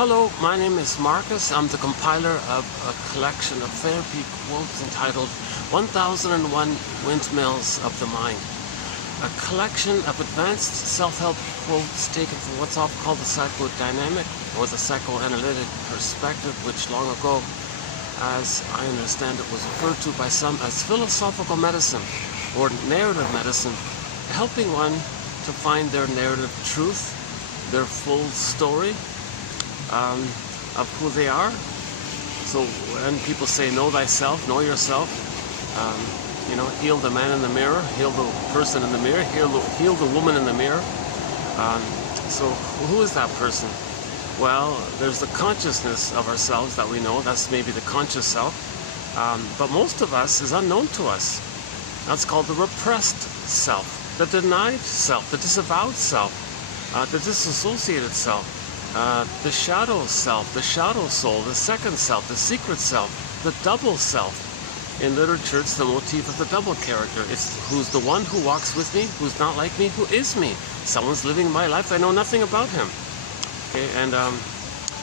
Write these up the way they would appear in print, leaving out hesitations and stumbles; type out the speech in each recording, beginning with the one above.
Hello, my name is Marcus. I'm the compiler of a collection of therapy quotes entitled 1001 Windmills of the Mind. A collection of advanced self-help quotes taken from what's often called the psychodynamic or the psychoanalytic perspective, which long ago, as I understand it, was referred to by some as philosophical medicine or narrative medicine, helping one to find their narrative truth, their full story of who they are. So when people say know thyself, know yourself, heal the man in the mirror, heal the person in the mirror, heal the woman in the mirror. So who is that person? Well, there's the consciousness of ourselves that we know. That's maybe the conscious self. But most of us is unknown to us. That's called the repressed self, the denied self, the disavowed self, the disassociated self, the shadow self, the shadow soul, the second self, the secret self, the double self. In literature, it's the motif of the double character. It's who's the one who walks with me, who's not like me, who is me. Someone's living my life, I know nothing about him. Okay, and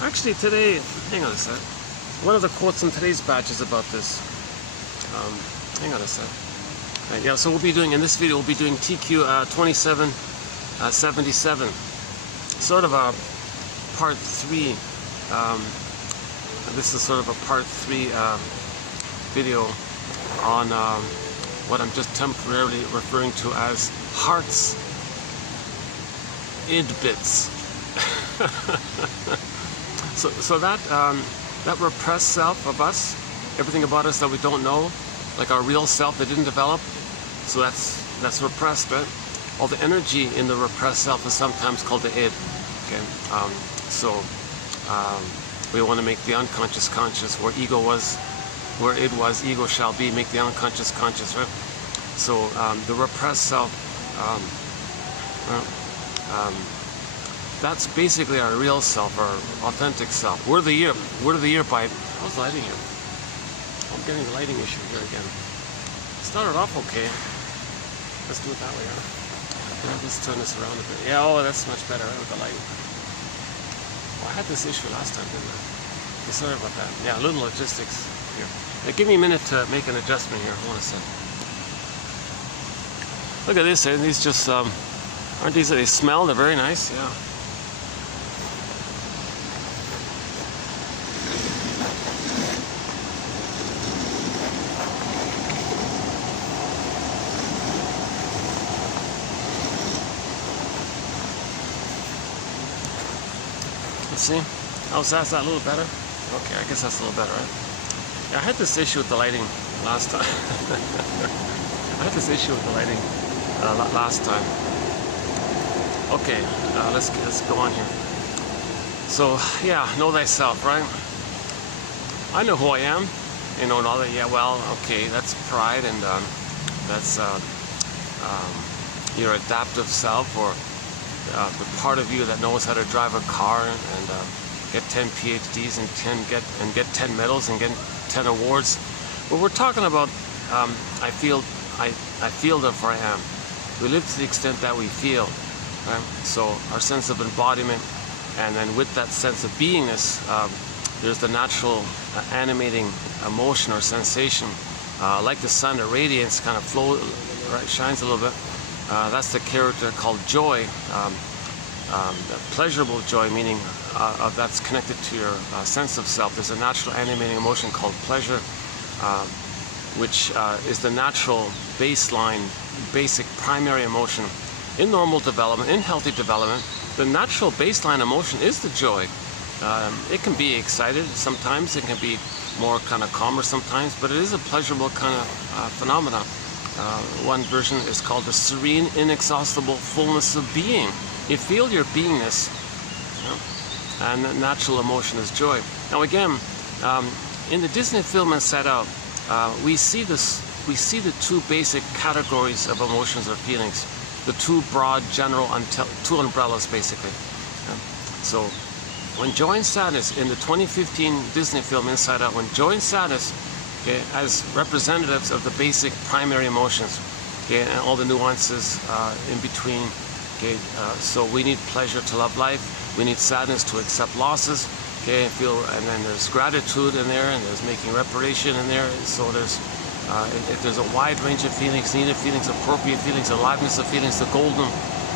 actually today, hang on a sec. One of the quotes in today's batch is about this. Hang on a sec. Yeah, so we'll be doing, in this video, we'll be doing TQ 2777. Sort of a part 3. This is sort of a part 3 video on what I'm just temporarily referring to as Hart's id bits. so that repressed self of us, everything about us that we don't know, like our real self that didn't develop, so that's repressed, right? All the energy in the repressed self is sometimes called the id. Okay, we want to make the unconscious conscious. Where ego was, where id was, ego shall be. Make the unconscious conscious, right? So the repressed self, that's basically our real self, our authentic self. Word of the year by, how's the lighting here? I'm getting a lighting issue here again. Started off okay. Let's do it that way, huh? Yeah, let's turn this around a bit. Yeah, oh, that's much better, right, with the lighting. Oh, I had this issue last time, didn't I? Okay, sorry about that. Yeah, a little logistics here. Now, give me a minute to make an adjustment here. Hold on a second. Look at this, these just, aren't these, they smell, they're very nice, yeah. See? Oh, so that's a little better? Okay, I guess that's a little better, right? Yeah, I had this issue with the lighting last time. Last time. Okay, let's go on here. So, yeah, know thyself, right? I know who I am. You know, all that, yeah, well, okay, that's pride, and that's your adaptive self, or the part of you that knows how to drive a car and get 10 PhDs and get 10 medals and get 10 awards. But we're talking about I feel therefore I am. We live to the extent that we feel. Right? So our sense of embodiment, and then with that sense of beingness, there's the natural animating emotion or sensation, like the sun, the radiance kind of flows, right, shines a little bit. That's the character called joy, pleasurable joy, meaning that's connected to your sense of self. There's a natural animating emotion called pleasure, which is the natural baseline, basic primary emotion in normal development, in healthy development. The natural baseline emotion is the joy. It can be excited sometimes, it can be more kind of calmer sometimes, but it is a pleasurable kind of phenomena. One version is called the serene, inexhaustible fullness of being. You feel your beingness, and the natural emotion is joy. Now again, in the Disney film Inside Out, we see the two basic categories of emotions or feelings, the two broad, general, two umbrellas basically. So when joy and sadness, in the 2015 Disney film Inside Out, when joy and sadness, okay, as representatives of the basic primary emotions, okay, and all the nuances in between, okay, so we need pleasure to love life, We need sadness to accept losses. Okay, and then there's gratitude in there, and there's making reparation in there. So there's a wide range of feelings, needed feelings, appropriate feelings, aliveness of feelings. The golden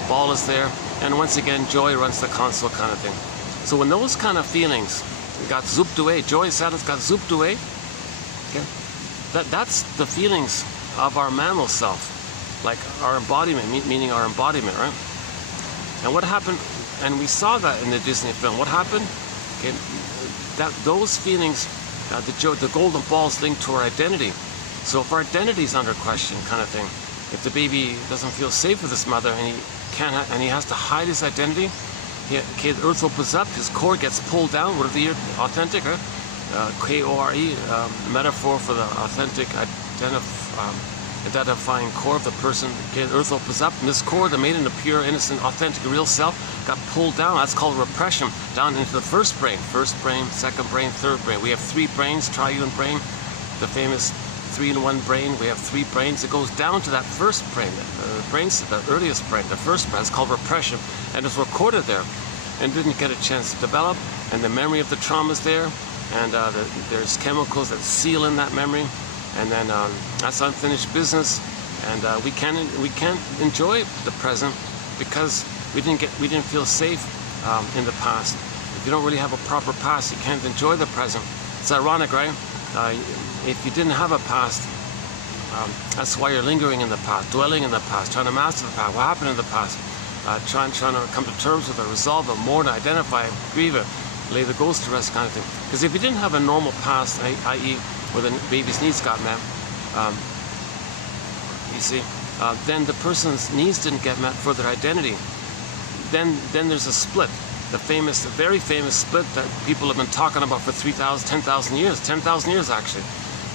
ball is there, and once again, joy runs the console, kind of thing. So when those kind of feelings got zooped away, joy, sadness got zooped away, okay, that's the feelings of our mammal self, like our embodiment, meaning our embodiment, right? And what happened, and we saw that in the Disney film, what happened? Okay, that those feelings, the golden balls linked to our identity. So if our identity is under question, kind of thing, if the baby doesn't feel safe with his mother and he has to hide his identity, okay, the earth opens up, his core gets pulled down. What are the authentic? K-O-R-E, metaphor for the authentic identifying core of the person. Okay, the earth opens up, and this core, the made in the pure, innocent, authentic, real self, got pulled down. That's called repression, down into the first brain, second brain, third brain. We have three brains, triune brain, the famous 3-in-1 brain. We have three brains. It goes down to that first brain, the earliest brain, the first brain. It's called repression, and it's recorded there, and didn't get a chance to develop. And the memory of the trauma is there, and there's chemicals that seal in that memory, and then that's unfinished business. And we can't enjoy the present because we didn't feel safe in the past. If you don't really have a proper past, you can't enjoy the present. It's ironic, right? If you didn't have a past, that's why you're lingering in the past, dwelling in the past, trying to master the past. What happened in the past? Trying to come to terms with it, resolve it, mourn it, identify it, grieve it, lay the ghost to rest, kind of thing. Because if you didn't have a normal past, i.e. where the baby's needs got met, you see, then the person's needs didn't get met for their identity. Then there's a split. The very famous split that people have been talking about for 3,000, 10,000 years actually.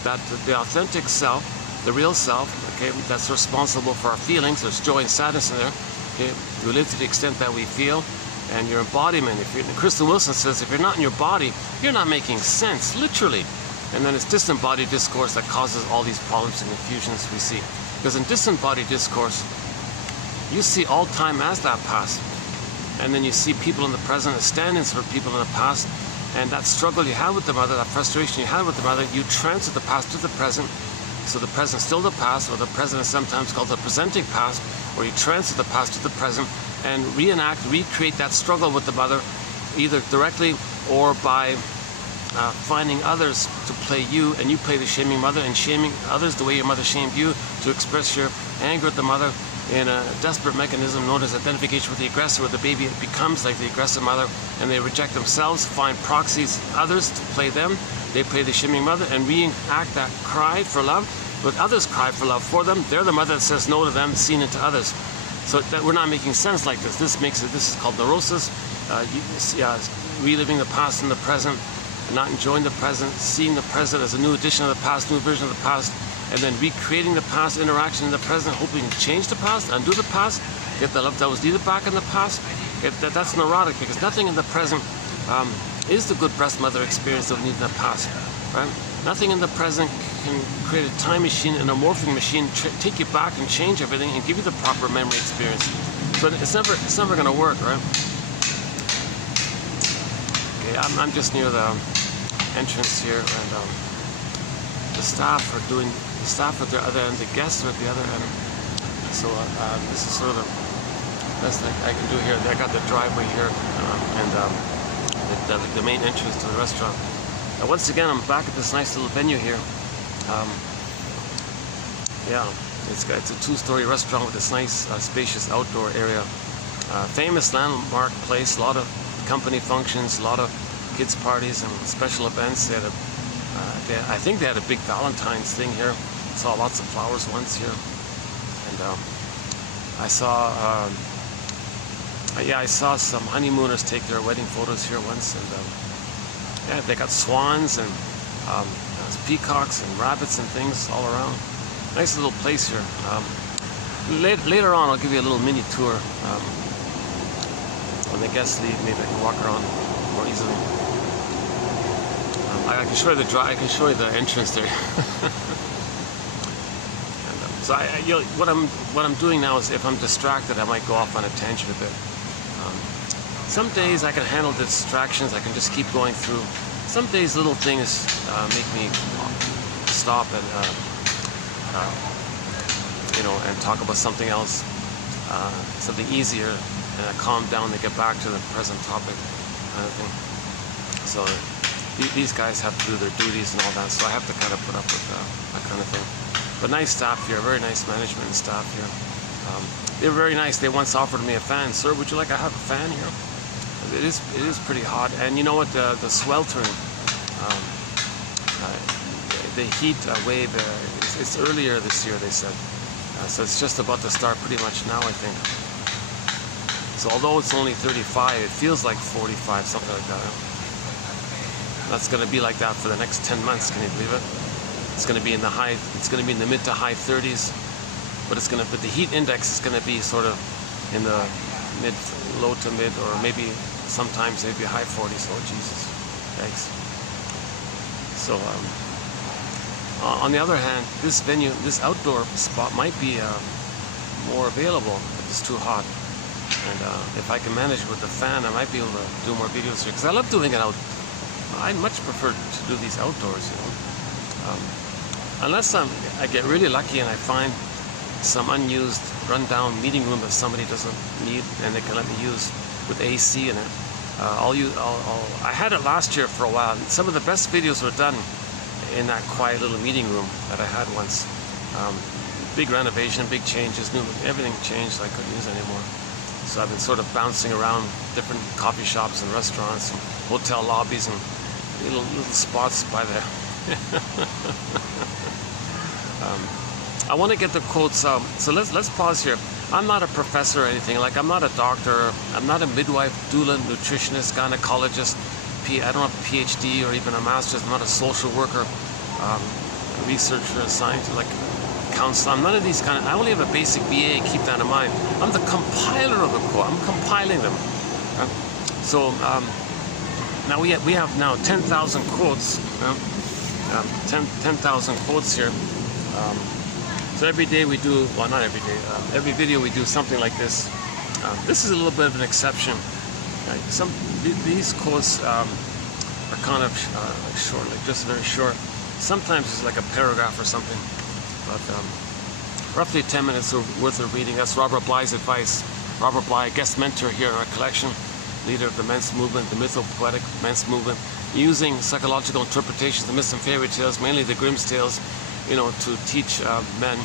That the authentic self, the real self, okay, that's responsible for our feelings. There's joy and sadness in there. Okay, we live to the extent that we feel, and your embodiment. Kristen Wilson says, if you're not in your body, you're not making sense, literally. And then it's disembodied discourse that causes all these problems and confusions we see. Because in disembodied discourse, you see all time as that past. And then you see people in the present as stand-ins for people in the past, and that struggle you had with the mother, that frustration you had with the mother, you transit the past to the present. So the present's still the past, or the present is sometimes called the presenting past, or you transit the past to the present and recreate that struggle with the mother, either directly or by finding others to play you, and you play the shaming mother and shaming others the way your mother shamed you, to express your anger at the mother in a desperate mechanism known as identification with the aggressor, where the baby becomes like the aggressive mother and they reject themselves, find proxies, others to play them. They play the shaming mother and reenact that cry for love, but others cry for love for them. They're the mother that says no to them, seen into others. So that we're not making sense like this. This is called neurosis, reliving the past in the present, not enjoying the present, seeing the present as a new edition of the past, new version of the past, and then recreating the past interaction in the present, hoping to change the past, undo the past, get the love that was needed back in the past. That's neurotic, because nothing in the present is the good breast mother experience that we need in the past, right? Nothing in the present can create a time machine, an morphing machine, take you back and change everything and give you the proper memory experience. So it's never going to work, right? Okay, I'm just near the entrance here, and the staff are at the other end, the guests are at the other end. So this is sort of the best thing I can do here. I got the driveway here, and the main entrance to the restaurant. Once again, I'm back at this nice little venue here. Yeah, it's a two-story restaurant with this nice, spacious outdoor area. Famous landmark place, a lot of company functions, a lot of kids' parties and special events. I think they had a big Valentine's thing here. Saw lots of flowers once here, and I saw some honeymooners take their wedding photos here once, and yeah, they got swans and peacocks and rabbits and things all around. Nice little place here. Later on, I'll give you a little mini tour. When the guests leave, maybe I can walk around more easily. I can show you the entrance there. And, so what I'm doing now is, if I'm distracted, I might go off on a tangent a bit. Some days I can handle the distractions, I can just keep going through. Some days little things make me stop and and talk about something else, something easier, and I calm down to get back to the present topic kind of thing. So these guys have to do their duties and all that, so I have to kind of put up with that kind of thing. But nice staff here, very nice management and staff here. They were very nice. They once offered me a fan. Sir, would you like to have a fan here? It is pretty hot, and you know what? The sweltering, the heat wave. It's earlier this year, they said. So it's just about to start pretty much now, I think. So although it's only 35, it feels like 45, something like that. That's going to be like that for the next 10 months. Can you believe it? It's going to be in the high. It's going to be in the mid to high 30s, but the heat index is going to be sort of in the low to mid, or maybe sometimes maybe high 40s. Oh Jesus, thanks. So on the other hand, this outdoor spot might be more available if it's too hot. And if I can manage with the fan, I might be able to do more videos here, because I love doing it out. I much prefer to do these outdoors, unless I get really lucky and I find some unused, rundown meeting room that somebody doesn't need and they can let me use with AC in it. I had it last year for a while. Some of the best videos were done in that quiet little meeting room that I had once. Big renovation, big changes, everything changed, so I couldn't use it anymore. So I've been sort of bouncing around different coffee shops and restaurants and hotel lobbies and little spots by there. I want to get the quotes out. So let's pause here. I'm not a professor or anything. Like, I'm not a doctor. I'm not a midwife, doula, nutritionist, gynecologist. I don't have a PhD or even a master's. I'm not a social worker, a researcher, a scientist, like counselor. I'm none of these I only have a basic BA. Keep that in mind. I'm the compiler of the quote. I'm compiling them. So now we have now 10,000 quotes. 10,000 quotes here. So every day we do, well, not every day, every video we do something like this. This is a little bit of an exception. These quotes are kind of short, like just very short. Sometimes it's like a paragraph or something, but roughly 10 minutes worth of reading. That's Robert Bly's advice. Robert Bly, guest mentor here in our collection, leader of the men's movement, the mytho-poetic men's movement, using psychological interpretations of myths and fairy tales, mainly the Grimm's tales, to teach men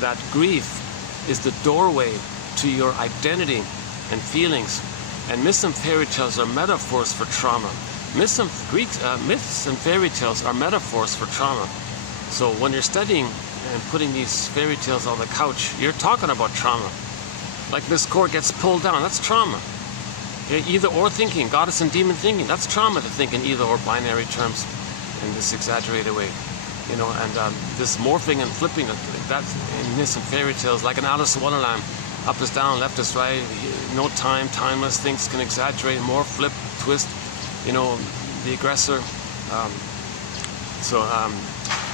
that grief is the doorway to your identity and feelings. And myths and fairy tales are metaphors for trauma. Myths and fairy tales are metaphors for trauma. So when you're studying and putting these fairy tales on the couch, you're talking about trauma. Like Miss Core gets pulled down, that's trauma. Either or thinking, goddess and demon thinking, that's trauma to think in either or binary terms in this exaggerated way. And this morphing and flipping, that's in myths and fairy tales, like an Alice in Wonderland. Up is down, left is right, no time, timeless, things can exaggerate, morph, flip, twist, the aggressor.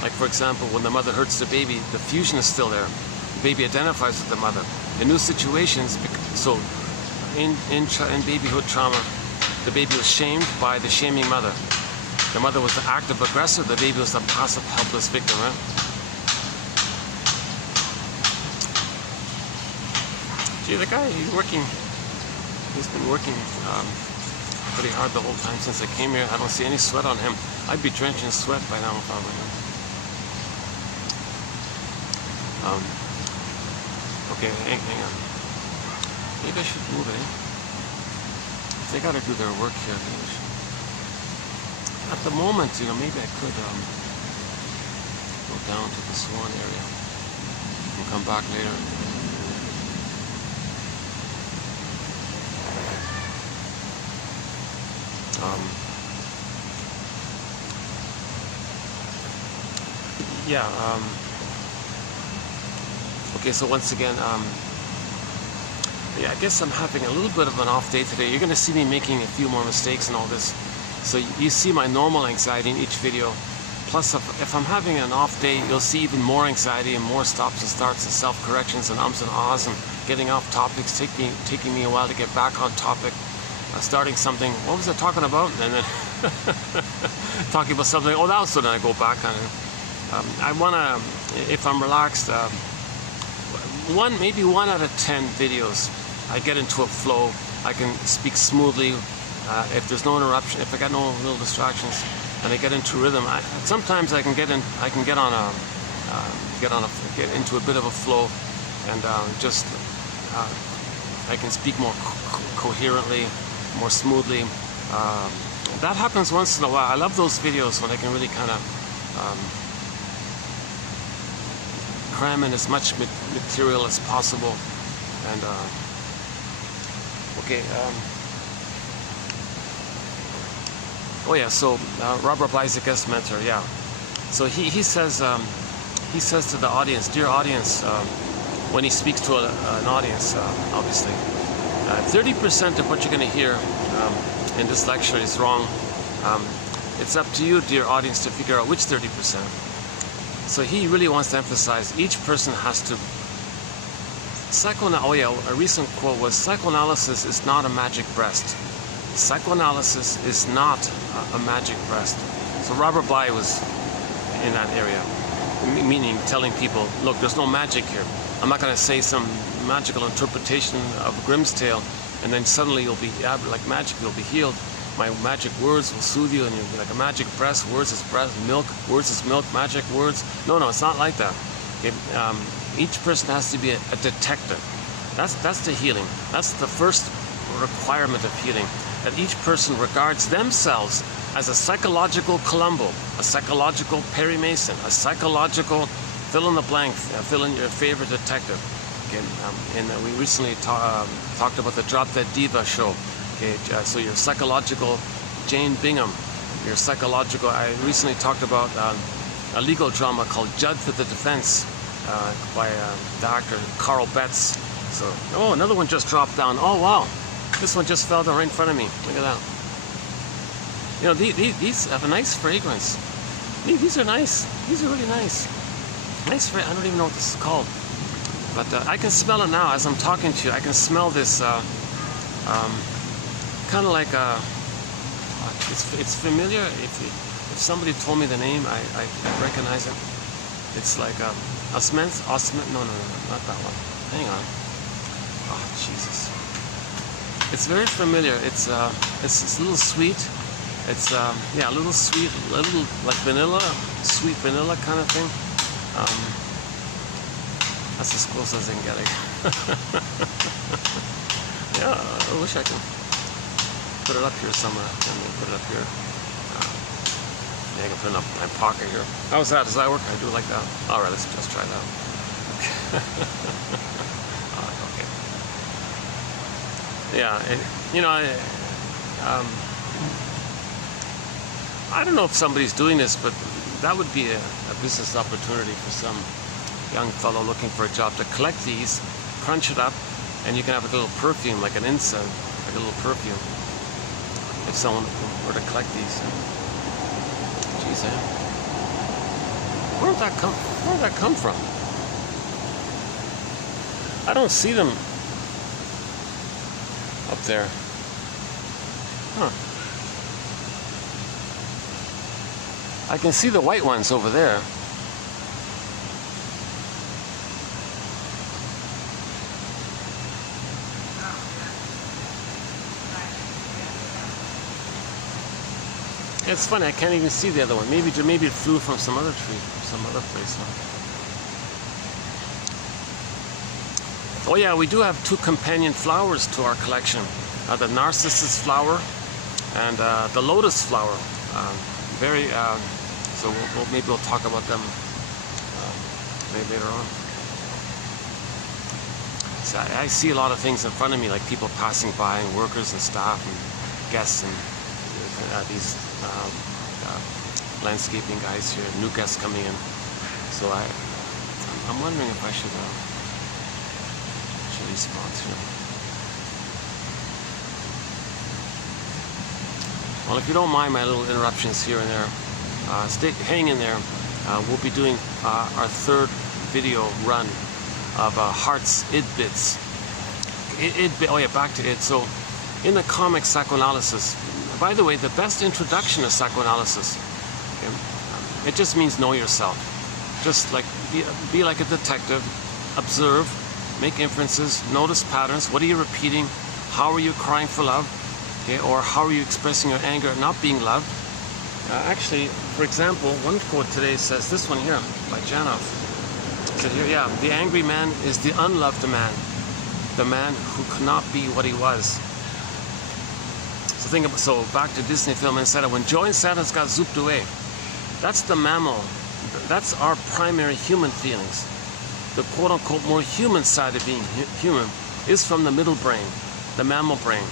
Like for example, when the mother hurts the baby, the fusion is still there. The baby identifies with the mother. In new situations, so in babyhood trauma, the baby was shamed by the shaming mother. The mother was the active aggressor, the baby was the passive, helpless victim, right? Gee, the guy, he's been working pretty hard the whole time since I came here. I don't see any sweat on him. I'd be drenched in sweat by now if I were him. Okay, hang on. Maybe I should move it, If they gotta do their work here, maybe I should. At the moment, maybe I could go down to the Swan area and come back later. Okay, so once again, I guess I'm having a little bit of an off day today. You're going to see me making a few more mistakes and all this. So you see my normal anxiety in each video. Plus, if I'm having an off day, you'll see even more anxiety and more stops and starts and self-corrections and ums and ahs and getting off topics, taking me a while to get back on topic. starting something. What was I talking about? And then talking about something. Oh, that. So then I go back on it. I want to, if I'm relaxed, maybe 1 out of 10 videos, I get into a flow. I can speak smoothly. If there's no interruption, if I got no little distractions, and I get into rhythm. Sometimes I can get in. I can get into a bit of a flow, and I can speak more coherently, more smoothly. That happens once in a while. I love those videos when I can really kind of cram in as much material as possible. And okay. Oh yeah. So Robert Bly's a guest mentor. Yeah. So he says to the audience, dear audience, when he speaks to an audience, obviously, 30% of what you're going to hear in this lecture is wrong. It's up to you, dear audience, to figure out which 30%. So he really wants to emphasize each person has to. Oh yeah, a recent quote was, psychoanalysis is not a magic breast. Psychoanalysis is not a magic breast. So Robert Bly was in that area, meaning telling people, look, there's no magic here. I'm not going to say some magical interpretation of Grimm's tale, and then suddenly you'll be like magic, you'll be healed. My magic words will soothe you, and you'll be like a magic breast. Words is breast, milk. Words is milk. Magic words. No, it's not like that. Okay? Each person has to be a detective. That's the healing. That's the first requirement of healing. That each person regards themselves as a psychological Columbo, a psychological Perry Mason, a psychological fill in the blank, fill in your favorite detective. Okay, and we recently talked about the Drop Dead Diva show. Okay, so your psychological Jane Bingham, your psychological. I recently talked about a legal drama called Judd for the Defense by the actor Carl Betts. So, oh, another one just dropped down. Oh wow, this one just fell down right in front of me. Look at that. You know, these have a nice fragrance. These are nice. These are really nice. Nice fragrance. I don't even know what this is called. But I can smell it now as I'm talking to you. I can smell this kind of like it's familiar. If somebody told me the name, I recognize it. It's like osment. No, not that one. Hang on. Oh Jesus. It's very familiar. It's a little sweet. It's yeah, a little sweet, a little like vanilla, sweet vanilla kind of thing. That's as close as I can get it. Yeah, I wish I could put it up here somewhere. I'm gonna put it up here. Yeah, I can put it up in my pocket here. How's that? Does that work? I do it like that. All right, let's just try that. Okay. Yeah, you know, I don't know if somebody's doing this, but that would be a business opportunity for some young fellow looking for a job to collect these, crunch it up, and you can have a little perfume, like an incense, like a little perfume. If someone were to collect these, geez, where did that come from? I don't see them up there. Huh. I can see the white ones over there. It's funny, I can't even see the other one. Maybe it flew from some other tree, some other place. Oh yeah, we do have 2 companion flowers to our collection. The narcissus flower and the lotus flower. So maybe we'll talk about them maybe later on. So I see a lot of things in front of me, like people passing by, and workers and staff and guests, and these landscaping guys here, new guests coming in. So I'm wondering if I should respond here. Well, if you don't mind my little interruptions here and there, hang in there. We'll be doing our 3rd video run of Hart's id bits. Oh yeah, back to id. So in the comic Psychoanalysis. By the way, the best introduction to psychoanalysis, okay, it just means know yourself. Just like be like a detective, observe, make inferences, notice patterns. What are you repeating? How are you crying for love? Okay, or how are you expressing your anger at not being loved? Actually, for example, one quote today says this one here by Janov. It said here, yeah, the angry man is the unloved man, the man who cannot be what he was. So think about, so back to Disney film and said, when joy and sadness got zooped away, that's the mammal, that's our primary human feelings. The quote-unquote more human side of being human is from the middle brain, the mammal brain,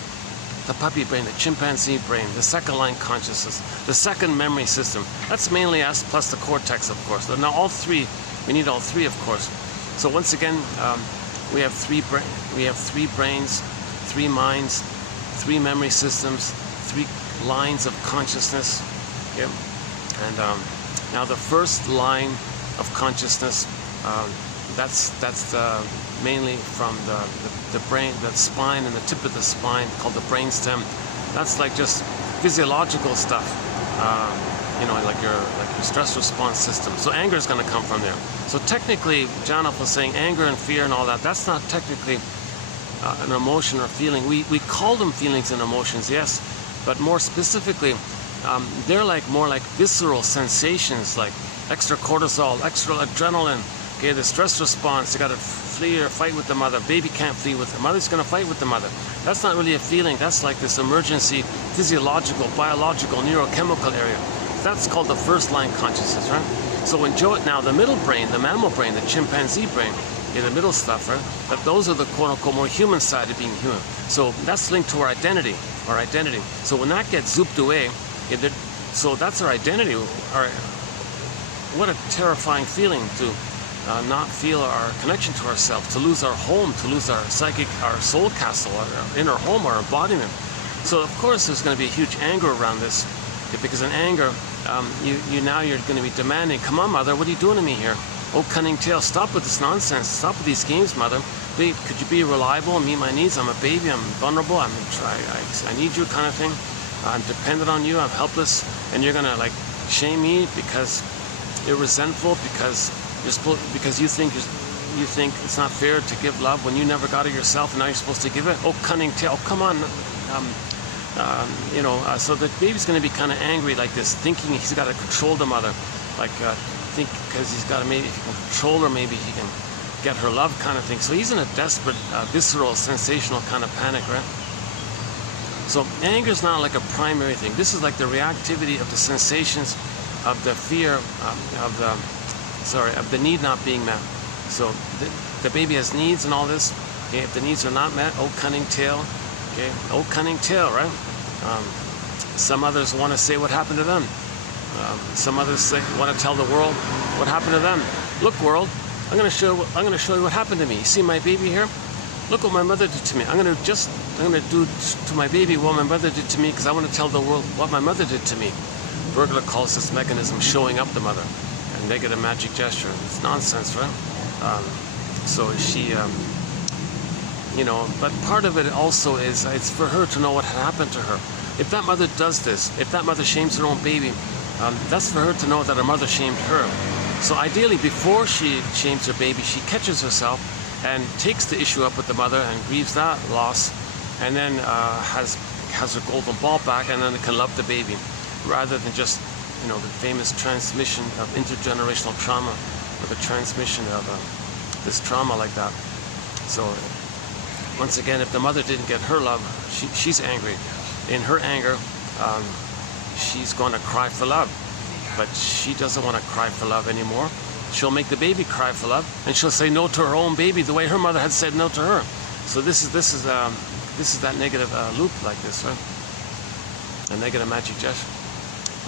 the puppy brain, the chimpanzee brain, the second line consciousness, the second memory system. That's mainly us plus the cortex, of course. Now all three, we need all three, of course. So once again, we have three brains, three minds, three memory systems, three lines of consciousness. Okay? And now the first line of consciousness, that's mainly from the brain, the spine, and the tip of the spine, called the brainstem. That's like just physiological stuff, you know, like your stress response system. So anger is going to come from there. So technically, Janov was saying anger and fear and all that. That's not technically an emotion or feeling. We call them feelings and emotions, yes, but more specifically, they're like more like visceral sensations, like extra cortisol, extra adrenaline. Okay, the stress response, you got to flee or fight with the mother. Baby can't flee with the mother's going to fight with the mother. That's not really a feeling. That's like this emergency physiological, biological, neurochemical area. That's called the first line consciousness, right? So when now the middle brain, the mammal brain, the chimpanzee brain, the middle stuff, right? But those are the quote-unquote more human side of being human. So that's linked to our identity. So when that gets zooped away, so that's our identity. What a terrifying feeling to not feel our connection to ourselves, to lose our home, to lose our psychic, our soul castle, our inner home, our embodiment. So of course there's going to be a huge anger around this, because in anger, you're going to be demanding, come on mother, what are you doing to me here? Oh cunning tail, stop with this nonsense, stop with these games, mother. Babe, could you be reliable and meet my needs? I'm a baby, I'm vulnerable, I need you, kind of thing. I'm dependent on you, I'm helpless, and you're going to like shame me because you're resentful, because you think it's not fair to give love when you never got it yourself, and now you're supposed to give it. Oh cunning tail, oh, come on. So the baby's going to be kind of angry like this, thinking he's got to control the mother, like think because he's got to, maybe if he can control her, maybe he can get her love, kind of thing. So he's in a desperate, visceral, sensational kind of panic, right? So anger is not like a primary thing. This is like the reactivity of the sensations of the fear of the need not being met. So the baby has needs and all this. Okay, if the needs are not met, oh cunning tail. Okay, oh cunning tail, right? Some others want to say what happened to them. Some others want to tell the world what happened to them. Look, world, I'm going to show you what happened to me. You see my baby here? Look what my mother did to me. I'm going to do to my baby what my mother did to me, because I want to tell the world what my mother did to me. Bergler calls this mechanism showing up the mother, a negative magic gesture. It's nonsense, right? So she, but part of it also is it's for her to know what happened to her. If that mother does this, if that mother shames her own baby, that's for her to know that her mother shamed her. So ideally, before she shames her baby, she catches herself and takes the issue up with the mother and grieves that loss, and then has her golden ball back, and then can love the baby, rather than just the famous transmission of intergenerational trauma, or the transmission of this trauma like that. So once again, if the mother didn't get her love, she's angry. In her anger, she's going to cry for love, but she doesn't want to cry for love anymore. She'll make the baby cry for love, and she'll say no to her own baby the way her mother had said no to her. So this is that negative loop like this, right? A negative magic gesture.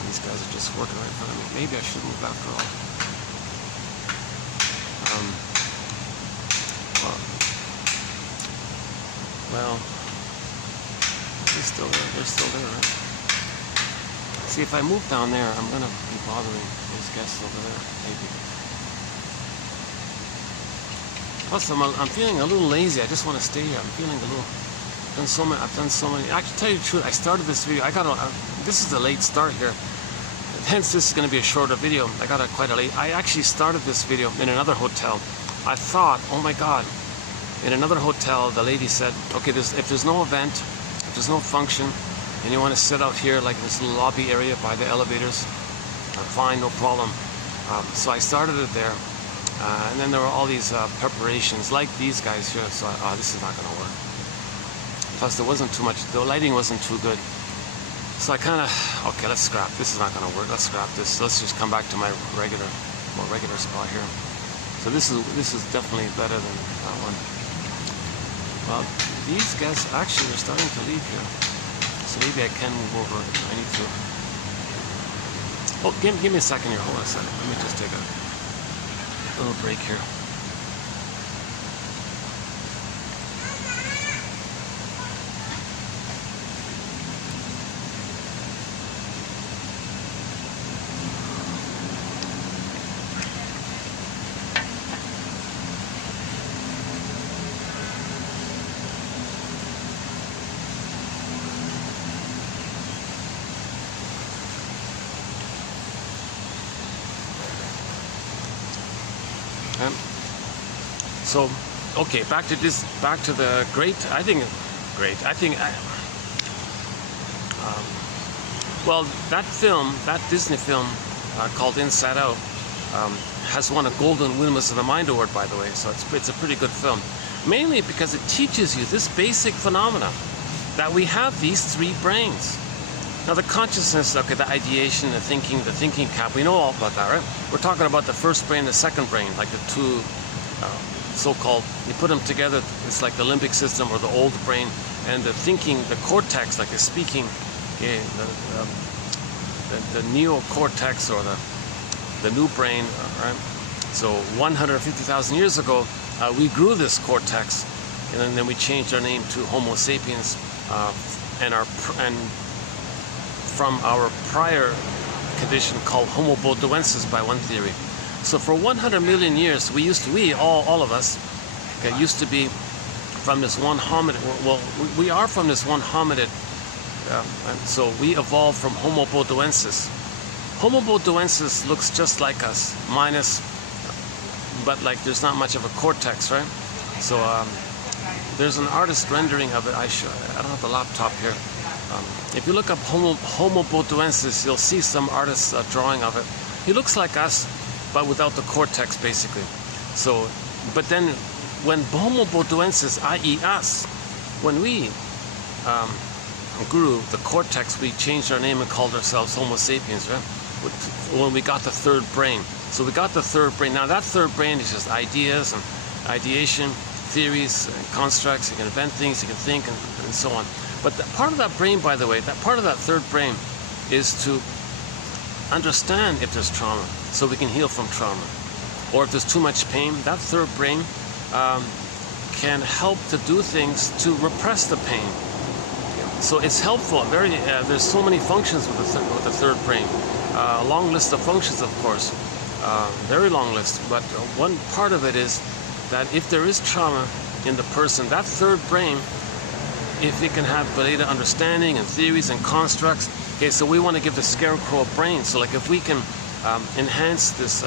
These guys are just working right in front of me. Maybe I should move after all. Well, they're still there. They're still there, right? See, if I move down there, I'm gonna be bothering those guests over there, maybe. Plus, I'm feeling a little lazy. I just want to stay here. I'm feeling a little I've done so many. Actually, to tell you the truth, I started this video. This is a late start here. Hence, this is going to be a shorter video. I got it quite a late. I actually started this video in another hotel. I thought, oh my God, in another hotel, the lady said, okay, if there's no event, if there's no function, and you want to sit out here like this little lobby area by the elevators, fine, no problem. So I started it there, and then there were all these preparations like these guys here. So this is not going to work. Plus, there wasn't too much. The lighting wasn't too good. So I kind of, okay, let's scrap. This is not going to work. Let's scrap this. Let's just come back to my more regular spot here. So this is definitely better than that one. Well, these guys actually are starting to leave here. So maybe I can move over if I need to. Oh, give me a second here. Hold on a second. Let me just take a little break here. So, okay, back to the great. Well, that Disney film called Inside Out has won a Golden Windmills of the Mind award, by the way. So it's a pretty good film, mainly because it teaches you this basic phenomena that we have these three brains. Now, the consciousness, okay, the ideation, the thinking cap, we know all about that, right? We're talking about the first brain, the second brain, like the two so-called, you put them together, it's like the limbic system or the old brain, and the thinking, the cortex, like the speaking, okay, the neocortex or the new brain, right? So 150,000 years ago, we grew this cortex, and then we changed our name to Homo sapiens, and from our prior condition called Homo bodoensis by one theory. So for 100 million years, all of us, okay, used to be from this one hominid. Well, we are from this one hominid. And so we evolved from Homo bodoensis. Homo bodoensis looks just like us, but like there's not much of a cortex, right? So there's an artist rendering of it. I don't have the laptop here. If you look up Homo bodoensis, you'll see some artist's drawing of it. He looks like us, but without the cortex, basically. So, but then when Homo bodoensis, i.e. us, when we grew the cortex, we changed our name and called ourselves Homo sapiens, right? When we got the third brain. So we got the third brain. Now that third brain is just ideas and ideation, theories, and constructs. You can invent things, you can think, and so on. But part of that brain, by the way, that part of that third brain is to understand if there's trauma, so we can heal from trauma. Or if there's too much pain, that third brain can help to do things to repress the pain. So it's helpful. There's so many functions with the third brain. A long list of functions, of course, very long list. But one part of it is that if there is trauma in the person, that third brain, if it can have belated understanding and theories and constructs. Okay, so we want to give the scarecrow a brain. So like if we can enhance this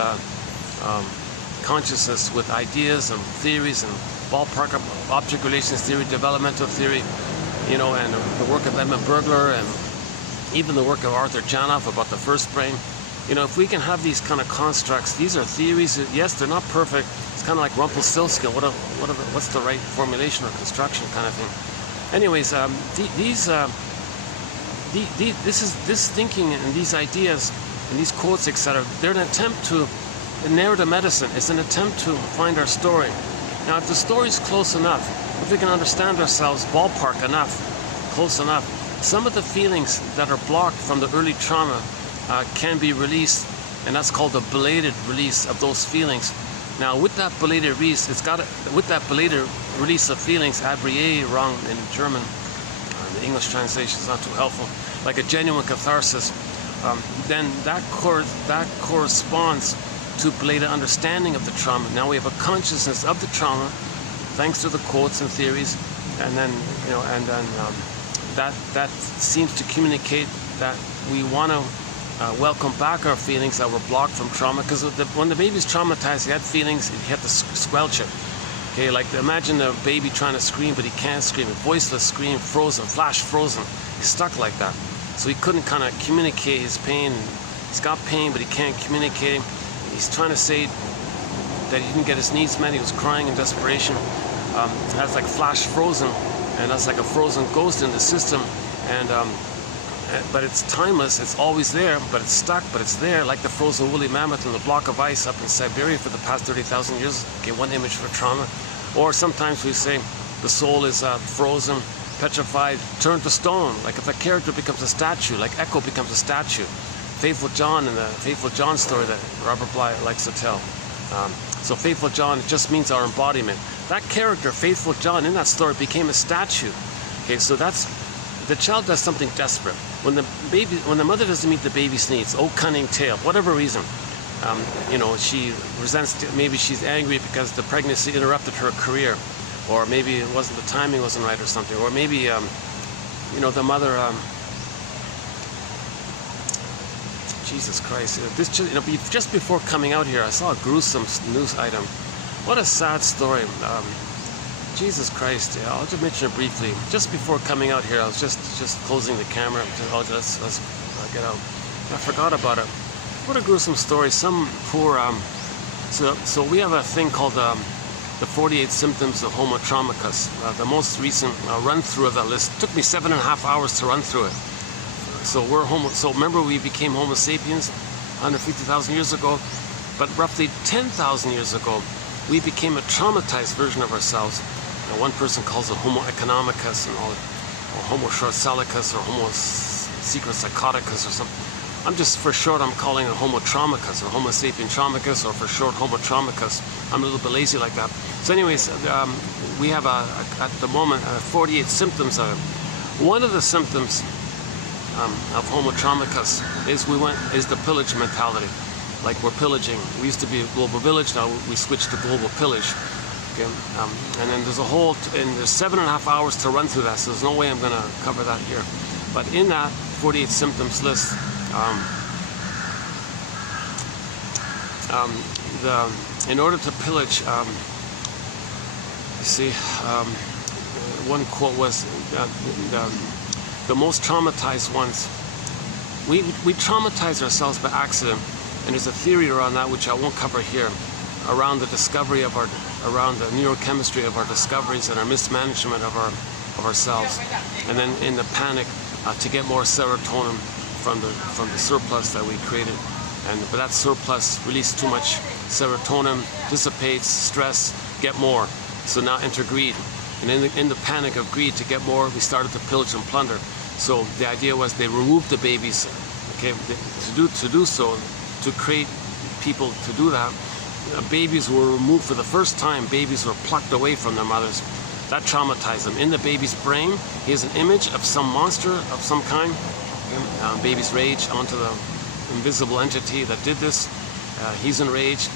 consciousness with ideas and theories and ballpark object relations theory, developmental theory, you know, and the work of Edmund Burglar and even the work of Arthur Janoff about the first brain. You know, if we can have these kind of constructs, these are theories. Yes, they're not perfect. It's kind of like Rumpelstiltskin. What's the right formulation or construction kind of thing? Anyways, this thinking and these ideas and these quotes, etc., they're an attempt to narrative medicine. It's an attempt to find our story. Now, if the story's close enough, if we can understand ourselves ballpark enough, close enough, some of the feelings that are blocked from the early trauma can be released, and that's called a belated release of those feelings. Now, with that belated release, with that belated release of feelings, abrié, wrong in German, the English translation is not too helpful, like a genuine catharsis, then that corresponds to belated understanding of the trauma. Now we have a consciousness of the trauma, thanks to the quotes and theories, and then that seems to communicate that we want to welcome back our feelings that were blocked from trauma, because when the baby's traumatized, he had feelings, he had to squelch it. Okay, like imagine a baby trying to scream, but he can't scream. A voiceless scream, frozen, flash frozen. He's stuck like that. So he couldn't kind of communicate his pain. He's got pain, but he can't communicate. He's trying to say that he didn't get his needs met. He was crying in desperation. That's like flash frozen, and that's like a frozen ghost in the system. And but it's timeless. It's always there, but it's stuck. But it's there, like the frozen woolly mammoth in the block of ice up in Siberia for the past 30,000 years. Okay, one image for trauma. Or sometimes we say the soul is frozen, petrified, turned to stone. Like if a character becomes a statue, like Echo becomes a statue. Faithful John in the Faithful John story that Robert Bly likes to tell. So Faithful John just means our embodiment. That character, Faithful John, in that story became a statue. Okay, so that's the child does something desperate. When the mother doesn't meet the baby's needs, oh cunning tale, whatever reason, she resents. Maybe she's angry because the pregnancy interrupted her career, or maybe it wasn't, the timing wasn't right or something, or maybe the mother. Jesus Christ! Just before coming out here, I saw a gruesome news item. What a sad story. Jesus Christ! Yeah, I'll just mention it briefly. Just before coming out here, I was just closing the camera. Let's get out. I forgot about it. What a gruesome story. Some poor. So we have a thing called the 48 symptoms of Homo traumicus. The most recent run through of that list took me 7.5 hours to run through it. So we're So remember, we became Homo sapiens 150,000 years ago, but roughly 10,000 years ago, we became a traumatized version of ourselves. One person calls it Homo economicus, or Homo short-salicus, or Homo secret psychoticus, or something. For short, I'm calling it Homo traumicus, or Homo sapien traumicus, or for short, Homo traumicus. I'm a little bit lazy like that. So anyways, we have at the moment 48 symptoms of it. One of the symptoms of Homo traumicus is the pillage mentality. Like we're pillaging. We used to be a global village, now we switched to global pillage. Okay? And then there's there's 7.5 hours to run through that, so there's no way I'm going to cover that here. But in that 48 symptoms list, in order to pillage, one quote was the most traumatized ones. We traumatize ourselves by accident, and there's a theory around that which I won't cover here, around the discovery of around the neurochemistry of our discoveries and our mismanagement of ourselves, and then in the panic to get more serotonin from the surplus that we created, but that surplus released too much serotonin, dissipates, stress, get more. So now enter greed, and in the panic of greed to get more, we started to pillage and plunder. So the idea was they removed the babies, okay, to do so, to create people to do that. Babies were removed for the first time. Babies were plucked away from their mothers. That traumatized them. In the baby's brain, he has an image of some monster of some kind. Baby's rage onto the invisible entity that did this. He's enraged.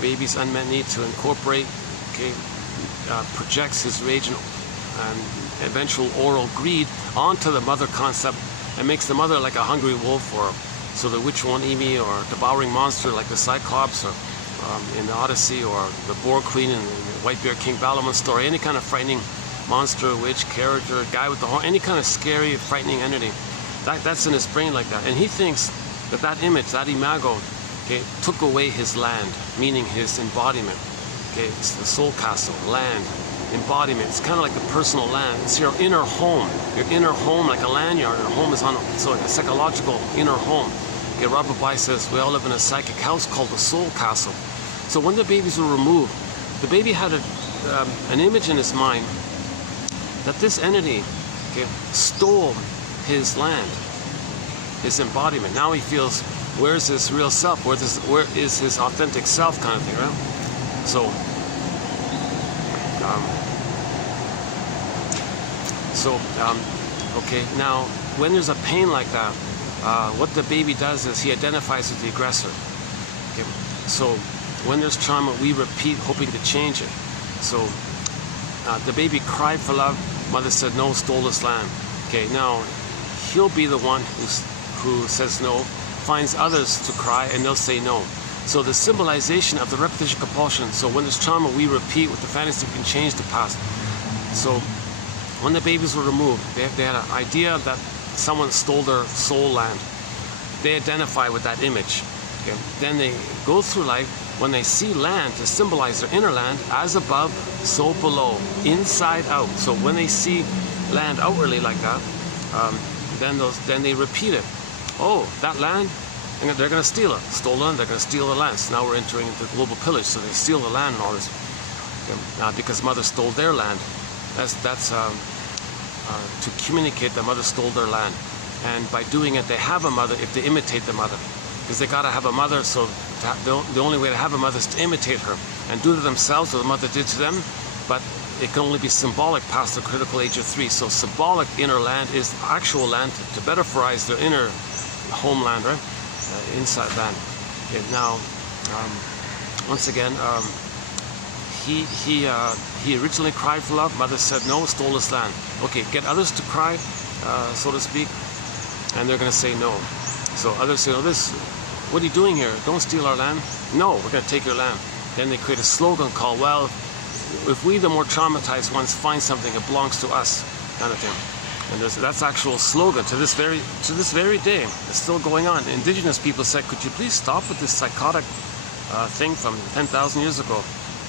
Baby's unmet need to incorporate, okay, projects his rage and eventual oral greed onto the mother concept, and makes the mother like a hungry wolf, or so the witch won't eat me, or devouring monster like the Cyclops, or in the Odyssey, or the Boar Queen in the White Bear King Balaam story. Any kind of frightening monster, witch, character, guy with the horn, any kind of scary, frightening entity. That's in his brain like that. And he thinks that image, that imago, okay, took away his land, meaning his embodiment. Okay, it's the soul castle, land, embodiment. It's kind of like the personal land. It's your inner home. Your inner home, like a lanyard. Your home is so like a psychological inner home. Okay, Robert Bly says we all live in a psychic house called the soul castle. So when the babies were removed, the baby had an image in his mind that this entity, okay, stole his land, his embodiment. Now he feels, where's his real self? Where is his authentic self, kind of thing, right? Okay, now when there's a pain like that, what the baby does is he identifies with the aggressor. Okay? So when there's trauma, we repeat, hoping to change it. So the baby cried for love, Mother said no, stole this land. Okay, now he'll be the one who says no, finds others to cry, and they'll say no. So the symbolization of the repetition compulsion. So when there's trauma, we repeat with the fantasy, we can change the past. So when the babies were removed, they had an idea that someone stole their soul land. They identify with that image. Okay? Then they go through life. When they see land to symbolize their inner land, as above, so below, inside out. So when they see land outwardly like that, then they repeat it. Oh, that land, they're going to steal it. Stolen, they're going to steal the land. So now we're entering into global pillage. So they steal the land and all this. Okay? Because mother stole their land. That's to communicate that mother stole their land. And by doing it, they have a mother if they imitate the mother. Because they got to have a mother, so the only way to have a mother is to imitate her and do to themselves what the mother did to them. But it can only be symbolic past the critical age of 3. So symbolic inner land is actual land to metaphorize their inner homeland, right? Inside land. Okay, now, once again, he originally cried for love. Mother said no, stole this land. Okay, get others to cry, so to speak, and they're going to say no. So others say, oh, what are you doing here? Don't steal our land. No, we're going to take your land. Then they create a slogan called, well, if we, the more traumatized ones, find something, it belongs to us, kind of thing. And that's actual slogan to this very day. It's still going on. Indigenous people said, could you please stop with this psychotic thing from 10,000 years ago?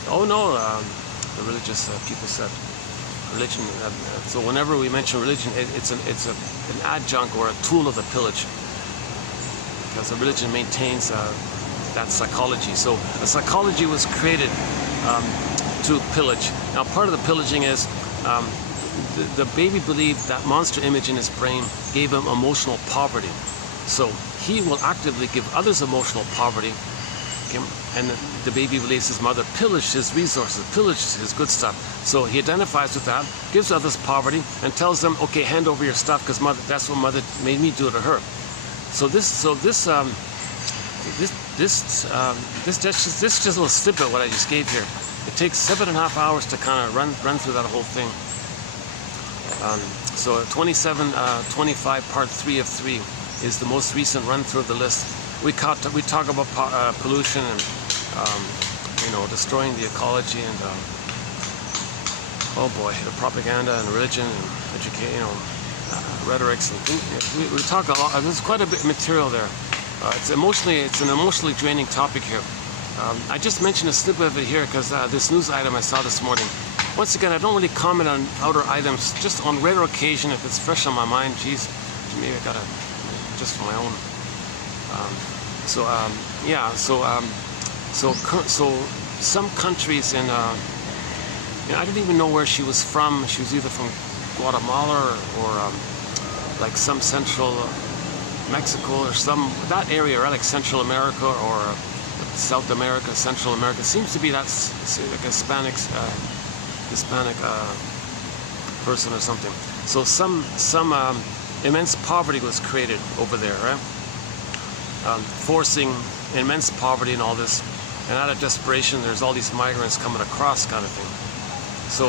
Oh no, the religious people said. Religion. So whenever we mention religion, it's an adjunct or a tool of the pillage. Because the religion maintains that psychology. So the psychology was created to pillage. Now part of the pillaging is the baby believed that monster image in his brain gave him emotional poverty. So he will actively give others emotional poverty. Okay? And the baby believes his mother pillaged his resources, pillaged his good stuff. So he identifies with that, gives others poverty, and tells them, okay, hand over your stuff because that's what mother made me do to her. So this just a little snippet what I just gave here. It takes 7.5 hours to kind of run through that whole thing. So 2725 part 3 of 3 is the most recent run through of the list. We talk about pollution and destroying the ecology and oh boy, the propaganda and religion and education, rhetorics and things. We talk a lot. There's quite a bit of material there. It's an emotionally draining topic here. I just mentioned a snippet of it here because this news item I saw this morning. Once again, I don't really comment on outer items, just on rare occasion if it's fresh on my mind. Geez, maybe I gotta, just for my own. So some countries in, I didn't even know where she was from. She was either from Guatemala or like some central Mexico or that area, right? Like Central America or South America, Central America. Seems to be that's like Hispanic person or something. So some immense poverty was created over there, right? Forcing immense poverty and all this, and out of desperation, there's all these migrants coming across, kind of thing. So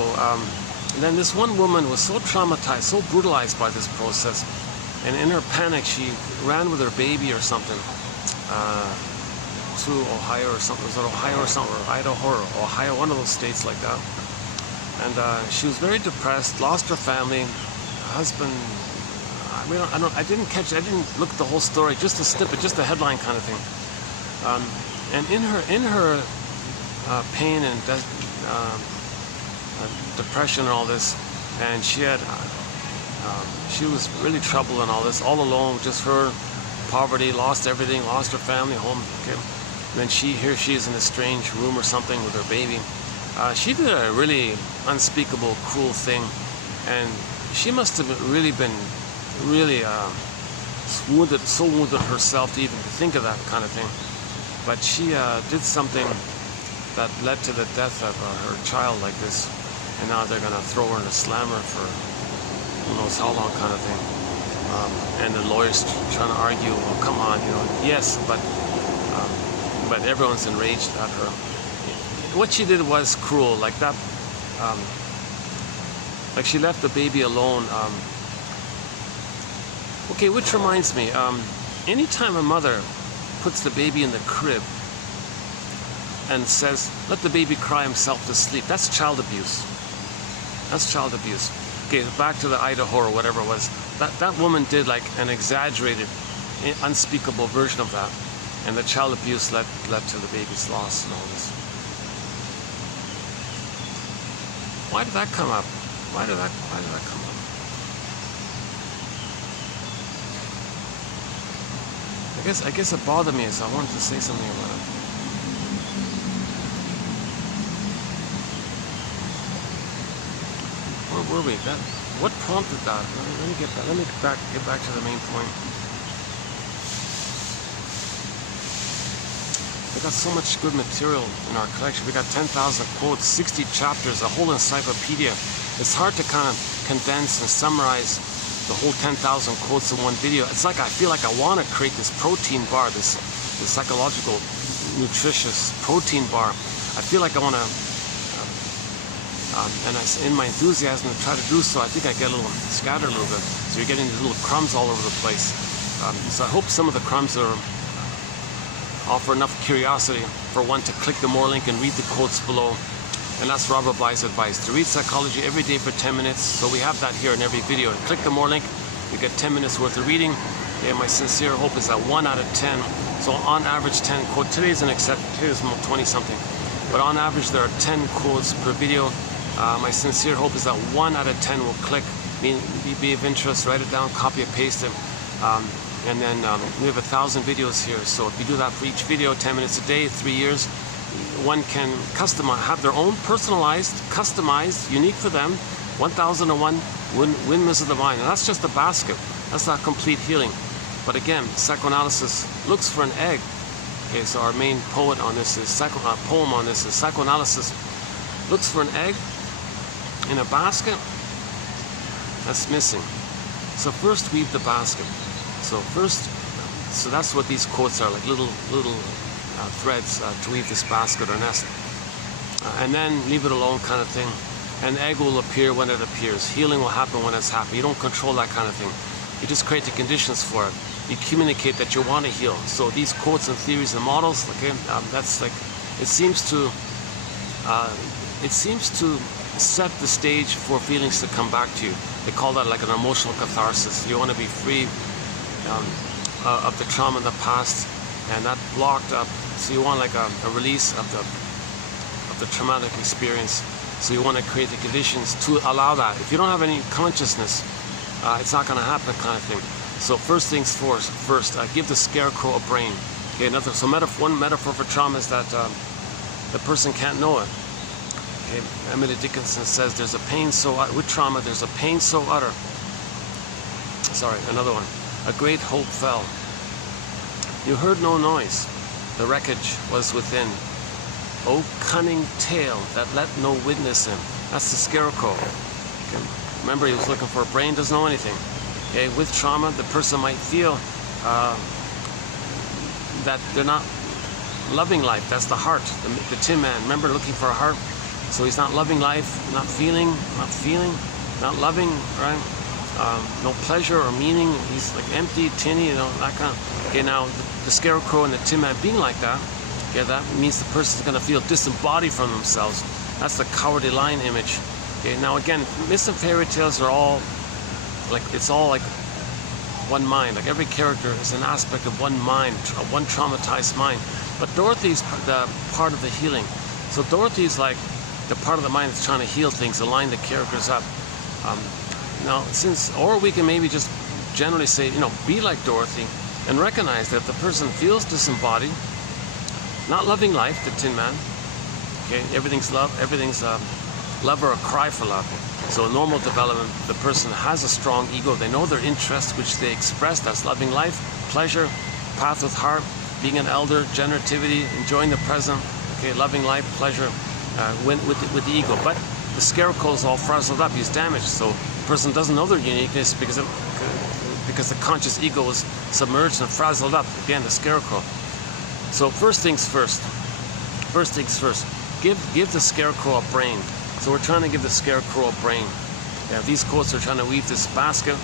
and then this one woman was so traumatized, so brutalized by this process, and in her panic, she ran with her baby or something to Ohio or something. Was it Ohio or something, or Idaho or Ohio, one of those states like that. And she was very depressed, lost her family, husband. I didn't look at the whole story, just a snippet, just a headline kind of thing. And in her pain and depression and all this, and she was really troubled and all this, all alone, just her, poverty, lost everything, lost her family, home. Okay. And then here she is in a strange room or something with her baby. She did a really unspeakable, cruel thing, and she must have really been so wounded herself to even think of that kind of thing. But she did something that led to the death of her child like this, and now they're gonna throw her in a slammer for who knows how long, kind of thing. And the lawyers trying to argue, well, come on, yes, but everyone's enraged at her. What she did was cruel, like that. Like she left the baby alone. Okay, which reminds me, anytime a mother puts the baby in the crib and says, let the baby cry himself to sleep, that's child abuse. That's child abuse. Okay, back to the Idaho or whatever it was. That woman did like an exaggerated, unspeakable version of that. And the child abuse led to the baby's loss and all this. Why did that come up? Why did that come up? I guess it bothered me, so I wanted to say something about it. Where were we? What prompted that? Let me get back to the main point. We got so much good material in our collection. We got 10,000 quotes, 60 chapters, a whole encyclopedia. It's hard to kind of condense and summarize the whole 10,000 quotes in one video. It's like I feel like I want to create this protein bar, this psychological, nutritious protein bar. I feel like I want to, in my enthusiasm to try to do so, I think I get a little scattered a little bit. So you're getting these little crumbs all over the place. So I hope some of the crumbs offer enough curiosity for one to click the more link and read the quotes below. And that's Robert Bly's advice, to read psychology every day for 10 minutes. So we have that here in every video. And click the more link, you get 10 minutes worth of reading. And my sincere hope is that 1 out of 10, so on average 10 quotes. Today's an exception, today's 20 something. But on average there are 10 quotes per video. My sincere hope is that 1 out of 10 will click, be of interest, write it down, copy and paste it. And then we have 1,000 videos here. So if you do that for each video, 10 minutes a day, 3 years, one can customize, have their own personalized, customized, unique for them, 1001 windmills of the mind. And that's just a basket. That's not complete healing. But again, psychoanalysis looks for an egg. Okay, so our main poem on this is psychoanalysis looks for an egg in a basket that's missing. So first weave the basket. So that's what these quotes are, like little threads to weave this basket or nest. And then leave it alone kind of thing. An egg will appear when it appears. Healing will happen when it's happening. You don't control that kind of thing. You just create the conditions for it. You communicate that you want to heal. So these quotes and theories and models, okay, that's like, it seems to set the stage for feelings to come back to you. They call that like an emotional catharsis. You want to be free of the trauma in the past, and that blocked up. So you want like a release of the traumatic experience. So you want to create the conditions to allow that. If you don't have any consciousness, it's not going to happen, kind of thing. So first things first, give the scarecrow a brain. Okay, one metaphor for trauma is that the person can't know it. Okay, Emily Dickinson says there's a pain so with trauma there's a pain so utter. Sorry, another one. A great hope fell. You heard no noise. The wreckage was within. O cunning tale that let no witness in. That's the scarecrow. Okay. Remember, he was looking for a brain, doesn't know anything. Okay, with trauma, the person might feel that they're not loving life. That's the heart, the Tin Man. Remember, looking for a heart. So he's not loving life, not feeling, not loving, right? No pleasure or meaning. He's like empty, tinny, that kind of. Okay, now the scarecrow and the Tin Man being like that, okay, that means the person's going to feel disembodied from themselves. That's the Cowardly Lion image. Okay, now again, myths and fairy tales are all like, it's all like one mind. Like every character is an aspect of one mind, one traumatized mind. But Dorothy's the part of the healing. So Dorothy's like the part of the mind that's trying to heal things, align the characters up. Now, or we can maybe just generally say, be like Dorothy and recognize that if the person feels disembodied, not loving life, the Tin Man, okay, everything's love, everything's love or a cry for love. So normal development, the person has a strong ego, they know their interests, which they express, that's loving life, pleasure, path with heart, being an elder, generativity, enjoying the present, okay, loving life, pleasure, with the ego. But the scarecrow's all frazzled up, he's damaged, so the person doesn't know their uniqueness because the conscious ego is submerged and frazzled up. Again, the scarecrow. So first things first, give the scarecrow a brain. So we're trying to give the scarecrow a brain. Yeah, these quotes are trying to weave this basket.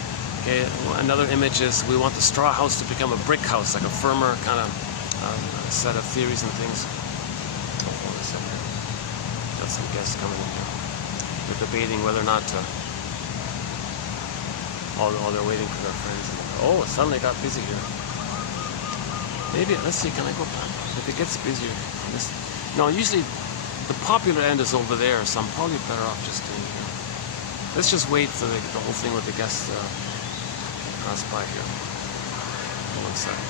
Okay, another image is we want the straw house to become a brick house, like a firmer kind of set of theories and things. Hold on a second. Got some guests coming in here. They're debating whether or not to. Oh, they're waiting for their friends. Oh, it suddenly got busy here. Maybe, let's see, can I go back? If it gets busier. No, usually the popular end is over there, so I'm probably better off just staying here. Let's just wait for the whole thing with the guests pass by here. Hold on a second.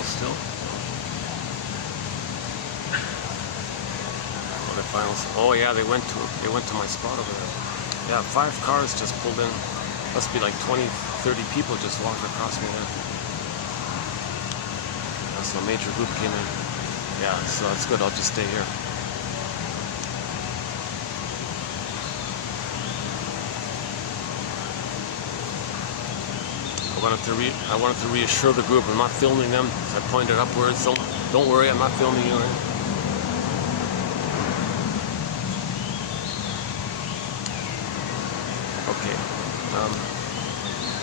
Still. Oh, the finals. Oh yeah, they went to my spot over there. Yeah, 5 cars just pulled in. Must be like 20, 30 people just walked across me there. Yeah, so a major group came in. Yeah, so that's good. I'll just stay here. I wanted to reassure the group I'm not filming them. So I pointed upwards. Don't worry, I'm not filming you. Okay,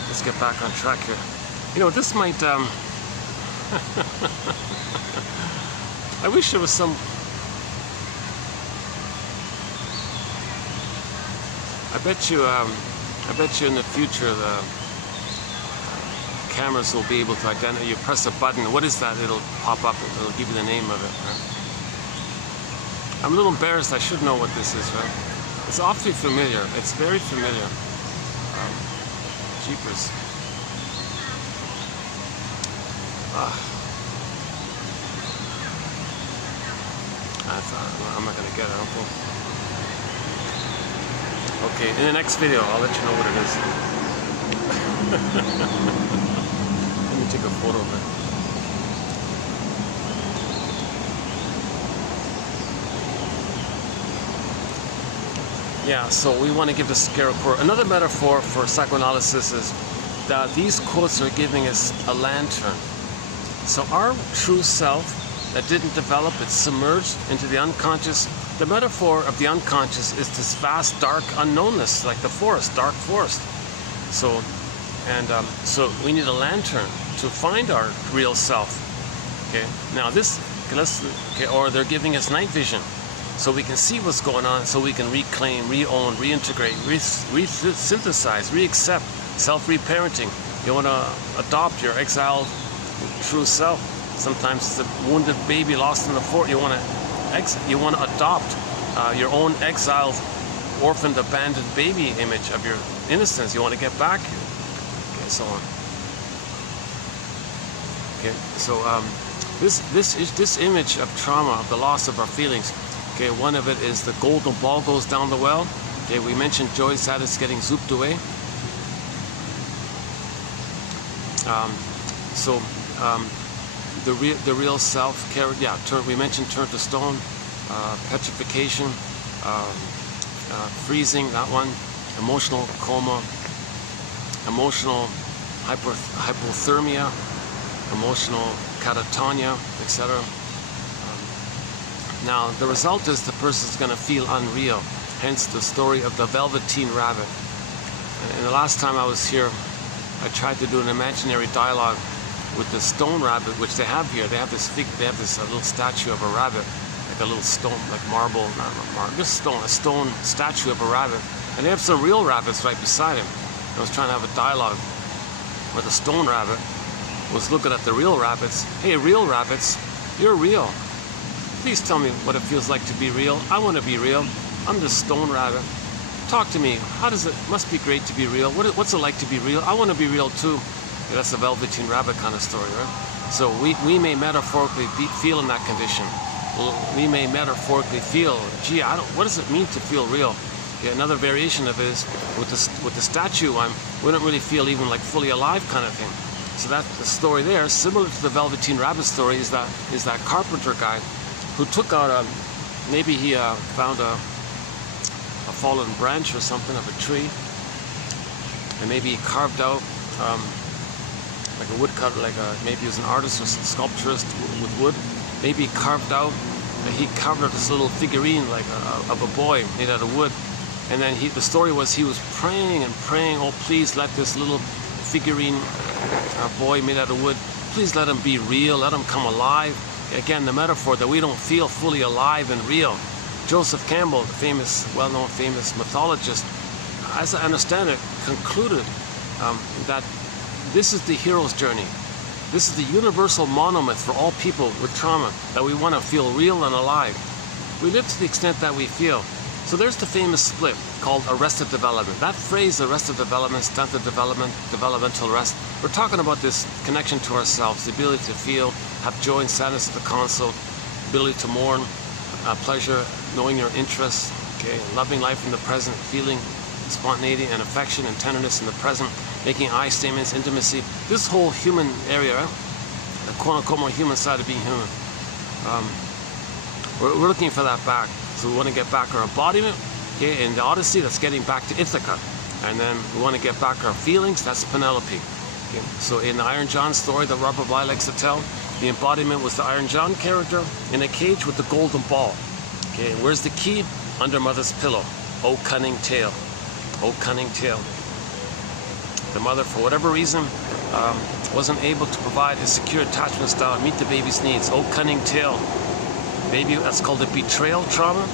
let's get back on track here. You know, this might. I wish there was some. I bet you in the future the cameras will be able to identify. You press a button, what is that? It'll pop up, it'll give you the name of it. Right? I'm a little embarrassed, I should know what this is, right? It's awfully familiar, it's very familiar. Jeepers. I'm not going to get it, I don't think. Okay, in the next video, I'll let you know what it is. Let me take a photo of it. Yeah, so we want to give the scarecrow. Another metaphor for psychoanalysis is that these quotes are giving us a lantern. So our true self that didn't develop, it's submerged into the unconscious. The metaphor of the unconscious is this vast, dark unknownness, like the forest, dark forest. So we need a lantern to find our real self. Okay. Now or they're giving us night vision, so we can see what's going on, so we can reclaim, re-own, reintegrate, re-synthesize, re-accept, self-reparenting. You want to adopt your exiled true self. Sometimes it's a wounded baby lost in the fort. You want to adopt your own exiled, orphaned, abandoned baby image of your innocence. You want to get back. So on. Okay, so this image of trauma, of the loss of our feelings. Okay, one of it is the golden ball goes down the well. Okay, we mentioned Joy Zadis getting zooped away. The real self, we mentioned turn to stone, petrification, freezing, that one, emotional coma, emotional hypothermia, emotional catatonia, etc. Now, the result is the person's going to feel unreal, hence the story of the Velveteen Rabbit. And the last time I was here, I tried to do an imaginary dialogue with the stone rabbit, which they have here. They have this little statue of a rabbit. I like a little stone, like marble, not marble, just stone, a stone statue of a rabbit. And they have some real rabbits right beside him. I was trying to have a dialogue with a stone rabbit. Was looking at the real rabbits. Hey, real rabbits, you're real. Please tell me what it feels like to be real. I want to be real. I'm this stone rabbit. Talk to me. How does it? Must be great to be real. What's it like to be real? I want to be real too. Yeah, that's a Velveteen Rabbit kind of story, right? So we may metaphorically feel in that condition. We may metaphorically feel, gee, what does it mean to feel real? Yeah, another variation of it is with the statue. We don't really feel even like fully alive kind of thing. So that's the story there, similar to the Velveteen Rabbit story, is that carpenter guy who took out maybe he found a fallen branch or something of a tree, and maybe he carved out like a woodcutter, maybe he was an artist or sculpturist with wood. Maybe he carved out this little figurine of a boy made out of wood, and then the story was he was praying and praying, oh please let this little figurine boy made out of wood, please let him be real, let him come alive. Again, the metaphor that we don't feel fully alive and real. Joseph Campbell, the well-known famous mythologist, as I understand it, concluded that this is the hero's journey. This is the universal monomyth for all people with trauma, that we want to feel real and alive. We live to the extent that we feel. So there's the famous split called arrested development. That phrase, arrested development, stunted development, developmental rest, we're talking about this connection to ourselves, the ability to feel, have joy and sadness at the console, ability to mourn, pleasure, knowing your interests, okay, loving life in the present, feeling spontaneity and affection and tenderness in the present, making I statements, intimacy. This whole human area, the quote-unquote more human side of being human, we're looking for that back. So we want to get back our embodiment. Okay, in the Odyssey, that's getting back to Ithaca. And then we want to get back our feelings, that's Penelope. Okay, so in the Iron John story that Robert Bly likes to tell, the embodiment was the Iron John character in a cage with the golden ball. Okay, where's the key? Under mother's pillow. Oh, cunning tale. Oh, cunning tale. The mother, for whatever reason, wasn't able to provide a secure attachment style and meet the baby's needs. Oh, cunning tale. Baby, that's called a betrayal trauma.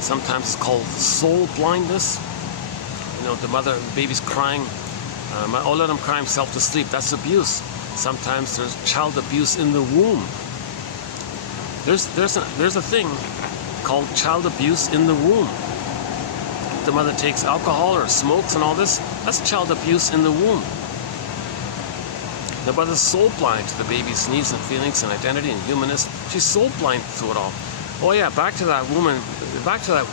Sometimes it's called soul blindness. You know, the baby's crying. Oh, let him cry himself to sleep. That's abuse. Sometimes there's child abuse in the womb. There's a thing called child abuse in the womb. The mother takes alcohol or smokes and all this. That's child abuse in the womb. The mother's soul blind to the baby's needs and feelings and identity and humanness. She's soul blind to it all. Oh yeah, back to that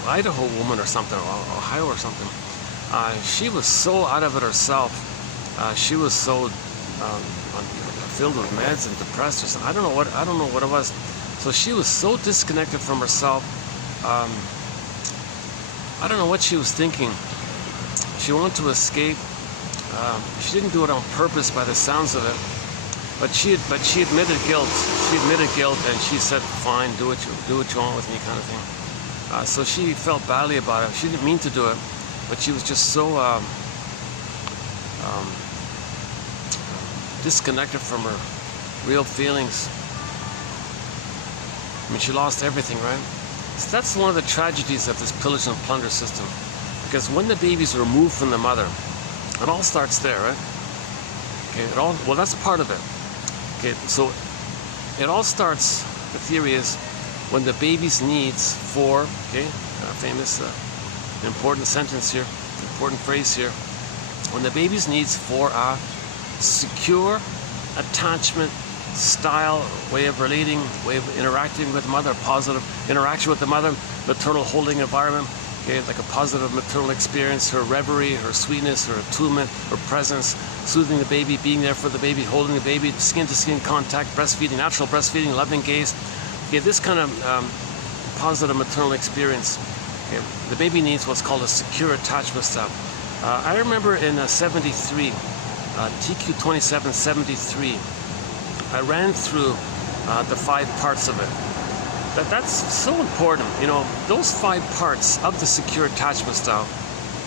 Idaho woman or something, or Ohio or something. She was so out of it herself. She was so filled with meds and depressed or something. I don't know what it was. So she was so disconnected from herself. I don't know what she was thinking. She wanted to escape. She didn't do it on purpose by the sounds of it, but she admitted guilt. She admitted guilt, and she said, "Fine, do what you want with me," kind of thing. So she felt badly about it. She didn't mean to do it, but she was just so disconnected from her real feelings. I mean, she lost everything, right? So that's one of the tragedies of this pillage and plunder system, because when the babies are removed from the mother, it all starts there, right? Okay, well, that's part of it. Okay, so it all starts, the theory is, when the baby's needs for, okay, famous, important sentence here, important phrase here, when the baby's needs for a secure attachment style, way of relating, way of interacting with the mother, positive interaction with the mother, maternal holding environment, okay, like a positive maternal experience, her reverie, her sweetness, her attunement, her presence, soothing the baby, being there for the baby, holding the baby, skin-to-skin contact, breastfeeding, natural breastfeeding, loving gaze. Okay, this kind of positive maternal experience. Okay, the baby needs what's called a secure attachment style. I remember in 73, TQ 2773, I ran through the 5 parts of it. That's so important. You know, those 5 parts of the secure attachment style,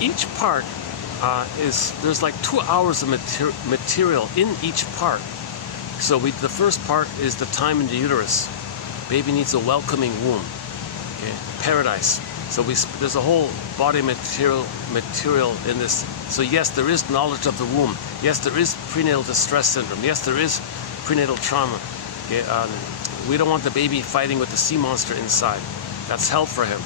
each part there's like 2 hours of material in each part. So the first part is the time in the uterus. Baby needs a welcoming womb. Okay? Paradise. So there's a whole body material in this. So yes, there is knowledge of the womb. Yes, there is prenatal distress syndrome. Yes, there is prenatal trauma. Okay? We don't want the baby fighting with the sea monster inside. That's hell for him.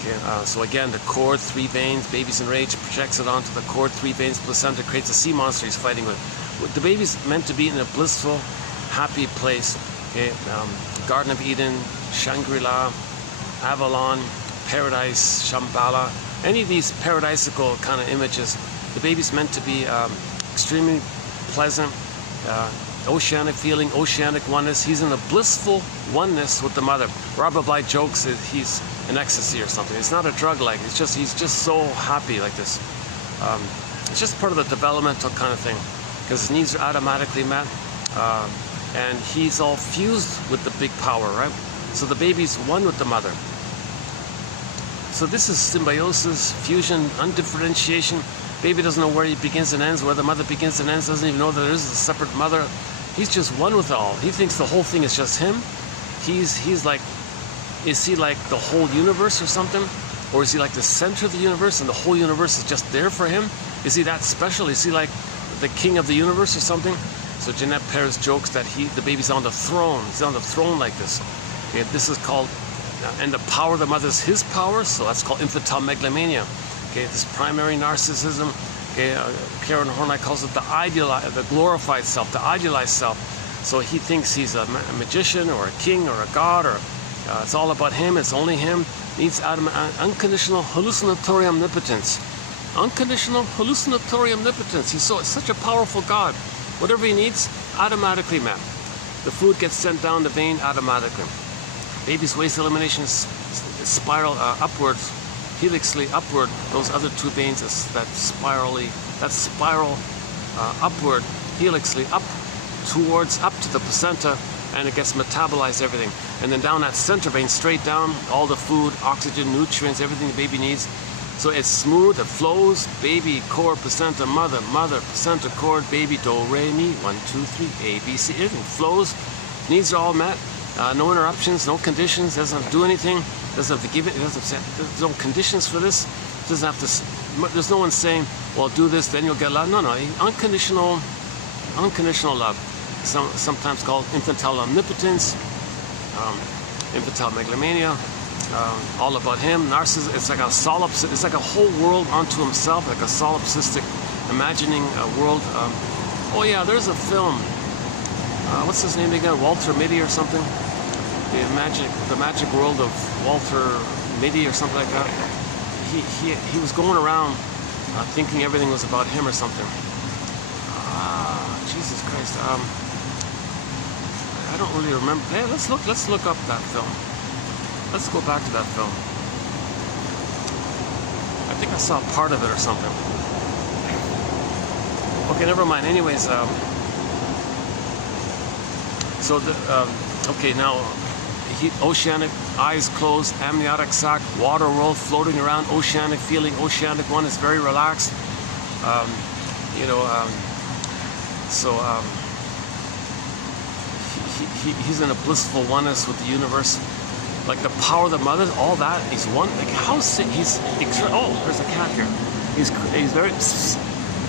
Okay? So again, the cord, 3 veins, baby's enraged, projects it onto the cord, 3 veins, placenta, creates a sea monster he's fighting with. The baby's meant to be in a blissful, happy place. Okay? Garden of Eden, Shangri-La, Avalon, Paradise, Shambhala, any of these paradisical kind of images. The baby's meant to be extremely pleasant, oceanic feeling, oceanic oneness. He's in a blissful oneness with the mother. Robert Bly jokes that he's in ecstasy or something. It's not a drug like, he's just so happy like this. It's just part of the developmental kind of thing, because his needs are automatically met, and he's all fused with the big power, right? So the baby's one with the mother. So this is symbiosis, fusion, undifferentiation. Baby doesn't know where he begins and ends, where the mother begins and ends, doesn't even know that there is a separate mother. He's just one with all. He thinks the whole thing is just him. He's like, is he like the whole universe or something? Or is he like the center of the universe and the whole universe is just there for him? Is he that special? Is he like the king of the universe or something? So Jeanette Pears jokes that the baby's on the throne. He's on the throne like this. Okay, this is called, and the power of the mother is his power, so that's called infantile megalomania. Okay, this primary narcissism. Okay, Karen Horney calls it the glorified self, the idealized self. So he thinks he's a magician or a king or a god, or it's all about him, it's only him. Needs unconditional hallucinatory omnipotence. Unconditional hallucinatory omnipotence. He's such a powerful God. Whatever he needs, automatically met. The food gets sent down the vein automatically. Baby's waste elimination spiral upwards, helixly upward. Those other 2 veins, that spiral upward, helixly up to the placenta, and it gets metabolized, everything. And then down that center vein, straight down, all the food, oxygen, nutrients, everything the baby needs. So it's smooth, it flows, baby, cord, placenta, mother, placenta, cord, baby, do, re, mi, 1, 2, 3, A, B, C, everything flows, needs are all met, no interruptions, no conditions, doesn't have to do anything, doesn't have to give it, there's no conditions for this, doesn't have to, there's no one saying, well, do this, then you'll get love. No, unconditional love. Sometimes called infantile omnipotence, infantile megalomania, all about him. Narcissism, it's like it's like a whole world unto himself, like a solipsistic, imagining a world. Oh yeah, there's a film. What's his name again? Walter Mitty or something? The magic world of Walter Mitty or something like that. He was going around thinking everything was about him or something. Jesus Christ. I don't really remember. Hey, let's look up that film. Let's go back to that film. I think I saw part of it or something. Okay, never mind. Anyways, so okay, now oceanic, eyes closed, amniotic sac, water world, floating around, oceanic feeling, oceanic one is very relaxed. He's in a blissful oneness with the universe. Like the power of the mother, all that, he's one. Like how sick, oh, there's a cat here. He's very,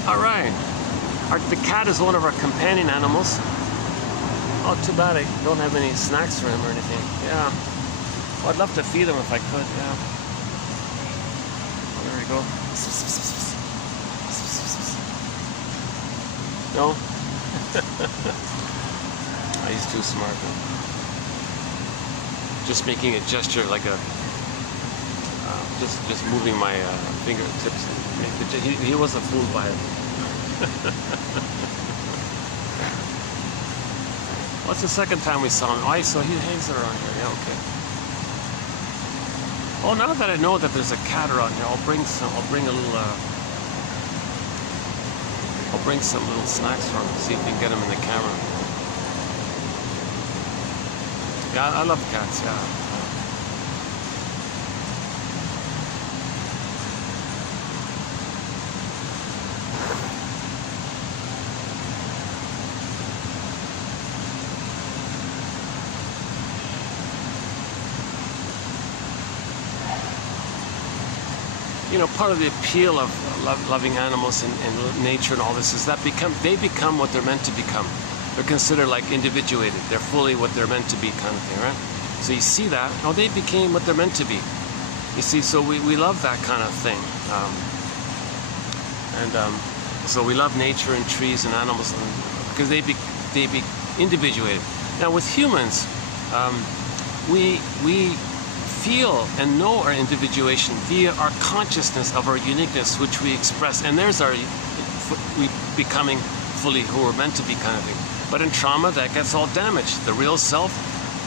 all right. The cat is one of our companion animals. Oh, too bad I don't have any snacks for him or anything. Yeah. Well, I'd love to feed him if I could, yeah. Oh, there we go. No? Oh, he's too smart, though. Just making a gesture like a, just moving my fingertips. He wasn't fooled by it. What's the second time we saw him? Oh, so he hangs around here. Yeah, okay. Oh, now that I know that there's a cat around here, I'll bring some little snacks for him. See if we can get him in the camera. Yeah, I love cats, yeah. part of the appeal of loving animals and nature and all this is that they become what they're meant to become. They're considered like individuated. They're fully what they're meant to be, kind of thing, right? So you see that, they became what they're meant to be. You see, so we love that kind of thing. So we love nature and trees and animals because they be individuated. Now with humans, we feel and know our individuation via our consciousness of our uniqueness, which we express, and there's our we becoming fully who we're meant to be, kind of thing. But in trauma, that gets all damaged. The real self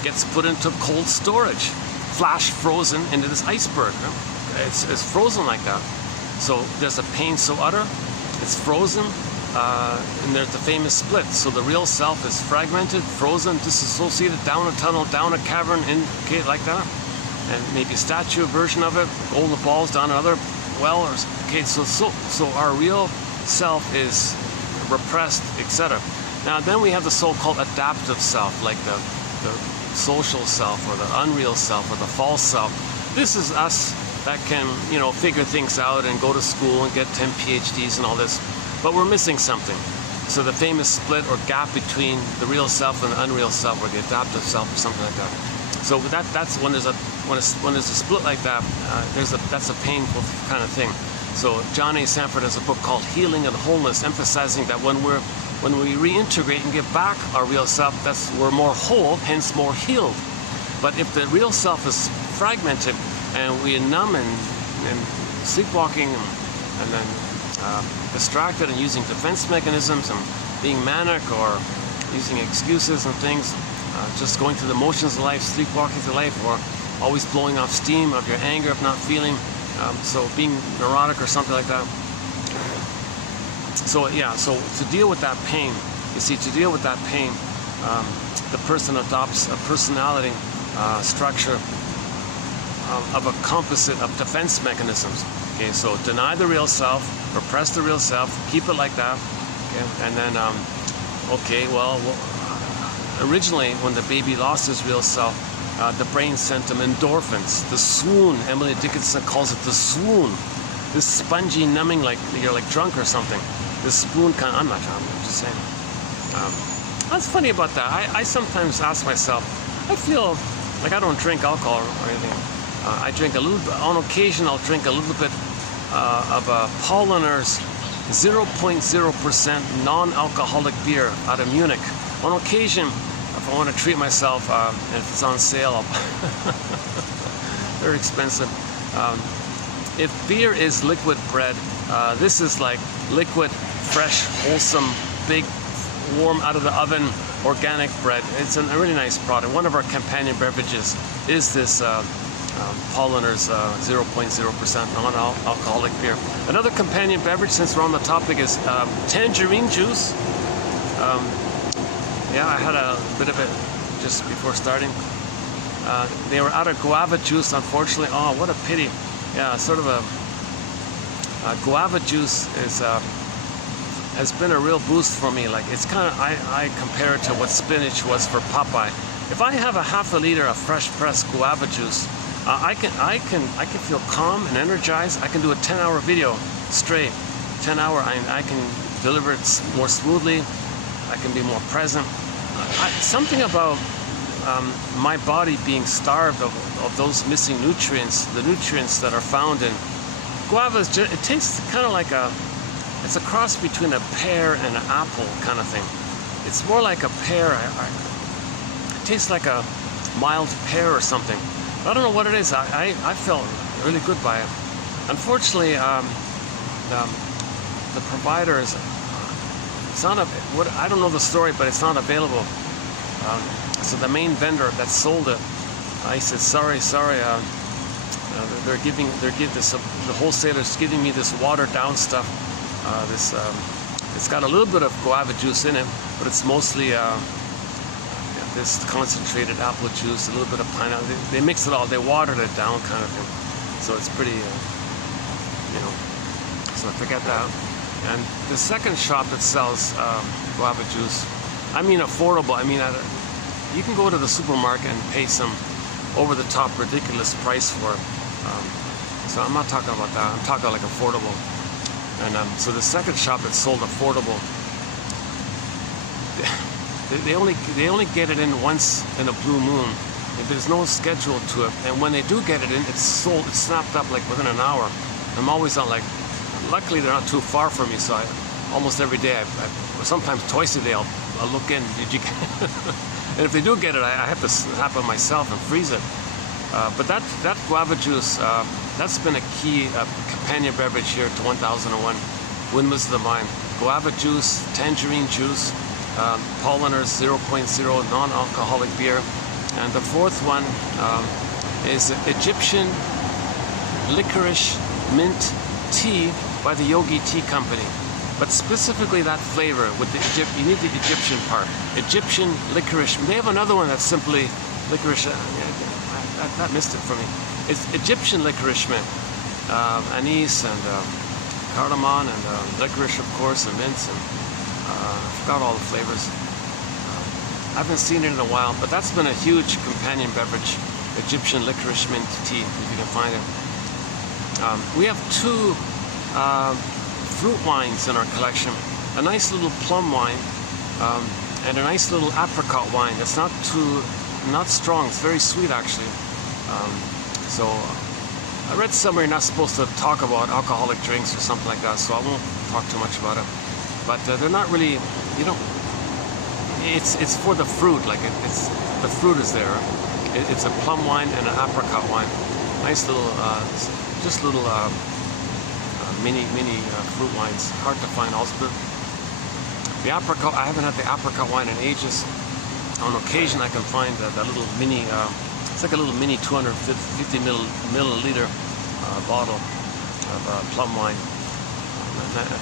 gets put into cold storage, flash frozen into this iceberg. It's frozen like that. So there's a pain so utter, it's frozen, and there's the famous split. So the real self is fragmented, frozen, disassociated, down a tunnel, down a cavern, like that. And maybe a statue version of it, golden balls down another well, or so our real self is repressed, etc. Now then we have the so-called adaptive self, like the social self, or the unreal self, or the false self. This is us that can, figure things out and go to school and get 10 PhDs and all this, but we're missing something. So the famous split or gap between the real self and the unreal self, or the adaptive self, or something like that. So that's when there's a split like that. That's a painful kind of thing. So John A. Sanford has a book called Healing and Wholeness, emphasizing that when we reintegrate and get back our real self, we're more whole, hence more healed. But if the real self is fragmented and we numb and sleepwalking and then distracted and using defense mechanisms and being manic or using excuses and things, just going through the motions of life, sleepwalking through life, or always blowing off steam of your anger of not feeling, so being neurotic or something like that. So to deal with that pain, the person adopts a personality structure of a composite of defense mechanisms. Okay, so deny the real self, repress the real self, keep it like that, okay, and then originally, when the baby lost his real self, the brain sent him endorphins. The swoon, Emily Dickinson calls it the swoon. This spongy numbing, like you're like drunk or something. This spoon kind of, I'm not drunk, I'm just saying. That's funny about that. I sometimes ask myself, I feel like I don't drink alcohol or anything. I drink a little bit, on occasion I'll drink a little bit of Paulaner's 0.0% non-alcoholic beer out of Munich. On occasion, if I want to treat myself, and if it's on sale, very expensive. If beer is liquid bread, this is like liquid, fresh, wholesome, big, warm out of the oven, organic bread. It's a really nice product. One of our companion beverages is this Paulaner's 0.0% non-alcoholic beer. Another companion beverage, since we're on the topic, is tangerine juice. Yeah, I had a bit of it just before starting. They were out of guava juice, unfortunately. Oh, what a pity. Yeah, sort of a guava juice has been a real boost for me. Like, it's kind of, I compare it to what spinach was for Popeye. If I have a half a liter of fresh pressed guava juice, I can feel calm and energized. I can do a 10-hour video straight. 10-hour, I can deliver it more smoothly. I can be more present. Something about my body being starved of those missing nutrients, the nutrients that are found in guava. It tastes kind of like it's a cross between a pear and an apple kind of thing. It's more like a pear. It tastes like a mild pear or something. I don't know what it is. I felt really good by it. Unfortunately, the provider is, I don't know the story, but it's not available. So the main vendor that sold it, I said, sorry. The wholesaler's giving me this watered down stuff. It's got a little bit of guava juice in it, but it's mostly this concentrated apple juice, a little bit of pineapple. They mix it all. They watered it down, kind of thing. So it's pretty, So forget that. And the second shop that sells guava juice, I mean affordable. I mean, you can go to the supermarket and pay some over-the-top ridiculous price for it. So I'm not talking about that. I'm talking like affordable. And so the second shop that's sold affordable, they only get it in once in a blue moon. There's no schedule to it, and when they do get it in, it's sold. It's snapped up like within an hour. I'm always on like. Luckily, they're not too far from me, so almost every day, sometimes twice a day, I'll look in. Did you get it? And if they do get it, I have to snap it myself and freeze it. But that guava juice, that's been a key companion beverage here to 1001 Windmills of the Mind. Guava juice, tangerine juice, Polliners 0.0 non-alcoholic beer. And the fourth one is Egyptian licorice mint tea by the Yogi Tea Company. But specifically that flavor with the you need the Egyptian part. Egyptian licorice. They have another one that's simply licorice. That missed it for me. It's Egyptian licorice mint. Anise and cardamom and licorice, of course, and mints. And I forgot all the flavors. I haven't seen it in a while, but that's been a huge companion beverage, Egyptian licorice mint tea, if you can find it. We have two fruit wines in our collection. A nice little plum wine and a nice little apricot wine. It's not strong. It's very sweet, actually. So I read somewhere you're not supposed to talk about alcoholic drinks or something like that, so I won't talk too much about it. But they're not really, you know. It's for the fruit, like it's the fruit is there. It's a plum wine and an apricot wine. Nice little, just little mini fruit wines. Hard to find also. The apricot, I haven't had the apricot wine in ages. On occasion, I can find that little mini. It's like a little mini 250 milliliter bottle of plum wine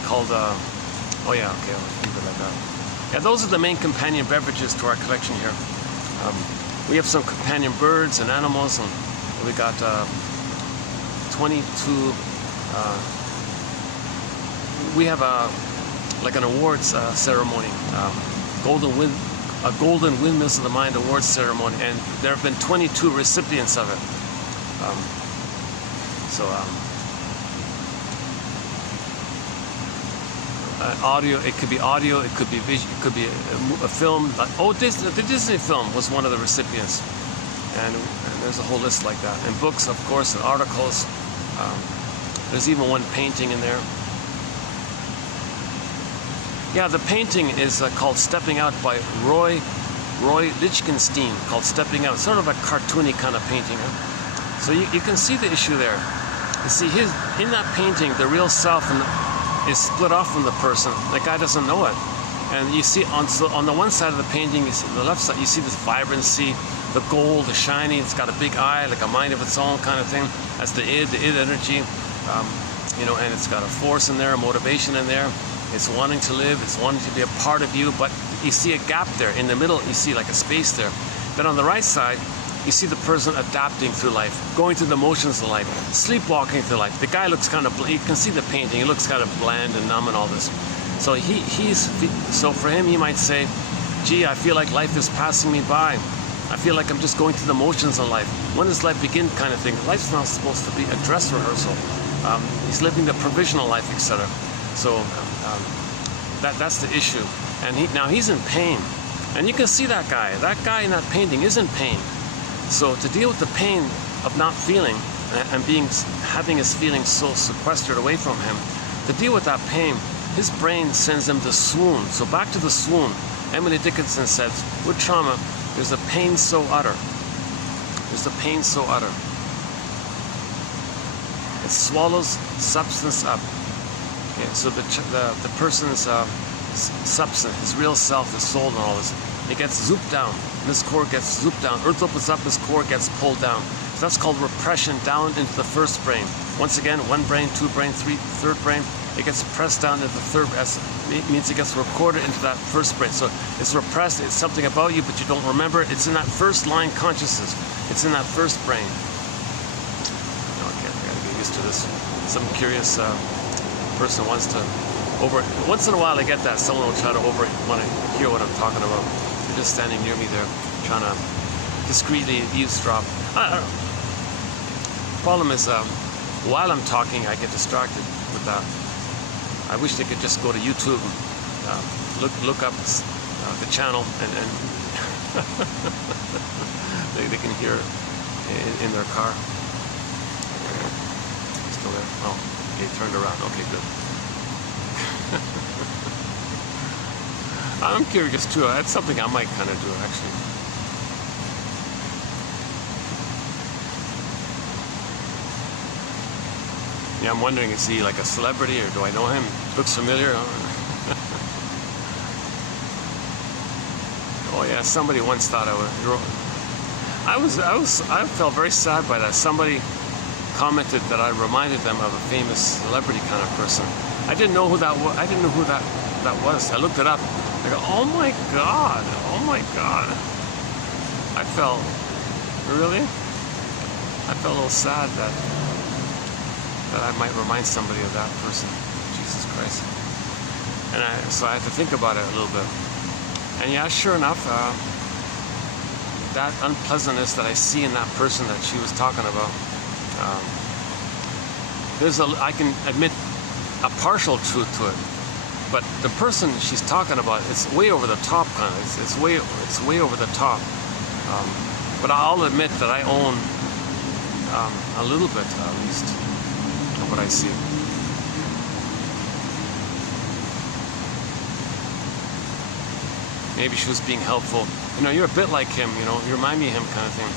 called. Oh yeah, okay, I'll keep it like that. Yeah, those are the main companion beverages to our collection here. We have some companion birds and animals, and we got 22. We have like an awards ceremony, a Golden Windmills of the Mind awards ceremony, and there have been 22 recipients of it. Audio, it could be audio, it could be vision, it could be a film. The Disney film was one of the recipients, and there's a whole list like that. And books, of course, and articles. There's even one painting in there. Yeah, the painting is called "Stepping Out" by Roy Lichtenstein. Called "Stepping Out." Sort of a cartoony kind of painting. So you can see the issue there. You see, in that painting, the real self is split off from the person. The guy doesn't know it. And you see on the one side of the painting, you see, the left side, you see this vibrancy, the gold, the shiny. It's got a big eye, like a mind of its own kind of thing. That's the id energy, you know, and it's got a force in there, a motivation in there. It's wanting to live, it's wanting to be a part of you, but you see a gap there. In the middle, you see like a space there. Then on the right side, you see the person adapting through life, going through the motions of life, sleepwalking through life. The guy looks kind of, you can see the painting, he looks kind of bland and numb and all this. So so for him, he might say, gee, I feel like life is passing me by. I feel like I'm just going through the motions of life. When does life begin kind of thing? Life's not supposed to be a dress rehearsal. He's living the provisional life, etc. So that's the issue. And now he's in pain. And you can see that guy. That guy in that painting is in pain. So to deal with the pain of not feeling and having his feelings so sequestered away from him, to deal with that pain, his brain sends him to swoon. So back to the swoon. Emily Dickinson says, with trauma, there's a pain so utter. There's a pain so utter. It swallows substance up. Okay, so the person's substance, his real self, his soul and all this, it gets zooped down. This core gets zooped down. Earth opens up, this core gets pulled down. So that's called repression down into the first brain. Once again, one brain, two brain, third brain, it gets pressed down into the third. It means it gets recorded into that first brain. So it's repressed, it's something about you, but you don't remember it. It's in that first line consciousness. It's in that first brain. Okay, I gotta get used to this. Some curious person wants to once in a while I get that. Someone will try to want to hear what I'm talking about. They're just standing near me there, trying to discreetly eavesdrop. I don't know. Problem is, while I'm talking, I get distracted with that. I wish they could just go to YouTube, look up the channel, and they can hear in their car. Still there? Oh, okay, turned around. Okay, good. I'm curious too. That's something I might kind of do, actually. Yeah, I'm wondering, is he like a celebrity, or do I know him? Looks familiar. Oh yeah, somebody once thought I felt very sad by that. Somebody commented that I reminded them of a famous celebrity kind of person. I didn't know who that was. I didn't know who that was. I looked it up. I go, oh my God, oh my God. I felt, really? I felt a little sad that I might remind somebody of that person. Jesus Christ. And so I had to think about it a little bit. And yeah, sure enough, that unpleasantness that I see in that person that she was talking about, I can admit a partial truth to it, but the person she's talking about, it's way over the top, kind of. It's way over the top. But I'll admit that I own a little bit, at least, of what I see. Maybe she was being helpful. You know, you're a bit like him, you know, you remind me of him, kind of thing.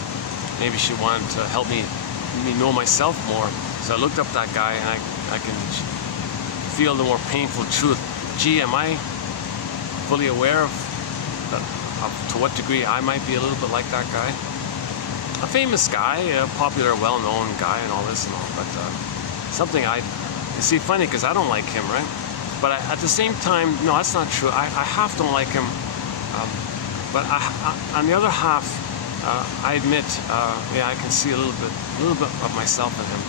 Maybe she wanted to help me know myself more. So I looked up that guy, and I can feel the more painful truth. Gee, am I fully aware of to what degree I might be a little bit like that guy? A famous guy, a popular, well-known guy, and all this and all, but something you see, funny, because I don't like him, right? But at the same time, no, that's not true. I half don't like him, but on the other half, I admit, yeah, I can see a little bit of myself in him.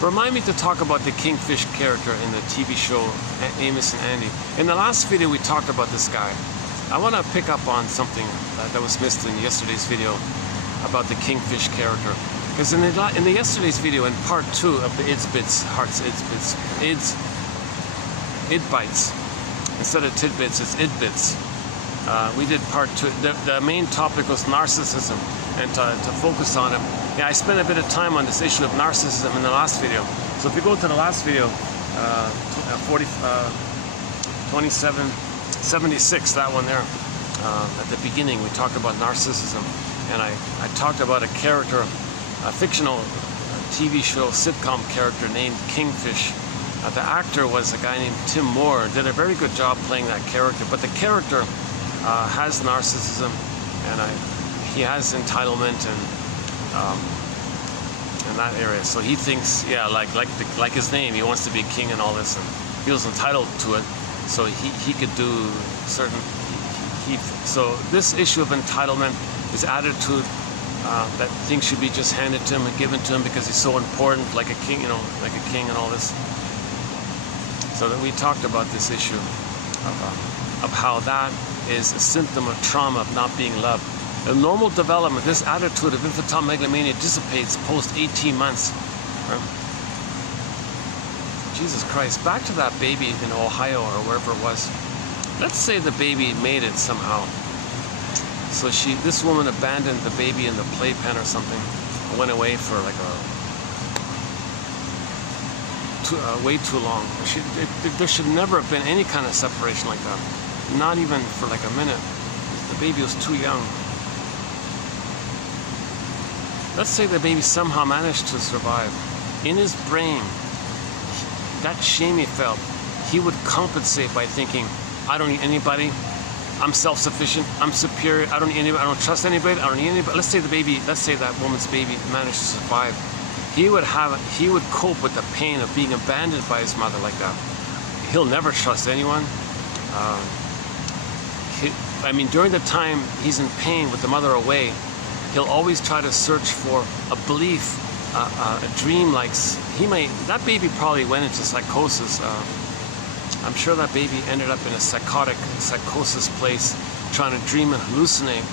Remind me to talk about the Kingfish character in the TV show Amos and Andy. In the last video, we talked about this guy. I want to pick up on something that was missed in yesterday's video about the Kingfish character. Because in the yesterday's video, in part 2 of the Hart's Id Bites, instead of tidbits, it's Id Bits. We did part 2. The main topic was narcissism, and to focus on it. Yeah, I spent a bit of time on this issue of narcissism in the last video. So if you go to the last video, 2776, that one there, at the beginning we talked about narcissism, and I talked about a character, a fictional TV show sitcom character named Kingfish. The actor was a guy named Tim Moore. Did a very good job playing that character, but the character has narcissism, and he has entitlement and in that area. So he thinks, yeah, like his name, he wants to be king and all this, and feels entitled to it. So he could do certain. So this issue of entitlement, his attitude that things should be just handed to him and given to him because he's so important, like a king, you know, like a king and all this. So that we talked about this issue of how that is a symptom of trauma, of not being loved. In normal development, this attitude of infantile megalomania dissipates post 18 months. Right? Jesus Christ, back to that baby in Ohio or wherever it was. Let's say the baby made it somehow. So this woman abandoned the baby in the playpen or something, went away for like way too long. There should never have been any kind of separation like that. Not even for like a minute. The baby was too young. Let's say the baby somehow managed to survive. In his brain, that shame he felt, he would compensate by thinking, I don't need anybody, I'm self-sufficient, I'm superior, I don't need anybody, I don't trust anybody, I don't need anybody. Let's say that woman's baby managed to survive. He would cope with the pain of being abandoned by his mother like that. He'll never trust anyone. I mean, during the time he's in pain with the mother away, he'll always try to search for a belief, a dream. Like that baby probably went into psychosis. I'm sure that baby ended up in a psychosis place, trying to dream and hallucinate.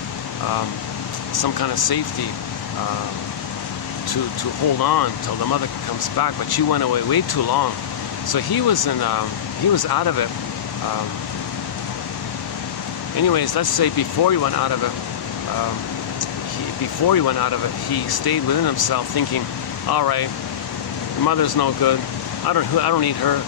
some kind of safety to hold on till the mother comes back, but she went away way too long. So he was out of it. Anyways, let's say before he went out of it, he stayed within himself, thinking, all right, the mother's no good. I don't need her.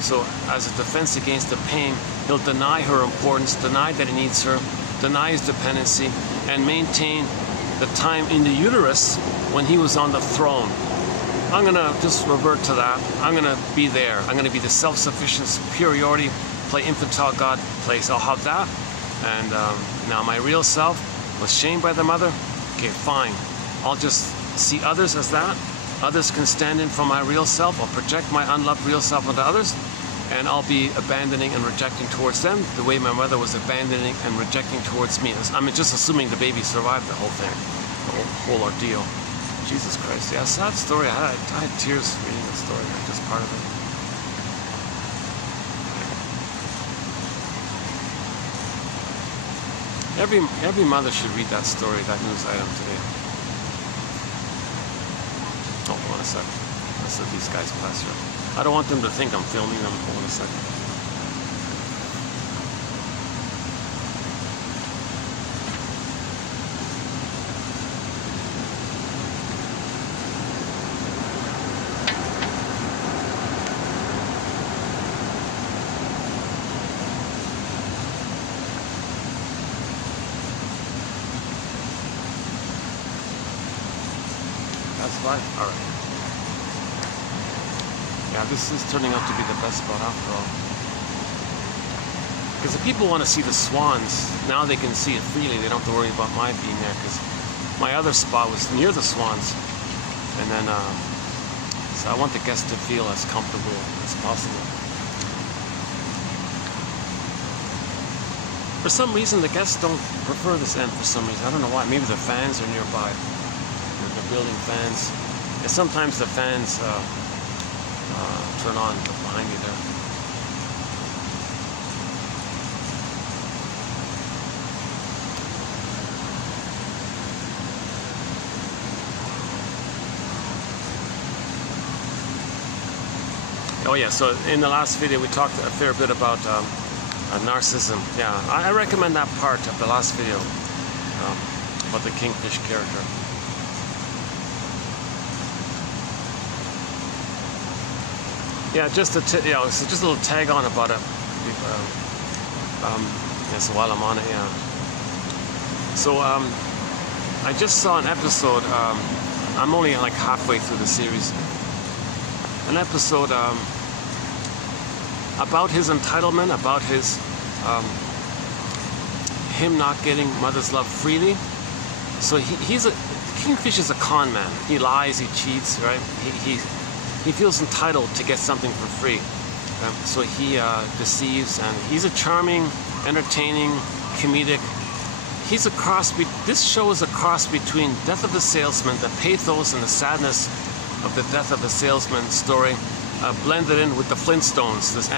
So as a defense against the pain, he'll deny her importance, deny that he needs her, deny his dependency, and maintain the time in the uterus when he was on the throne. I'm going to just revert to that. I'm going to be there. I'm going to be the self-sufficient superiority, play infantile God place. I'll have that. And now my real self was shamed by the mother. Okay, fine. I'll just see others as that. Others can stand in for my real self. I'll project my unloved real self onto others. And I'll be abandoning and rejecting towards them the way my mother was abandoning and rejecting towards me. I'm just assuming the baby survived the whole thing, the whole ordeal. Jesus Christ, yeah, sad story. I had tears reading the story, just part of it. Every mother should read that story, that news item today. Oh, hold on a sec. Let's let these guys pass here. I don't want them to think I'm filming them. Hold on a second. That's fine. All right. Yeah, this is turning out to be the best spot after all. Because if people want to see the swans, now they can see it freely. They don't have to worry about my being there, because my other spot was near the swans. And then, so I want the guests to feel as comfortable as possible. For some reason, the guests don't prefer this end for some reason. I don't know why. Maybe the fans are nearby. The building fans. And sometimes the fans turn on behind me there. Oh yeah, so in the last video we talked a fair bit about narcissism. Yeah, I recommend that part of the last video about the kingfish character. Yeah, just a just a little tag on about it. Yes, while I'm on it, yeah. So I just saw an episode. I'm only like halfway through the series. An episode about his entitlement, about his him not getting mother's love freely. So kingfish is a con man. He lies, he cheats, right? He feels entitled to get something for free. So he deceives, and he's a charming, entertaining, comedic. He's a cross. This show is a cross between Death of the Salesman, the pathos and the sadness of the Death of the Salesman story, blended in with the Flintstones. This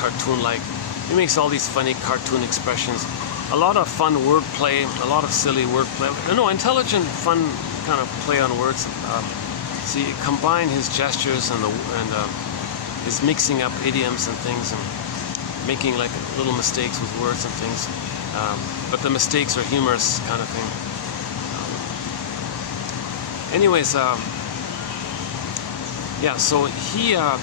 cartoon-like. He makes all these funny cartoon expressions. A lot of fun wordplay, a lot of silly wordplay. No, intelligent, fun kind of play on words. So you combine his gestures and his mixing up idioms and things, and making like little mistakes with words and things. But the mistakes are humorous kind of thing. Anyways, yeah. So he had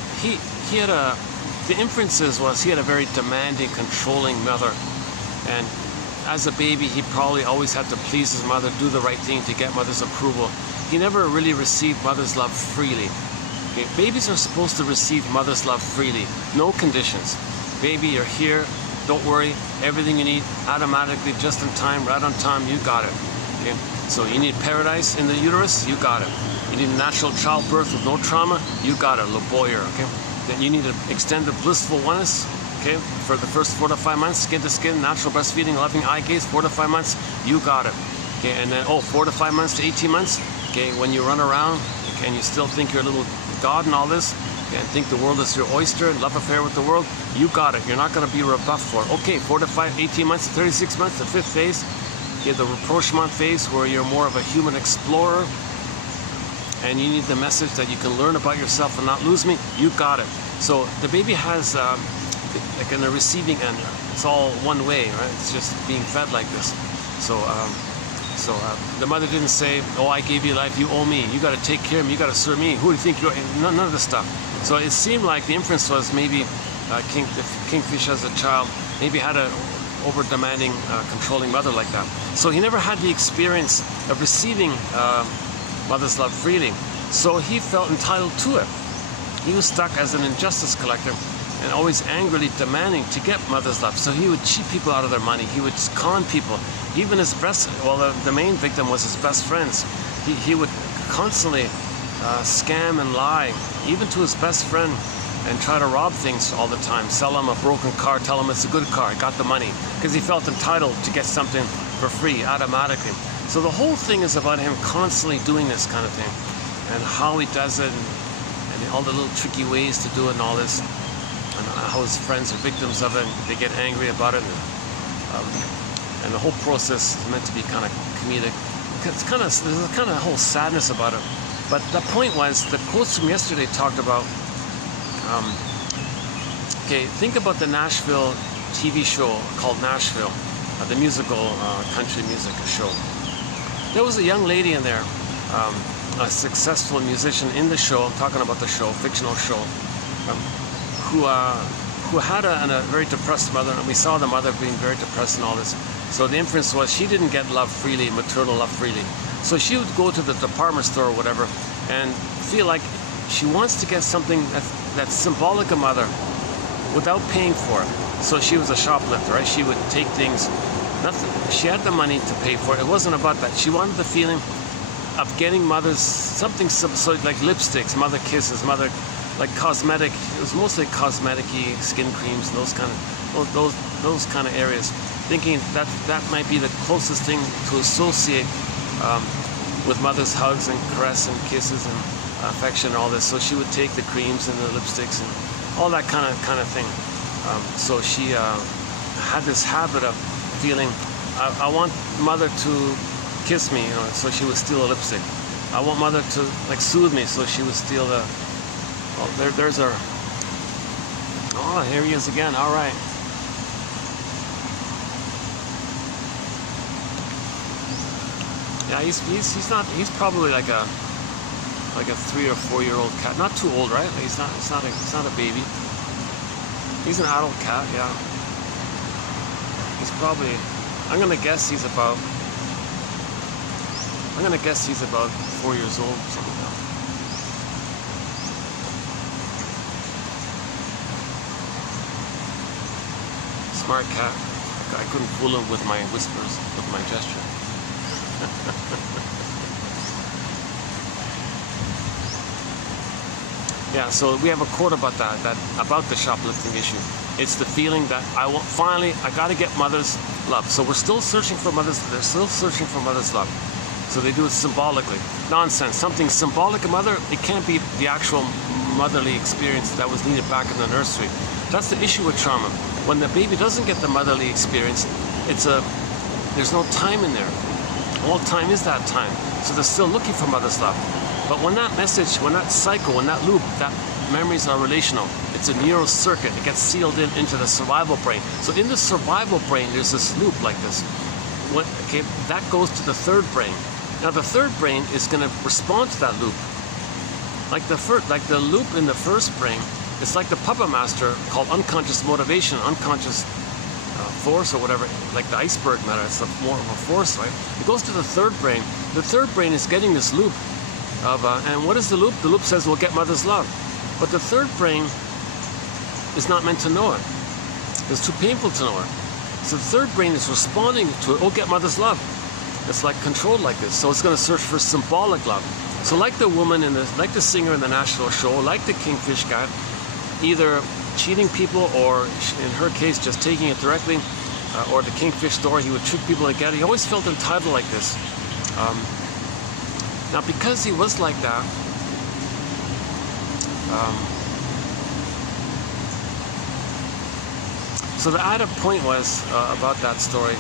the inferences was he had a very demanding, controlling mother, and as a baby he probably always had to please his mother, do the right thing to get mother's approval. He never really received mother's love freely. Okay? Babies are supposed to receive mother's love freely, no conditions. Baby, you're here, don't worry, everything you need, automatically, just in time, right on time, you got it. Okay? So you need paradise in the uterus, you got it. You need natural childbirth with no trauma, you got it, Le Boyer, okay? Then you need an extended blissful oneness, okay? For the first 4 to 5 months, skin to skin, natural breastfeeding, loving eye gaze, 4 to 5 months, you got it. Okay, and then, 4 to 5 months to 18 months, okay, when you run around, okay, and you still think you're a little god and all this, okay, and think the world is your oyster, love affair with the world, you got it. You're not going to be rebuffed for it. Okay, 4 to 5, 18 months to 36 months, the 5th phase, You have the rapprochement phase where you're more of a human explorer and you need the message that you can learn about yourself and not lose me. You got it. So the baby has like in the receiving end, it's all one way, right? It's just being fed like this. So the mother didn't say, oh, I gave you life, you owe me, you got to take care of me, you got to serve me, who do you think you are? None of this stuff. So it seemed like the inference was maybe Kingfish as a child maybe had a over-demanding, controlling mother like that. So he never had the experience of receiving mother's love freely. So he felt entitled to it. He was stuck as an injustice collector and always angrily demanding to get mother's love. So he would cheat people out of their money. He would con people. Even his best, well, the main victim was his best friends. He would constantly scam and lie, even to his best friend, and try to rob things all the time. Sell him a broken car, tell him it's a good car, got the money, because he felt entitled to get something for free automatically. So the whole thing is about him constantly doing this kind of thing, and how he does it, and all the little tricky ways to do it and all this, and how his friends are victims of it, and they get angry about it, and the whole process is meant to be kind of comedic. It's kind of, there's a kind of whole sadness about it. But the point was, the quotes from yesterday talked about, okay, think about the Nashville TV show called Nashville, the musical country music show. There was a young lady in there, a successful musician in the show, I'm talking about the show, fictional show, who had a very depressed mother, and we saw the mother being very depressed and all this. So the inference was she didn't get love freely, maternal love freely. So she would go to the department store or whatever and feel like she wants to get something that's symbolic of mother without paying for it. So she was a shoplifter, right? She would take things, nothing. She had the money to pay for it. It wasn't about that. She wanted the feeling of getting mother's something so like lipsticks, mother kisses, mother like cosmetic. It was mostly cosmetic-y, skin creams, those kind of areas. Thinking that might be the closest thing to associate with mother's hugs and caress and kisses and affection and all this. So she would take the creams and the lipsticks and all that kind of thing. So she had this habit of feeling, I want mother to kiss me, you know, so she would steal a lipstick. I want mother to like soothe me, so she would steal the. Oh, there's her. Oh, here he is again. All right. Yeah, he's probably like a 3 or 4 year old cat. Not too old, right? It's not a baby. He's an adult cat, yeah. He's probably, I'm gonna guess he's about 4 years old, something like that. Smart cat. I couldn't fool him with my whispers, with my gesture. Yeah, so we have a quote about about the shoplifting issue. It's the feeling that finally I got to get mother's love. So we're still searching for mother's. They're still searching for mother's love. So they do it symbolically. Nonsense. Something symbolic of mother. It can't be the actual motherly experience that was needed back in the nursery. That's the issue with trauma. When the baby doesn't get the motherly experience, there's no time in there. All time is that time. So they're still looking for mother's love. But when that message, when that cycle, when that loop, that memories are relational, it's a neural circuit. It gets sealed into the survival brain. So in the survival brain, there's this loop like this. That goes to the third brain. Now the third brain is going to respond to that loop. Like the loop in the first brain, it's like the puppet master called unconscious motivation, unconscious force or whatever, like the iceberg matter. It's more of a force, right? It goes to the third brain. The third brain is getting this loop of, and what is the loop? The loop says we'll get mother's love. But the third brain is not meant to know it. It's too painful to know it. So the third brain is responding to it, oh, get mother's love. It's like controlled like this. So it's going to search for symbolic love. So like the woman like the singer in the Nashville show, like the Kingfish guy, either cheating people or in her case just taking it directly, or the Kingfish story, he would trick people to get it. He always felt entitled like this. Now because he was like that, so the added point was about that story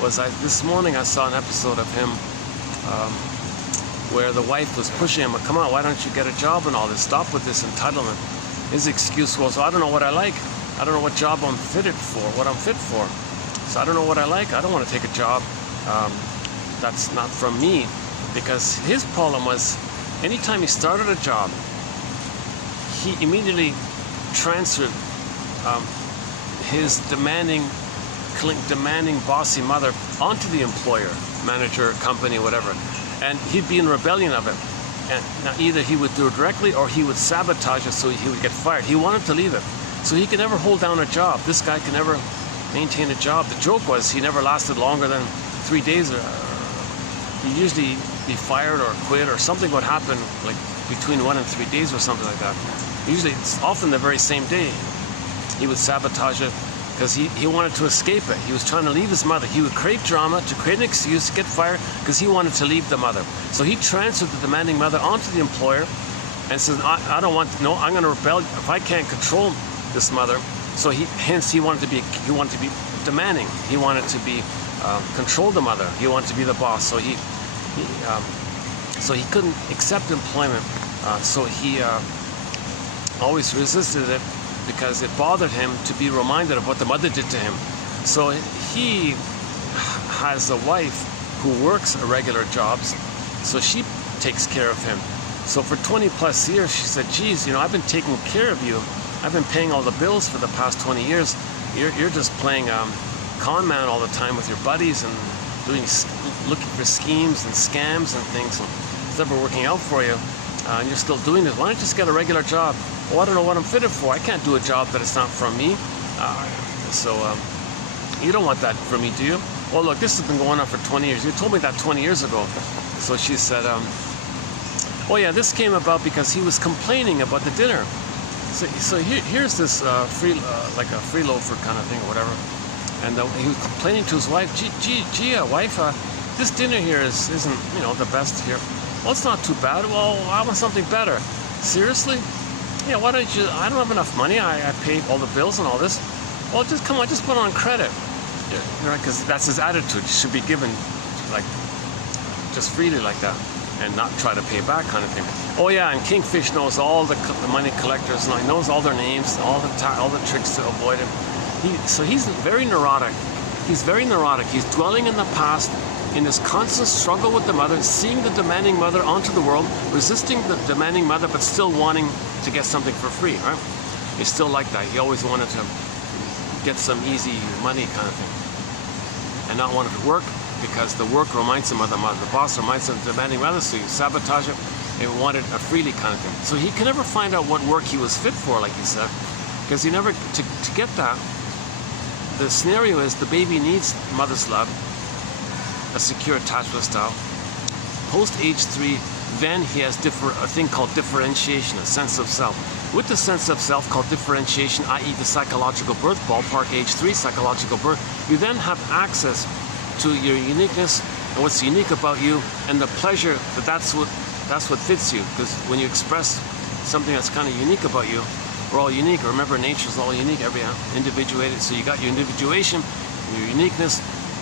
was this morning I saw an episode of him where the wife was pushing him, come on, why don't you get a job and all this? Stop with this entitlement. His excuse was, I don't know what I like. I don't know what job I'm fitted for, what I'm fit for. So I don't know what I like. I don't want to take a job that's not from me. Because his problem was, anytime he started a job, he immediately transferred his demanding, bossy mother onto the employer, manager, company, whatever. And he'd be in rebellion of it. And now either he would do it directly or he would sabotage it so he would get fired. He wanted to leave it. So he could never hold down a job. This guy could never maintain a job. The joke was he never lasted longer than 3 days. He'd usually be fired or quit, or something would happen like between 1 and 3 days or something like that. Usually it's often the very same day. He would sabotage it because he wanted to escape it. He was trying to leave his mother. He would create drama to create an excuse to get fired because he wanted to leave the mother. So he transferred the demanding mother onto the employer and said, I don't want, no, I'm going to rebel if I can't control this mother. So he wanted to be demanding. He wanted to be control the mother. He wanted to be the boss. So he couldn't accept employment. So he always resisted it because it bothered him to be reminded of what the mother did to him. So he has a wife who works irregular jobs, so she takes care of him. So for 20 plus years, she said, geez, you know, I've been taking care of you. I've been paying all the bills for the past 20 years. You're just playing con man all the time with your buddies and looking for schemes and scams and things. And it's never working out for you. And you're still doing this. Why don't you just get a regular job? Oh, I don't know what I'm fitted for. I can't do a job that is not from me. You don't want that from me, do you? Well, look, this has been going on for 20 years. You told me that 20 years ago. So she said, oh yeah, this came about because he was complaining about the dinner. So here's this like a freeloader kind of thing or whatever. And he was complaining to his wife, gee, wife, this dinner here isn't, you know, the best here. Well, it's not too bad. Well, I want something better. Seriously? Yeah, why don't you, I don't have enough money. I pay all the bills and all this. Well, just come on, just put it on credit. Yeah, you know, because that's his attitude. It should be given, like, just freely like that and not try to pay back kind of thing. Oh yeah, and Kingfish knows all the money collectors and he knows all their names, all the tricks to avoid him. So he's very neurotic. He's very neurotic. He's dwelling in the past, in this constant struggle with the mother, seeing the demanding mother onto the world, resisting the demanding mother, but still wanting to get something for free, right? He's still like that. He always wanted to get some easy money kind of thing, and not wanted to work because the work reminds him of the mother. The boss reminds him of the demanding mother, so you sabotage it and wanted a freely kind of thing. So he can never find out what work he was fit for, like he said, because he never, to get that, the scenario is the baby needs mother's love, a secure attachment style. Post age 3, then he has a thing called differentiation, a sense of self. With the sense of self called differentiation, i.e. the psychological birth, ballpark age 3, psychological birth, you then have access to your uniqueness and what's unique about you and the pleasure that's what fits you. Because when you express something that's kind of unique about you, we're all unique. Remember, nature's all unique, every individuated. So you got your individuation, your uniqueness.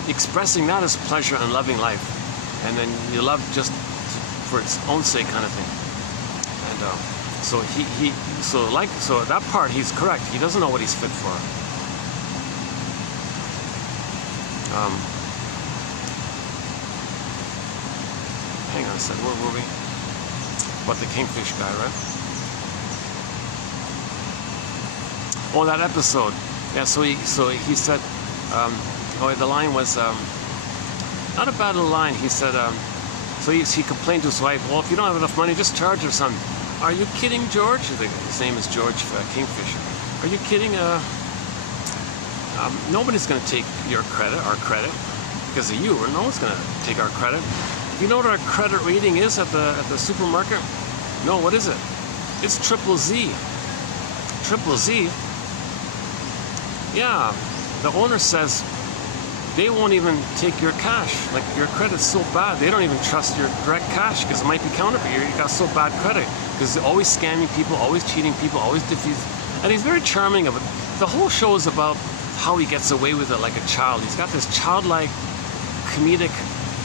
Expressing that is pleasure and loving life, and then you love just for its own sake, kind of thing. And so that part he's correct. He doesn't know what he's fit for. Hang on a second. Where were we? About the Kingfish guy, right? Oh, that episode. Yeah. So he said. The line was not a bad little line. He said, so he complained to his wife, well, if you don't have enough money, just charge her some. Are you kidding, George? His name is George Kingfisher. Are you kidding? Nobody's going to take our credit, because of you, or no one's going to take our credit. You know what our credit rating is at the supermarket? No, what is it? It's triple Z. Triple Z? Yeah, the owner says, they won't even take your cash. Like, your credit's so bad, they don't even trust your direct cash because it might be counterfeit. You got so bad credit because they're always scamming people, always cheating people, always defeating. And he's very charming of it. The whole show is about how he gets away with it like a child. He's got this childlike comedic,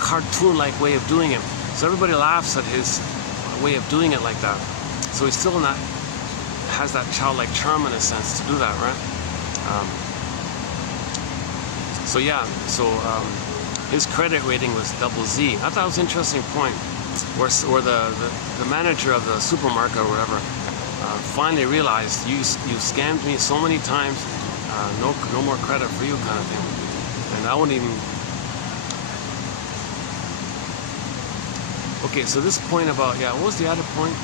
cartoon-like way of doing it. So everybody laughs at his way of doing it like that. So he's still not has that childlike charm in a sense to do that, right? So yeah, his credit rating was Z. I thought it was an interesting point, where the manager of the supermarket or whatever finally realized, you scammed me so many times, no more credit for you, kind of thing. And I wouldn't even. Okay, so this point about, what was the other point?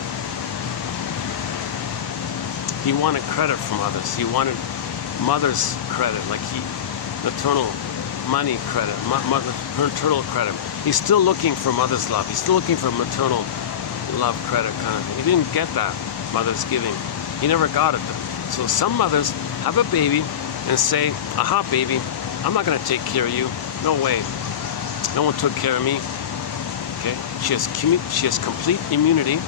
He wanted credit from others. He wanted mother's credit, like maternal money credit, maternal credit. He's still looking for mother's love. He's still looking for maternal love credit, kind of thing. He didn't get that mother's giving. He never got it. So some mothers have a baby and say, aha, baby, I'm not going to take care of you. No way. No one took care of me. Okay, she has complete immunity.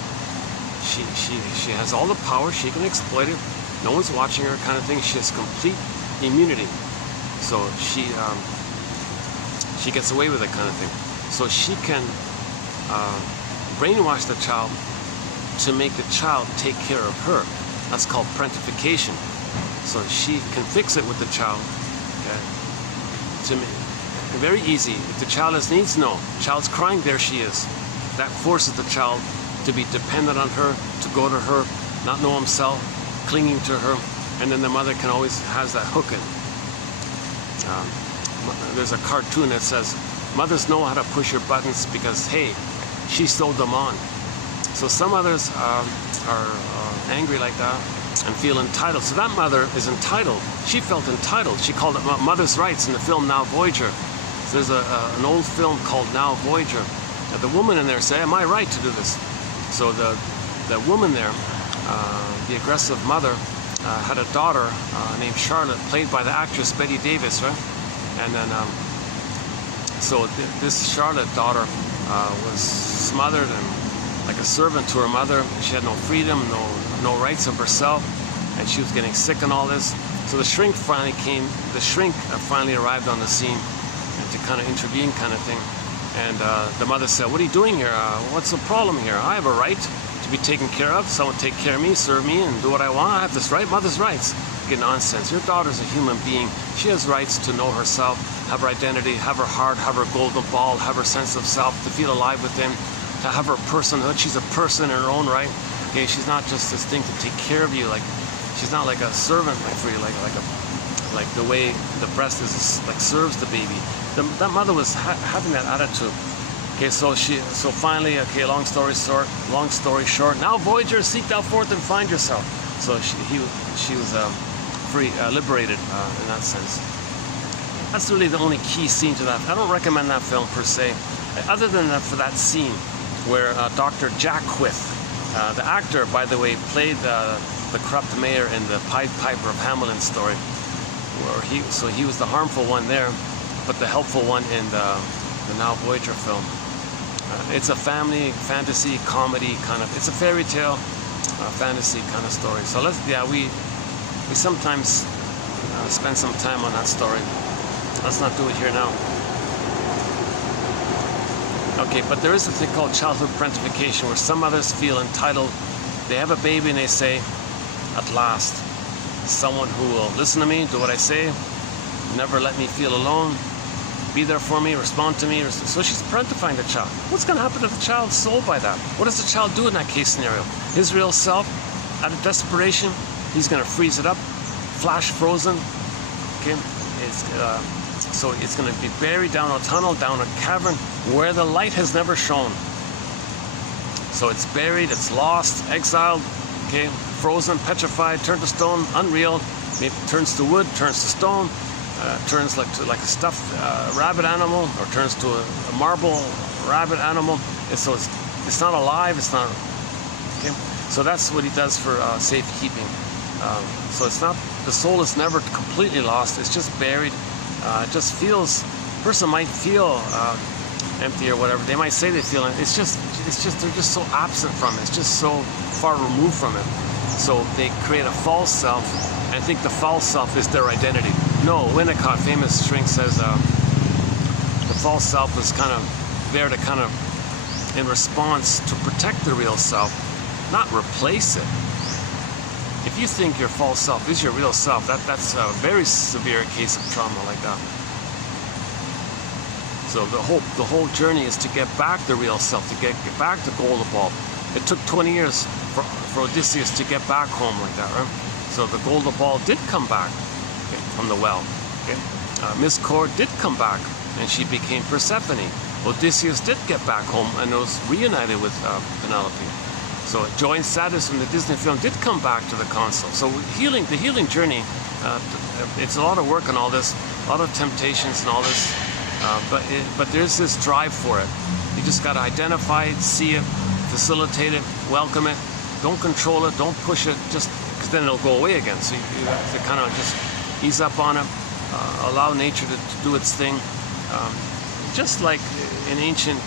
She has all the power. She can exploit it. No one's watching her, kind of thing. She has complete immunity, so she gets away with it, kind of thing. So she can brainwash the child to make the child take care of her. That's called parentification. So she can fix it with the child. Okay, very easy. If the child has needs, no. Child's crying, there she is. That forces the child to be dependent on her, to go to her, not know himself, clinging to her, and then the mother can always has that hook in. There's a cartoon that says, mothers know how to push your buttons because, hey, she sewed them on. So some mothers are angry like that and feel entitled. So that mother is entitled. She felt entitled. She called it mother's rights in the film Now Voyager. So there's an old film called Now Voyager. The woman in there said, am I right to do this? So the woman there, the aggressive mother, had a daughter named Charlotte, played by the actress Betty Davis, right? And then, so this Charlotte daughter was smothered and like a servant to her mother. She had no freedom, no rights of herself, and she was getting sick and all this. So the shrink finally came. The shrink finally arrived on the scene to kind of intervene, kind of thing. And the mother said, what are you doing here? What's the problem here? I have a right to be taken care of. Someone take care of me, serve me, and do what I want. I have this right, mother's rights. Get nonsense. Your daughter's a human being. She has rights to know herself, have her identity, have her heart, have her golden ball, have her sense of self, to feel alive within, to have her personhood. She's a person in her own right. Okay, she's not just this thing to take care of you. Like, she's not like a servant, like for you, like the way the breast is like serves the baby. That mother was having that attitude. Okay, so finally, okay, long story short, now Voyager, seek thou forth and find yourself. So she was free, liberated in that sense. That's really the only key scene to that. I don't recommend that film per se, other than that, for that scene where Dr. Jack Whiff, the actor, by the way, played the corrupt mayor in the Pied Piper of Hamelin story, where he was the harmful one there, but the helpful one in the Now Voyager film. It's a family fantasy comedy kind of. It's a fairy tale fantasy kind of story. So we sometimes spend some time on that story. Let's not do it here now. Okay, but there is a thing called childhood parentification, where some mothers feel entitled. They have a baby and they say, at last, someone who will listen to me, do what I say, never let me feel alone, be there for me, respond to me. So she's parentifying the child. What's going to happen to the child's soul by that? What does the child do in that case scenario? His real self, out of desperation, he's going to freeze it up, flash frozen. Okay, so it's going to be buried down a tunnel, down a cavern, where the light has never shone. So it's buried, it's lost, exiled, okay, frozen, petrified, turned to stone, unreal. Maybe turns to wood, turns to stone. Turns like a stuffed rabbit animal, or turns to a marble rabbit animal. It's not alive. It's not. Okay, so that's what he does for safekeeping. So it's not, the soul is never completely lost. It's just buried. It just feels. A person might feel empty or whatever. They might say they feel it. It's just they're just so absent from it. It's just so far removed from it. So they create a false self and think the false self is their identity. No, Winnicott, famous shrink, says the false self is kind of there to kind of, in response, to protect the real self, not replace it. If you think your false self is your real self, that's a very severe case of trauma like that. So the whole journey is to get back the real self, to get back the golden ball. It took 20 years for Odysseus to get back home like that, right? So the golden ball did come back, okay, from the well. Okay? Miss Cord did come back, and she became Persephone. Odysseus did get back home and was reunited with Penelope. So joy and sadness from the Disney film did come back to the console. So the healing journey, it's a lot of work on all this, a lot of temptations and all this, but there's this drive for it. You just got to identify it, see it, facilitate it, welcome it. Don't control it, don't push it, just because then it'll go away again. So you have to kind of just ease up on it, allow nature to do its thing. Just like in ancient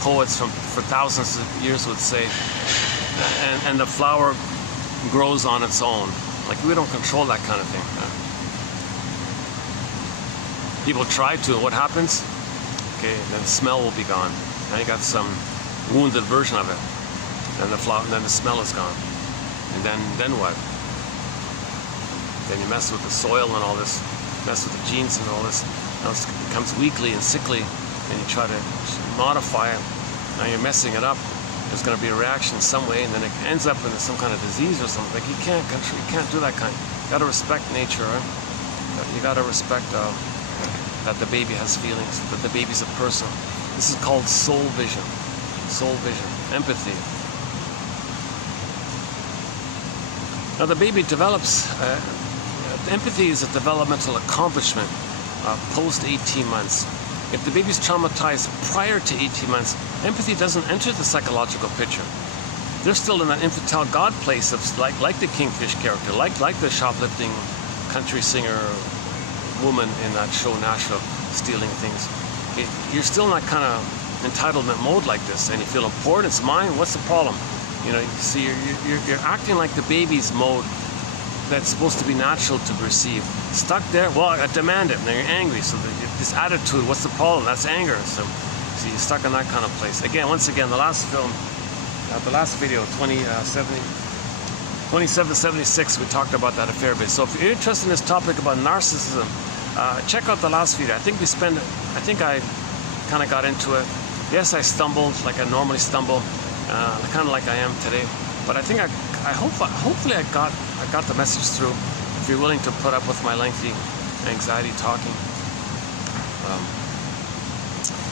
poets for thousands of years would say, and the flower grows on its own. Like, we don't control that kind of thing. People try to, what happens? Okay, then the smell will be gone. Now you got some wounded version of it. Then the smell is gone. And then what? Then you mess with the soil and all this, mess with the genes and all this. Now it becomes weakly and sickly, and you try to modify it. Now you're messing it up. There's going to be a reaction some way, and then it ends up in some kind of disease or something. Like, you can't do that kind. You got to respect nature, right? You got to respect that the baby has feelings, that the baby's a person. This is called soul vision. Soul vision, empathy. Now the baby develops. Empathy is a developmental accomplishment post 18 months. If the baby's traumatized prior to 18 months, empathy doesn't enter the psychological picture. They're still in that infantile God place of like the Kingfish character, like the shoplifting country singer woman in that show Nashville, stealing things. You're still in that kind of entitlement mode like this, and you feel important. It's mine. What's the problem? You know, so you're acting like the baby's mode that's supposed to be natural to perceive. Stuck there, well, I demand it. Now you're angry, so this attitude, what's the problem? That's anger. So you're stuck in that kind of place. Again, once again, the last film, the last video, 2776, we talked about that a fair bit. So if you're interested in this topic about narcissism, check out the last video. I think I kind of got into it. Yes, I stumbled like I normally stumble, kind of like I am today. But I think hopefully I got the message through. If you're willing to put up with my lengthy anxiety talking.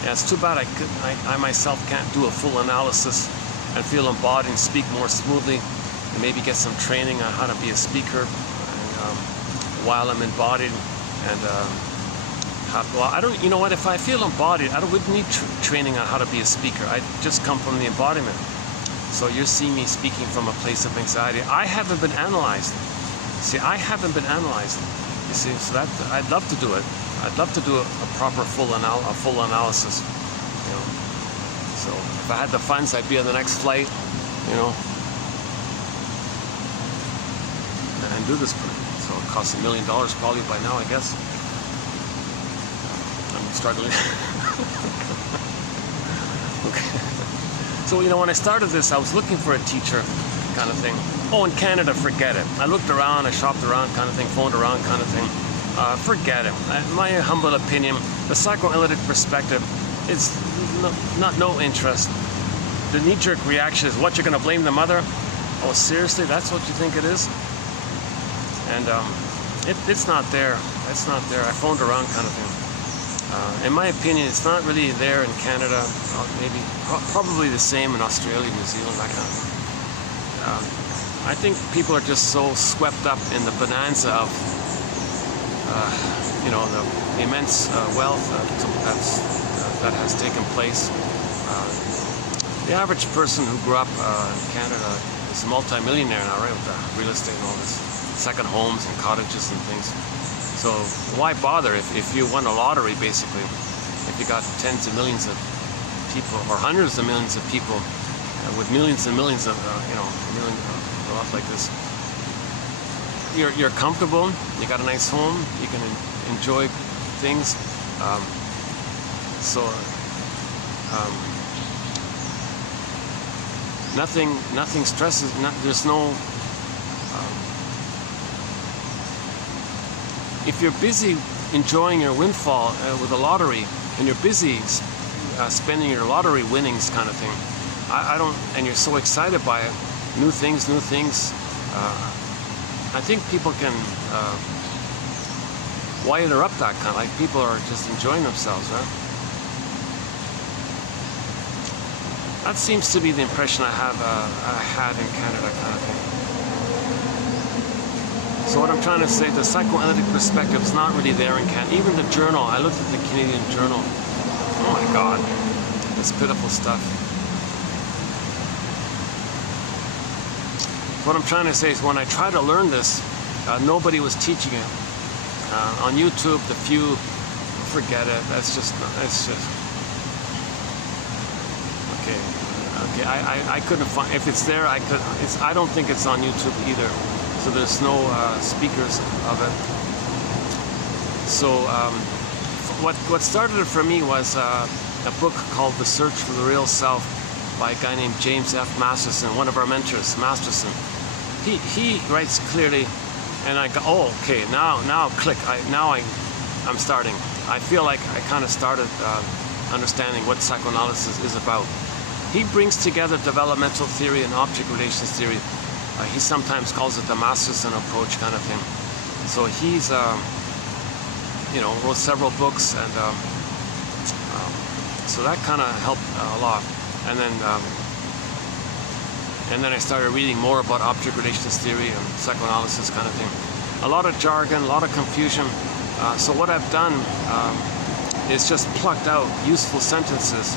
Yeah, it's too bad I myself can't do a full analysis and feel embodied and speak more smoothly, and maybe get some training on how to be a speaker while I'm embodied. And well, I don't. You know what? If I feel embodied, I wouldn't need training on how to be a speaker. I just come from the embodiment. So you're seeing me speaking from a place of anxiety. I haven't been analyzed. See, I haven't been analyzed. You see, so that I'd love to do it. I'd love to do a proper full analysis. You know, so if I had the funds, I'd be on the next flight. You know, and do this. So it costs $1 million probably by now, I guess. I'm struggling. Okay. So, you know, when I started this, I was looking for a teacher kind of thing. Oh, in Canada, forget it. I looked around, I shopped around kind of thing, phoned around kind of thing. Forget it. In my humble opinion, the psychoanalytic perspective is no interest. The knee-jerk reaction is, what, you're going to blame the mother? Oh, seriously? That's what you think it is? And it's not there. It's not there. I phoned around kind of thing. In my opinion, it's not really there in Canada. Maybe, probably the same in Australia, New Zealand, that kind of thing. I think people are just so swept up in the bonanza of, you know, the immense wealth that has taken place. The average person who grew up in Canada is a multi-millionaire now, right, with the real estate and all this, second homes and cottages and things. So why bother if you won a lottery, basically? If you got tens of millions of people, or hundreds of millions of people, with millions and millions of, you know, stuff like this. You're comfortable, you got a nice home, you can enjoy things. So nothing stresses. There's no. If you're busy enjoying your windfall with a lottery, and you're busy spending your lottery winnings, kind of thing, I don't. And you're so excited by it, new things. I think people can. Why interrupt that kind of, like, people are just enjoying themselves, right? That seems to be the impression I had in Canada, kind of thing. So what I'm trying to say, the psychoanalytic perspective is not really there in Canada. Even the journal, I looked at the Canadian journal. Oh my God, it's pitiful stuff. What I'm trying to say is, when I tried to learn this, nobody was teaching it. On YouTube, the few, forget it. It's just. Okay. I couldn't find. If it's there, I could. I don't think it's on YouTube either. So there's no speakers of it. So what started it for me was a book called The Search for the Real Self by a guy named James F. Masterson, one of our mentors, Masterson. He writes clearly. And I go, oh, okay, now click. I'm starting. I feel like I kind of started understanding what psychoanalysis is about. He brings together developmental theory and object relations theory. He sometimes calls it the Masterson approach, kind of thing. So he's, wrote several books, and so that kind of helped a lot. And then I started reading more about object relations theory and psychoanalysis, kind of thing. A lot of jargon, a lot of confusion. So what I've done is just plucked out useful sentences,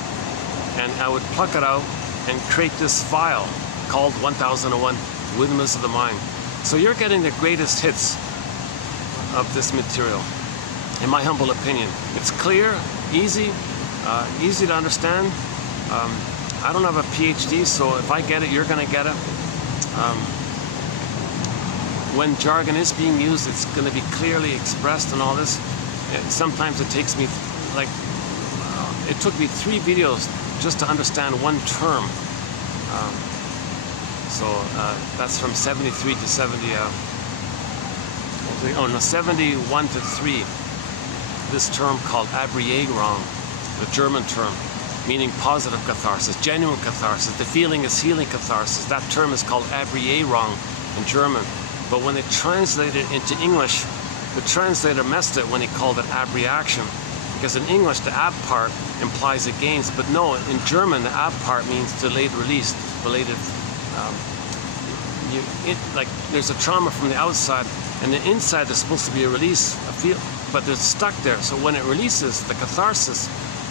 and I would pluck it out and create this file called 1001 Windmills of the Mind. So you're getting the greatest hits of this material, in my humble opinion. It's clear, easy to understand. I don't have a PhD, so if I get it, you're going to get it. When jargon is being used, it's going to be clearly expressed and all this. Sometimes it takes me, it took me 3 videos just to understand one term. That's from 73 to 71 to 3. This term called Abrierung, the German term, meaning positive catharsis, genuine catharsis. The feeling is healing catharsis. That term is called Abrierung in German. But when they translated it into English, the translator messed it when he called it abreaction. Because in English, the ab part implies against, but no, in German, the ab part means delayed release, belated. There's a trauma from the outside, and the inside is supposed to be a release, but it's stuck there. So when it releases, the catharsis,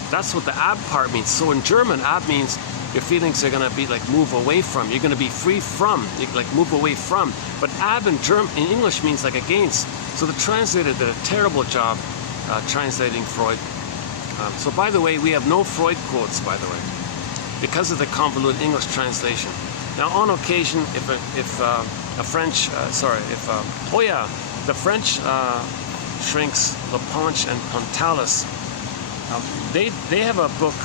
that's what the ab part means. So in German, ab means your feelings are going to be like move away from. You're going to be free from, like move away from. But ab in English means like against. So the translator did a terrible job translating Freud. So by the way, we have no Freud quotes, by the way, because of the convoluted English translation. Now on occasion, if the French shrinks Leponch and Pontalis, they have a book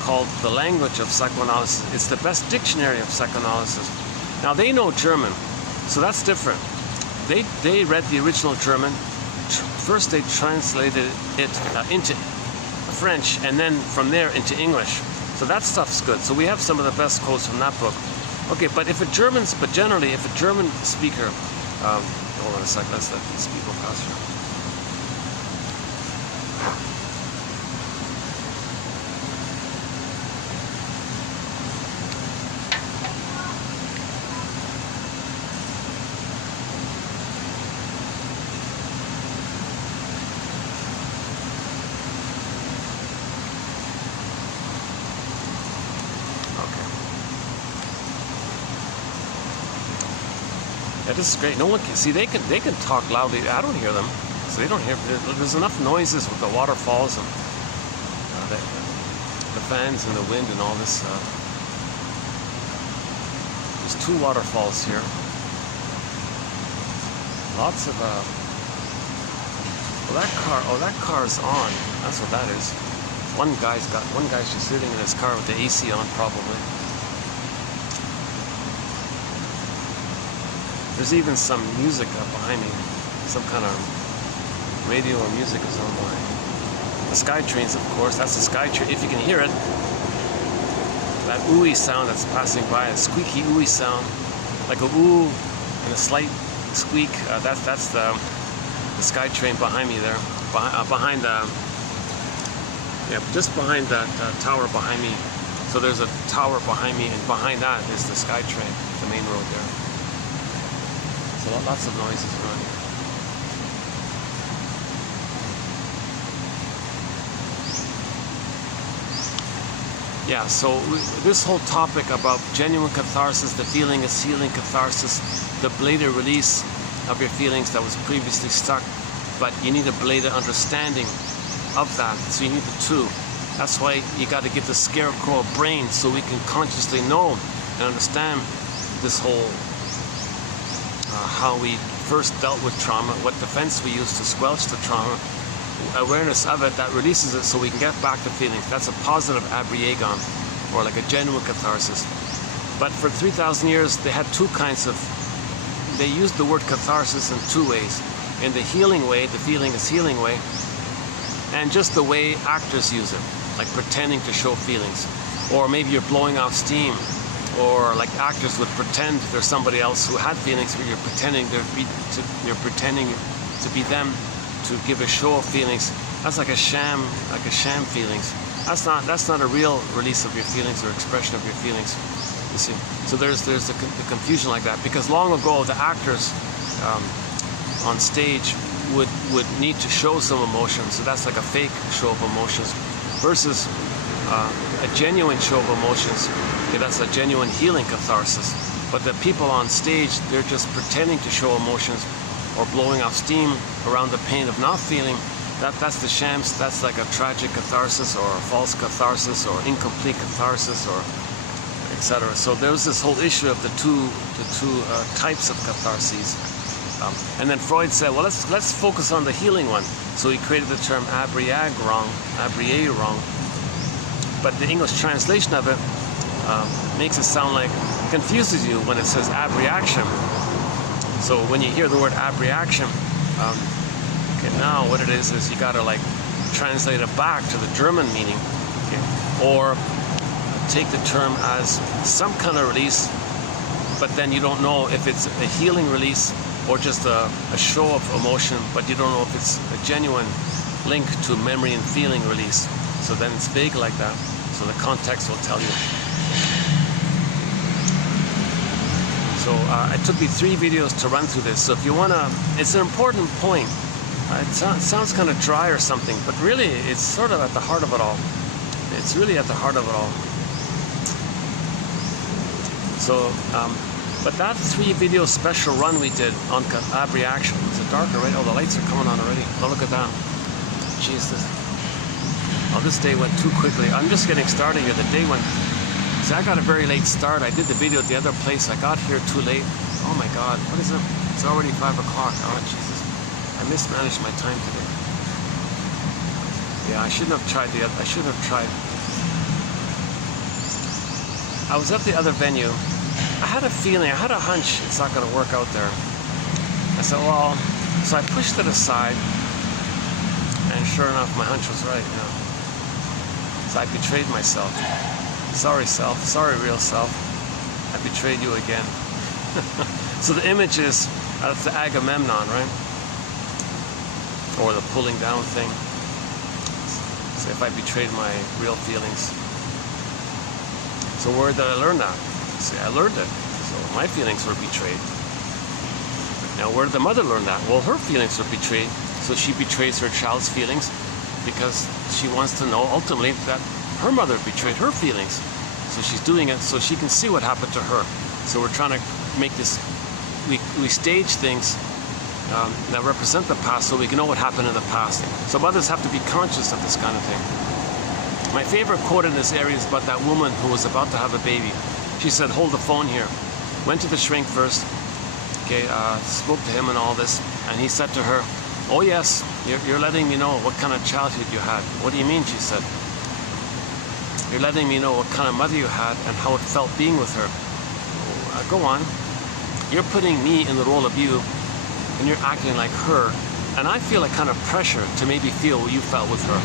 called The Language of Psychoanalysis. It's the best dictionary of psychoanalysis. Now they know German, so that's different. They read the original German. First they translated it into French, and then from there into English. So that stuff's good. So we have some of the best quotes from that book. Okay, but generally, if a German speaker, hold on a sec, let's let these people pass here. Yeah, this is great. No one can see. They can talk loudly. I don't hear them, so they don't hear. There's enough noises with the waterfalls and the fans and the wind and all this. There's 2 waterfalls here. Lots of. Well, that car's on. That's what that is. One guy's just sitting in his car with the AC on, probably. There's even some music up behind me. Some kind of radio or music is on behind. The sky trains, of course. That's the sky train. If you can hear it, that ooey sound that's passing by, a squeaky ooey sound, like a ooh and a slight squeak. That's the sky train behind me there. Behind the, just behind that tower behind me. So there's a tower behind me, and behind that is the sky train, the main road there. So lots of noises around here. Yeah, so this whole topic about genuine catharsis, the feeling is healing catharsis, the bladed release of your feelings that was previously stuck, but you need a bladed understanding of that, so you need the two. That's why you got to give the scarecrow a brain, so we can consciously know and understand this whole how we first dealt with trauma, what defense we used to squelch the trauma, awareness of it that releases it so we can get back to feelings. That's a positive abriagon, or like a genuine catharsis. But for 3,000 years they had two kinds of, they used the word catharsis in two ways. In the healing way, the feeling is healing way, and just the way actors use it, like pretending to show feelings. Or maybe you're blowing off steam, or like actors would pretend there's somebody else who had feelings, but you're pretending to be them, to give a show of feelings. That's like a sham feelings. That's not a real release of your feelings or expression of your feelings. You see, so there's the confusion like that, because long ago the actors on stage would need to show some emotion, so that's like a fake show of emotions, versus a genuine show of emotions. Okay, that's a genuine healing catharsis. But the people on stage, they're just pretending to show emotions or blowing off steam around the pain of not feeling. That's the shams. That's like a tragic catharsis, or a false catharsis, or incomplete catharsis, or etc. So there's this whole issue of the two types of catharses. And then Freud said, well, let's focus on the healing one. So he created the term abriagon. But the English translation of it makes it sound like, confuses you when it says abreaction. So when you hear the word abreaction, okay, now what it is you gotta like translate it back to the German meaning, okay? Or take the term as some kind of release, but then you don't know if it's a healing release or just a show of emotion, but you don't know if it's a genuine link to memory and feeling release. So then it's vague like that, so the context will tell you. So it took me 3 videos to run through this, so if you wanna, it's an important point. It sounds kind of dry or something, but really it's sort of at the heart of it all. It's really at the heart of it all. So, but that 3 video special run we did on abreaction, is it dark already? Oh, the lights are coming on already. Oh, look at that. Jesus. Oh, this day went too quickly. I'm just getting started here. The day went, see, I got a very late start. I did the video at the other place. I got here too late. Oh my God, what is it? It's already 5 o'clock. Oh, Jesus. I mismanaged my time today. Yeah, I shouldn't have tried the other, I shouldn't have tried. I was at the other venue. I had a feeling, I had a hunch it's not going to work out there. I said, well, so I pushed it aside, and sure enough, my hunch was right, you know. So I betrayed myself. Sorry, self. Sorry, real self. I betrayed you again. So the image is, that's the Agamemnon, right? Or the pulling down thing. So if I betrayed my real feelings. So where did I learn that? See, I learned it. So my feelings were betrayed. Now where did the mother learn that? Well, her feelings were betrayed. So she betrays her child's feelings because she wants to know ultimately that her mother betrayed her feelings. So she's doing it so she can see what happened to her. So we're trying to make this, we stage things that represent the past so we can know what happened in the past. So mothers have to be conscious of this kind of thing. My favorite quote in this area is about that woman who was about to have a baby. She said, hold the phone here. Went to the shrink first, okay, spoke to him and all this, and he said to her, oh yes, you're letting me know what kind of childhood you had. What do you mean, she said. You're letting me know what kind of mother you had and how it felt being with her. Go on. You're putting me in the role of you, and you're acting like her. And I feel a kind of pressure to maybe feel what you felt with her.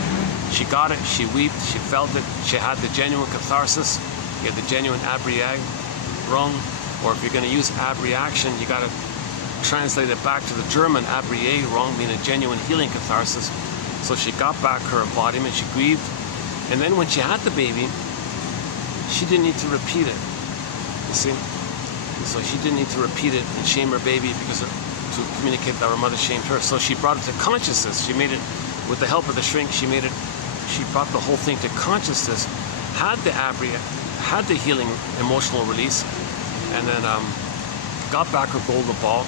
She got it, she wept, she felt it, she had the genuine catharsis, you had the genuine Abreagung, or if you're going to use abreaction, you got to translate it back to the German Abreagung, meaning genuine healing catharsis. So she got back her embodiment, she grieved, and then when she had the baby, she didn't need to repeat it, you see? So she didn't need to repeat it and shame her baby because to communicate that her mother shamed her. So she brought it to consciousness. She made it, with the help of the shrink, she brought the whole thing to consciousness, had the healing emotional release, and then got back her golden ball.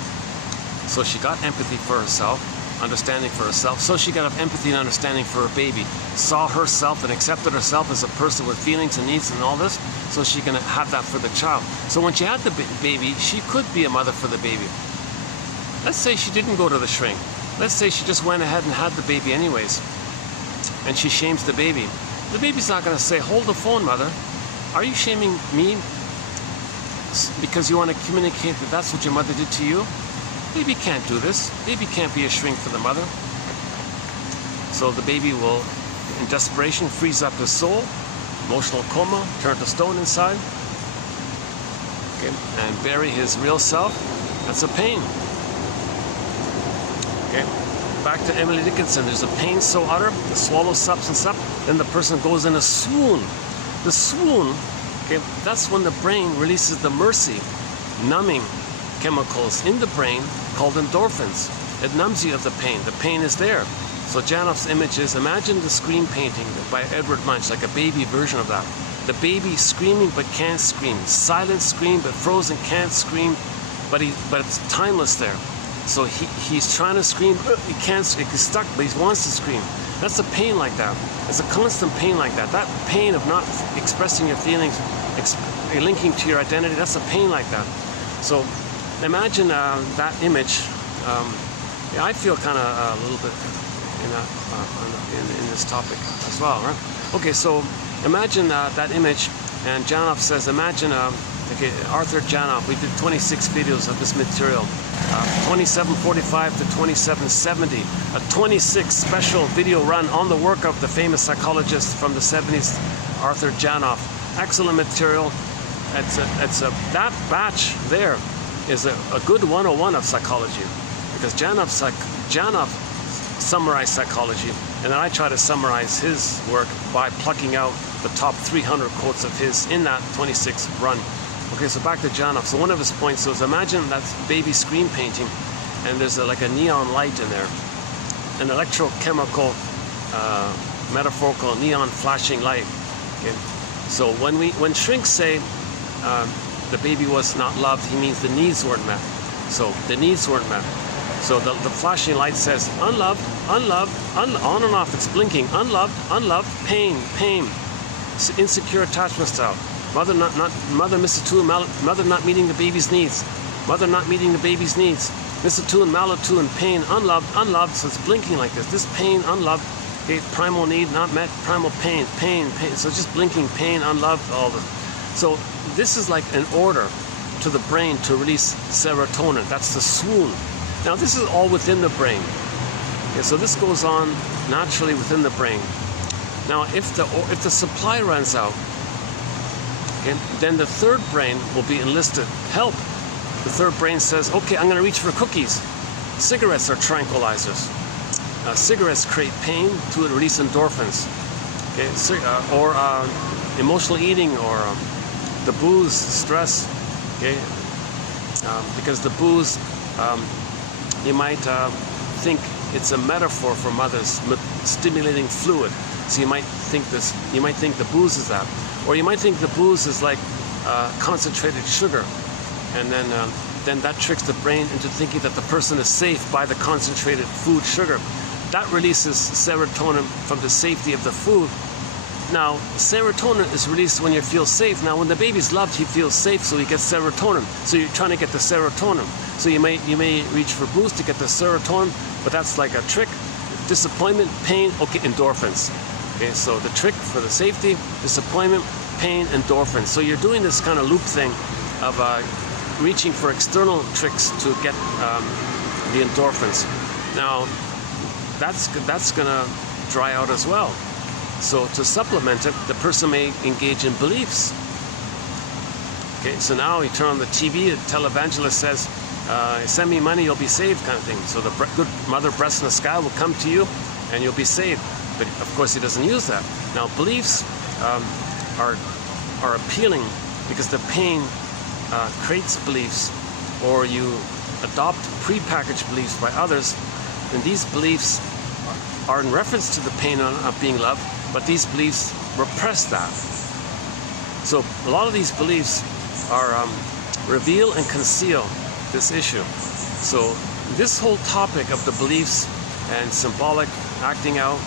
So she got empathy for herself, understanding for herself. So she got empathy and understanding for her baby, saw herself and accepted herself as a person with feelings and needs and all this, so she can have that for the child. So when she had the baby, she could be a mother for the baby. Let's say she didn't go to the shrink. Let's say she just went ahead and had the baby anyways, and she shames the baby. The baby's not going to say, hold the phone, mother. Are you shaming me because you want to communicate that that's what your mother did to you? Baby can't do this. Baby can't be a shrink for the mother. So the baby will, in desperation, freeze up his soul, emotional coma, turn to stone inside, okay, and bury his real self. That's a pain. Okay, back to Emily Dickinson. There's a pain so utter, the swallow substance up, then the person goes in a swoon. The swoon, okay, that's when the brain releases the mercy, numbing chemicals in the brain called endorphins. It numbs you of the pain. The pain is there. So Janoff's image is, imagine the scream painting by Edward Munch, like a baby version of that. The baby screaming but can't scream. Silent scream but frozen, can't scream, but it's timeless there. So he's trying to scream, he can't, he's stuck, but he wants to scream. That's a pain like that. It's a constant pain like that. That pain of not expressing your feelings, linking to your identity, that's a pain like that. So imagine that image. Yeah, I feel kind of a little bit in this topic as well, right? Okay, so imagine that image, and Janoff says, imagine, okay, Arthur Janoff, we did 26 videos of this material, 2745 to 2770, a 26 special video run on the work of the famous psychologist from the 70s, Arthur Janoff. Excellent material. That batch there is a good 101 of psychology, because Janoff summarized psychology, and then I try to summarize his work by plucking out the top 300 quotes of his in that 26 run. Okay, so back to Janoff. So one of his points was, imagine that baby screen painting, and there's like a neon light in there, an electrochemical, metaphorical neon flashing light. Okay, so when shrinks say the baby was not loved, he means the needs weren't met. So the needs weren't met. So the flashing light says unloved, unloved, on and off. It's blinking. Unloved, unloved, pain, pain, insecure attachment style. Mother Mr. Toon, mother not meeting the baby's needs. Mother not meeting the baby's needs. Mr. Toon, Malatoon, pain, unloved, unloved. So it's blinking like this. This pain, unloved. Okay, primal need not met. Primal pain, pain, pain. So it's just blinking, pain, unloved, all this. So this is like an order to the brain to release serotonin. That's the swoon. Now this is all within the brain. Okay, so this goes on naturally within the brain. Now if the supply runs out, okay, then the third brain will be enlisted help. The third brain says, okay, I'm going to reach for cookies. Cigarettes are tranquilizers. Cigarettes create pain to release endorphins. Okay, or emotional eating, or the booze, stress. Okay, because the booze, you might think it's a metaphor for mothers stimulating fluid. So you might think the booze is that, or you might think the booze is like concentrated sugar, and then that tricks the brain into thinking that the person is safe by the concentrated food sugar. That releases serotonin from the safety of the food. Now, serotonin is released when you feel safe. Now, when the baby's loved, he feels safe, so he gets serotonin. So you're trying to get the serotonin. So you may reach for booze to get the serotonin, but that's like a trick. Disappointment, pain, okay, endorphins. Okay, so the trick for the safety, disappointment, pain, endorphins. So you're doing this kind of loop thing of reaching for external tricks to get the endorphins. Now, that's gonna dry out as well. So to supplement it, the person may engage in beliefs. Okay, so now you turn on the TV, a televangelist says, send me money, you'll be saved, kind of thing. So the good mother breast in the sky will come to you and you'll be saved. But of course he doesn't use that. Now beliefs are appealing because the pain creates beliefs, or you adopt prepackaged beliefs by others, and these beliefs are in reference to the pain of being loved, but these beliefs repress that. So a lot of these beliefs are reveal and conceal this issue. So this whole topic of the beliefs and symbolic acting out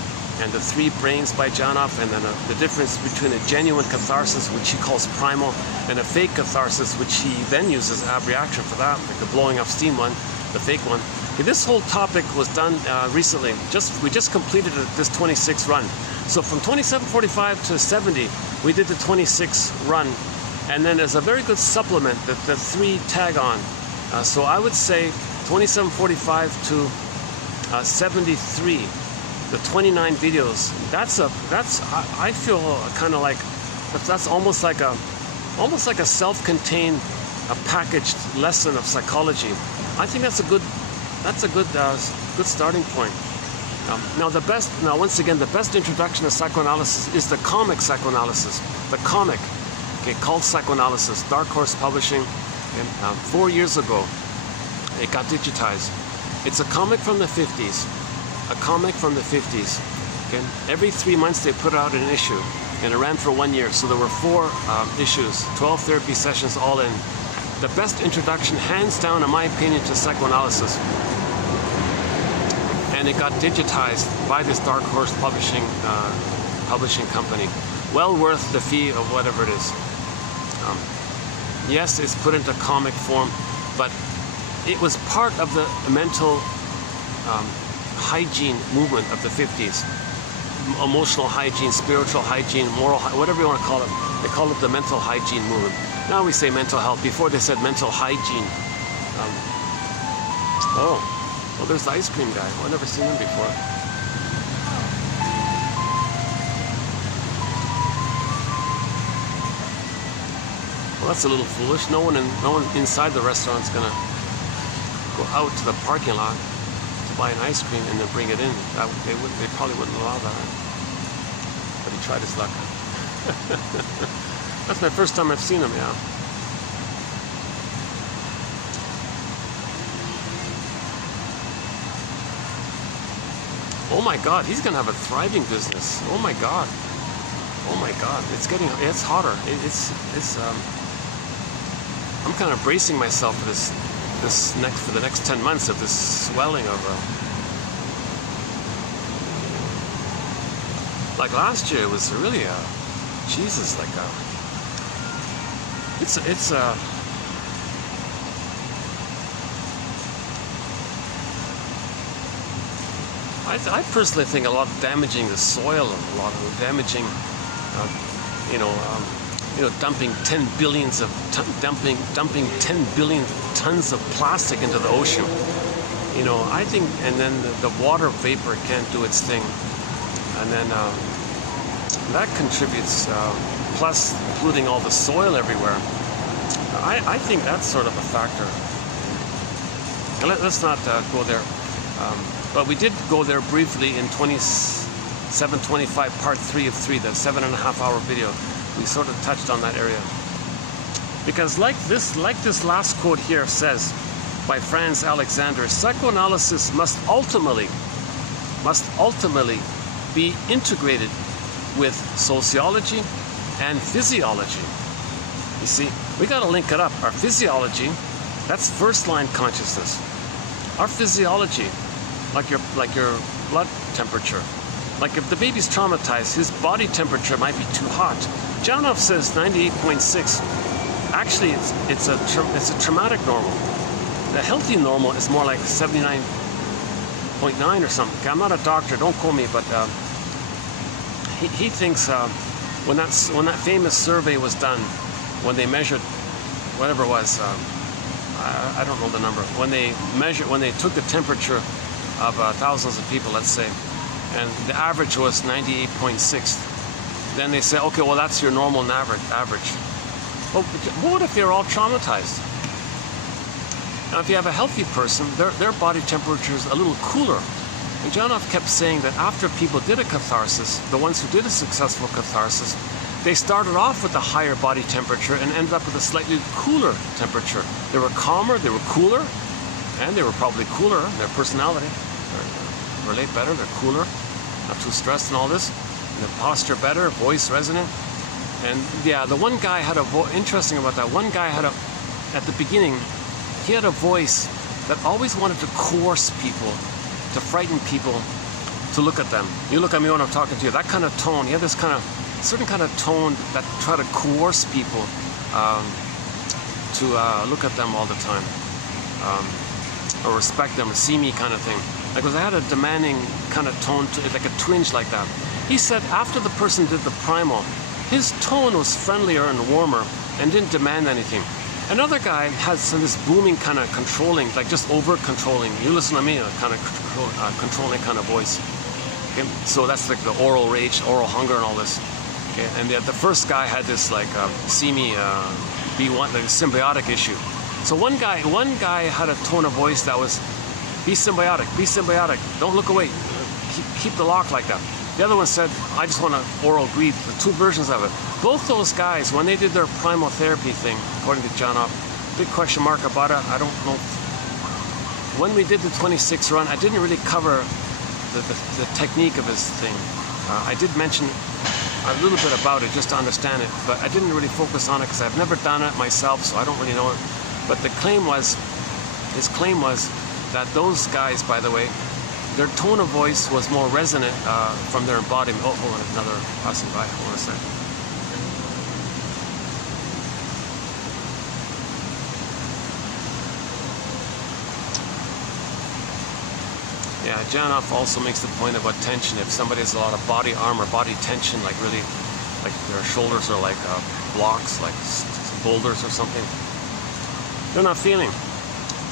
and the three brains by Janoff, and then the difference between a genuine catharsis, which he calls primal, and a fake catharsis, which he then uses ab reaction for that, like the blowing up steam one, the fake one. Okay, this whole topic was done recently. We just completed this 26 run. So from 2745 to 70, we did the 26 run. And then there's a very good supplement that the 3 tag on. So I would say 2745 to 73, the 29 videos. I feel kind of like that's almost like a self-contained, packaged lesson of psychology. I think that's a good starting point. Now once again, the best introduction to psychoanalysis is the comic psychoanalysis, the comic. Okay, called Psychoanalysis, Dark Horse Publishing, and 4 years ago it got digitized. It's a comic from the 50s, okay? Every 3 months they put out an issue, and it ran for 1 year, so there were 4 issues, 12 therapy sessions all in. The best introduction, hands down, in my opinion, to psychoanalysis. And it got digitized by this Dark Horse publishing company. Well worth the fee of whatever it is. Yes, it's put into comic form, but it was part of the mental hygiene movement of the 50s. Emotional hygiene, spiritual hygiene, moral, whatever you want to call it. They call it the mental hygiene movement. Now we say mental health. Before they said mental hygiene. Well, there's the ice cream guy. I've never seen him before. Well, that's a little foolish. No one inside the restaurant's gonna go out to the parking lot to buy an ice cream and then bring it in. They probably wouldn't allow that. But he tried his luck. That's my first time I've seen him, yeah. Oh my God, he's gonna have a thriving business. Oh my God. Oh my God, it's hotter. I'm kind of bracing myself for the next 10 months of this swelling of like last year it was really Jesus, like I personally think a lot of damaging the soil, a lot of damaging, dumping 10 billion tons of plastic into the ocean. I think, and then the water vapor can't do its thing, and then that contributes. Plus, polluting all the soil everywhere. I think that's sort of a factor. Let's not go there. But we did go there briefly in 2725 part 3 of 3, the 7.5-hour video. We sort of touched on that area. Because like this last quote here says by Franz Alexander, psychoanalysis must ultimately be integrated with sociology and physiology. You see, we got to link it up. Our physiology, that's first line consciousness. Our physiology, like your blood temperature. Like if the baby's traumatized, his body temperature might be too hot. Janoff says 98.6. Actually, it's a traumatic normal. The healthy normal is more like 79.9 or something. I'm not a doctor, don't quote me, but he thinks when that famous survey was done, when they measured whatever it was, I don't know the number. When they took the temperature of thousands of people, let's say, and the average was 98.6. Then they say, okay, well that's your normal average. Well, what if they're all traumatized? Now, if you have a healthy person, their body temperature is a little cooler. And Janov kept saying that after people did a catharsis, the ones who did a successful catharsis, they started off with a higher body temperature and ended up with a slightly cooler temperature. They were calmer, they were cooler, and they were probably cooler in their personality. They relate better, they're cooler, not too stressed and all this. And their posture better, voice resonant. And yeah, the one guy had interesting about that, one guy had at the beginning, he had a voice that always wanted to coerce people, to frighten people, to look at them. You look at me when I'm talking to you, that kind of tone, he had this certain kind of tone that tried to coerce people to look at them all the time, or respect them, or see me kind of thing. Because I had a demanding kind of tone, like a twinge like that. He said after the person did the primal, his tone was friendlier and warmer and didn't demand anything. Another guy has this booming kind of controlling, like just over-controlling. You listen to me, a kind of controlling kind of voice. Okay? So that's like the oral rage, oral hunger and all this. Okay? And the first guy had this like, see me, be one, like symbiotic issue. So one guy had a tone of voice that was, be symbiotic, don't look away, keep the lock like that. The other one said, I just want to oral greed, the two versions of it. Both those guys, when they did their primal therapy thing, according to Janov, big question mark about it, I don't know. When we did the 26 run, I didn't really cover the technique of his thing. I did mention a little bit about it just to understand it, but I didn't really focus on it because I've never done it myself, so I don't really know it. But his claim was that those guys, by the way, their tone of voice was more resonant from their embodiment. Oh, hold on, another passing by. Hold on a second. Yeah, Janov also makes the point about tension. If somebody has a lot of body armor, body tension, like really, like their shoulders are like blocks, like boulders or something, they're not feeling.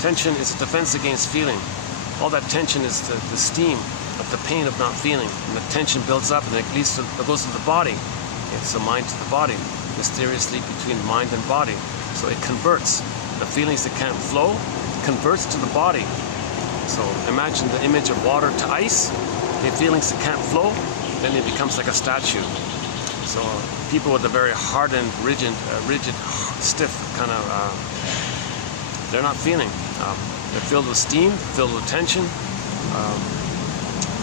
Tension is a defense against feeling. All that tension is the steam of the pain of not feeling. And the tension builds up and it goes to the body. It's the mind to the body, mysteriously between mind and body. So it converts. The feelings that can't flow converts to the body. So imagine the image of water to ice. The feelings that can't flow, then it becomes like a statue. So people with a very hardened, rigid, stiff kind of, they're not feeling. They're filled with steam, filled with tension.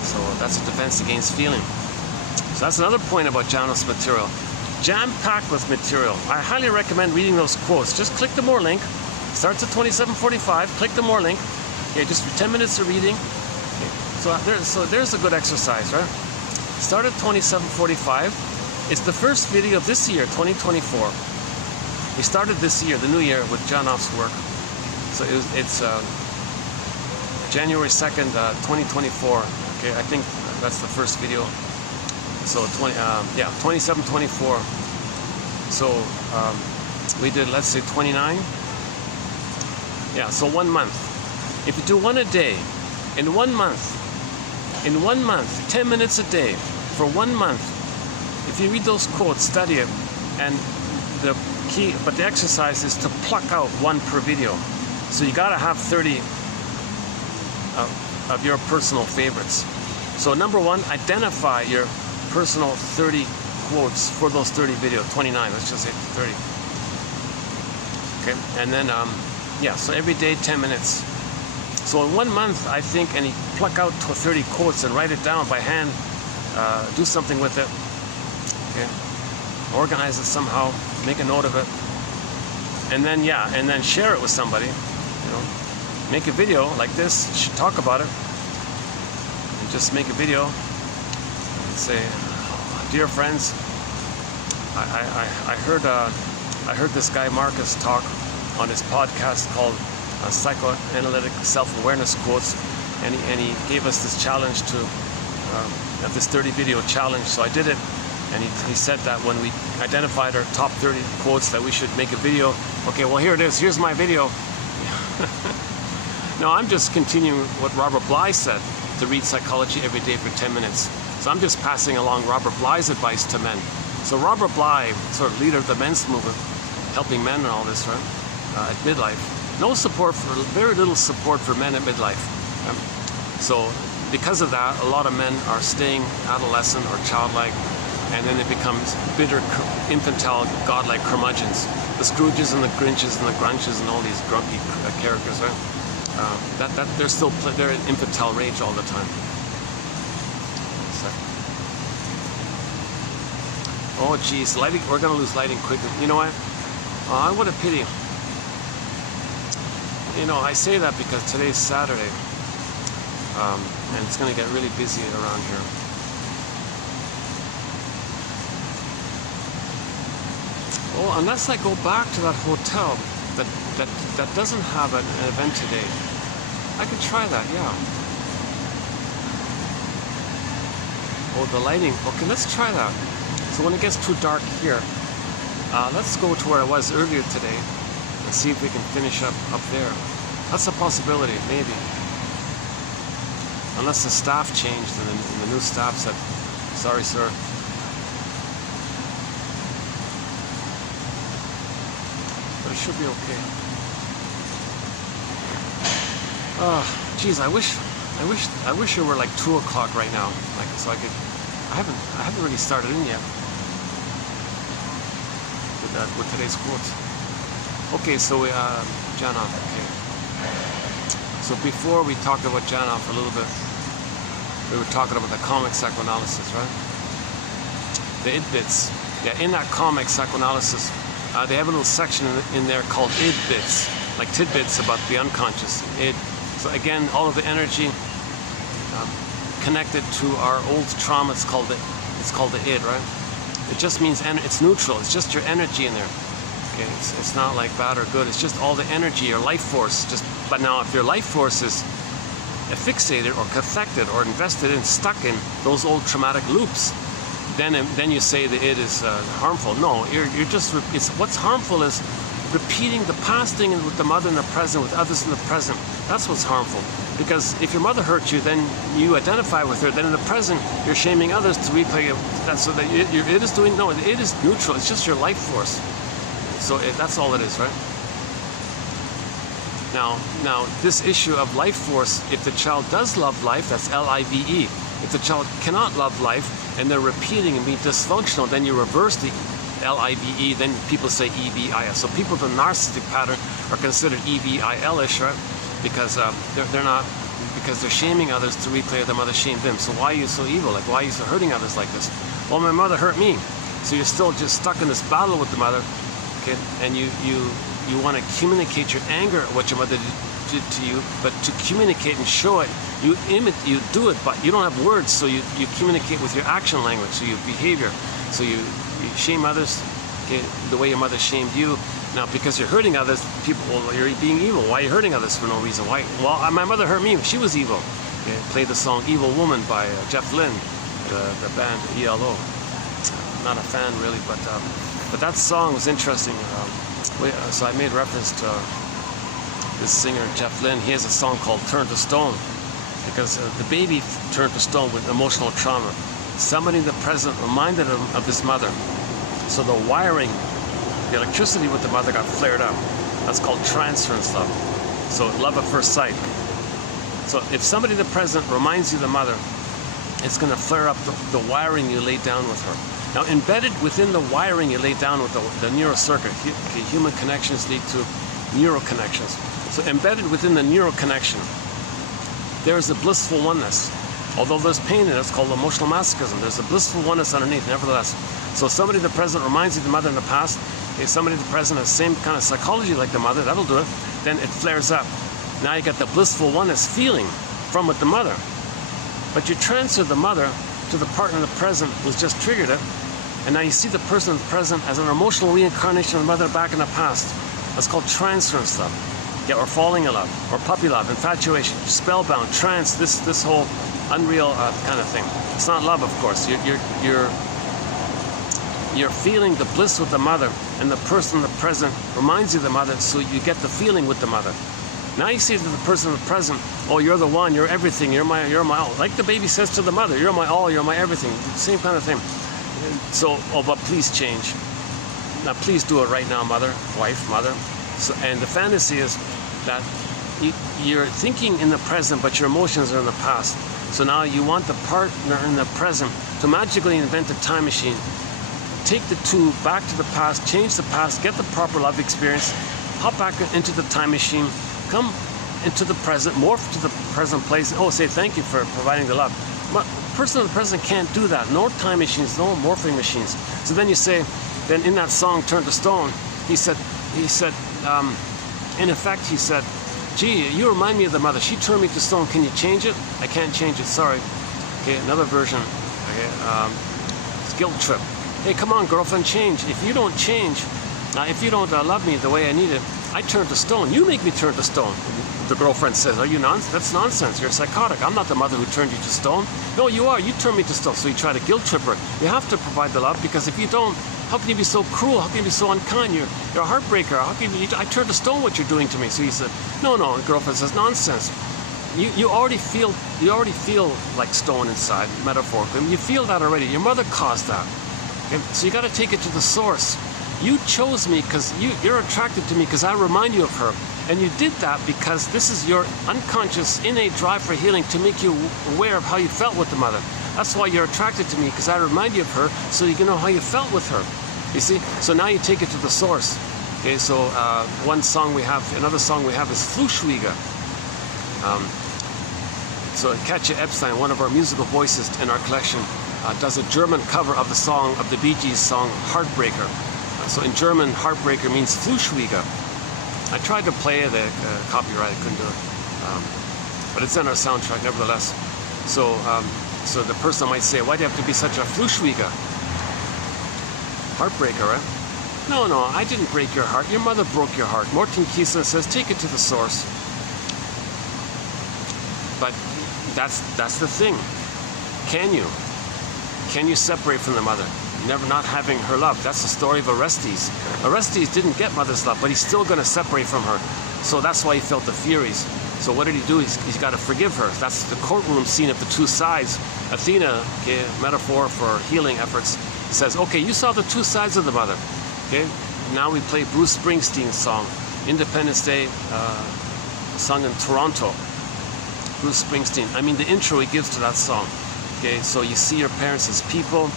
So that's a defense against feeling. So that's another point about Janov's material. Jam-packed with material. I highly recommend reading those quotes. Just click the more link. Starts at 27:45. Click the more link. Okay, just for 10 minutes of reading. Okay. So there's a good exercise, right? Start at 27:45. It's the first video of this year, 2024. We started this year, the new year, with Janov's work. So it's January 2nd, 2024. Okay, I think that's the first video. So 27:24. So we did, let's say 29. Yeah, so 1 month. If you do one a day, in 1 month, 10 minutes a day, for 1 month, if you read those quotes, study it, and the exercise is to pluck out one per video. So you gotta have 30 of your personal favorites. So number one, identify your personal 30 quotes for those 30 videos, 29, let's just say 30. Okay, and then, so every day, 10 minutes. So in 1 month, I think, and you pluck out 30 quotes and write it down by hand, do something with it, okay? Organize it somehow, make a note of it. And then, share it with somebody, you know. Make a video like this, talk about it. And just make a video and say, dear friends, I heard this guy Marcus talk on his podcast called Psychoanalytic Self-Awareness Quotes, and he gave us this challenge to of this 30 video challenge. So I did it, and he said that when we identified our top 30 quotes that we should make a video. Okay, well here it is. Here's my video. No, I'm just continuing what Robert Bly said, to read psychology every day for 10 minutes. So I'm just passing along Robert Bly's advice to men. So Robert Bly, sort of leader of the men's movement, helping men and all this, right, at midlife. No support for, very little support for men at midlife. So because of that, a lot of men are staying adolescent or childlike, and then it becomes bitter, infantile, godlike curmudgeons. The Scrooges and the Grinches and the Grunches and all these grumpy characters, right? They're in infantile rage all the time. So. Oh geez, lighting, we're gonna lose lighting quickly. You know what? What a pity. You know, I say that because today's Saturday, and it's gonna get really busy around here. Well, unless I go back to that hotel that doesn't have an event today, I could try that, yeah. Oh, the lighting. Okay, let's try that. So when it gets too dark here, let's go to where I was earlier today and see if we can finish up there. That's a possibility, maybe. Unless the staff changed and the new staff said, sorry, sir. But it should be okay. Oh, geez, I wish it were like 2 o'clock right now, like so I could. I haven't really started in yet with today's quotes. Okay, so Janov. Okay. So before we talked about Janov a little bit, we were talking about the comic psychoanalysis, right? The id bits. Yeah, in that comic psychoanalysis, they have a little section in there called id bits, like tidbits about the unconscious. Id. So again, all of the energy connected to our old trauma. It's called the id, right? It just means it's neutral. It's just your energy in there. Okay, it's not like bad or good. It's just all the energy, your life force. But now, if your life force is fixated or cathected or invested in, stuck in those old traumatic loops, then you say the id is harmful. No, you're just. What's harmful is repeating the past thing with the mother in the present, with others in the present. That's what's harmful. Because if your mother hurt you, then you identify with her. Then in the present, you're shaming others to replay that. So that it is doing. No, it is neutral. It's just your life force. So that's all it is, right? Now, this issue of life force, if the child does love life, that's L-I-V-E. If the child cannot love life and they're repeating and being dysfunctional, then you reverse the L-I-V-E, then people say E-V-I-S. So people with a narcissistic pattern are considered E-V-I-L-ish, right? Because they're not, because they're shaming others to replay their mother shamed them. So why are you so evil? Like, why are you so hurting others like this? Well, my mother hurt me. So you're still just stuck in this battle with the mother, okay? And you want to communicate your anger at what your mother did to you, but to communicate and show it, you do it, but you don't have words, so you communicate with your action language, so your behavior. So you shame others, okay, the way your mother shamed you. Now, because you're hurting others, people, well, you're being evil. Why are you hurting others for no reason? Why? Well, my mother hurt me. She was evil. Okay, play the song "Evil Woman" by Jeff Lynne, the band ELO. Not a fan really, but that song was interesting. So I made reference to this singer Jeff Lynne. He has a song called "Turn to Stone," because the baby turned to stone with emotional trauma. Somebody in the present reminded him of his mother. So the wiring, the electricity with the mother got flared up. That's called transference love. So love at first sight. So if somebody in the present reminds you of the mother, it's going to flare up the wiring you laid down with her. Now, embedded within the wiring you laid down with the neural circuit, human connections lead to neural connections. So embedded within the neural connection, there is a blissful oneness. Although there's pain in it, it's called emotional masochism. There's a blissful oneness underneath, nevertheless. So somebody in the present reminds you of the mother in the past. If somebody in the present has the same kind of psychology like the mother, that'll do it. Then it flares up. Now you get the blissful oneness feeling from with the mother. But you transfer the mother to the partner in the present who's just triggered it. And now you see the person in the present as an emotional reincarnation of the mother back in the past. That's called transference love. Yeah, or falling in love, or puppy love, infatuation, spellbound, trance, this whole unreal kind of thing. It's not love, of course. You're feeling the bliss with the mother, and the person in the present reminds you of the mother, so you get the feeling with the mother. Now you say to the person in the present, oh, you're the one, you're everything, you're my all. Like the baby says to the mother, you're my all, you're my everything. Same kind of thing. So, oh, but please change. Now, please do it right now, mother, wife, mother. So, and the fantasy is that you're thinking in the present, but your emotions are in the past. So now you want the partner in the present to magically invent a time machine. Take the two back to the past, change the past, get the proper love experience, hop back into the time machine, come into the present, morph to the present place. Oh, say thank you for providing the love. But the person in the present can't do that. No time machines, no morphing machines. So then you say, then in that song, Turn to Stone, he said, in effect, he said, gee, you remind me of the mother. She turned me to stone. Can you change it? I can't change it. Sorry. Okay, another version. Okay, it's guilt trip. Hey, come on, girlfriend, change. If you don't change, if you don't love me the way I need it, I turn to stone. You make me turn to stone. The girlfriend says, are you nonsense? That's nonsense. You're psychotic. I'm not the mother who turned you to stone. No, you are. You turned me to stone. So you try to guilt trip her. You have to provide the love, because if you don't, how can you be so cruel? How can you be so unkind? You're a heartbreaker. How can you, I turned to stone what you're doing to me. So he said, no. The girlfriend says, nonsense. You already feel like stone inside, metaphorically. You feel that already. Your mother caused that. Okay? So you got to take it to the source. You chose me because you're attracted to me because I remind you of her. And you did that because this is your unconscious, innate drive for healing, to make you aware of how you felt with the mother. That's why you're attracted to me, because I remind you of her, so you can know how you felt with her. You see? So now you take it to the source. Okay, so another song we have is Fluschwieger. So Katja Epstein, one of our musical voices in our collection, does a German cover of the song, of the Bee Gees song, Heartbreaker. So in German, Heartbreaker means Fluschwieger. I tried to play the copyright, I couldn't do it. But it's in our soundtrack nevertheless. So the person might say, why do you have to be such a Fluschwieger? Heartbreaker, right? No, I didn't break your heart. Your mother broke your heart. Morten Kiesler says, take it to the source. But that's the thing. Can you separate from the mother? Never not having her love. That's the story of Orestes. Orestes didn't get mother's love, but he's still going to separate from her. So that's why he felt the furies. So what did he do? He's got to forgive her. That's the courtroom scene of the two sides. Athena, okay, metaphor for healing efforts, says, okay, you saw the two sides of the mother. Okay, now we play Bruce Springsteen's song, Independence Day, sung in Toronto. Bruce Springsteen. I mean, the intro he gives to that song. Okay, so you see your parents as people.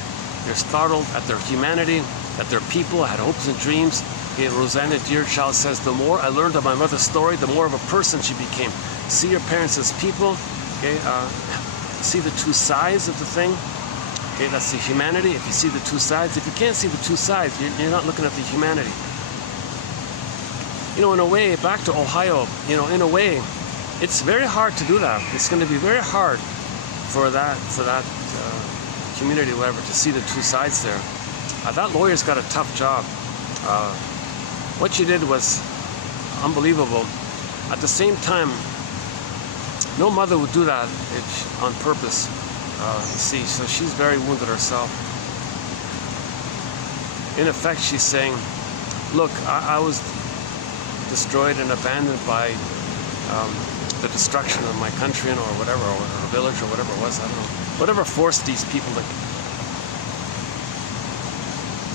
You're startled at their humanity, at their people, had hopes and dreams. Okay, Rosanna Deerchild says, the more I learned of my mother's story, the more of a person she became. See your parents as people. Okay, see the two sides of the thing. Okay, that's the humanity. If you see the two sides, if you can't see the two sides, you're not looking at the humanity. You know, in a way, back to Ohio, you know, in a way, it's very hard to do that. It's going to be very hard for that community, whatever, to see the two sides there. That lawyer's got a tough job. What she did was unbelievable. At the same time, no mother would do that on purpose. You see, so she's very wounded herself. In effect, she's saying, look, I was destroyed and abandoned by the destruction of my country, or whatever, or a village, or whatever it was, I don't know. Whatever forced these people to...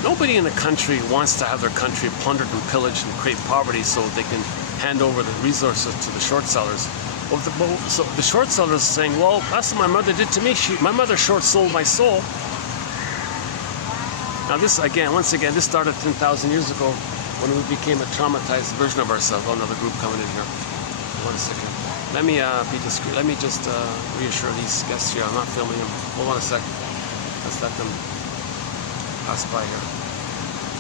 Nobody in the country wants to have their country plundered and pillaged and create poverty so they can hand over the resources to the short sellers. So the short sellers are saying, well, that's what my mother did to me. My mother short sold my soul. Now this, again, once again, this started 10,000 years ago when we became a traumatized version of ourselves. Oh, another group coming in here. 1 second. Let me be discreet. Let me just reassure these guests here. I'm not filming them. Hold on a second. Let's let them pass by here.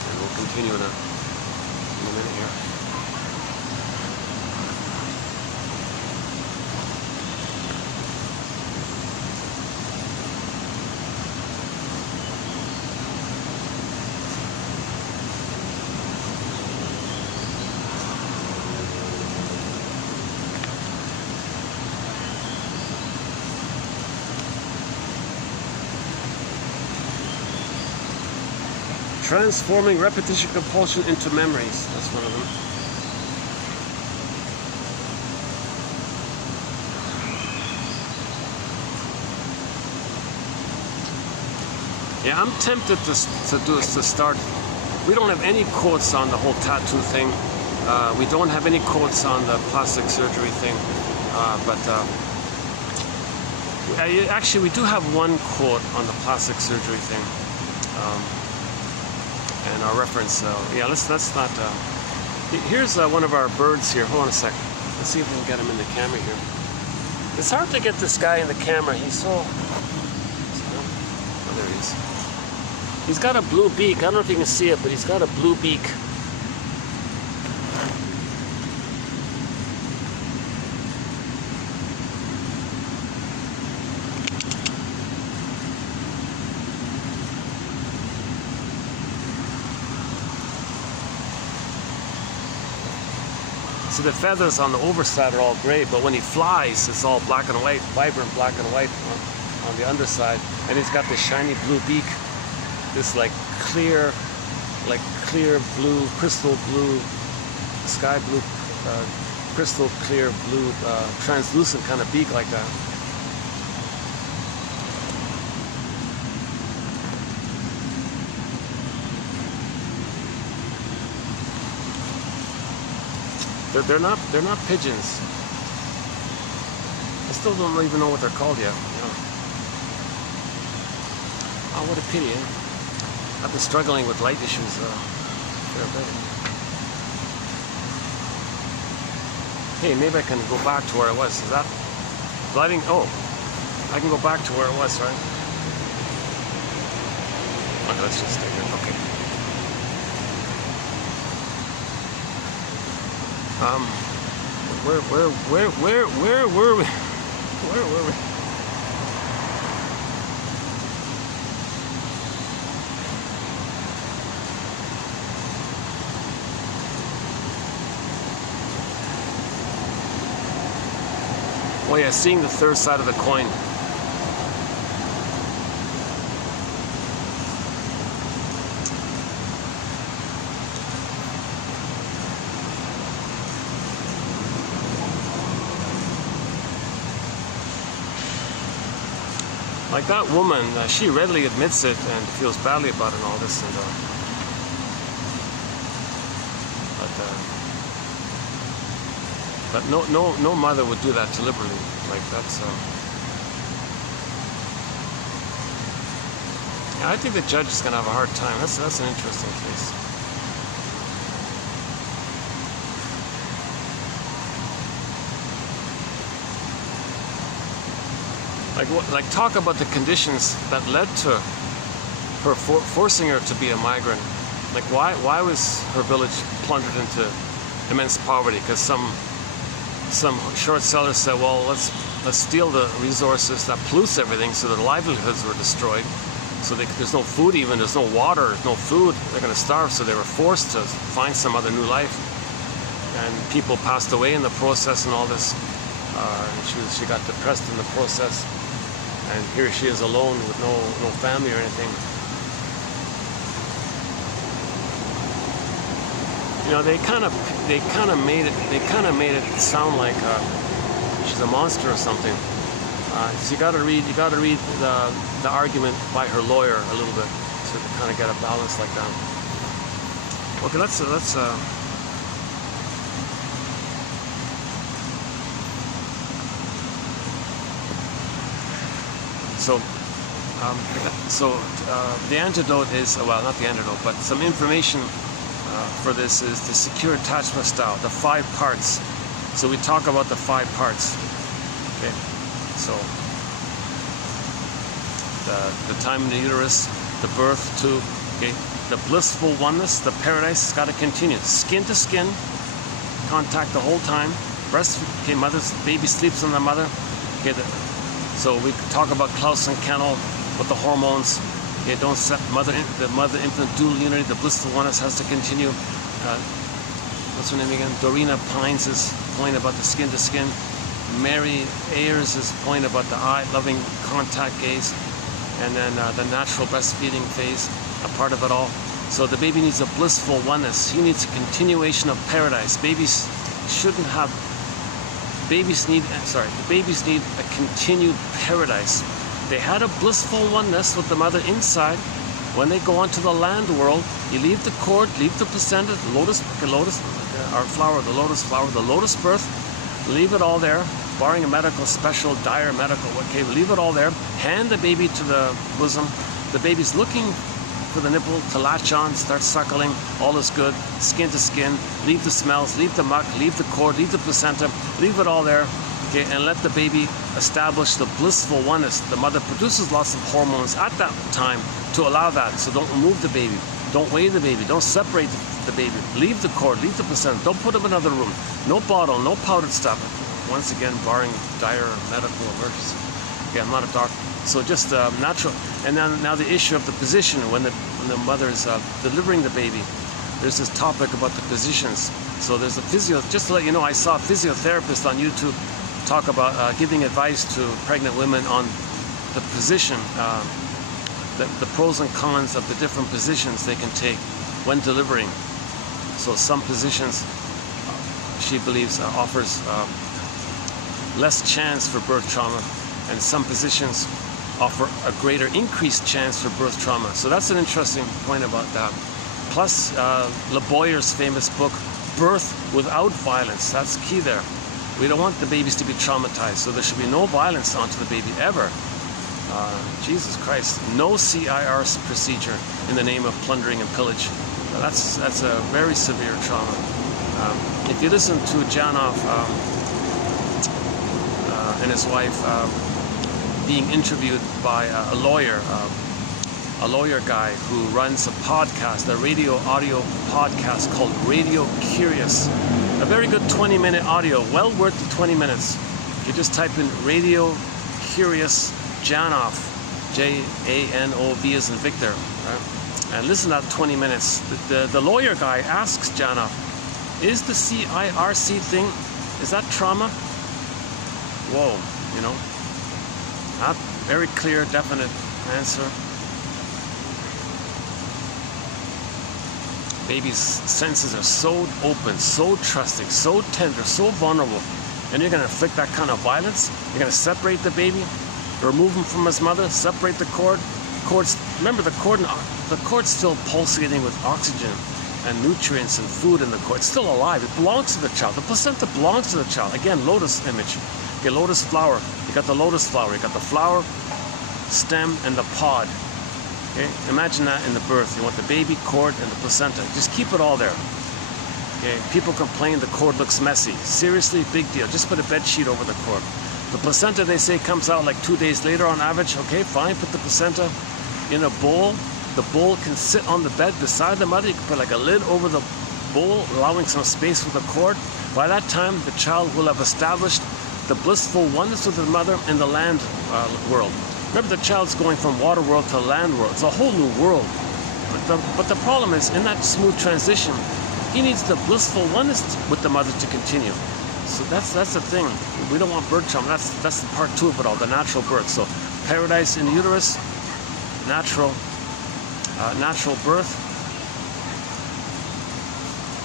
And we'll continue in a minute here. Transforming repetition compulsion into memories. That's one of them. Yeah, I'm tempted to start. We don't have any quotes on the whole tattoo thing. We don't have any quotes on the plastic surgery thing. Actually, we do have one quote on the plastic surgery thing. And our reference. Yeah, let's not. Here's one of our birds here. Hold on a sec. Let's see if we can get him in the camera here. It's hard to get this guy in the camera. He's so. Oh, there he is. He's got a blue beak. I don't know if you can see it, but he's got a blue beak. See, the feathers on the overside are all gray, but when he flies, it's all black and white, vibrant black and white on the underside. And he's got this shiny blue beak, this like clear blue, crystal blue, sky blue, crystal clear blue, translucent kind of beak like that. They're not pigeons. I still don't even know what they're called yet. Yeah. Oh, what a pity. Eh? I've been struggling with light issues a fair bit. Hey, maybe I can go back to where I was. Is that lighting? Oh, I can go back to where I was, right? Okay, let's just stay here. Okay. Where were we? Where were we? Oh yeah, seeing the third side of the coin. Like that woman, she readily admits it and feels badly about it and all this. And, but no mother would do that deliberately. Like that's. Yeah, I think the judge is gonna have a hard time. That's an interesting case. Like talk about the conditions that led to her forcing her to be a migrant. Like why was her village plundered into immense poverty? Because some short sellers said, well, let's steal the resources that pollutes everything, so their livelihoods were destroyed. So there's no food, even there's no water, there's no food. They're going to starve. So they were forced to find some other new life. And people passed away in the process and all this. And she got depressed in the process. And here she is alone with no family or anything. You know, they kind of made it sound like she's a monster or something. So you got to read the argument by her lawyer a little bit to kind of get a balance like that. Okay, let's. So the antidote is, well, not the antidote, but some information for this is the secure attachment style, the 5 parts. So we talk about the 5 parts. Okay, so the time in the uterus, the birth too. Okay, the blissful oneness, the paradise has got to continue. Skin to skin contact the whole time. Breast, okay, baby sleeps on the mother. Okay, so we talk about Klaus and Kennel with the hormones. Okay, don't set the mother-infant dual unity. The blissful oneness has to continue. What's her name again? Dorina Pines' point about the skin to skin. Mary Ayers' point about the eye-loving contact gaze. And then the natural breastfeeding phase, a part of it all. So the baby needs a blissful oneness. He needs a continuation of paradise. Babies shouldn't have, the babies need a continued paradise. They had a blissful oneness with the mother inside. When they go onto the land world, you leave the cord, leave the placenta, the lotus birth, leave it all there, barring a medical, special, dire medical, okay, leave it all there, hand the baby to the bosom. The baby's looking for the nipple to latch on, start suckling, all is good, skin to skin, leave the smells, leave the muck, leave the cord, leave the placenta, leave it all there, okay, and let the baby establish the blissful oneness. The mother produces lots of hormones at that time to allow that, so don't remove the baby, don't weigh the baby, don't separate the baby, leave the cord, leave the placenta, don't put them in another room, no bottle, no powdered stuff, once again barring dire medical emergency. Okay, I'm not a doctor. So just natural. And then now the issue of the position when the mother is delivering the baby. There's this topic about the positions. So there's a just to let you know, I saw a physiotherapist on YouTube talk about giving advice to pregnant women on the position, the pros and cons of the different positions they can take when delivering. So some positions, she believes, offers less chance for birth trauma, and some positions offer a greater increased chance for birth trauma. So that's an interesting point about that. Plus, Le Boyer's famous book, Birth Without Violence. That's key there. We don't want the babies to be traumatized, so there should be no violence onto the baby ever. Jesus Christ, no CIR procedure in the name of plundering and pillage. That's a very severe trauma. If you listen to Janov and his wife being interviewed by a lawyer guy who runs a podcast, a radio audio podcast called Radio Curious. A very good 20-minute audio, well worth the 20 minutes. You just type in Radio Curious Janov, Janov as in Victor, right? And listen to that 20 minutes. The lawyer guy asks Janov, is the CIRC thing, is that trauma? Whoa, you know, not very clear, definite answer. Babies' senses are so open, so trusting, so tender, so vulnerable, and you're going to inflict that kind of violence? You're going to separate the baby, remove him from his mother, separate the cord. Remember, the cord's still pulsating with oxygen and nutrients and food in the cord. It's still alive. It belongs to the child. The placenta belongs to the child. Again, lotus image. Okay, lotus flower. You got the lotus flower. You got the flower, stem, and the pod. Okay, imagine that in the birth. You want the baby, cord, and the placenta. Just keep it all there. Okay, people complain the cord looks messy. Seriously, big deal. Just put a bed sheet over the cord. The placenta, they say, comes out like 2 days later on average. Okay, fine. Put the placenta in a bowl. The bowl can sit on the bed beside the mother. You can put like a lid over the bowl, allowing some space for the cord. By that time, the child will have established the blissful oneness with the mother in the land world. Remember, the child's going from water world to land world. It's a whole new world. But the problem is, in that smooth transition, he needs the blissful oneness with the mother to continue. So that's the thing. We don't want birth trauma. That's the part two of it all, the natural birth. So paradise in the uterus, natural birth.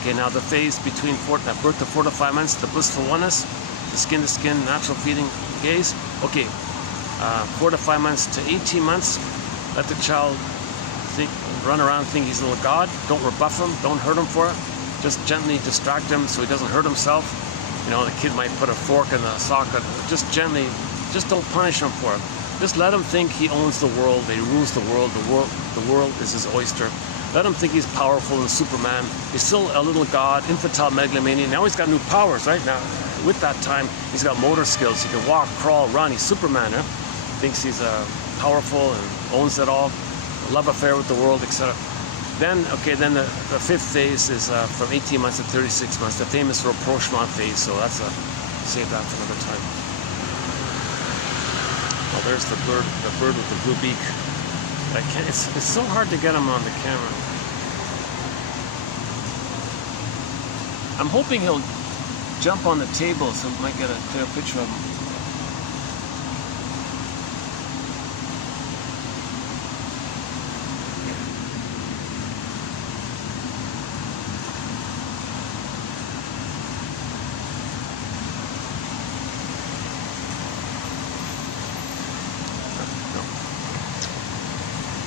Okay, now the phase between birth to 4 to 5 months, the blissful oneness, the skin to skin, natural feeding gaze. Okay, 4 to 5 months to 18 months, let the child run around, think he's a little god. Don't rebuff him, don't hurt him for it. Just gently distract him so he doesn't hurt himself. You know, the kid might put a fork in the socket. Just gently, just don't punish him for it. Just let him think he owns the world, that he rules the world. The world is his oyster. Let him think he's powerful and Superman. He's still a little god, infantile megalomania. Now he's got new powers, right? Now, with that time, he's got motor skills. He can walk, crawl, run. He's Superman, eh? Thinks he's powerful and owns it all. Love affair with the world, etc. Then the fifth phase is from 18 months to 36 months, the famous rapprochement phase. So that's save that for another time. Oh, there's the bird with the blue beak. It's so hard to get him on the camera. I'm hoping he'll jump on the table so I might get a clear picture of him.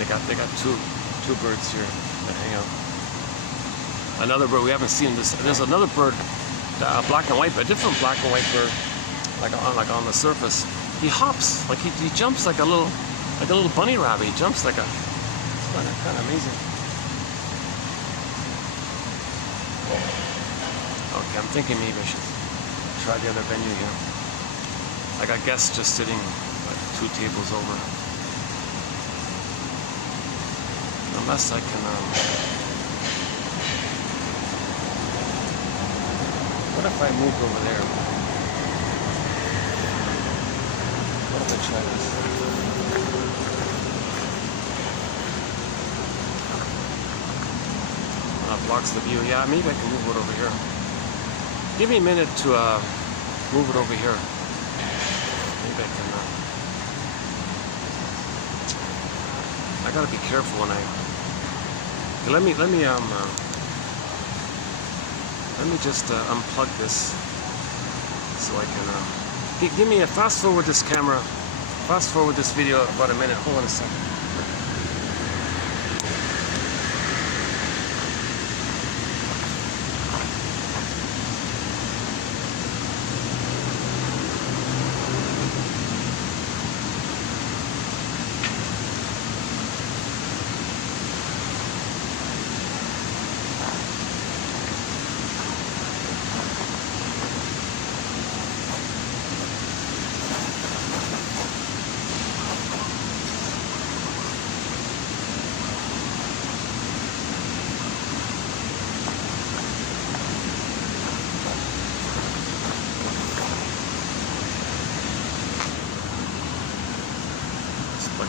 They got two birds here that hang out. Another bird we haven't seen. There's another bird, black and white, but a different black and white bird, like on the surface. He hops, like he jumps like a little bunny rabbit. He jumps like it's kind of amazing. Okay, I'm thinking maybe I should try the other venue here. I got guests just sitting like 2 tables over. Unless I can, what if I moved over there? What if I try this? Blocks the view. Yeah, maybe I can move it over here. Give me a minute to move it over here. Maybe I can. I gotta be careful when I. Let me just unplug this so I can. Give me a fast forward this camera. Fast forward this video about a minute. Hold on a second.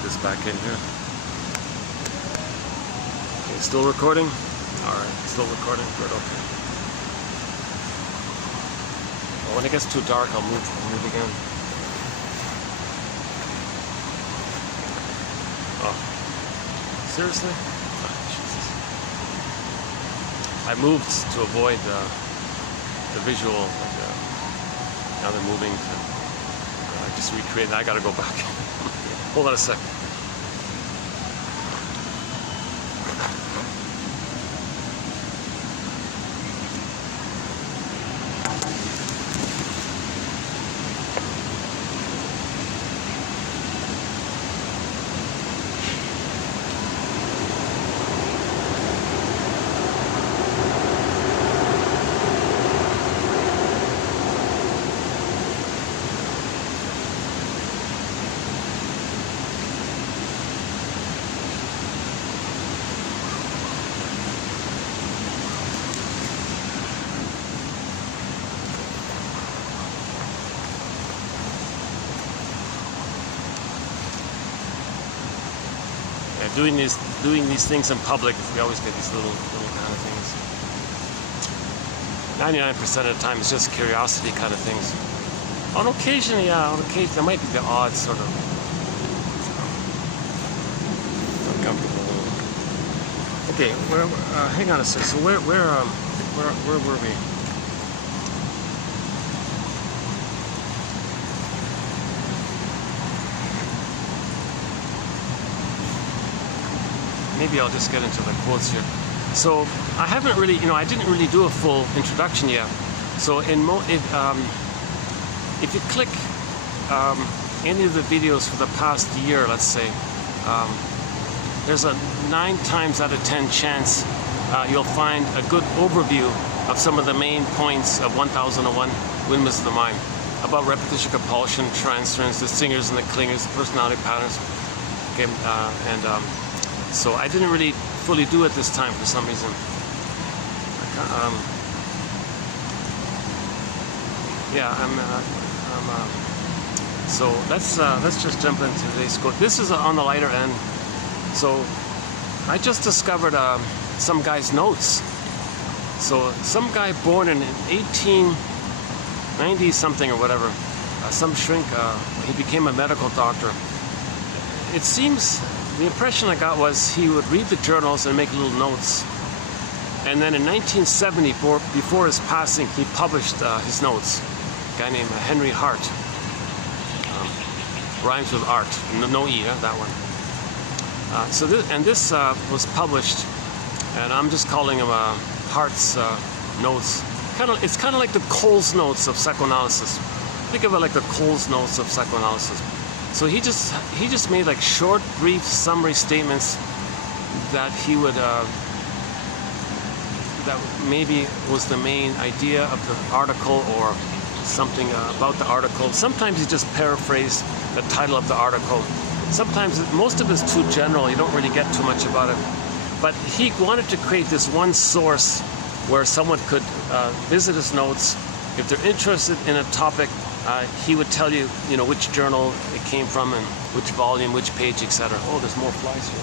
This back in here. Okay, still recording? Alright, still recording. Good, okay. Well, when it gets too dark, I'll move again. Oh. Seriously? Oh, Jesus. I moved to avoid the visual. Now they're moving to. I just recreated. I gotta go back. Hold on a second. Doing these things in public, we always get these little kind of things. 99% of the time, it's just curiosity kind of things. On occasion, yeah, there might be the odd sort of uncomfortable. Okay, hang on a second. So where were we? Maybe I'll just get into the quotes here. So I haven't really, I didn't really do a full introduction yet. So if you click any of the videos for the past year, let's say, there's a 9 times out of 10 chance you'll find a good overview of some of the main points of 1001 Windmills of the Mind, about repetition, compulsion, transference, the singers and the clingers, personality patterns. Okay, so I didn't really fully do it this time for some reason. So let's just jump into today's quote. This is on the lighter end. So I just discovered some guy's notes. So some guy born in 1890 something or whatever, some shrink. He became a medical doctor. It seems. The impression I got was he would read the journals and make little notes. And then in 1970, before his passing, he published his notes. A guy named Henry Hart. Rhymes with art. No E, that one. This was published, and I'm just calling them Hart's notes. It's kind of like the Cole's notes of psychoanalysis. Think of it like the Cole's notes of psychoanalysis. So he just made like short, brief summary statements that he would that maybe was the main idea of the article or something about the article. Sometimes he just paraphrased the title of the article. Sometimes most of it is too general. You don't really get too much about it. But he wanted to create this one source where someone could visit his notes. If they're interested in a topic, he would tell you, which journal it came from and which volume, which page, etc. Oh, there's more flies here.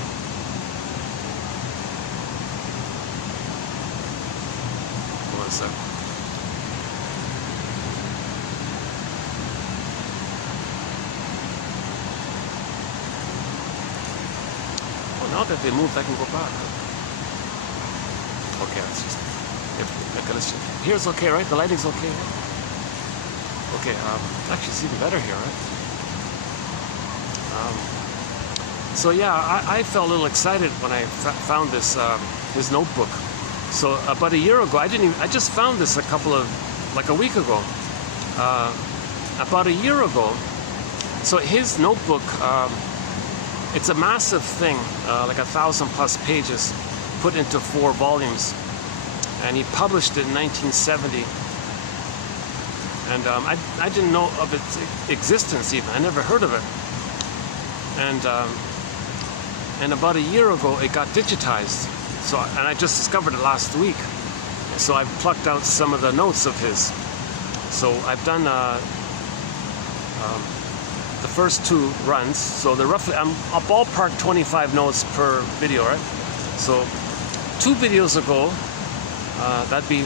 Hold on a sec. Oh, now that they moved, I can go back. Okay, that's just. Okay, let's just, here's okay, right? The lighting's okay. Right? Okay, actually it's even better here, right? So yeah, I felt a little excited when I found this his notebook. So about a year ago, I just found this a week ago. About a year ago, so his notebook, it's a massive thing, like 1,000+ pages, put into 4 volumes. And he published it in 1970. And I didn't know of its existence even. I never heard of it. And about a year ago, it got digitized. And I just discovered it last week. So I plucked out some of the notes of his. So I've done the first 2 runs. So they're roughly, I'm a ballpark 25 notes per video, right? So 2 videos ago, that'd be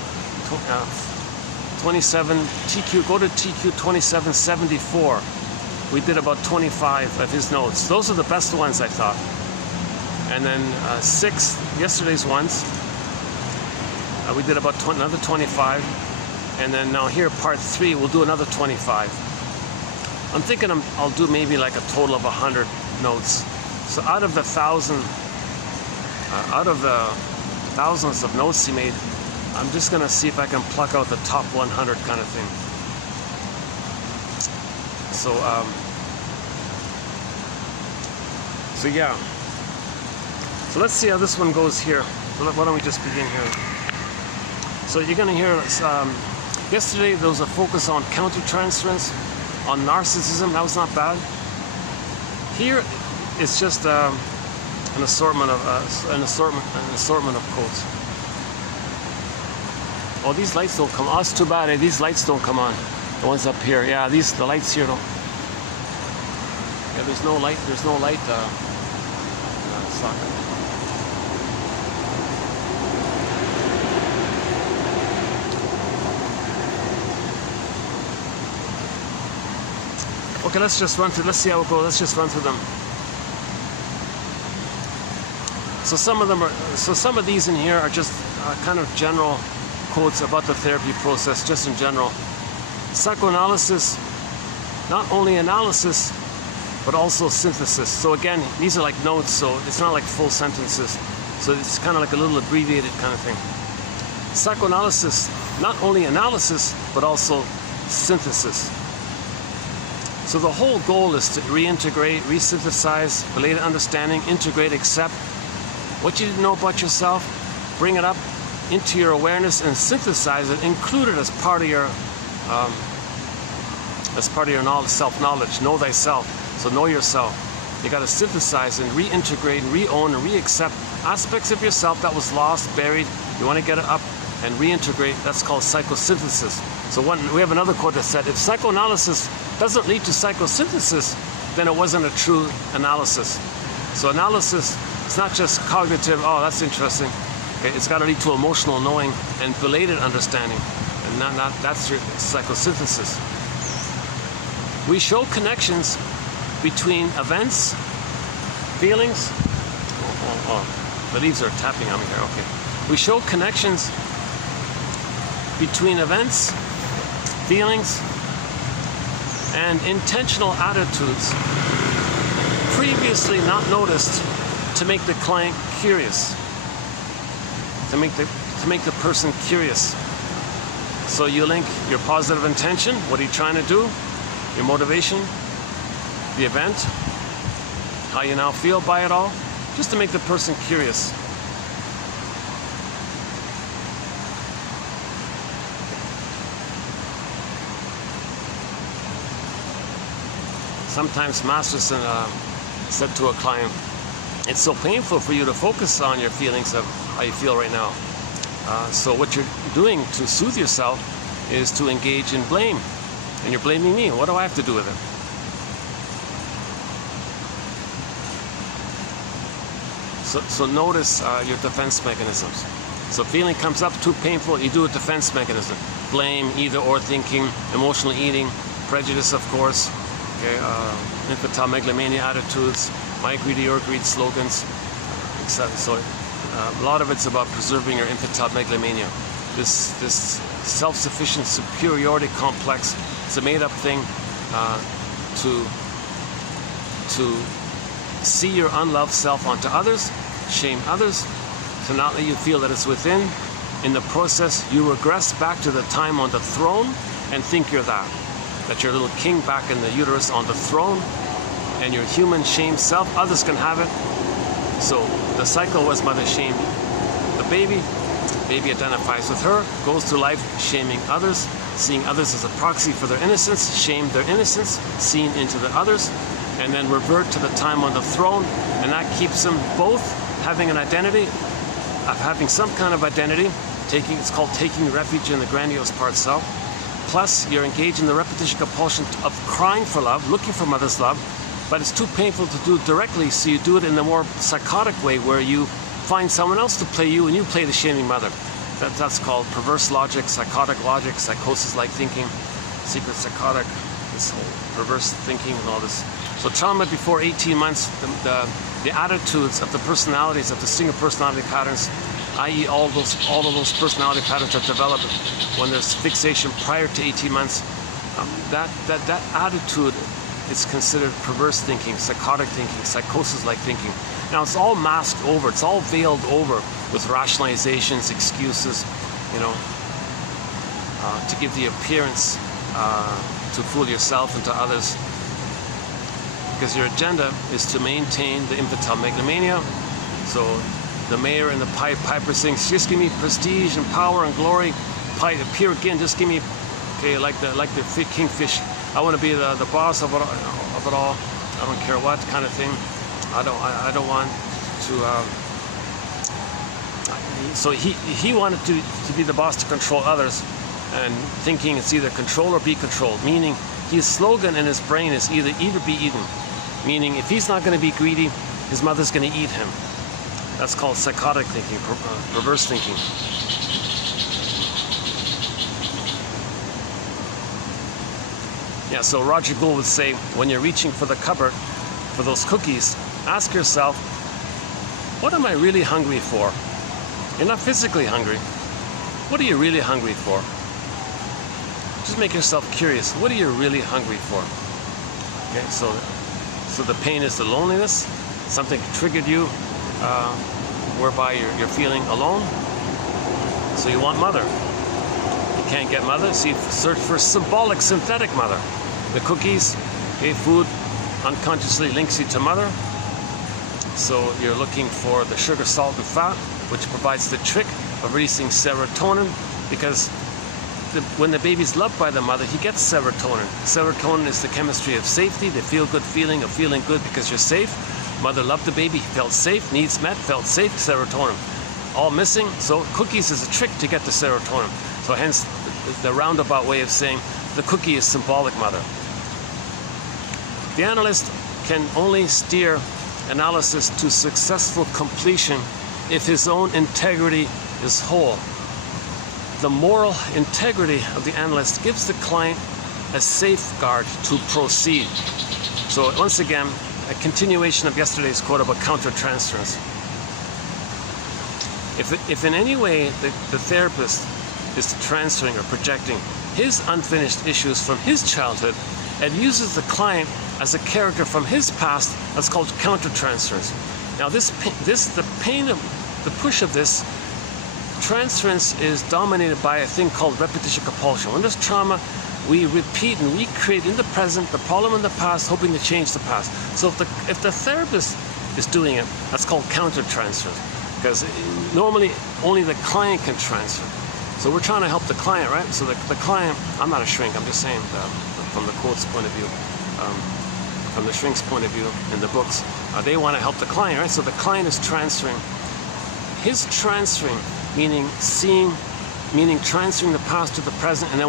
27 TQ. Go to TQ 2774. We did about 25 of his notes. Those are the best ones, I thought. And then 6 yesterday's ones. We did about another 25. And then now here, part 3, we'll do another 25. I'm thinking I'll do maybe like a total of 100 notes. So out of the thousands of notes he made, I'm just gonna see if I can pluck out the top 100 kind of thing. So yeah. So let's see how this one goes here. Why don't we just begin here? So you're gonna hear yesterday there was a focus on countertransference, on narcissism. That was not bad. Here it's just an assortment of quotes. Oh, these lights don't come on. Oh, it's too bad. These lights don't come on. The ones up here. Yeah, the lights here don't. Yeah, there's no light socket. Okay, let's see how it goes. Let's just run through them. So some of these in here are just kind of general quotes about the therapy process, just in general. Psychoanalysis, not only analysis, but also synthesis. So again, these are like notes, so it's not like full sentences. So it's kind of like a little abbreviated kind of thing. Psychoanalysis, not only analysis, but also synthesis. So the whole goal is to reintegrate, resynthesize, related understanding, integrate, accept what you didn't know about yourself, bring it up into your awareness and synthesize it, include it as part of your knowledge, self-knowledge. Know thyself. So know yourself. You got to synthesize and reintegrate, re-own, and re-accept aspects of yourself that was lost, buried. You want to get it up and reintegrate. That's called psychosynthesis. So we have another quote that said, if psychoanalysis doesn't lead to psychosynthesis, then it wasn't a true analysis. So analysis is not just cognitive, oh, that's interesting. Okay, it's got to lead to emotional knowing and belated understanding. And that's your psychosynthesis. We show connections between events, feelings. The leaves are tapping on me here, okay. We show connections between events, feelings, and intentional attitudes previously not noticed to make the client curious, to make the person curious. So you link your positive intention, what are you trying to do, your motivation, the event, how you now feel by it all, just to make the person curious. Sometimes Masterson said to a client, it's so painful for you to focus on your feelings of how you feel right now. So what you're doing to soothe yourself is to engage in blame. And you're blaming me. What do I have to do with it? So notice your defense mechanisms. So feeling comes up, too painful, you do a defense mechanism. Blame, either or thinking, emotional eating, prejudice, of course. Okay, infantile megalomania attitudes, my greed, your greed slogans, etc. So a lot of it's about preserving your infantile megalomania. This self-sufficient superiority complex. It's a made-up thing to see your unloved self onto others, shame others, so now that you feel that it's within. In the process, you regress back to the time on the throne and think you're that you're a little king back in the uterus on the throne, and your human shame self, others can have it. So the cycle was mother shamed the baby identifies with her, goes through life shaming others, seeing others as a proxy for their innocence, shame their innocence, seen into the others, and then revert to the time on the throne, and that keeps them both having an identity, having some kind of identity, it's called taking refuge in the grandiose part self. Plus, you're engaged in the repetition compulsion of crying for love, looking for mother's love, but it's too painful to do it directly, so you do it in the more psychotic way where you find someone else to play you and you play the shaming mother. That's called perverse logic, psychosis-like thinking, secret psychotic, this whole perverse thinking and all this. So trauma before 18 months, the attitudes of the personalities, of the single personality patterns, i.e. all of those personality patterns that develop when there's fixation prior to 18 months, that attitude is considered perverse thinking, psychotic thinking, psychosis-like thinking. Now it's all masked over, it's all veiled over with rationalizations, excuses, to give the appearance to fool yourself and to others. Because your agenda is to maintain the infantile megalomania. So the mayor and the piper sings, just give me prestige and power and glory. Appear again, just give me, okay, like the kingfish. I want to be the boss of it all. I don't care what kind of thing. I don't want to. So he wanted to be the boss, to control others, and thinking it's either control or be controlled. Meaning his slogan in his brain is either eat or be eaten. Meaning if he's not going to be greedy, his mother's going to eat him. That's called psychotic thinking, perverse thinking. Yeah, so Roger Gould would say, when you're reaching for the cupboard for those cookies, ask yourself, what am I really hungry for? You're not physically hungry. What are you really hungry for? Just make yourself curious. What are you really hungry for? Okay, so the pain is the loneliness. Something triggered you, whereby you're feeling alone. So you want mother. You can't get mother, so you search for symbolic, synthetic mother. The cookies, okay, food unconsciously links you to mother. So you're looking for the sugar, salt, and fat, which provides the trick of releasing serotonin, because when the baby's loved by the mother, he gets serotonin. Serotonin is the chemistry of safety, the feel-good feeling of feeling good because you're safe. Mother loved the baby, felt safe, needs met, felt safe, serotonin. All missing, so cookies is a trick to get the serotonin. So hence the roundabout way of saying the cookie is symbolic mother. The analyst can only steer analysis to successful completion if his own integrity is whole. The moral integrity of the analyst gives the client a safeguard to proceed. So once again, a continuation of yesterday's quote about countertransference. If in any way the therapist is transferring or projecting his unfinished issues from his childhood and uses the client as a character from his past, that's called countertransference. Now the pain of the push of this transference is dominated by a thing called repetition compulsion. When there's trauma, we repeat and recreate in the present the problem in the past, hoping to change the past. So if the therapist is doing it, that's called counter-transference, because normally only the client can transfer. So we're trying to help the client, right? So the client, I'm not a shrink, I'm just saying from the quote's point of view, from the shrink's point of view in the books, they want to help the client, right? So the client is transferring. His transferring, meaning transferring the past to the present, and it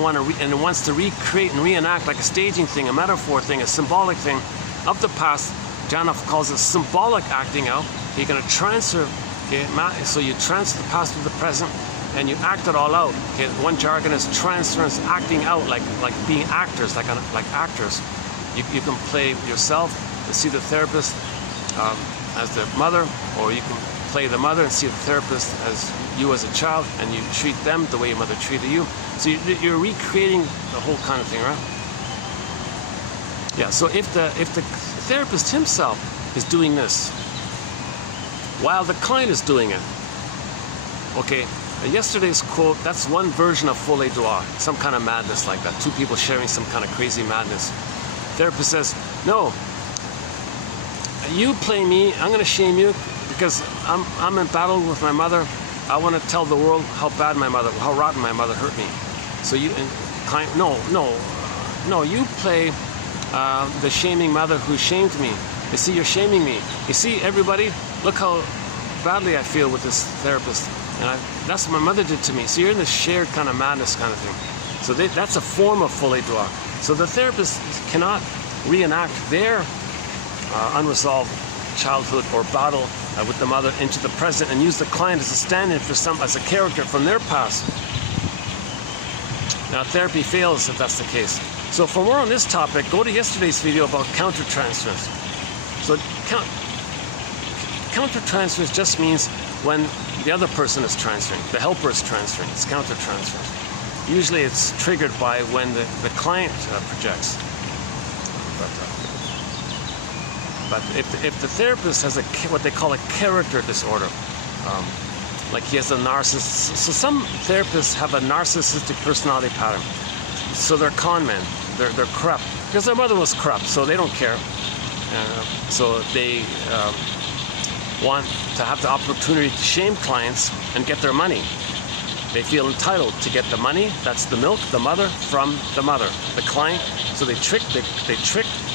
wants to recreate and reenact like a staging thing, a metaphor thing, a symbolic thing of the past. Janov calls it symbolic acting out. You're going to transfer, okay, so you transfer the past to the present, and you act it all out. Okay, one jargon is transference, acting out, like being actors, like actors. You can play yourself and see the therapist as the mother, or you can play the mother and see the therapist as you as a child, and you treat them the way your mother treated you. So you're recreating the whole kind of thing, right? Yeah. So if the therapist himself is doing this while the client is doing it, okay. Yesterday's quote, that's one version of folie douce, some kind of madness like that. Two people sharing some kind of crazy madness. Therapist says, no, you play me, I'm going to shame you because I'm in battle with my mother. I want to tell the world how bad my mother, how rotten my mother hurt me. So you, and client, no, you play the shaming mother who shamed me. You see, you're shaming me. You see, everybody, look how badly I feel with this therapist. And that's what my mother did to me. So you're in this shared kind of madness kind of thing. So that's a form of folie douce. So the therapist cannot reenact their unresolved childhood or battle with the mother into the present and use the client as a stand-in as a character from their past. Now therapy fails if that's the case. So for more on this topic, go to yesterday's video about counter-transference. So counter-transference just means when the other person is transferring, the helper is transferring. It's counter-transference. Usually it's triggered by when the client projects. But if the therapist has what they call a character disorder, like he has a narcissist, so some therapists have a narcissistic personality pattern. So they're con men, they're corrupt, because their mother was corrupt, so they don't care. So they want to have the opportunity to shame clients and get their money. They feel entitled to get the money, that's the milk, the mother, from the mother. The client, so they trick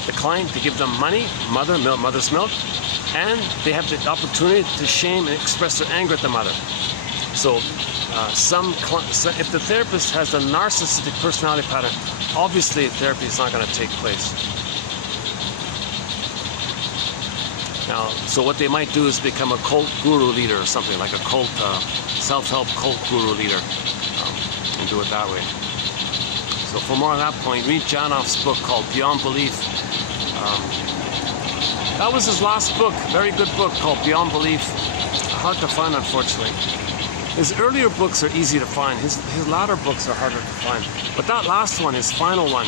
the client to give them money, mother's milk, and they have the opportunity to shame and express their anger at the mother. So if the therapist has a narcissistic personality pattern, obviously therapy is not going to take place. Now, so what they might do is become a cult guru leader or something, like a cult, self-help cult guru leader, and do it that way. So for more on that point, read Janov's book called Beyond Belief. That was his last book, very good book called Beyond Belief. Hard to find, unfortunately. His earlier books are easy to find. His latter books are harder to find. But that last one, his final one,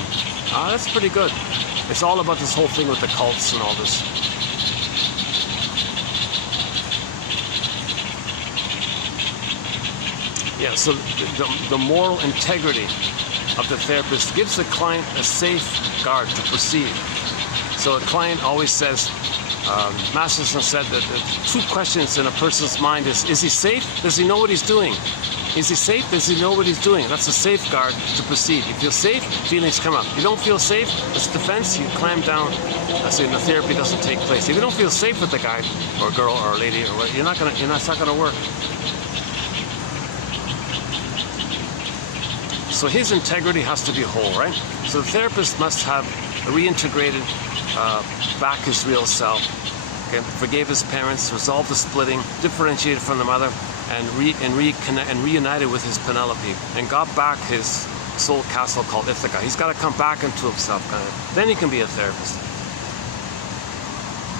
that's pretty good. It's all about this whole thing with the cults and all this. Yeah, so the moral integrity of the therapist gives the client a safeguard to proceed. So a client always says, Masterson said that the two questions in a person's mind is he safe? Does he know what he's doing? Is he safe? Does he know what he's doing? That's a safeguard to proceed. You feel safe, feelings come up. You don't feel safe, it's defense, you clamp down, so the therapy doesn't take place. If you don't feel safe with the guy or girl or lady, or it's not gonna work. So his integrity has to be whole, right? So the therapist must have reintegrated back his real self, okay? Forgave his parents, resolved the splitting, differentiated from the mother, and reunited with his Penelope, and got back his soul castle called Ithaca. He's got to come back into himself, kind of. Then he can be a therapist.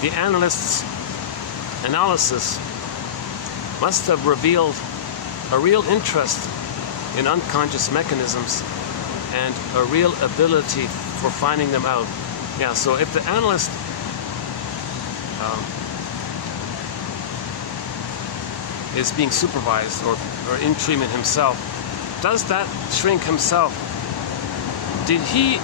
The analyst's analysis must have revealed a real interest in unconscious mechanisms and a real ability for finding them out. Yeah, so if the analyst is being supervised or in treatment himself, does that shrink himself, did he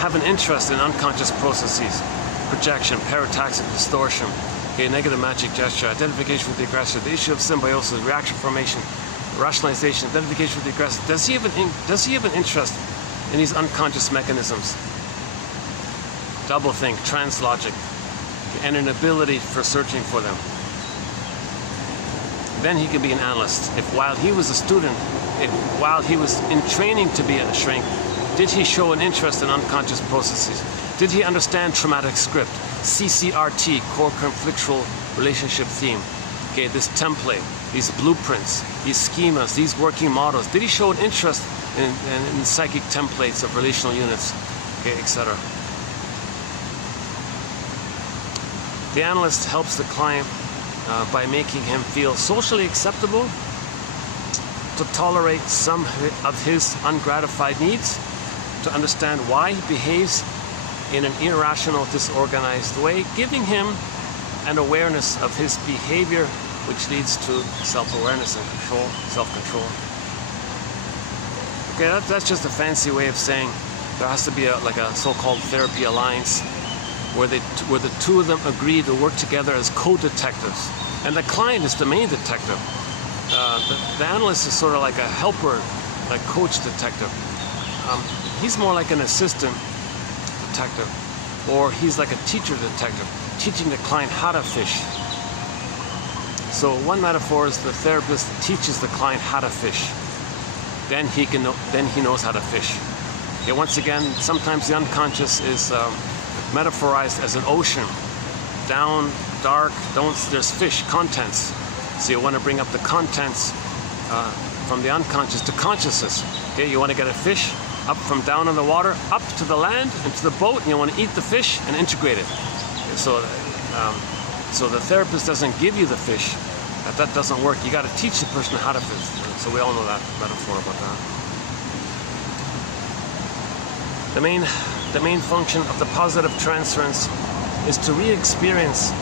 have an interest in unconscious processes, projection, parataxic distortion, okay, negative magic gesture, identification with the aggressor, the issue of symbiosis, reaction formation, rationalization, identification with the aggressor? Does he have an interest in these unconscious mechanisms? Doublethink, translogic, and an ability for searching for them. Then he can be an analyst. If while he was a student, while he was in training to be a shrink, did he show an interest in unconscious processes? Did he understand traumatic script, CCRT, core conflictual relationship theme? Okay, this template, these blueprints, these schemas, these working models. Did he show an interest in psychic templates of relational units, okay, etc.? The analyst helps the client by making him feel socially acceptable, to tolerate some of his ungratified needs, to understand why he behaves in an irrational, disorganized way, giving him an awareness of his behavior, which leads to self-awareness and control, self-control. Okay, that's just a fancy way of saying there has to be like a so-called therapy alliance where the two of them agree to work together as co-detectives. And the client is the main detective. The analyst is sort of like a helper, like coach detective. He's more like an assistant detective, or he's like a teacher detective, teaching the client how to fish. So one metaphor is the therapist teaches the client how to fish. Then he knows how to fish. Okay, once again, sometimes the unconscious is metaphorized as an ocean. Down, dark, there's fish, contents. So you want to bring up the contents from the unconscious to consciousness. Okay, you want to get a fish up from down in the water, up to the land and to the boat, and you want to eat the fish and integrate it. Okay, so the therapist doesn't give you the fish. That doesn't work. You got to teach the person how to fish. So we all know that metaphor about that. The main function of the positive transference is to re-experience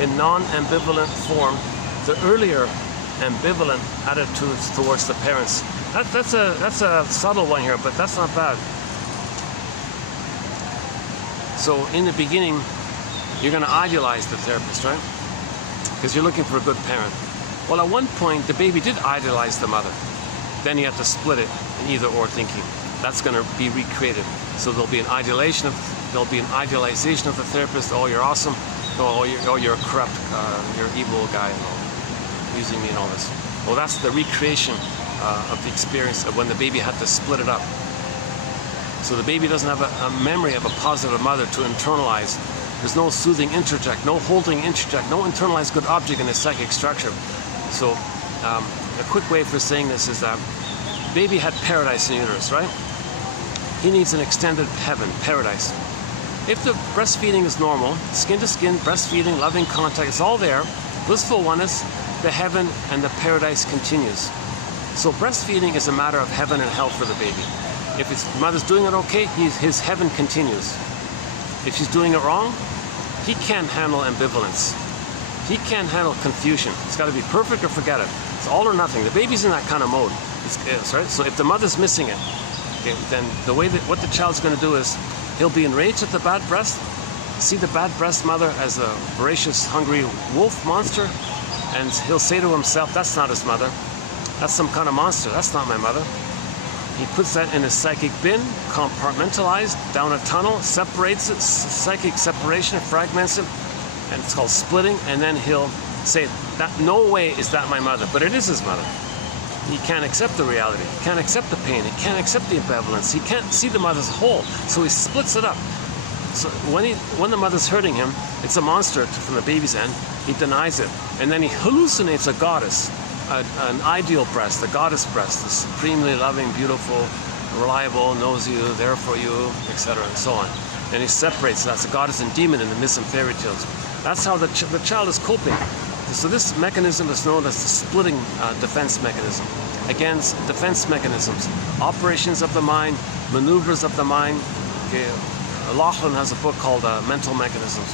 in non-ambivalent form the earlier ambivalent attitudes towards the parents. That's a subtle one here, but that's not bad. So in the beginning, you're going to idealize the therapist, right? Because you're looking for a good parent. Well, at one point, the baby did idealize the mother. Then you have to split it in either or thinking. That's going to be recreated. So there'll be an idealization of the therapist. Oh, you're awesome. Oh, you're a corrupt, you're an evil guy, using me and all this. Well, that's the recreation of the experience of when the baby had to split it up. So the baby doesn't have a memory of a positive mother to internalize. There's no soothing interject, no holding interject, no internalized good object in the psychic structure. So a quick way for saying this is that baby had paradise in uterus, right? He needs an extended heaven, paradise. If the breastfeeding is normal, skin to skin, breastfeeding, loving contact, it's all there, blissful oneness, the heaven and the paradise continues. So breastfeeding is a matter of heaven and hell for the baby. If his mother's doing it okay, his heaven continues. If she's doing it wrong, he can't handle ambivalence. He can't handle confusion. It's got to be perfect or forget it. It's all or nothing. The baby's in that kind of mode. Right? So if the mother's missing it, okay, then what the child's going to do is he'll be enraged at the bad breast, see the bad breast mother as a voracious, hungry wolf monster, and he'll say to himself, that's not his mother. That's some kind of monster. That's not my mother. He puts that in his psychic bin, compartmentalized, down a tunnel, separates it, psychic separation, fragments it, and it's called splitting, and then he'll say, that no way is that my mother, but it is his mother. He can't accept the reality. He can't accept the pain. He can't accept the ambivalence. He can't see the mother's whole, so he splits it up. So when the mother's hurting him, it's a monster from the baby's end. He denies it, and then he hallucinates a goddess, an ideal breast, a goddess breast, the supremely loving, beautiful, reliable, knows you, there for you, etc., and so on. And he separates. That's a goddess and demon in the myths and fairy tales. That's how the child is coping. So this mechanism is known as the splitting defense mechanism. Against defense mechanisms, operations of the mind, maneuvers of the mind. Okay. Laughlin has a book called Mental Mechanisms.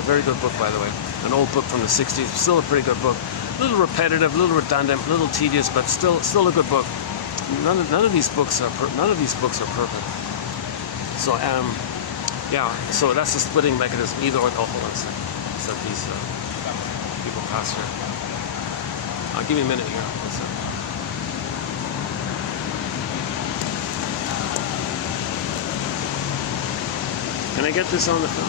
a very good book, by the way. An old book from the 60s, still a pretty good book. A little repetitive, a little redundant, a little tedious, but still a good book. None of these books are perfect. So yeah, so that's the splitting mechanism. Either or. Oh, hold on a second. So these people pass here. Give me a minute here. One second. Can I get this on the film?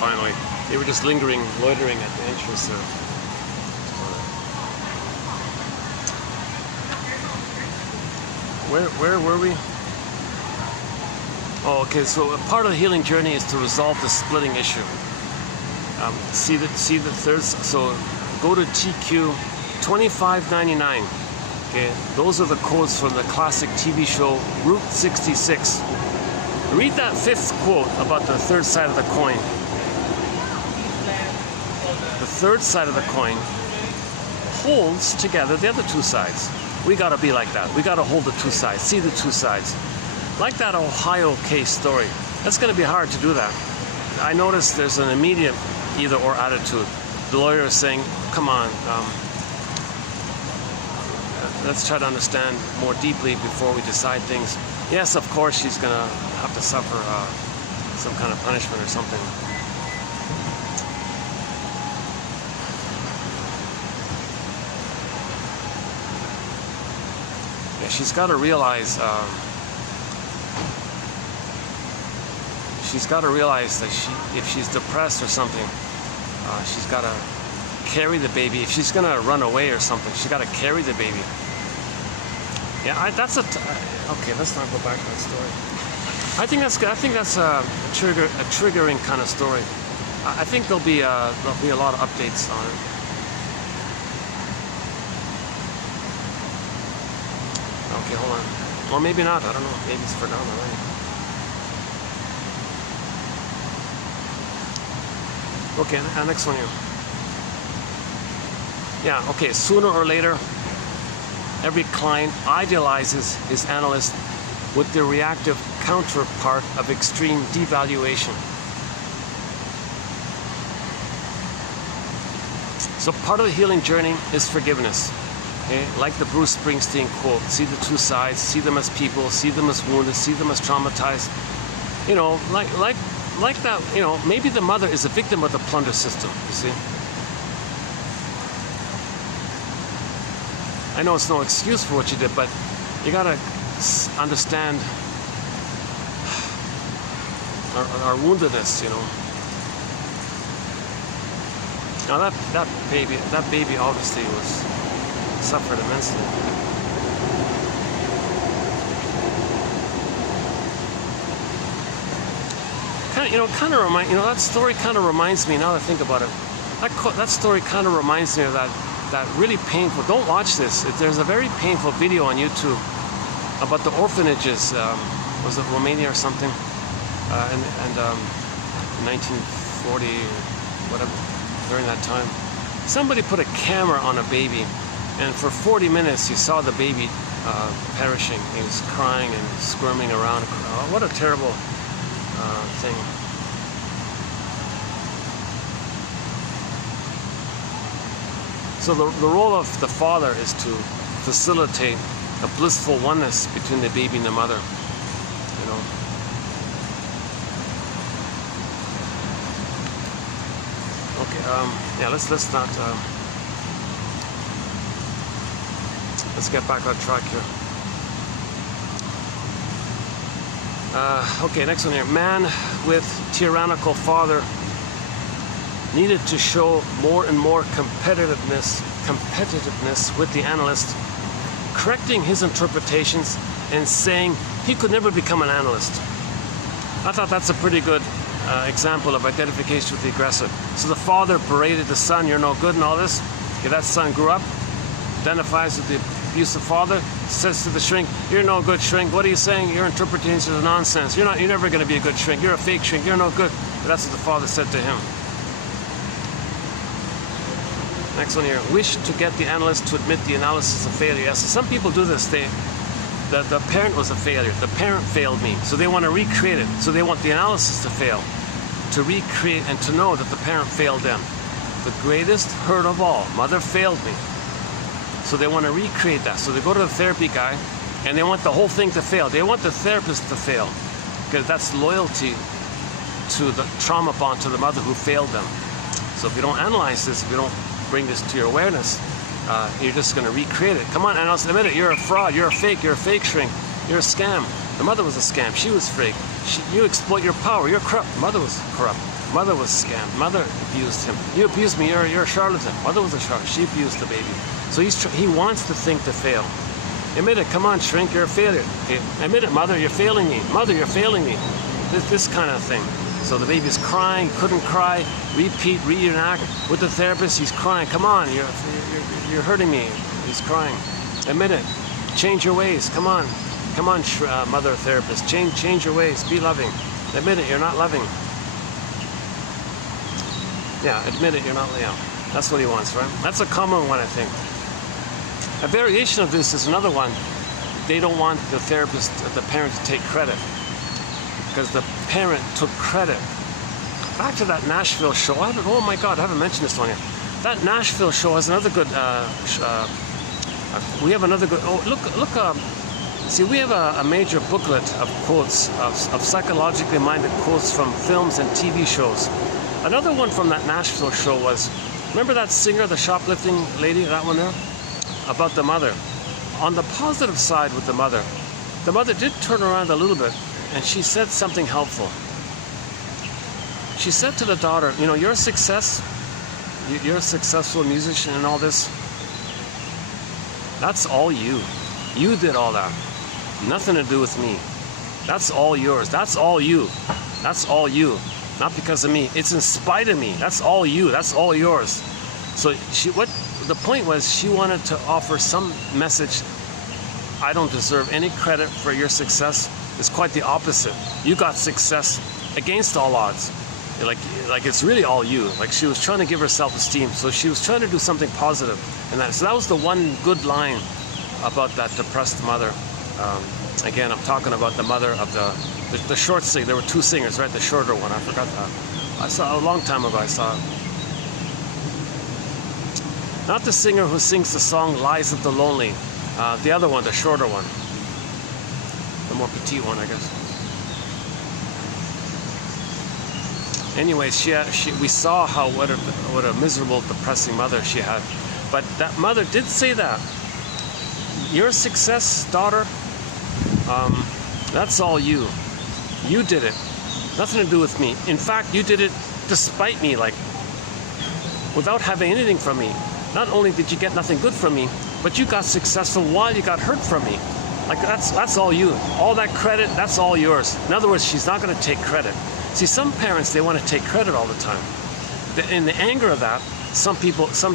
Finally, they were just loitering at the entrance there. Where were we? Oh, okay. So a part of the healing journey is to resolve the splitting issue. See the third. So go to TQ 2599. Okay, those are the codes from the classic TV show Route 66. Read that fifth quote about the third side of the coin. The third side of the coin holds together the other two sides. We gotta be like that. We gotta hold the two sides, see the two sides. Like that Ohio case story. That's gonna be hard to do that. I noticed there's an immediate either or attitude. The lawyer is saying, come on, let's try to understand more deeply before we decide things. Yes, of course, she's gonna have to suffer some kind of punishment or something. Yeah, she's got to realize. She's got to realize that if she's depressed or something, she's got to carry the baby. If she's gonna run away or something, she's got to carry the baby. Yeah, okay. Let's not go back to that story. I think that's a triggering kind of story. I think there'll be a lot of updates on it. Okay, hold on. Or maybe not. I don't know. Maybe it's for down the line. Okay, next one here. Yeah. Okay. Sooner or later, every client idealizes his analyst with the reactive counterpart of extreme devaluation. So part of the healing journey is forgiveness. Okay? Like the Bruce Springsteen quote, see the two sides, see them as people, see them as wounded, see them as traumatized. You know, like that, you know, maybe the mother is a victim of the plunder system, you see. I know it's no excuse for what you did, but you gotta understand our woundedness, you know. Now that baby obviously suffered immensely. That story kind of reminds me, now that I think about it, that story kind of reminds me of that really painful, don't watch this, there's a very painful video on YouTube about the orphanages, was it Romania or something, in 1940 or whatever, during that time. Somebody put a camera on a baby, and for 40 minutes you saw the baby perishing. He was crying and squirming around. Oh, what a terrible thing. So the role of the father is to facilitate a blissful oneness between the baby and the mother, you know. Okay, yeah, let's not, let's get back on track here. Okay, next one here. Man with tyrannical father needed to show more and more competitiveness with the analyst, correcting his interpretations and saying he could never become an analyst. I thought that's a pretty good example of identification with the aggressor. So the father berated the son, you're no good and all this. Okay, that son grew up, identifies with the abusive father, says to the shrink, you're no good, shrink. What are you saying? Your interpretation is nonsense. You're never going to be a good shrink. You're a fake shrink. You're no good. But that's what the father said to him. Next one here. Wish to get the analyst to admit the analysis of failure. Yes, some people do this. The parent was a failure. The parent failed me. So they want to recreate it. So they want the analysis to fail, to recreate and to know that the parent failed them. The greatest hurt of all. Mother failed me. So they want to recreate that. So they go to the therapy guy and they want the whole thing to fail. They want the therapist to fail because that's loyalty to the trauma bond to the mother who failed them. So if you don't analyze this, if you don't bring this to your awareness, you're just going to recreate it. Come on, analyst, admit it. You're a fraud. You're a fake shrink. You're a scam. The mother was a scam. She was fake. You exploit your power. You're corrupt. Mother was corrupt. Mother was scammed. Mother abused him. You abused me. You're a charlatan. Mother was a charlatan. She abused the baby. So he wants the thing to fail. Admit it. Come on, shrink. You're a failure. Okay. Admit it, mother. You're failing me. Mother, you're failing me. This kind of thing. So the baby's crying, couldn't cry. Reenact with the therapist. He's crying. Come on, you're hurting me. He's crying. Admit it. Change your ways. Come on, mother therapist. Change your ways. Be loving. Admit it. You're not loving. Yeah, admit it. You're not. Yeah, that's what he wants, right? That's a common one, I think. A variation of this is another one. They don't want the therapist, the parent, to take credit because the parent took credit. Back to that Nashville show. Oh my God, I haven't mentioned this one yet. That Nashville show has another good. We have another good. Oh, look. See, we have a major booklet of quotes of psychologically minded quotes from films and TV shows. Another one from that Nashville show was, remember that singer, the shoplifting lady, that one there, about the mother. On the positive side with the mother did turn around a little bit, and she said something helpful. She said to the daughter, you know, you're a success. You're a successful musician and all this. That's all you. You did all that. Nothing to do with me. That's all yours. That's all you. That's all you. Not because of me. It's in spite of me. That's all you. That's all yours. So the point was, she wanted to offer some message. I don't deserve any credit for your success. It's quite the opposite. You got success against all odds. Like it's really all you. Like she was trying to give herself esteem. So she was trying to do something positive. So that was the one good line about that depressed mother. Again, I'm talking about the mother of the short singer. There were two singers, right? The shorter one. I forgot that. I saw a long time ago. I saw it. Not the singer who sings the song "Lies of the Lonely." The other one, the shorter one, the more petite one, I guess. Anyways, we saw what a miserable, depressing mother she had. But that mother did say that. Your success, daughter, that's all you. You did it. Nothing to do with me. In fact, you did it despite me, like, without having anything from me. Not only did you get nothing good from me, but you got successful while you got hurt from me. Like, that's all you. All that credit, that's all yours. In other words, she's not going to take credit. See, some parents, they want to take credit all the time. In the anger of that, some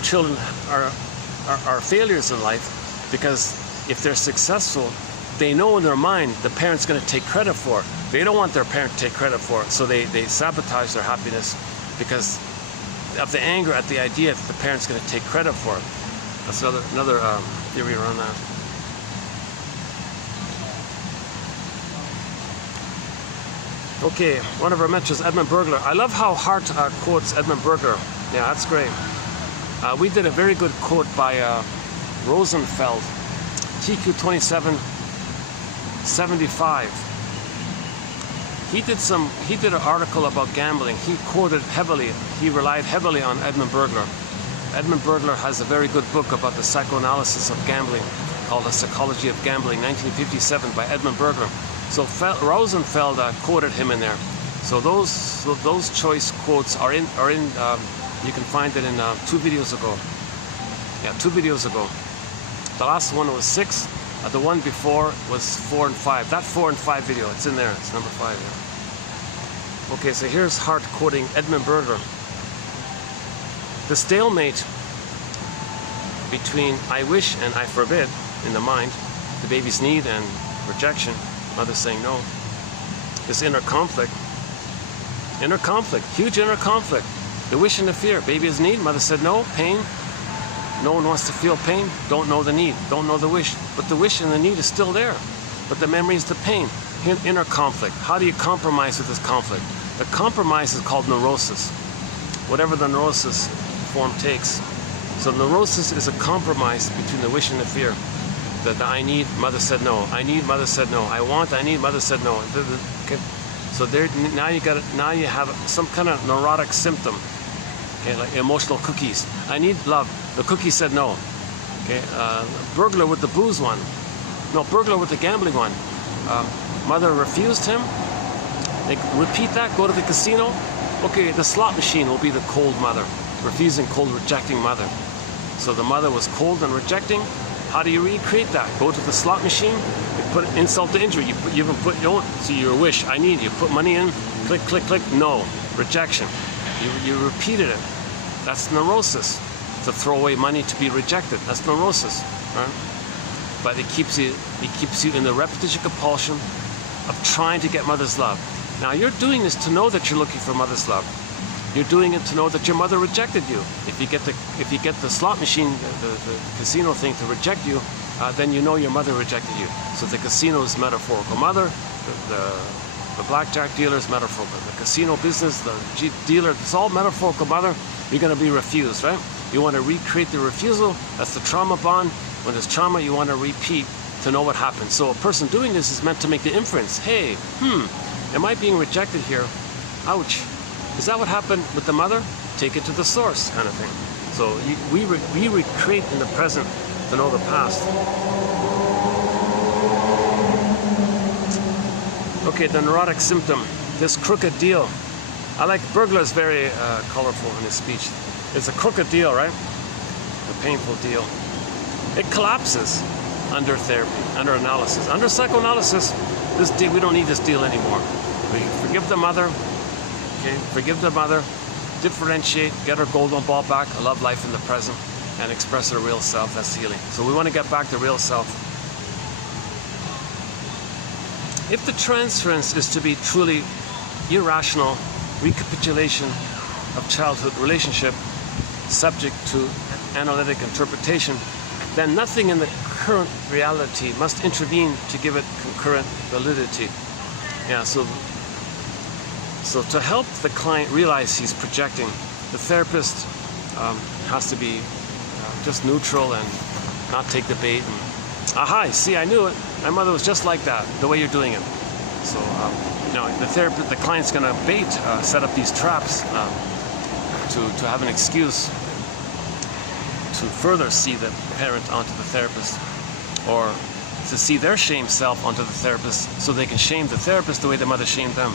children are failures in life, because if they're successful, they know in their mind the parent's going to take credit for it. They don't want their parent to take credit for it, so they sabotage their happiness because of the anger at the idea that the parent's going to take credit for it. That's another theory around that. Okay, one of our mentors, Edmund Burglar. I love how Hart quotes Edmund Burglar. Yeah, that's great. We did a very good quote by Rosenfeld, TQ 2775. He did an article about gambling. He relied heavily on Edmund Burglar. Edmund Burglar has a very good book about the psychoanalysis of gambling called The Psychology of Gambling, 1957, by Edmund Burglar. So Rosenfeld quoted him in there. So those choice quotes are in. You can find it in 2 videos ago. Yeah, 2 videos ago. The last one was 6. The one before was 4 and 5. That 4 and 5 video, it's in there. It's number 5. Yeah. Okay, so here's Hart quoting Edmund Burglar. The stalemate between I wish and I forbid in the mind, the baby's need and rejection, mother saying no, this inner conflict, huge inner conflict, the wish and the fear, baby has need, mother said no, pain, no one wants to feel pain, don't know the need, don't know the wish, but the wish and the need is still there, but the memory is the pain, inner conflict. How do you compromise with this conflict? The compromise is called neurosis, whatever the neurosis form takes. So neurosis is a compromise between the wish and the fear. The I need, mother said no. I need, mother said no. I want, I need, mother said no. Okay. So there, now you have some kind of neurotic symptom. Okay, like emotional cookies. I need love. The cookie said no. Okay, burglar with the booze one. No, burglar with the gambling one. Mother refused him. They repeat that. Go to the casino. Okay, the slot machine will be the cold mother, refusing, cold, rejecting mother. So the mother was cold and rejecting. How do you recreate that? Go to the slot machine, you put insult to injury, you even put your own, so your wish, I need, you put money in, click, click, click, no, rejection. You repeated it. That's neurosis. To throw away money to be rejected, that's neurosis, right? But it keeps you in the repetition compulsion of trying to get mother's love. Now you're doing this to know that you're looking for mother's love. You're doing it to know that your mother rejected you. If you get the slot machine, the casino thing to reject you, then you know your mother rejected you. So the casino is metaphorical mother, the blackjack dealer is metaphorical, the casino business, the dealer, it's all metaphorical mother. You're going to be refused, right? You want to recreate the refusal. That's the trauma bond. When there's trauma, you want to repeat to know what happened. So a person doing this is meant to make the inference. Hey, am I being rejected here? Ouch. Is that what happened with the mother? Take it to the source, kind of thing. So we recreate in the present to know the past. Okay, the neurotic symptom, this crooked deal. I like Burglar's very colorful in his speech. It's a crooked deal, right? A painful deal. It collapses under therapy, under analysis. Under psychoanalysis, this deal, we don't need this deal anymore. We forgive the mother. Okay, forgive the mother, differentiate, get her golden ball back, love life in the present, and express her real self. That's healing. So we want to get back to real self. If the transference is to be truly irrational recapitulation of childhood relationship, subject to analytic interpretation, then nothing in the current reality must intervene to give it concurrent validity. Yeah, so to help the client realize he's projecting, the therapist has to be just neutral and not take the bait. And, aha, see, I knew it. My mother was just like that, the way you're doing it. So, the client's going to set up these traps to have an excuse to further see the parent onto the therapist, or to see their shame self onto the therapist, so they can shame the therapist the way the mother shamed them.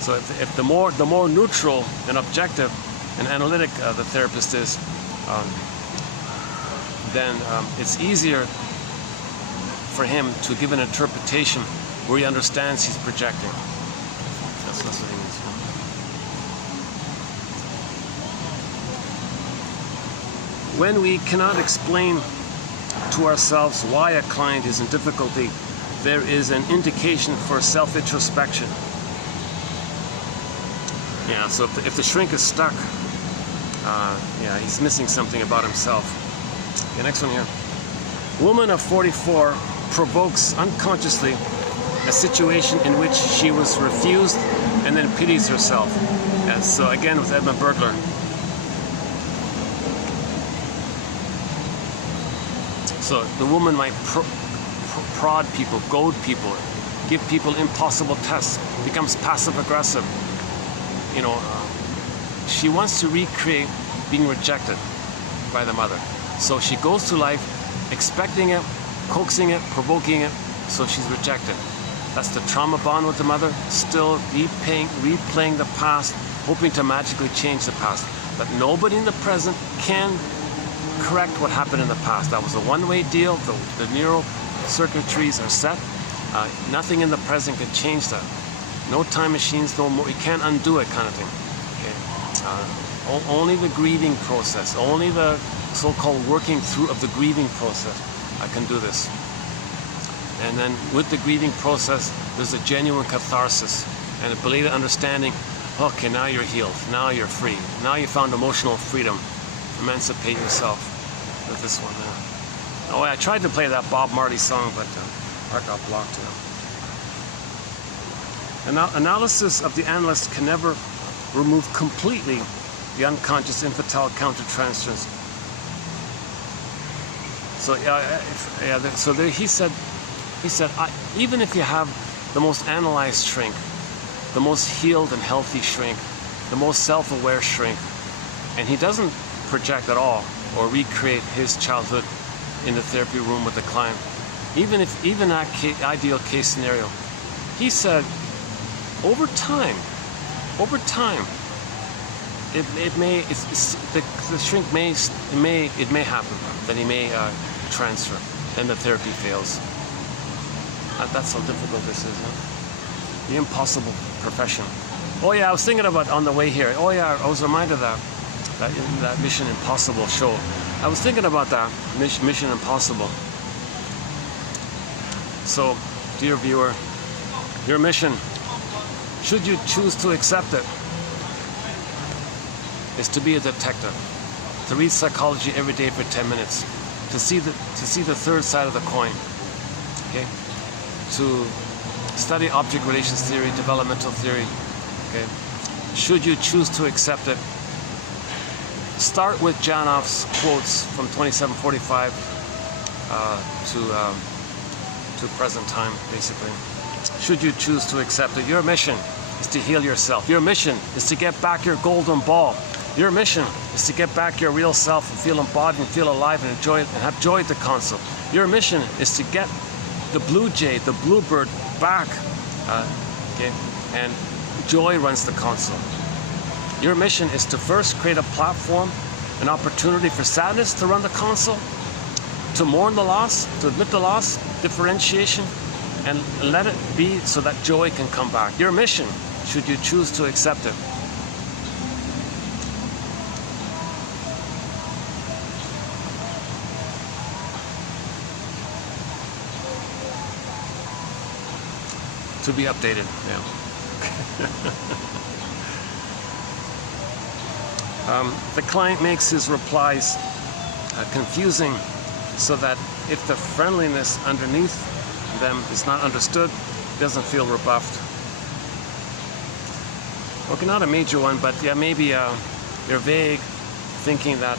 So if the more neutral and objective and analytic the therapist is, then it's easier for him to give an interpretation where he understands he's projecting. That's what he means. When we cannot explain to ourselves why a client is in difficulty, there is an indication for self-introspection. Yeah, so if the shrink is stuck, he's missing something about himself. Okay, next one here. Woman of 44 provokes unconsciously a situation in which she was refused and then pities herself. And so again with Edmund Burglar. So the woman might prod people, goad people, give people impossible tests, becomes passive aggressive. You know, she wants to recreate being rejected by the mother. So she goes through life expecting it, coaxing it, provoking it, so she's rejected. That's the trauma bond with the mother, still replaying the past, hoping to magically change the past. But nobody in the present can correct what happened in the past. That was a one-way deal. The neural circuitries are set. Nothing in the present can change that. No time machines, no more. You can't undo it, kind of thing. Okay? Only the grieving process, only the so-called working through of the grieving process, I can do this. And then with the grieving process, there's a genuine catharsis and a belated understanding. Okay, now you're healed. Now you're free. Now you found emotional freedom. Emancipate yourself with this one there. Oh, I tried to play that Bob Marley song, but I got blocked. Analysis of the analyst can never remove completely the unconscious infantile countertransference. So so there he said, even if you have the most analyzed shrink, the most healed and healthy shrink, the most self-aware shrink, and he doesn't project at all or recreate his childhood in the therapy room with the client, even that ideal case scenario, he said, over time, the shrink may happen that he may transfer, then the therapy fails. That's how difficult this is, huh? The impossible profession. Oh yeah, I was thinking about on the way here. Oh yeah, I was reminded of that Mission Impossible show. I was thinking about that Mission Impossible. So, dear viewer, your mission, should you choose to accept it, is to be a detective, to read psychology every day for 10 minutes, to see the third side of the coin, okay? To study object relations theory, developmental theory, okay? Should you choose to accept it, start with Janoff's quotes from 2745 to present time, basically. Should you choose to accept it, your mission is to heal yourself. Your mission is to get back your golden ball. Your mission is to get back your real self and feel embodied and feel alive and enjoy it and have joy at the console. Your mission is to get the blue jay, the bluebird back, okay? And joy runs the console. Your mission is to first create a platform, an opportunity for sadness to run the console, to mourn the loss, to admit the loss, differentiation, and let it be so that joy can come back. Your mission, should you choose to accept it. To be updated, yeah. The client makes his replies confusing so that if the friendliness underneath them is not understood, doesn't feel rebuffed. Okay, not a major one, but yeah, maybe you're vague, thinking that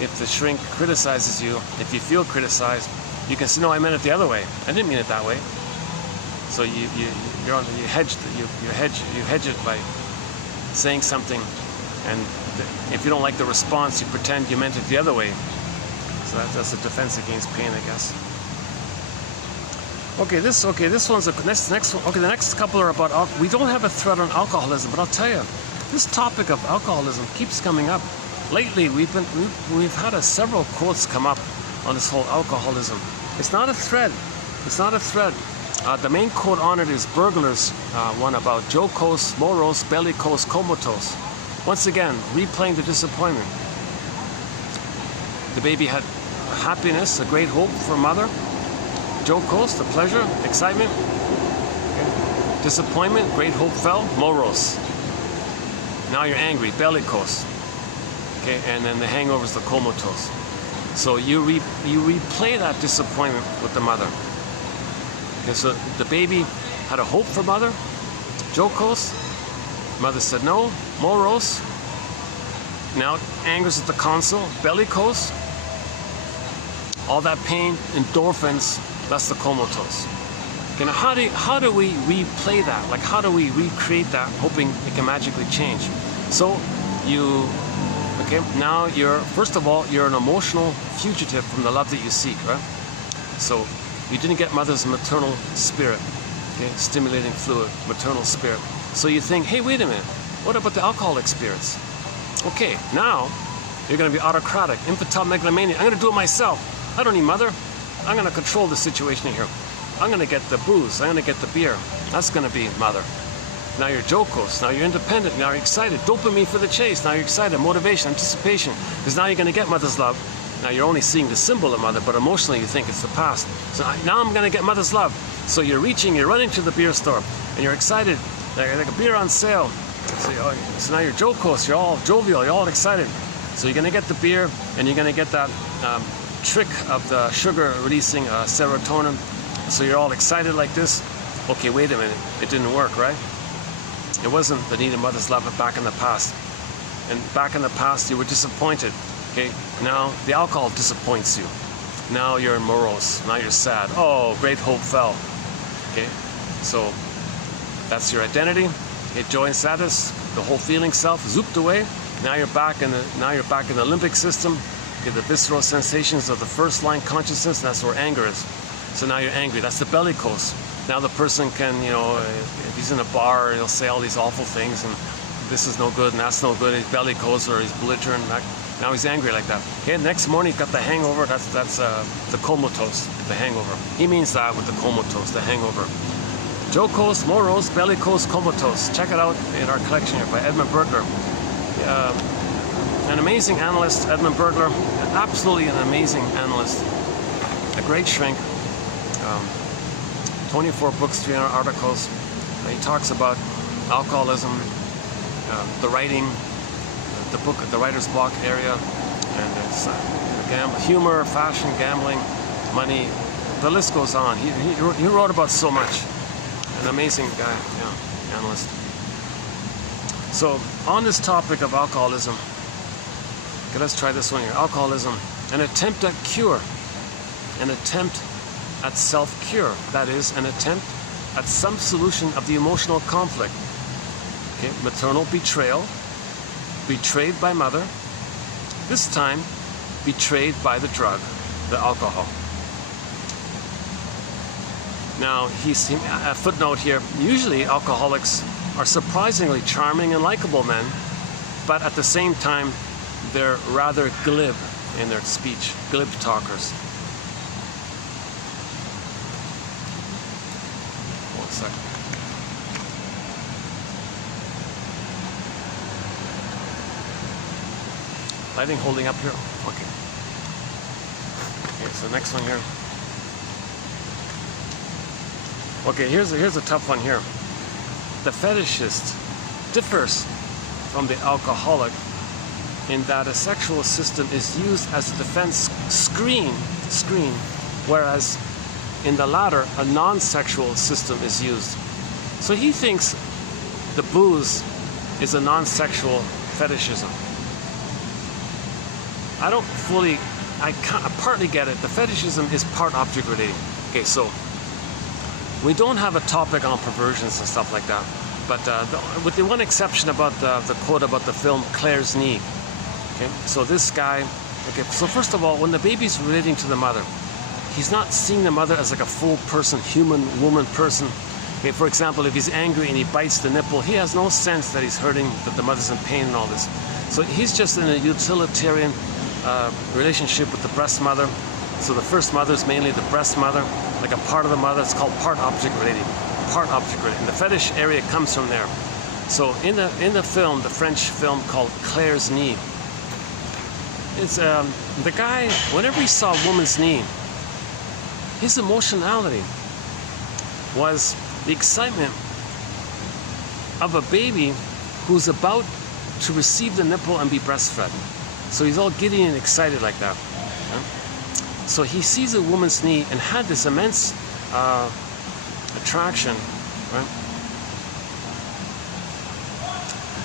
if the shrink criticizes you, if you feel criticized, you can say, no, I meant it the other way. I didn't mean it that way. So you hedge it by saying something, and if you don't like the response, you pretend you meant it the other way. So that's a defense against pain, I guess. This one's the next one. Okay, the next couple are about we don't have a thread on alcoholism, but I'll tell you, this topic of alcoholism keeps coming up. Lately, we've had several quotes come up on this whole alcoholism. It's not a thread. It's not a thread. The main quote on it is Burglar's one about jocose, morose, bellicose, comatose. Once again, replaying the disappointment. The baby had happiness, a great hope for mother. Jocose, the pleasure, excitement. Okay. Disappointment, great hope fell, morose. Now you're angry, bellicose. Okay, and then the hangover is the comatose. So you replay that disappointment with the mother. Okay, so the baby had a hope for mother, jocose. Mother said no, morose. Now angers at the console, bellicose. All that pain, endorphins, that's the comatose. Okay, now how do we replay that? Like, how do we recreate that, hoping it can magically change? So now first of all, you're an emotional fugitive from the love that you seek, right? So you didn't get mother's maternal spirit, okay, stimulating fluid, maternal spirit. So you think, hey, wait a minute, what about the alcoholic spirits? Okay, now you're going to be autocratic, infantile megalomania. I'm going to do it myself. I don't need mother. I'm going to control the situation here. I'm going to get the booze. I'm going to get the beer. That's going to be mother. Now you're jocose. Now you're independent. Now you're excited. Dopamine for the chase. Now you're excited. Motivation, anticipation. Because now you're going to get mother's love. Now you're only seeing the symbol of mother, but emotionally you think it's the past. So now I'm going to get mother's love. So you're running to the beer store, and you're excited. Like a beer on sale. So now you're jocose. You're all jovial. You're all excited. So you're going to get the beer, and you're going to get that trick of the sugar releasing serotonin. So you're all excited like this. Okay, wait a minute. It didn't work, right? It wasn't the need of mother's love, but back in the past. And back in the past, you were disappointed. Okay, now the alcohol disappoints you. Now you're morose. Now you're sad. Oh, great hope fell. Okay, so that's your identity. Okay, joy and sadness, the whole feeling self zooped away. Now you're back in the limbic system. Okay, the visceral sensations of the first line consciousness. That's where anger is. So now you're angry. That's the bellicose. Now the person can, if he's in a bar, he'll say all these awful things, and this is no good and that's no good. He's bellicose or he's belligerent. Now he's angry like that. Okay, next morning he's got the hangover. That's the comatose, the hangover. He means that with the comatose, the hangover. Jocose, morose, bellicose, comatose. Check it out in our collection here by Edmund Burglar. An amazing analyst, Edmund Burglar. Absolutely an amazing analyst. A great shrink. 24 books, 300 articles. He talks about alcoholism, the writing, the book, the writer's block area, and it's humor, fashion, gambling, money. The list goes on. He wrote about so much. An amazing guy, analyst. So on this topic of alcoholism, okay, let's try this one here. Alcoholism, an attempt at cure, an attempt at self-cure. That is, an attempt at some solution of the emotional conflict. Okay, maternal betrayal, betrayed by mother, this time betrayed by the drug, the alcohol. Now, a footnote here, usually alcoholics are surprisingly charming and likable men, but at the same time, they're rather glib in their speech, glib talkers. Lighting holding up here. Okay. Okay, so next one here. Okay, here's a tough one here. The fetishist differs from the alcoholic in that a sexual system is used as a defense screen, whereas in the latter, a non-sexual system is used. So he thinks the booze is a non-sexual fetishism. I partly get it. The fetishism is part object relating. Okay, so we don't have a topic on perversions and stuff like that, but with the one exception about the quote about the film Claire's Knee. Okay, so this guy, okay, so first of all, when the baby's relating to the mother, he's not seeing the mother as like a full person, human, woman person. Okay, for example, if he's angry and he bites the nipple, he has no sense that he's hurting, that the mother's in pain and all this. So he's just in a utilitarian relationship with the breast mother. So the first mother is mainly the breast mother, like a part of the mother. It's called part object relating. Part object relating. The fetish area comes from there. So in the film, the French film called Claire's Knee, it's the guy, whenever he saw a woman's knee, his emotionality was the excitement of a baby who's about to receive the nipple and be breastfed. So he's all giddy and excited like that. Yeah? So he sees a woman's knee and had this immense attraction, right?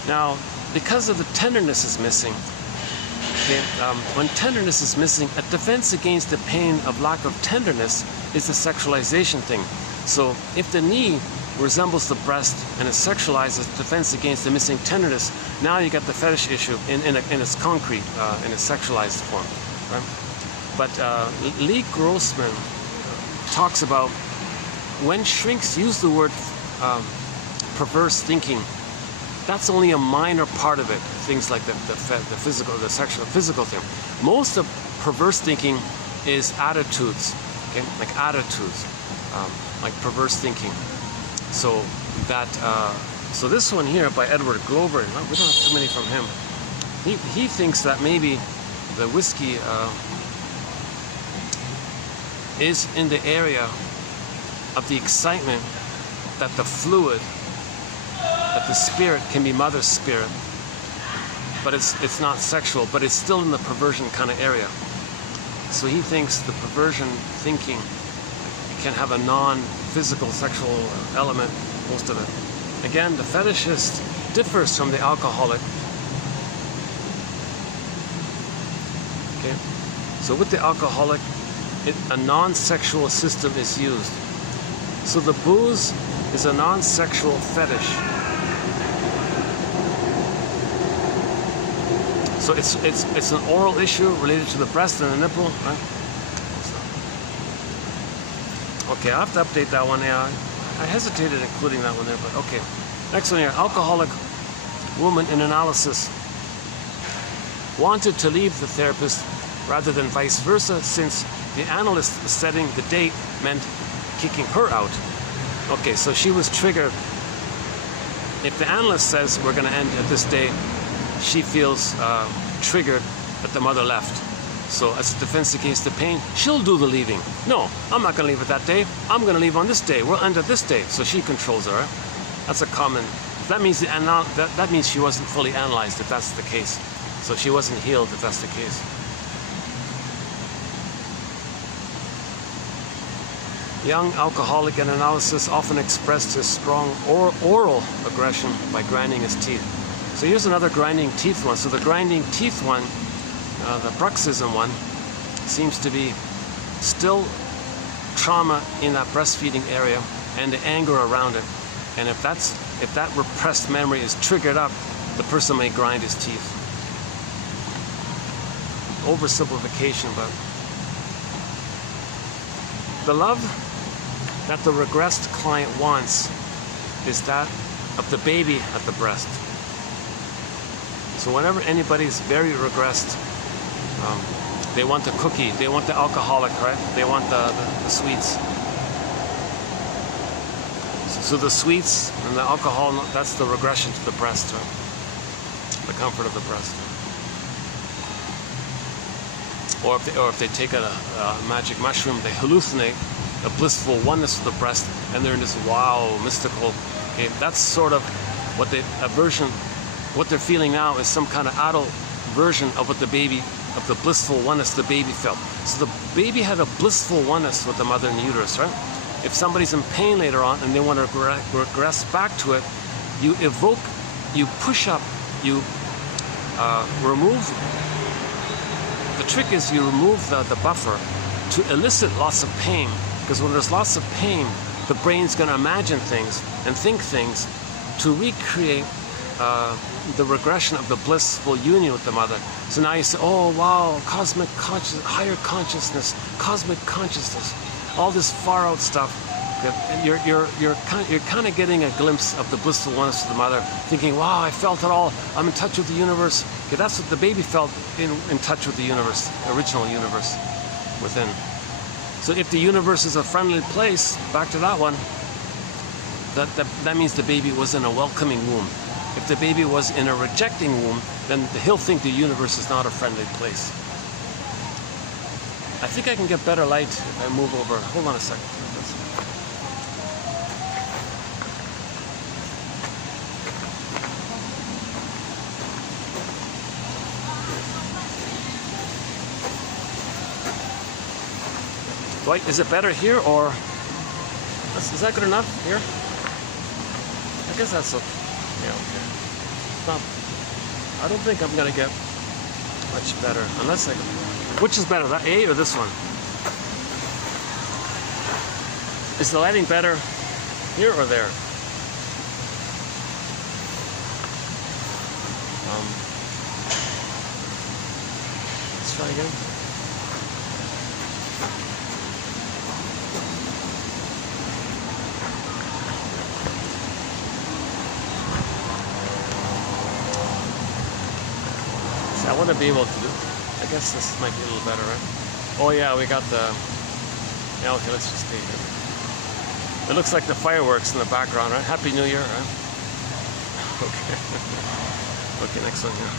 Now, because of the tenderness is missing, Okay, when tenderness is missing, a defense against the pain of lack of tenderness is the sexualization thing. So if the knee resembles the breast and is sexualized as defense against the missing tenderness, now you get the fetish issue in its concrete, in its sexualized form. Right? But Lee Grossman talks about when shrinks use the word perverse thinking, that's only a minor part of it. Things like the physical, the sexual, physical thing. Most of perverse thinking is attitudes, okay, like attitudes, like perverse thinking. So that, so this one here by Edward Glover, we don't have too many from him. He thinks that maybe the whiskey is in the area of the excitement that the fluid, that the spirit can be mother's spirit, but it's not sexual, but it's still in the perversion kind of area. So he thinks the perversion thinking can have a non-physical sexual element, most of it. Again, the fetishist differs from the alcoholic. Okay, so with the alcoholic, a non-sexual system is used. So the booze is a non-sexual fetish. So it's an oral issue related to the breast and the nipple, right? Okay, I have to update that one. Yeah, I hesitated including that one there, but okay. Next one here, alcoholic woman in analysis wanted to leave the therapist rather than vice versa, since the analyst setting the date meant kicking her out. Okay, so she was triggered. If the analyst says we're going to end at this day, she feels triggered that the mother left. So as a defense against the pain, she'll do the leaving. No, I'm not going to leave at that day. I'm going to leave on this day. We'll end at this day. So she controls her. Right? That's a common. That means that means she wasn't fully analyzed if that's the case. So she wasn't healed if that's the case. Young alcoholic in analysis often expressed his strong oral aggression by grinding his teeth. So here's another grinding teeth one. So the grinding teeth one, the bruxism one, seems to be still trauma in that breastfeeding area and the anger around it. And if that repressed memory is triggered up, the person may grind his teeth. Oversimplification, but the love that the regressed client wants is that of the baby at the breast. So whenever anybody's very regressed, they want the cookie, they want the alcoholic, right? They want the sweets. So the sweets and the alcohol, that's the regression to the breast, right? The comfort of the breast. Or if they take a magic mushroom, they hallucinate a blissful oneness of the breast, and they're in this wow, mystical. Okay, that's sort of what what they're feeling now is some kind of adult version of what the baby, of the blissful oneness the baby felt. So the baby had a blissful oneness with the mother in the uterus, right? If somebody's in pain later on and they want to regress back to it, you evoke, you push up, you remove. The trick is you remove the buffer to elicit lots of pain, because when there's lots of pain, the brain's going to imagine things and think things to recreate the regression of the blissful union with the mother. So now you say, oh wow, cosmic consciousness, higher consciousness, cosmic consciousness, all this far out stuff. You're kind of getting a glimpse of the blissful oneness of the mother, thinking, wow, I felt it all. I'm in touch with the universe. Okay, that's what the baby felt in touch with the universe, the original universe within. So if the universe is a friendly place, back to that one, that means the baby was in a welcoming womb. If the baby was in a rejecting womb, then he'll think the universe is not a friendly place. I think I can get better light if I move over. Hold on a second. Right, is it better here, or is that good enough here? I guess that's okay. Yeah, okay. I don't think I'm gonna get much better. Unless I... Which is better, that A or this one? Is the lighting better here or there? Let's try again. See, I want to be able to do... I guess this might be a little better, right? Oh yeah, we got the... Yeah, okay, let's just stay here. It looks like the fireworks in the background, right? Happy New Year, right? Okay. Okay, next one here.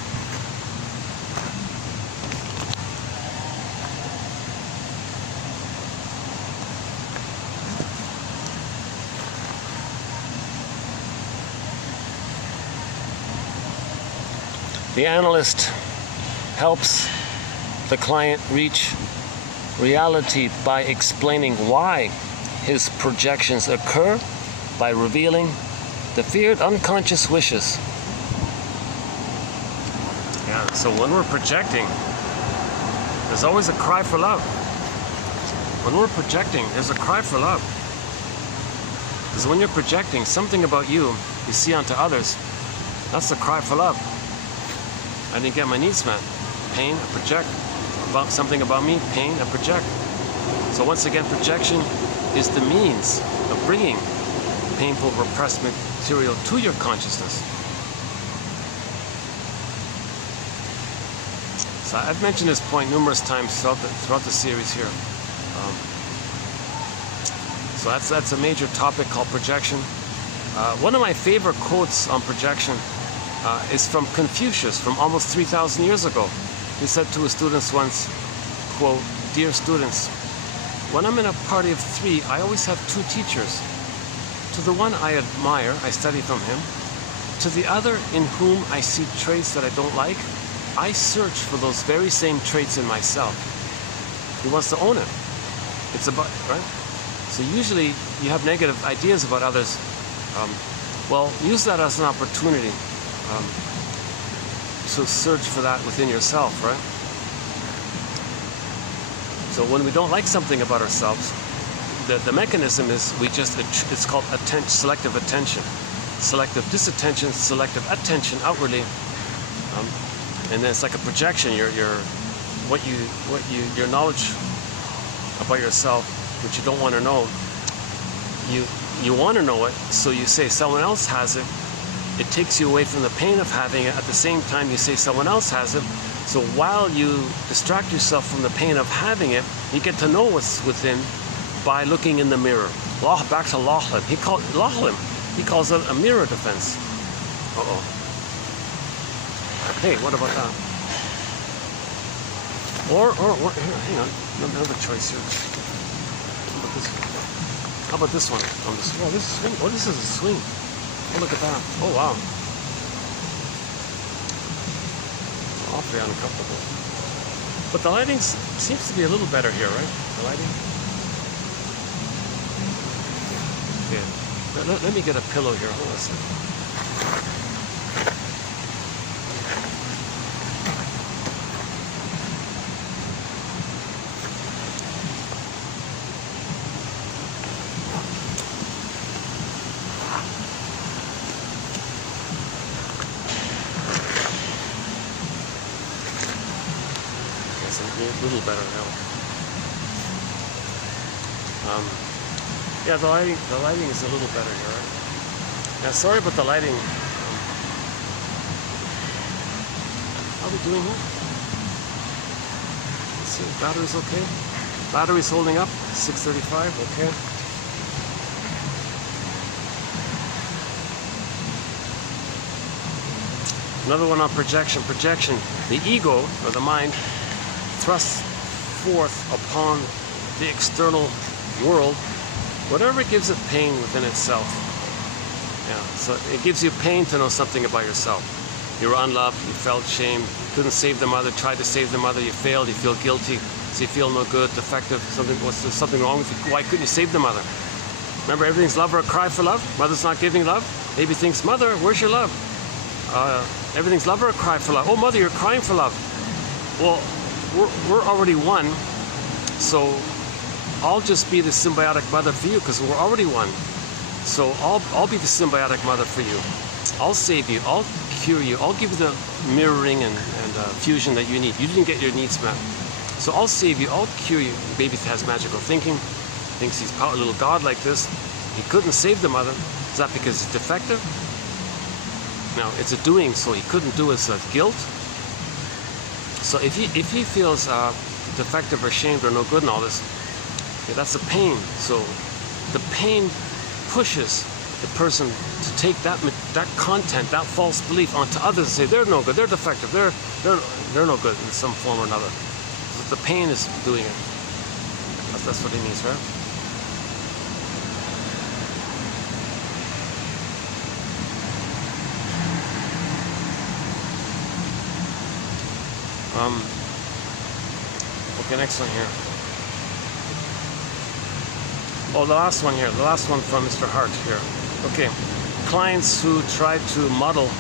The analyst helps the client reach reality by explaining why his projections occur, by revealing the feared unconscious wishes. Yeah, so when we're projecting, there's always a cry for love. When we're projecting, there's a cry for love. Because when you're projecting something about you see onto others, that's the cry for love. I didn't get my needs met. Pain, I project. About something about me, pain, I project. So once again, projection is the means of bringing painful, repressed material to your consciousness. So I've mentioned this point numerous times throughout the series here. So that's a major topic called projection. One of my favorite quotes on projection is from Confucius, from almost 3,000 years ago. He said to his students once, quote, "Dear students, when I'm in a party of 3, I always have 2 teachers. To the one I admire, I study from him. To the other, in whom I see traits that I don't like, I search for those very same traits in myself." He wants to own it. It's about, right? So usually you have negative ideas about others. Well, use that as an opportunity to search for that within yourself, right? So when we don't like something about ourselves, the mechanism is it's called selective attention, selective disattention, selective attention outwardly, and then it's like a projection. Your knowledge about yourself, which you don't want to know, you want to know it, so you say someone else has it. It takes you away from the pain of having it. At the same time, you say someone else has it. So while you distract yourself from the pain of having it, you get to know what's within by looking in the mirror. Back to Lachlan. He calls it a mirror defense. Uh-oh. Hey, what about that? Or hang on, another choice here. How about this one? Oh, this is swing. Oh, this is a swing. Oh, look at that. Oh, wow. Awfully uncomfortable. But the lighting seems to be a little better here, right? The lighting. Okay. Let me get a pillow here. Hold on a second. A little better now. Yeah, the lighting is a little better here, right? Now, sorry about the lighting. How are we doing here? Let's see, battery's okay. Battery's holding up, 635, okay. Another one on projection. Projection, the ego, or the mind, thrusts forth upon the external world whatever gives it pain within itself. Yeah, so it gives you pain to know something about yourself. You were unloved, you felt shame, couldn't save the mother, tried to save the mother, you failed, you feel guilty, so you feel no good, defective, was there something wrong with you? Why couldn't you save the mother? Remember, everything's love or a cry for love? Mother's not giving love? Baby thinks, mother, where's your love? Everything's love or a cry for love? Oh, mother, you're crying for love. Well, we're already one, so I'll just be the symbiotic mother for you because we're already one. So I'll be the symbiotic mother for you. I'll save you. I'll cure you. I'll give you the mirroring and fusion that you need. You didn't get your needs met. So I'll save you. I'll cure you. The baby has magical thinking, thinks he's a little god like this. He couldn't save the mother. Is that because he's defective? No, it's a doing, so he couldn't do it, so that's guilt. So if he feels defective or ashamed or no good and all this, yeah, that's a pain. So the pain pushes the person to take that content, that false belief onto others and say they're no good, they're defective, they're no good in some form or another. So the pain is doing it. That's what he means, right? Okay, next one here. Oh, the last one here. The last one from Mr. Hart here. Okay. Clients who try to muddle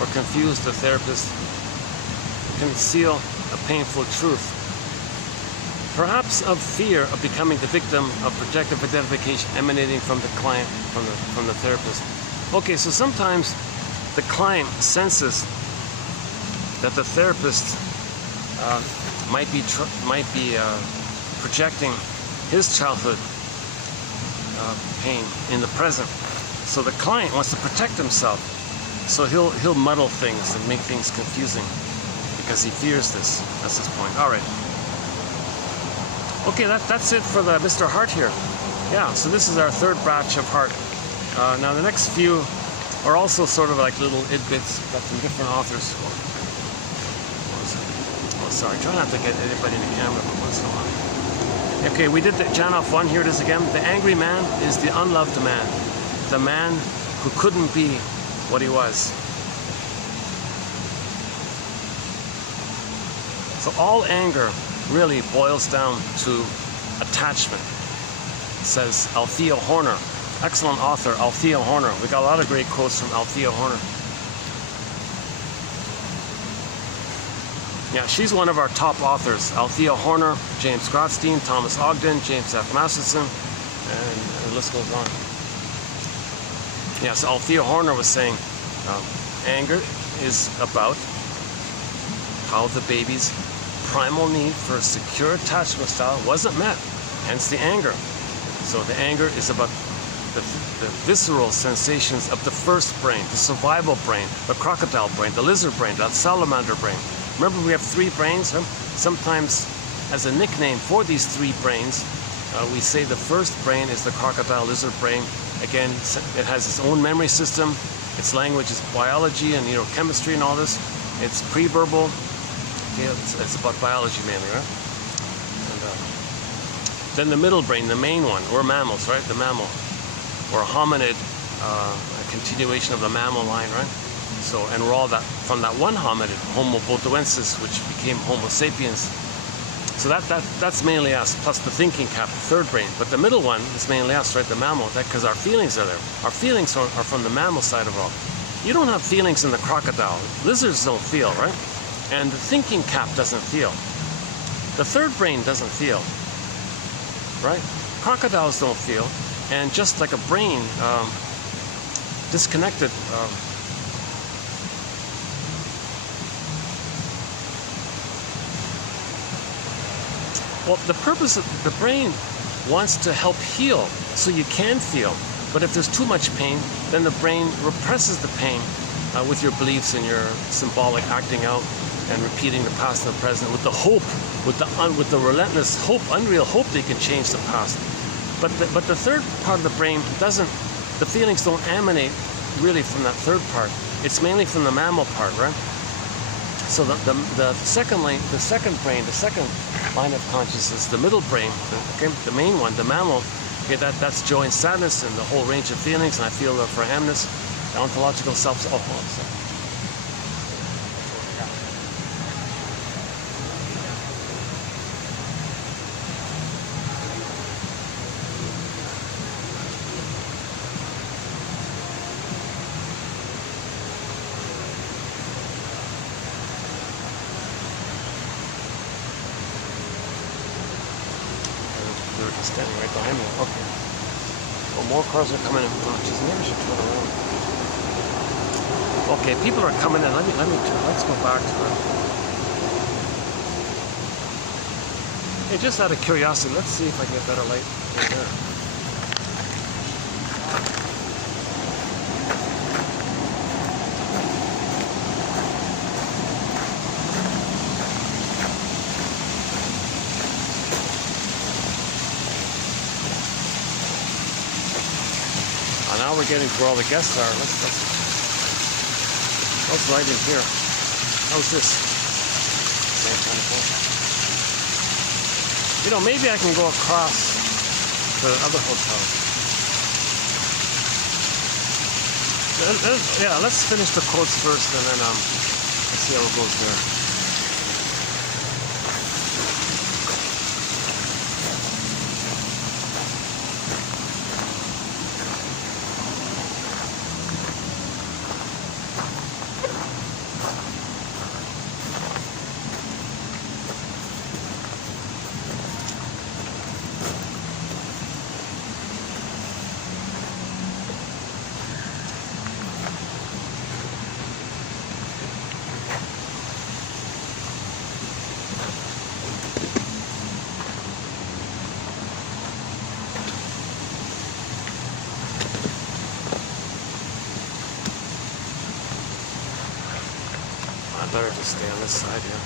or confuse the therapist conceal a painful truth. Perhaps of fear of becoming the victim of projective identification emanating from the client, from the therapist. Okay, so sometimes the client senses that the therapist might be projecting his childhood pain in the present. So the client wants to protect himself. So he'll muddle things and make things confusing because he fears this. That's his point. All right. Okay, that's it for the Mr. Hart here. Yeah. So this is our third batch of Hart. Now the next few are also sort of like little tidbits from different authors. Sorry, try not to get anybody in the camera, but once in a while. Okay, we did the Janoff one. Here it is again. The angry man is the unloved man. The man who couldn't be what he was. So all anger really boils down to attachment, says Althea Horner. Excellent author, Althea Horner. We got a lot of great quotes from Althea Horner. Yeah, she's one of our top authors. Althea Horner, James Grotstein, Thomas Ogden, James F. Masterson, and the list goes on. Yeah, so Althea Horner was saying anger is about how the baby's primal need for a secure attachment style wasn't met, hence the anger. So the anger is about the visceral sensations of the first brain, the survival brain, the crocodile brain, the lizard brain, the salamander brain. Remember, we have three brains. Huh? Sometimes, as a nickname for these three brains, we say the first brain is the crocodile lizard brain. Again, it has its own memory system. Its language is biology and chemistry and all this. It's pre-verbal. Okay, it's about biology mainly, right? And, then the middle brain, the main one. We're mammals, right? The mammal, or a hominid, a continuation of the mammal line, right? So, and we're all from that one hominid, Homo botoensis, which became Homo sapiens. So that's mainly us, plus the thinking cap, the third brain. But the middle one is mainly us, right? The mammal, because our feelings are there. Our feelings are from the mammal side of all. You don't have feelings in the crocodile. Lizards don't feel, right? And the thinking cap doesn't feel. The third brain doesn't feel, right? Crocodiles don't feel, and just like a brain, disconnected. Well, the purpose of the brain wants to help heal, so you can feel. But if there's too much pain, then the brain represses the pain with your beliefs and your symbolic acting out and repeating the past and the present with the hope, with the relentless hope, unreal hope they can change the past. But the third part of the brain doesn't. The feelings don't emanate really from that third part. It's mainly from the mammal part, right? So the second brain, the second line of consciousness, the middle brain, the main one, the mammal, okay, that's joy and sadness and the whole range of feelings, and I feel for hamness, the ontological self. they were just standing right behind me. Okay. Well, more cars are coming in. Oh, geez, maybe I should turn around. Okay, people are coming in. Let's go back to the. Hey, just out of curiosity, let's see if I can get better light right there. Now we're getting to where all the guests are. Let's right in here. How's this? You know, maybe I can go across to the other hotel. Yeah, let's finish the quotes first, and then let's see how it goes here. Better to stay on this side here.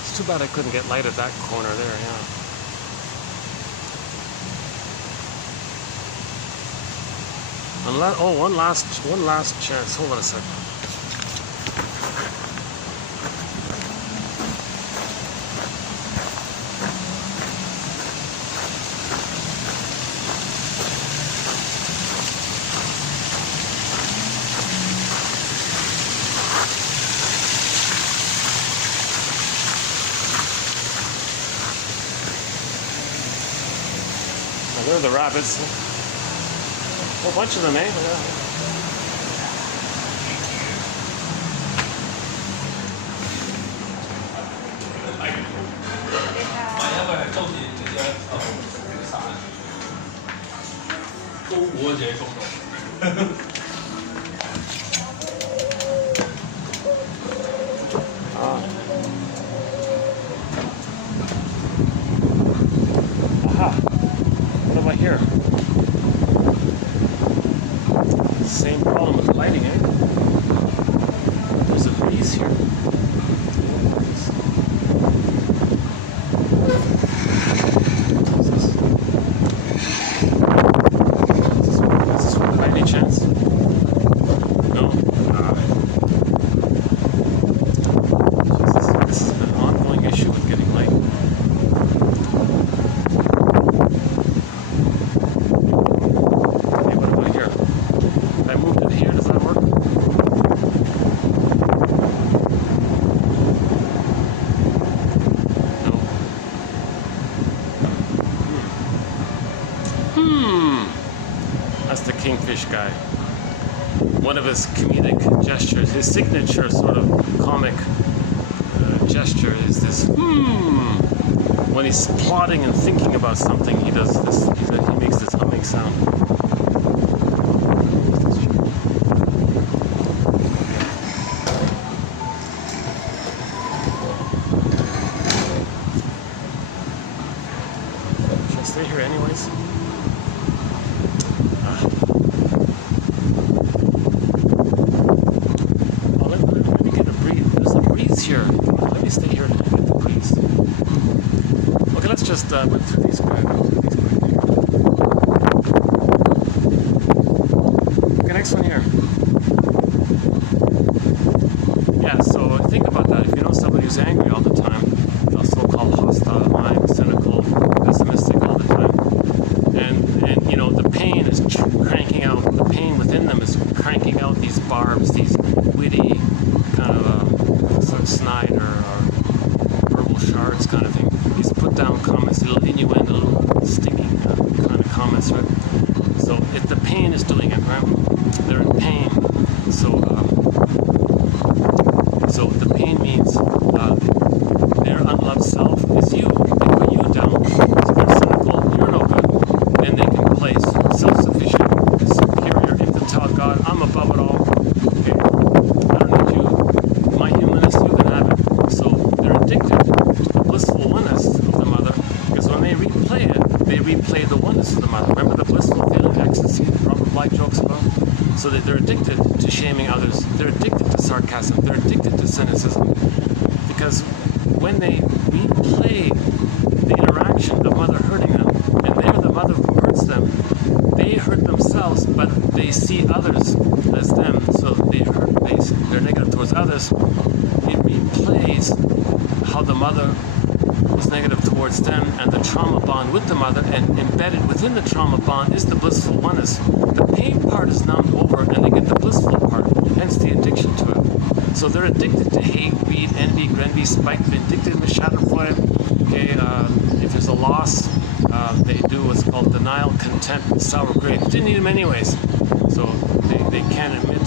It's too bad I couldn't get light at that corner there, yeah. One last chance. Hold on a second. There are the rabbits. A whole bunch of them, eh? Yeah. Aha. What about here? Same problem with lighting, eh? There's a breeze here. Is this one by any chance? No? This is an ongoing issue with getting light. That's the kingfish guy. One of his comedic gestures, his signature sort of comic gesture is this When he's plotting and thinking about something, he does this, he makes this humming sound. Should I stay here anyways? Here. Let me stay here and get the breeze. Okay, let's just went through these guys. Okay, next one here. Yeah, so think about that. If you know somebody who's angry all the time, so-called hostile mind, cynical, pessimistic all the time, and you know the pain is cranking out. The pain within them is cranking out these barbs, these witty kind of sort of snide or verbal shards kind of thing. These put down comments, little innuendo, little stinging kind of comments, right? So if the pain is doing it, right? They're in pain. So the pain means So they're addicted to shaming others. They're addicted to sarcasm. They're addicted to cynicism. Because when they replay the interaction of mother hurting them, and they're the mother who hurts them, they hurt themselves, but they see others as them, so they're negative towards others. It replays how the mother was negative towards them and the trauma bond with the mother, and embedded within the trauma bond is the blissful oneness. The pain part is numbed over and they get the blissful part, hence the addiction to it. So they're addicted to hate, greed, envy, grenvy, spite, vindictive, schadenfreude. Okay, if there's a loss, they do what's called denial, contempt, sour grapes. Didn't need them anyways. So they can't admit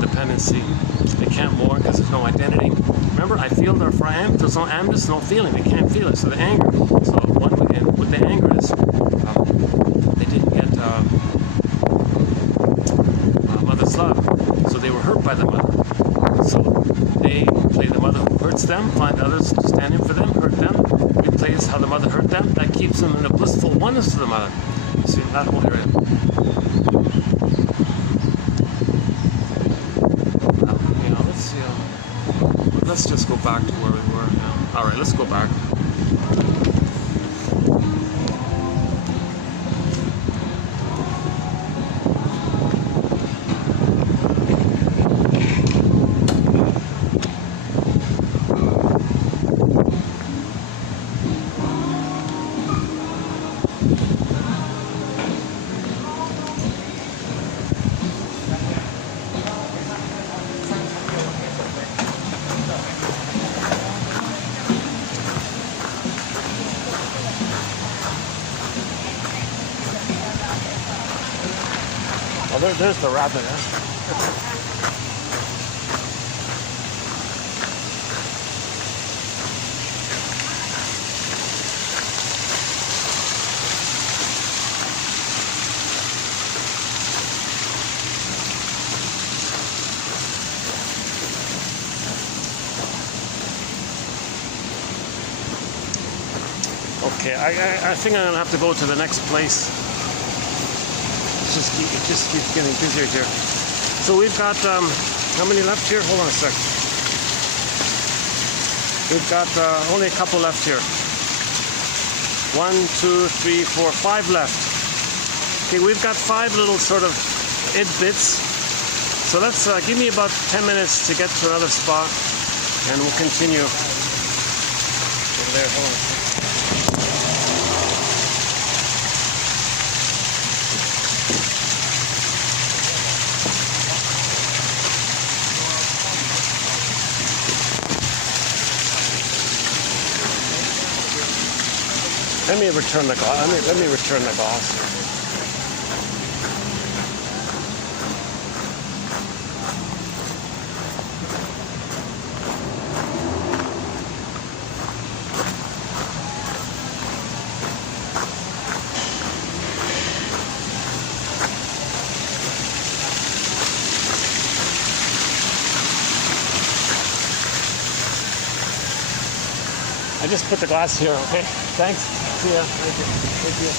dependency. They can't mourn because there's no identity. Remember, I feel therefore I am. There's no am, there's no feeling. They can't feel it. So the anger. So what the anger is, they didn't get mother's love. So they were hurt by the mother. So they play the mother who hurts them, find others to stand in for them, hurt them, replays how the mother hurt them. That keeps them in a blissful oneness to the mother. See, that whole area. Let's just go back to where we were now. Alright, let's go back. Oh, there's the rabbit, huh? Okay, I think I'm gonna have to go to the next place. It just keeps getting busier here. So we've got how many left here? Hold on a sec. We've got only a couple left here. 1, 2, 3, 4, 5 left. Okay, we've got 5 little sort of bits. So let's give me about 10 minutes to get to another spot, and we'll continue over there. Hold on a sec. Let me return the glass. Let me return the glass. I just put the glass here, okay? Thanks. See ya. Thank you. Thank you.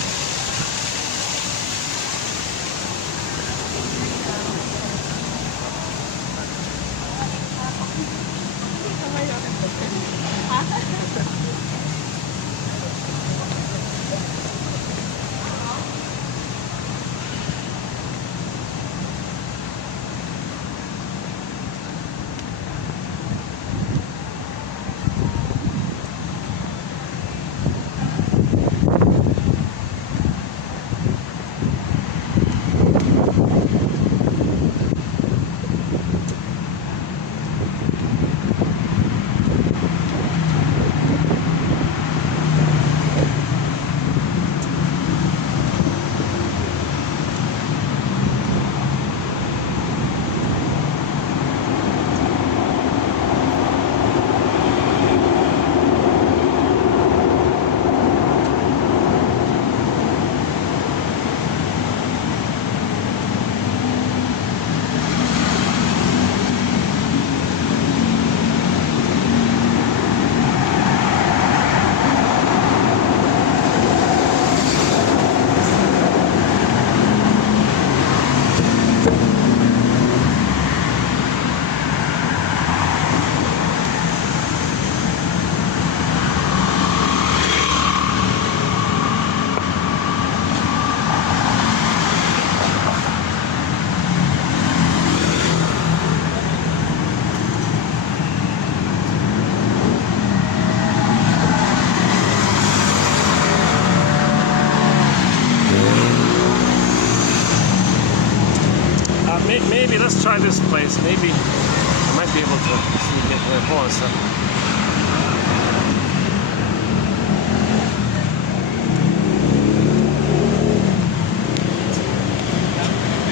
anyways, maybe I might be able to sneak in here. Hold on a second.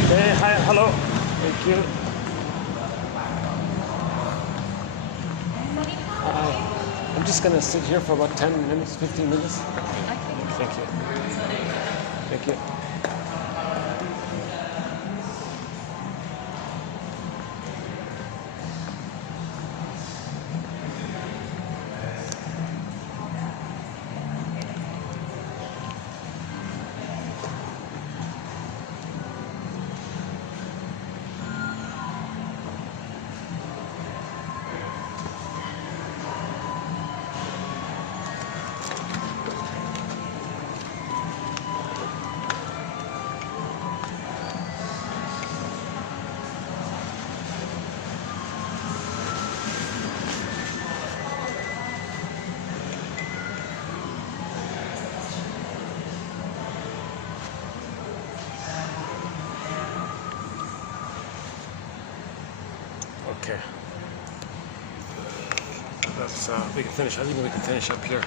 Hey, hi, hello. Thank you. I'm just gonna sit here for about 10 minutes, 15 minutes. Thank you. Thank you. Okay. That's we can finish. I think we can finish up here.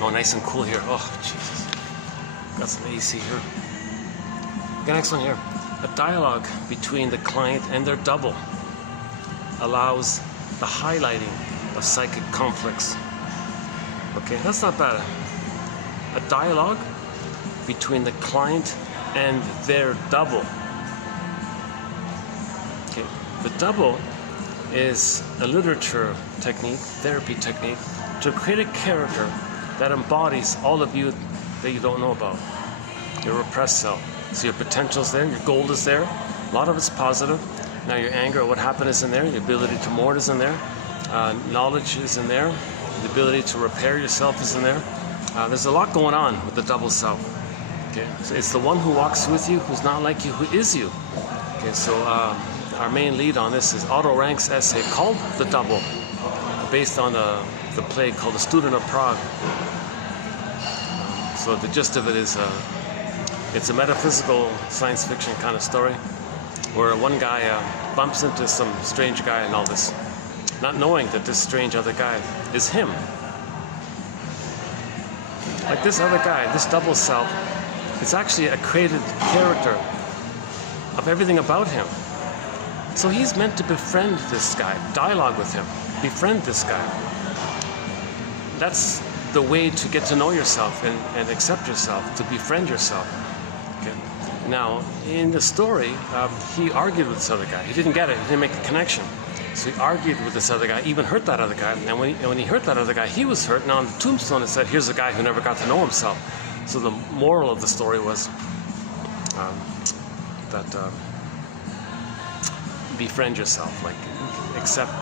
Oh, nice and cool here. Oh, Jesus. Got some AC here. Okay, next one here. A dialogue between the client and their double allows the highlighting of psychic conflicts. Okay, that's not bad. A dialogue between the client and their double. Okay, the double is a literature technique, therapy technique, to create a character that embodies all of you that you don't know about. Your repressed self. So your potential's there, your gold is there, a lot of it's positive. Now your anger, what happened is in there, your ability to mourn is in there, knowledge is in there, the ability to repair yourself is in there. There's a lot going on with the double self. Okay, so it's the one who walks with you, who's not like you, who is you. Okay, so our main lead on this is Otto Rank's essay called The Double, based on the play called The Student of Prague. So the gist of it is, it's a metaphysical science fiction kind of story, where one guy bumps into some strange guy in all this, not knowing that this strange other guy is him. Like this other guy, this double self, it's actually a created character of everything about him. So he's meant to befriend this guy, dialogue with him, befriend this guy. That's the way to get to know yourself and accept yourself, to befriend yourself. Okay. Now, in the story, he argued with this other guy. He didn't get it, he didn't make a connection. So he argued with this other guy, even hurt that other guy. And when he hurt that other guy, he was hurt. Now on the tombstone it said, here's a guy who never got to know himself. So the moral of the story was that befriend yourself, like accept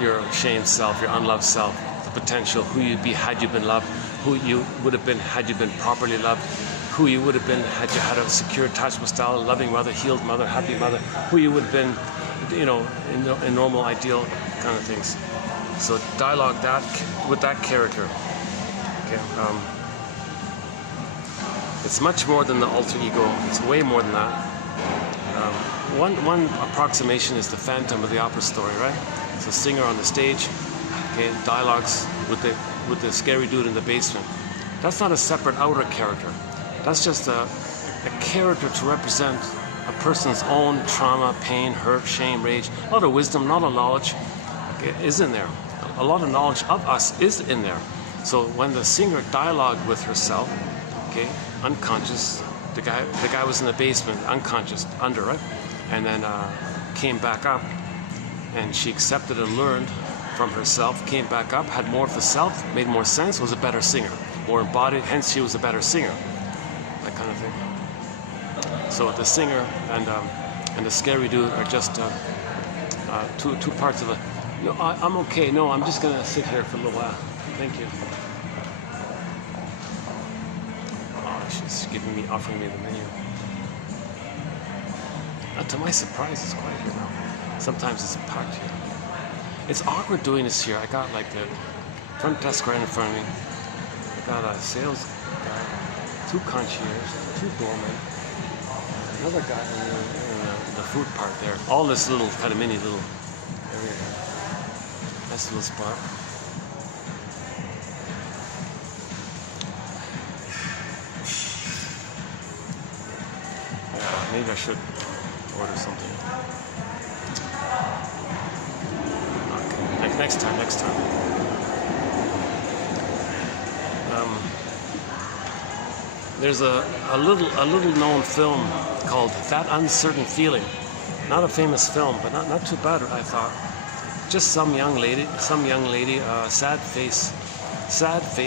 your ashamed self, your unloved self, the potential, who you'd be had you been loved, who you would have been had you been properly loved, who you would have been had you had a secure attachment style, a loving mother, healed mother, happy mother, who you would have been, you know, in normal, ideal kind of things. So dialogue that with that character. Okay. It's much more than the alter ego. It's way more than that. One approximation is the Phantom of the Opera story, right? It's a singer on the stage, okay, dialogues with the scary dude in the basement. That's not a separate outer character. That's just a character to represent a person's own trauma, pain, hurt, shame, rage. A lot of wisdom, not a lot of knowledge, okay, is in there. A lot of knowledge of us is in there. So when the singer dialogued with herself, okay, unconscious, the guy was in the basement, unconscious, under, right? And then came back up, and she accepted and learned from herself, came back up, had more of the self, made more sense, was a better singer, more embodied, hence she was a better singer, that kind of thing. So the singer and the scary dude are just two parts of it. No, I'm okay. No, I'm just gonna sit here for a little while. Thank you. Oh, she's offering me the menu. To my surprise, it's quiet here now. Sometimes it's packed here. It's awkward doing this here. I got like the front desk right in front of me. I got a sales guy, 2 concierge, 2 doormen, another guy in the fruit part there. All this little kind of mini little area there. Nice little spot. Yeah, maybe I should order something. Okay, next time. There's a little known film called That Uncertain Feeling. Not a famous film, but not too bad, I thought. Just some young lady, sad face.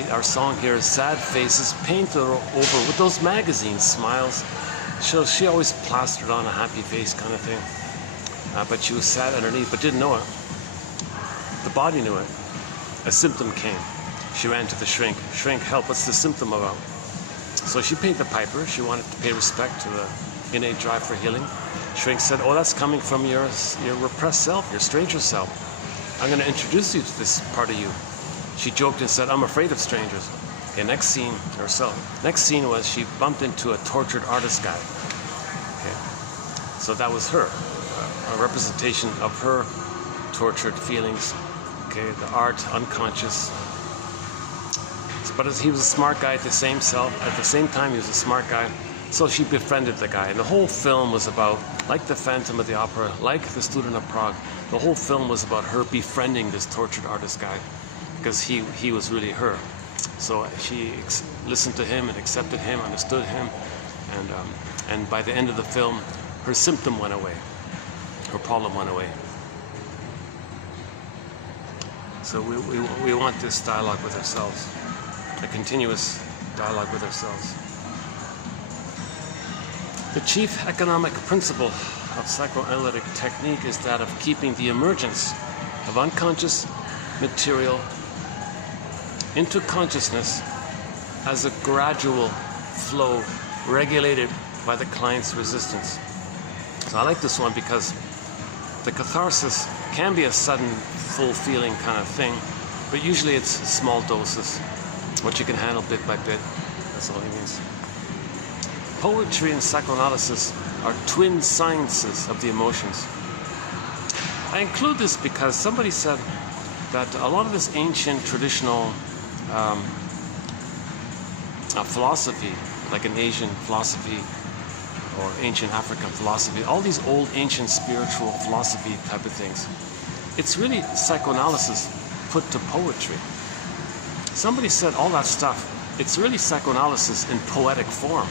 Our song here is Sad Faces painted over with those magazine smiles. So she always plastered on a happy face kind of thing. But she was sad underneath, but didn't know it. The body knew it. A symptom came. She ran to the shrink. Shrink, help, what's the symptom about? So she paid the piper. She wanted to pay respect to the innate drive for healing. Shrink said, oh, that's coming from your repressed self, your stranger self. I'm going to introduce you to this part of you. She joked and said, I'm afraid of strangers. Okay, next scene was she bumped into a tortured artist guy. Okay, so that was her, a representation of her tortured feelings. Okay, the art, unconscious. But he was a smart guy at the same time he was a smart guy. So she befriended the guy. And the whole film was about, like the Phantom of the Opera, like the Student of Prague, the whole film was about her befriending this tortured artist guy because he was really her. So she listened to him and accepted him, understood him, and by the end of the film, her symptom went away, her problem went away. So we want this dialogue with ourselves, a continuous dialogue with ourselves. The chief economic principle of psychoanalytic technique is that of keeping the emergence of unconscious material into consciousness as a gradual flow regulated by the client's resistance. So I like this one because the catharsis can be a sudden, full feeling kind of thing, but usually it's small doses, what you can handle bit by bit. That's all he means. Poetry and psychoanalysis are twin sciences of the emotions. I include this because somebody said that a lot of this ancient traditional philosophy, like an Asian philosophy or ancient African philosophy, all these old ancient spiritual philosophy type of things, it's really psychoanalysis put to poetry. Somebody said all that stuff, it's really psychoanalysis in poetic form.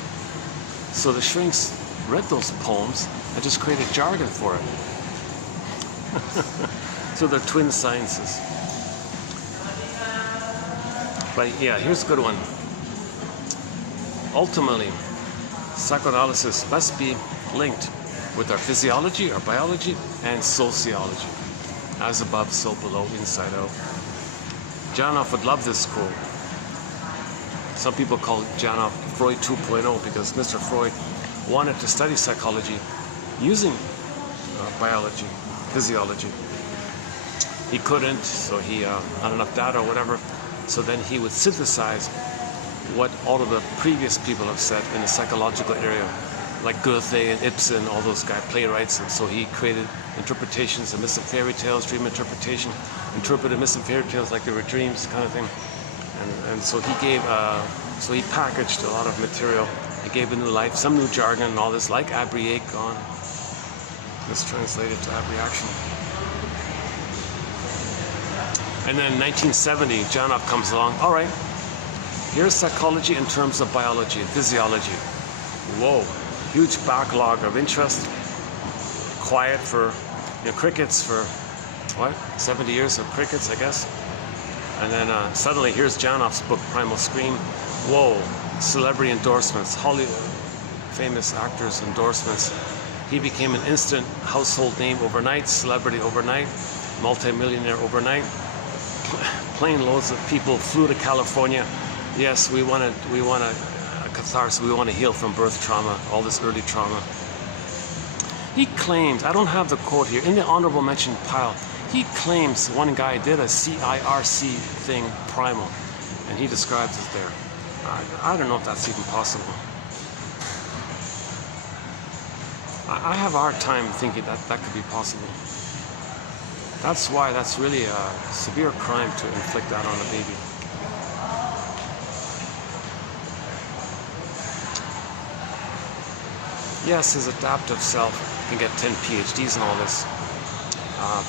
So the shrinks read those poems and just created jargon for it. So they're twin sciences. But yeah, here's a good one. Ultimately, psychoanalysis must be linked with our physiology, our biology, and sociology. As above, so below, inside out. Janov would love this quote. Some people call Janov Freud 2.0 because Mr. Freud wanted to study psychology using biology, physiology. He couldn't, so he not enough data or whatever. So then he would synthesize what all of the previous people have said in the psychological area, like Goethe and Ibsen, all those guys, playwrights. And so he created interpretations of myths and fairy tales, dream interpretation, interpreted myths and fairy tales like they were dreams, kind of thing. And so he gave, so he packaged a lot of material. He gave a new life, some new jargon and all this, like abriac on. Let's translate it to abreaction. And then in 1970, Janov comes along. All right, here's psychology in terms of biology and physiology. Whoa, huge backlog of interest. Quiet for, crickets for, what, 70 years of crickets, I guess. And then suddenly here's Janov's book, Primal Scream. Whoa, celebrity endorsements, Hollywood, famous actors' endorsements. He became an instant household name overnight, celebrity overnight, multimillionaire overnight. Plane loads of people flew to California. Yes, we want a catharsis. We want to heal from birth trauma, all this early trauma. He claimed, I don't have the quote here, in the honorable mention pile, he claims one guy did a CIRC thing, primal, and he describes it there. I don't know if that's even possible. I have a hard time thinking that that could be possible. That's why that's really a severe crime to inflict that on a baby. Yes, his adaptive self can get 10 PhDs and all this,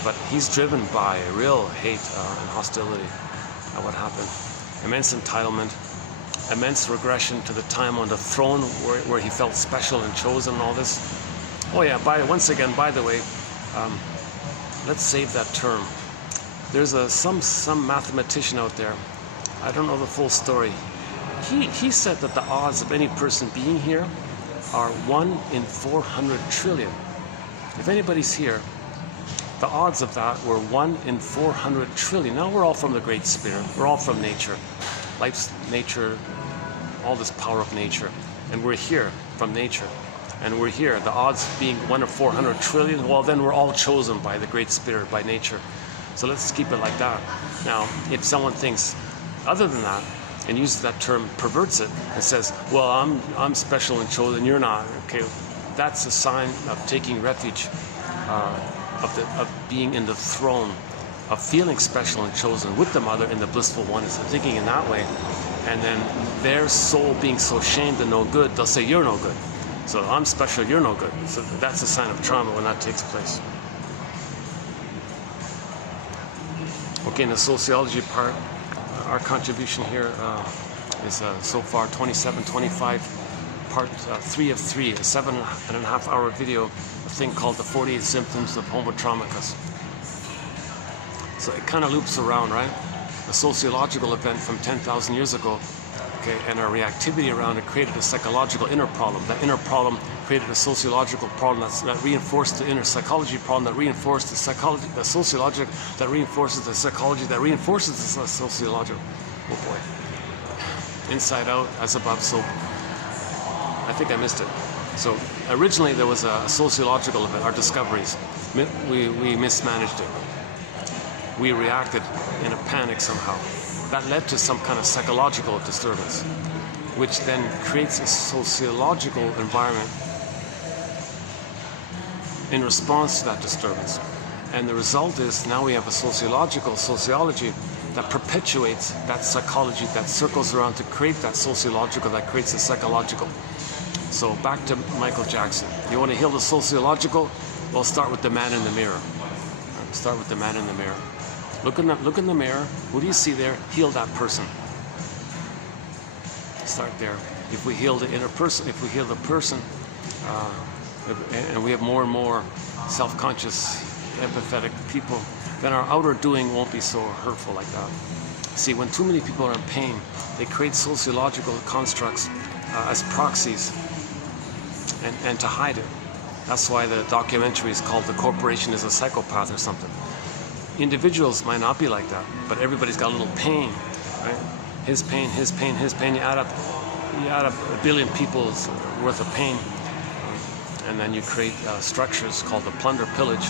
but he's driven by real hate and hostility at what happened. Immense entitlement, immense regression to the time on the throne where he felt special and chosen and all this. Oh yeah, once again, by the way, let's save that term. There's some mathematician out there, I don't know the full story. He said that the odds of any person being here are 1 in 400 trillion. If anybody's here, the odds of that were 1 in 400 trillion. Now we're all from the Great Spirit. We're all from nature. Life's nature, all this power of nature. And we're here from nature. And we're here. The odds being 1 in 400 trillion, well then we're all chosen by the Great Spirit, by nature. So let's keep it like that. Now, if someone thinks other than that, and uses that term, perverts it, and says, well, I'm special and chosen, you're not. Okay, that's a sign of taking refuge, of being in the throne, of feeling special and chosen with the mother in the blissful oneness, and thinking in that way. And then their soul being so shamed and no good, they'll say, you're no good. So I'm special, you're no good. So that's a sign of trauma when that takes place. Okay, in the sociology part, our contribution here is so far 27-25, part 3 of 3, a 7.5 hour video, a thing called the 48 Symptoms of Homo Traumicus. So it kind of loops around, right? A sociological event from 10,000 years ago, okay, and our reactivity around it created a psychological inner problem. That inner problem created a sociological problem that reinforced the inner psychology problem, that reinforced the psychology, the sociological, that reinforces the psychology, that reinforces the sociological. Oh boy. Inside out, as above, so. I think I missed it. So originally there was a sociological event, our discoveries. We mismanaged it. We reacted in a panic somehow. That led to some kind of psychological disturbance, which then creates a sociological environment in response to that disturbance. And the result is now we have a sociology that perpetuates that psychology, that circles around to create that sociological, that creates the psychological. So back to Michael Jackson. You want to heal the sociological? Well, start with the man in the mirror. Start with the man in the mirror. Look in the mirror. Who do you see there? Heal that person. Start there. If we heal the inner person, if we heal the person, and we have more and more self-conscious, empathetic people, then our outer doing won't be so hurtful like that. See, when too many people are in pain, they create sociological constructs as proxies and to hide it. That's why the documentary is called The Corporation is a Psychopath or something. Individuals might not be like that, but everybody's got a little pain, right? His pain, his pain, his pain. You add up a billion people's worth of pain, and then you create structures called the plunder pillage,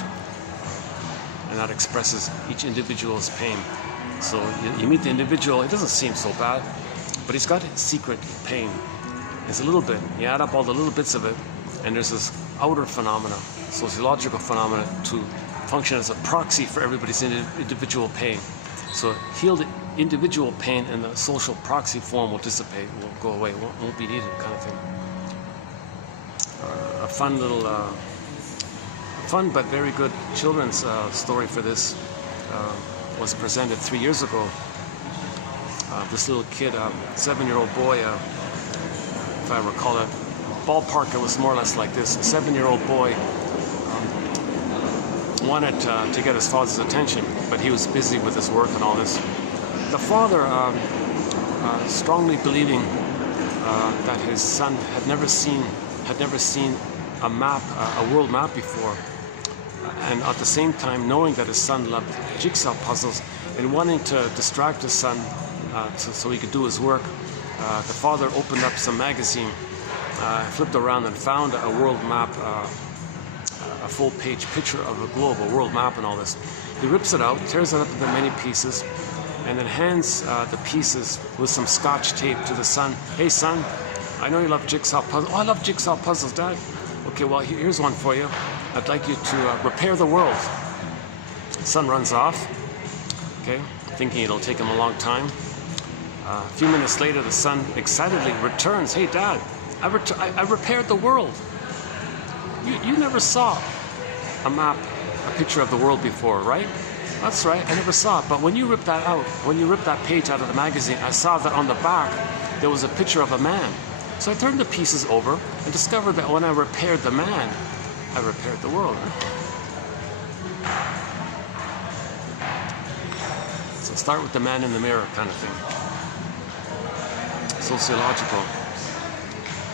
and that expresses each individual's pain. So you meet the individual, it doesn't seem so bad, but he's got secret pain. It's a little bit. You add up all the little bits of it, and there's this outer phenomena, sociological phenomena, to function as a proxy for everybody's individual pain. So heal the individual pain, and the social proxy form will dissipate, will go away, won't be needed, kind of thing. A fun little, fun but very good children's story for this was presented 3 years ago. This little kid, 7-year-old boy, if I recall it, ballpark, it was more or less like this. A 7-year-old boy wanted to get his father's attention, but he was busy with his work and all this. The father, strongly believing that his son had never seen a map, a world map before, and at the same time knowing that his son loved jigsaw puzzles and wanting to distract his son so he could do his work, the father opened up some magazine, flipped around and found a world map, a full-page picture of a globe, a world map and all this. He rips it out, tears it up into many pieces, and then hands the pieces with some scotch tape to the son. Hey son, I know you love jigsaw puzzles. Oh, I love jigsaw puzzles, Dad. Okay, well, here's one for you. I'd like you to repair the world. The sun runs off, okay, thinking it'll take him a long time. A few minutes later, the sun excitedly returns. Hey, Dad, I repaired the world. You never saw a map, a picture of the world before, right? That's right, I never saw it. But when you ripped that out, when you ripped that page out of the magazine, I saw that on the back, there was a picture of a man. So I turned the pieces over and discovered that when I repaired the man, I repaired the world. So start with the man in the mirror kind of thing. Sociological.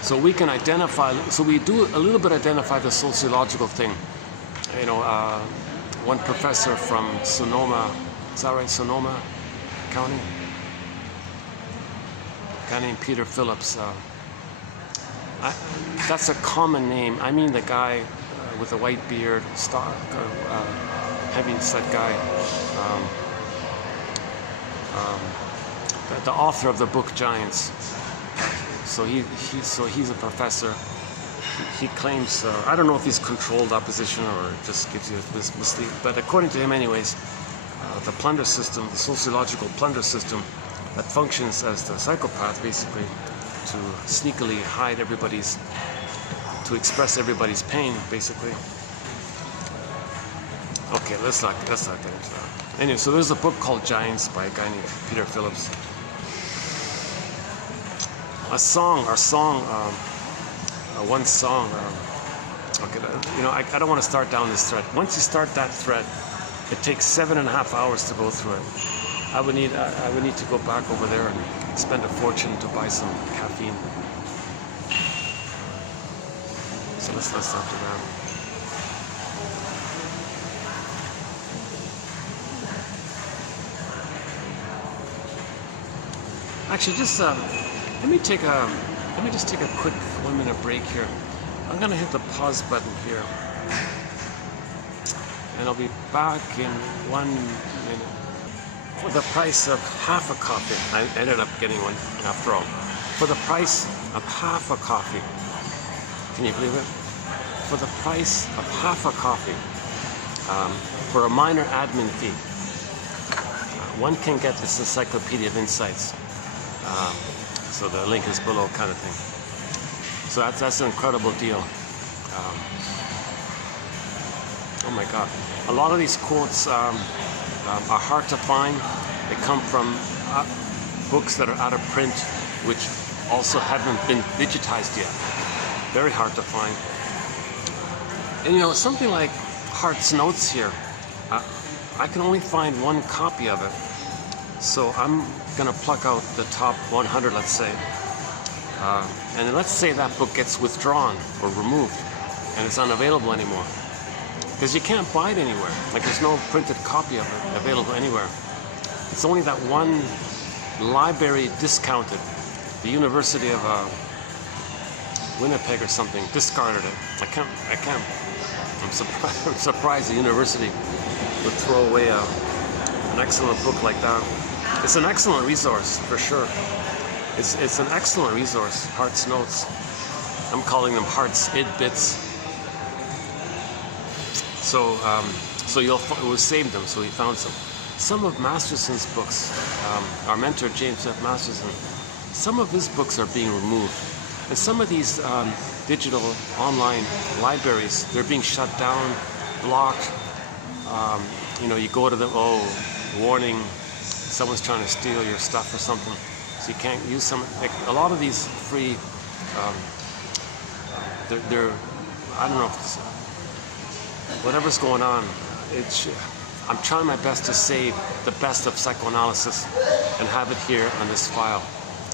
So we can identify, so we do a little bit identify the sociological thing. You know, one professor from Sonoma, is that right, Sonoma County? A guy named Peter Phillips. That's a common name. I mean the guy with a white beard, heavy-set guy. The author of the book Giants. So he's a professor. He claims, I don't know if he's controlled opposition or just gives you this mislead, but according to him anyways, the plunder system, the sociological plunder system that functions as the psychopath basically to sneakily hide everybody's, to express everybody's pain basically. Okay, let's not get into that. Anyway, so there's a book called Giants by a guy named Peter Phillips. One song, okay, you know, I don't want to start down this thread. Once you start that thread, it takes 7.5 hours to go through it. I would need to go back over there and spend a fortune to buy some caffeine. So let's not do that. Actually, just let me just take a quick 1-minute break here. I'm gonna hit the pause button here, and I'll be back in 1 minute. For the price of half a coffee, I ended up getting one after all. For the price of half a coffee, can you believe it? For the price of half a coffee, for a minor admin fee, one can get this Encyclopedia of Insights. So the link is below, kind of thing. So that's an incredible deal. Oh my God! A lot of these quotes are hard to find. They come from books that are out of print, which also haven't been digitized yet. Very hard to find. And you know, something like Hart's notes here, I can only find one copy of it. So I'm gonna pluck out the top 100, let's say. And let's say that book gets withdrawn or removed and it's unavailable anymore. Because you can't buy it anywhere. Like there's no printed copy of it available anywhere. It's only that one library discounted. The University of Winnipeg or something discarded it. I'm surprised the university would throw away an excellent book like that. It's an excellent resource for sure. It's an excellent resource. Hart's notes. I'm calling them Hart's idbits. So we'll save them. So he found some of Masterson's books. Our mentor James F. Masterson. Some of his books are being removed, and some of these digital online libraries, they're being shut down, blocked. You know, you go to them. Oh, warning! Someone's trying to steal your stuff or something. So you can't use some. Like a lot of these free. They're I don't know if it's, whatever's going on. I'm trying my best to save the best of psychoanalysis and have it here on this file.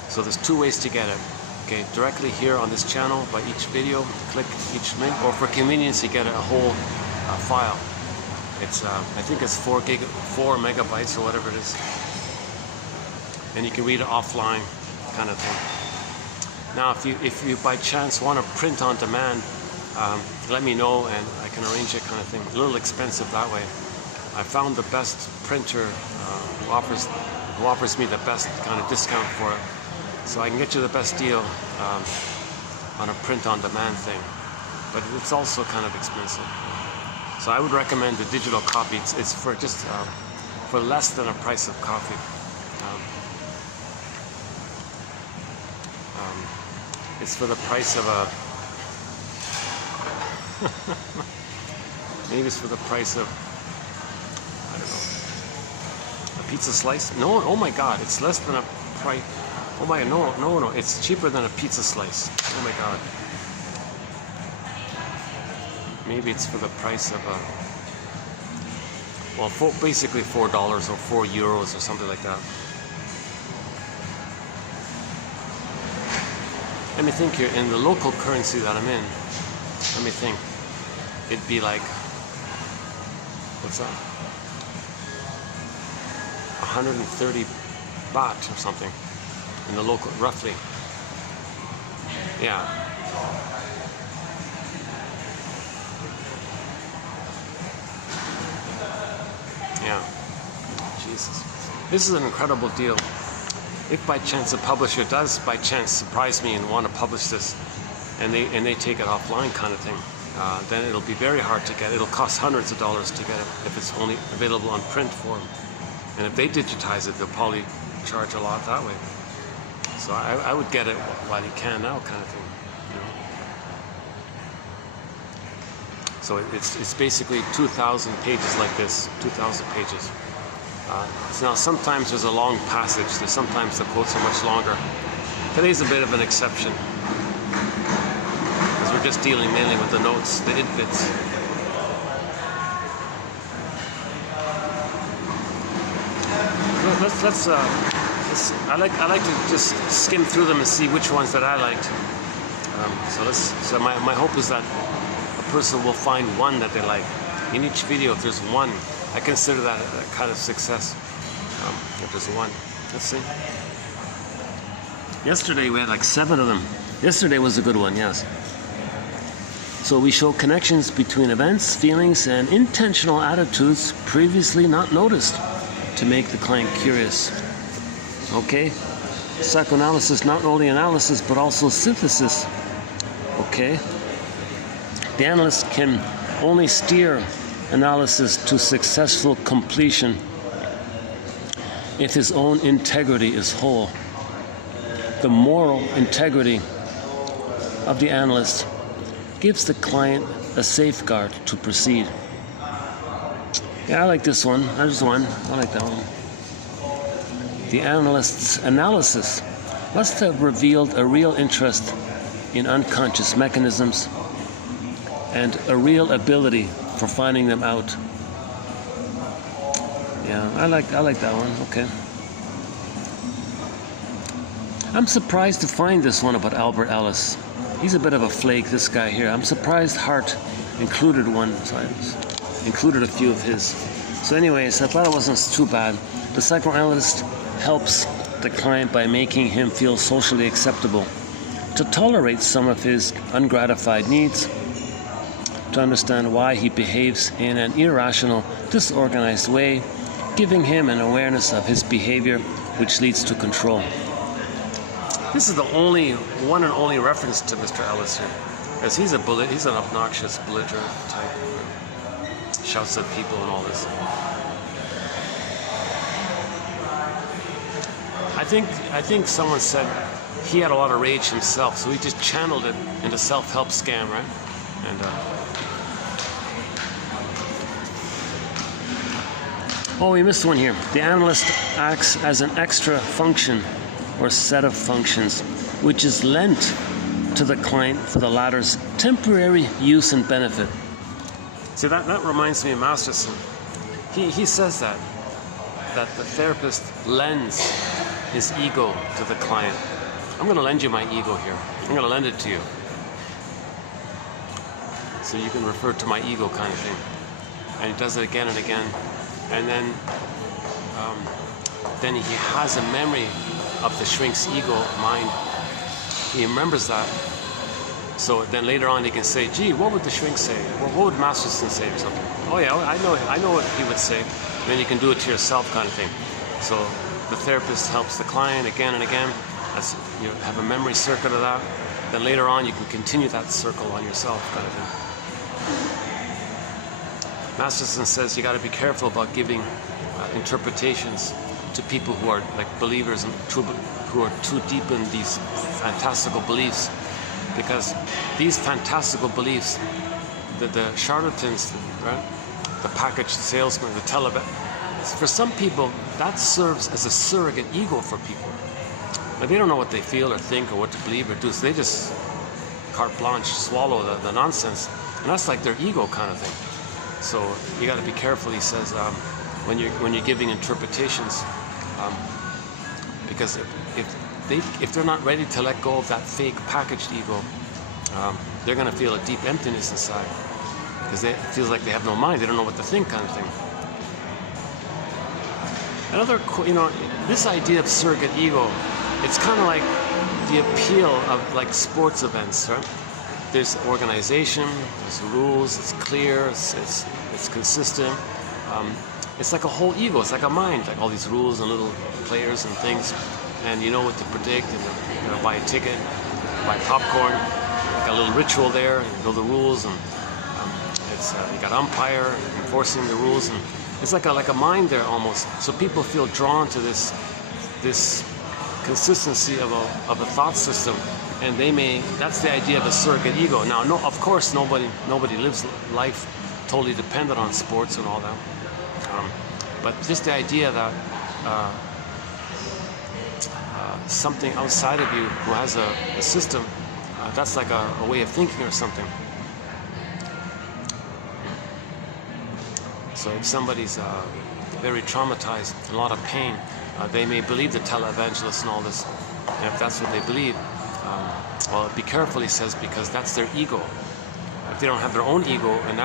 So there's two ways to get it. Okay, directly here on this channel by each video, click each link, or for convenience you get a whole file. It's I think it's 4 megabytes or whatever it is, and you can read it offline, kind of thing. Now, if you by chance want to print on demand, let me know and I can arrange it, kind of thing. A little expensive that way. I found the best printer who offers me the best kind of discount for it, so I can get you the best deal on a print on demand thing. but it's also kind of expensive. So I would recommend the digital copy. It's for just for less than a price of coffee. It's for the price of a maybe it's for the price of, I don't know, a pizza slice. No, oh my God, it's less than a price. Oh my, no, it's cheaper than a pizza slice. Oh my God. Maybe it's for the price of a, well, basically $4 or €4 or something like that. Let me think here, in the local currency that I'm in, let me think, it'd be like, what's that? 130 baht or something, in the local, roughly. Yeah. Yeah. Jesus. This is an incredible deal. If by chance a publisher does by chance surprise me and want to publish this, and they take it offline kind of thing, then it'll be very hard to get. It'll cost hundreds of dollars to get it if it's only available on print form. And if they digitize it, they'll probably charge a lot that way. So I would get it while you can now, kind of thing. You know? So it's basically 2,000 pages like this, 2,000 pages. So now sometimes there's a long passage. Sometimes the quotes are much longer. Today's a bit of an exception, because we're just dealing mainly with the notes, the idbits. I like to just skim through them and see which ones that I liked. So my hope is that a person will find one that they like. In each video, if there's one, I consider that a kind of success. If there's one, let's see. Yesterday we had like 7 of them. Yesterday was a good one, yes. So we show connections between events, feelings, and intentional attitudes previously not noticed to make the client curious. Okay? Psychoanalysis, not only analysis, but also synthesis. Okay? The analyst can only steer analysis to successful completion if his own integrity is whole. The moral integrity of the analyst gives the client a safeguard to proceed. Yeah, I like this one. There's one. I like that one. The analyst's analysis must have revealed a real interest in unconscious mechanisms and a real ability for finding them out. Yeah, I like that one. Okay. I'm surprised to find this one about Albert Ellis. He's a bit of a flake, this guy here. I'm surprised Hart included one, so I included a few of his. So anyways, I thought it wasn't too bad. The psychoanalyst helps the client by making him feel socially acceptable, to tolerate some of his ungratified needs, to understand why he behaves in an irrational, disorganized way, giving him an awareness of his behavior, which leads to control. This is the one and only reference to Mr. Ellis here, because he's an obnoxious, belligerent type who shouts at people and all this. I think someone said he had a lot of rage himself, so he just channeled it into self-help scam, right? And oh, we missed one here. The analyst acts as an extra function or set of functions, which is lent to the client for the latter's temporary use and benefit. See, that reminds me of Masterson. He says that the therapist lends his ego to the client. I'm going to lend you my ego here. I'm going to lend it to you, so you can refer to my ego, kind of thing. And he does it again and again, and then he has a memory of the shrink's ego mind. He remembers that. So then later on he can say, gee, what would the shrink say? What would Masterson say or something? Oh yeah, I know what he would say. And then you can do it to yourself, kind of thing. So the therapist helps the client again and again. You have a memory circuit of that. then later on you can continue that circle on yourself, kind of thing. Masterson says you got to be careful about giving interpretations to people who are like believers and who are too deep in these fantastical beliefs, because these fantastical beliefs, the charlatans, right, the packaged salesman, the television, for some people that serves as a surrogate ego for people. Now, they don't know what they feel or think or what to believe or do, so they just carte blanche swallow the nonsense, and that's like their ego kind of thing. So you got to be careful, he says, when you're giving interpretations, because if they're not ready to let go of that fake packaged ego, they're going to feel a deep emptiness inside, because it feels like they have no mind, they don't know what to think, kind of thing. Another, this idea of surrogate ego, it's kind of like the appeal of like sports events, right? There's organization, there's rules, it's clear, it's consistent. It's like a whole ego, it's like a mind, like all these rules and little players and things, and you know what to predict, and buy a ticket, buy popcorn, got a little ritual there, and you know the rules, and you got umpire enforcing the rules, and it's like a mind there almost. So people feel drawn to this consistency of a thought system, and that's the idea of a surrogate ego. Now, no, of course, nobody lives life totally dependent on sports and all that, but just the idea that something outside of you who has a system, that's like a way of thinking or something. So if somebody's very traumatized, a lot of pain, they may believe the televangelists and all this, and if that's what they believe, well, be careful, he says, because that's their ego. If they don't have their own ego, and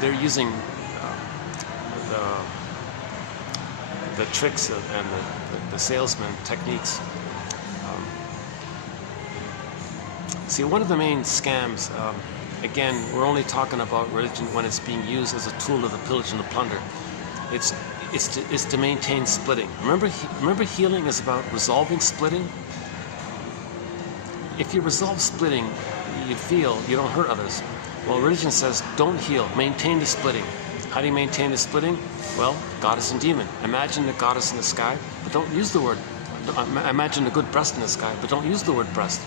they're using the tricks and the salesman techniques. See, one of the main scams, again, we're only talking about religion when it's being used as a tool of the pillage and the plunder. It's to maintain splitting. Remember, healing is about resolving splitting. If you resolve splitting, you feel you don't hurt others. Well, religion says don't heal, maintain the splitting. How do you maintain the splitting? Well, goddess and demon. Imagine the goddess in the sky, but don't use the word. Imagine a good breast in the sky, but don't use the word breast.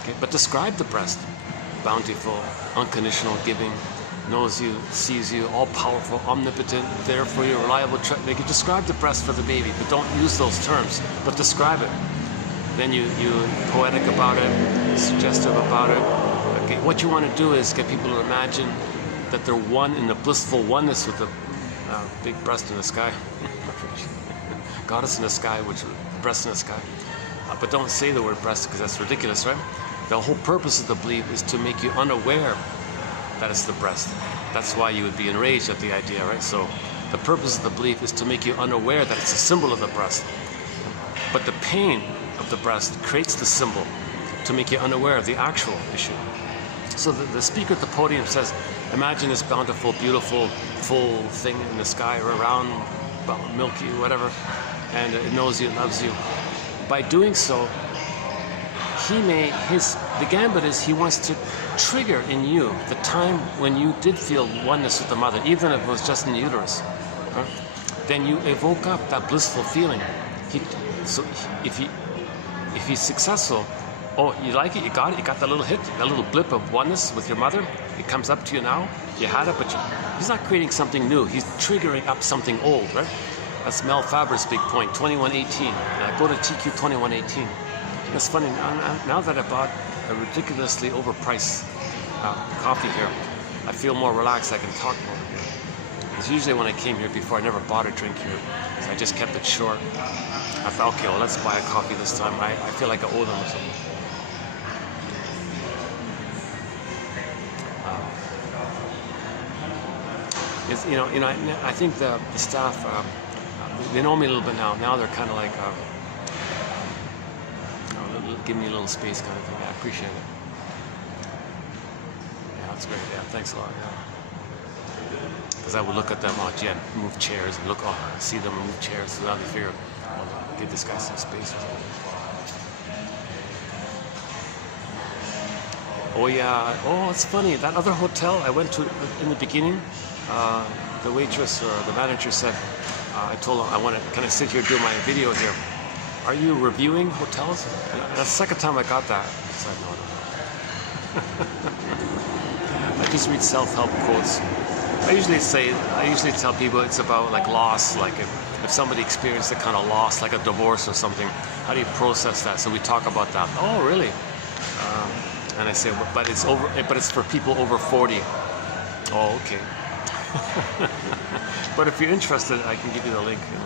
Okay? But describe the breast. Bountiful, unconditional giving, knows you, sees you, all-powerful, omnipotent, there for you, reliable. They can describe the breast for the baby, but don't use those terms, but describe it. Then you poetic about it, suggestive about it. Okay, what you want to do is get people to imagine that they're one in the blissful oneness with the big breast in the sky. Goddess in the sky, which breast in the sky. But don't say the word breast, because that's ridiculous, right? The whole purpose of the belief is to make you unaware that it's the breast. That's why you would be enraged at the idea, right? So the purpose of the belief is to make you unaware that it's a symbol of the breast. But the pain of the breast creates the symbol to make you unaware of the actual issue. So the speaker at the podium says, imagine this bountiful, beautiful, full thing in the sky, or around, milky, whatever, and it knows you, loves you. By doing so, the gambit is he wants to trigger in you the time when you did feel oneness with the mother, even if it was just in the uterus. Right? Then you evoke up that blissful feeling. So if he's successful, oh, you like it, you got it, you got that little hit, that little blip of oneness with your mother, it comes up to you now, you had it, but he's not creating something new, he's triggering up something old, right? That's Mel Faber's big point, 2118. Go to TQ 2118. It's funny, now that I bought a ridiculously overpriced coffee here, I feel more relaxed, I can talk more here. Because usually when I came here before, I never bought a drink here, so I just kept it short. I thought, okay, well, let's buy a coffee this time. I feel like I owe them or something. I think the staff, they know me a little bit now. Now they're kind of like, give me a little space kind of thing. I appreciate it. Yeah, that's great. Yeah, thanks a lot. Yeah. Because I would look at them, move chairs, and look, see them move chairs, so now they figure, give this guy some space or something. Oh yeah. Oh, it's funny. That other hotel I went to in the beginning, the waitress or the manager said, I told her I want to kind of sit here do my video here. Are you reviewing hotels? And that's the second time I got that. I said no. I just read self-help quotes. I usually tell people it's about like loss, like if somebody experienced a kind of loss, like a divorce or something, how do you process that? So we talk about that. Oh, really? And I say, but it's for people over 40. Oh, okay. But if you're interested, I can give you the link. You know.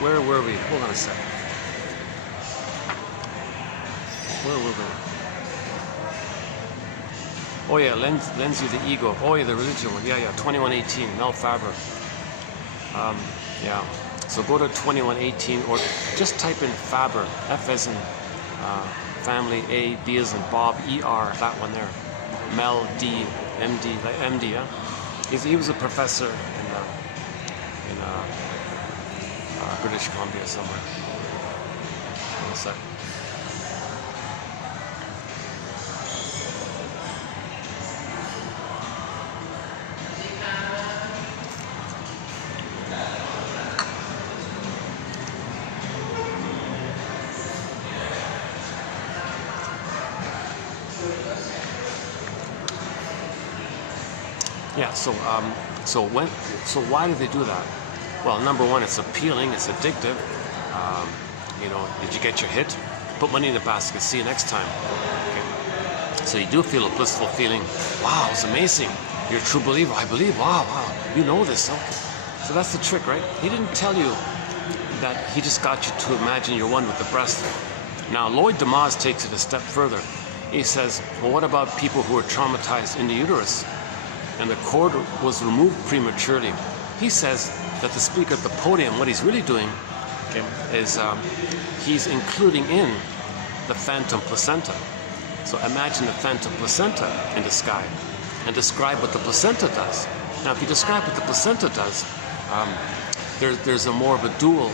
Where were we? Hold on a sec. Where were we? Oh yeah, lends you the ego. Oh yeah, the religion one. Yeah, 2118, Mel Faber. Yeah. So go to 2118 or just type in Faber. F as in family, A, B as in Bob, E-R, that one there. Mel D, MD, like MD, yeah? He was a professor in British Columbia somewhere. One sec. Yeah, so why do they do that? Well, number one, it's appealing, it's addictive. Did you get your hit? Put money in the basket, see you next time. Okay. So you do feel a blissful feeling. Wow, it's amazing. You're a true believer. I believe. Wow. You know this. Okay. So that's the trick, right? He didn't tell you that he just got you to imagine you're one with the breast. Now, Lloyd Demas takes it a step further. He says, well, what about people who are traumatized in the uterus and the cord was removed prematurely? He says that the speaker at the podium, what he's really doing is he's including in the phantom placenta. So imagine the phantom placenta in the sky and describe what the placenta does. Now, if you describe what the placenta does, there's a more of a dual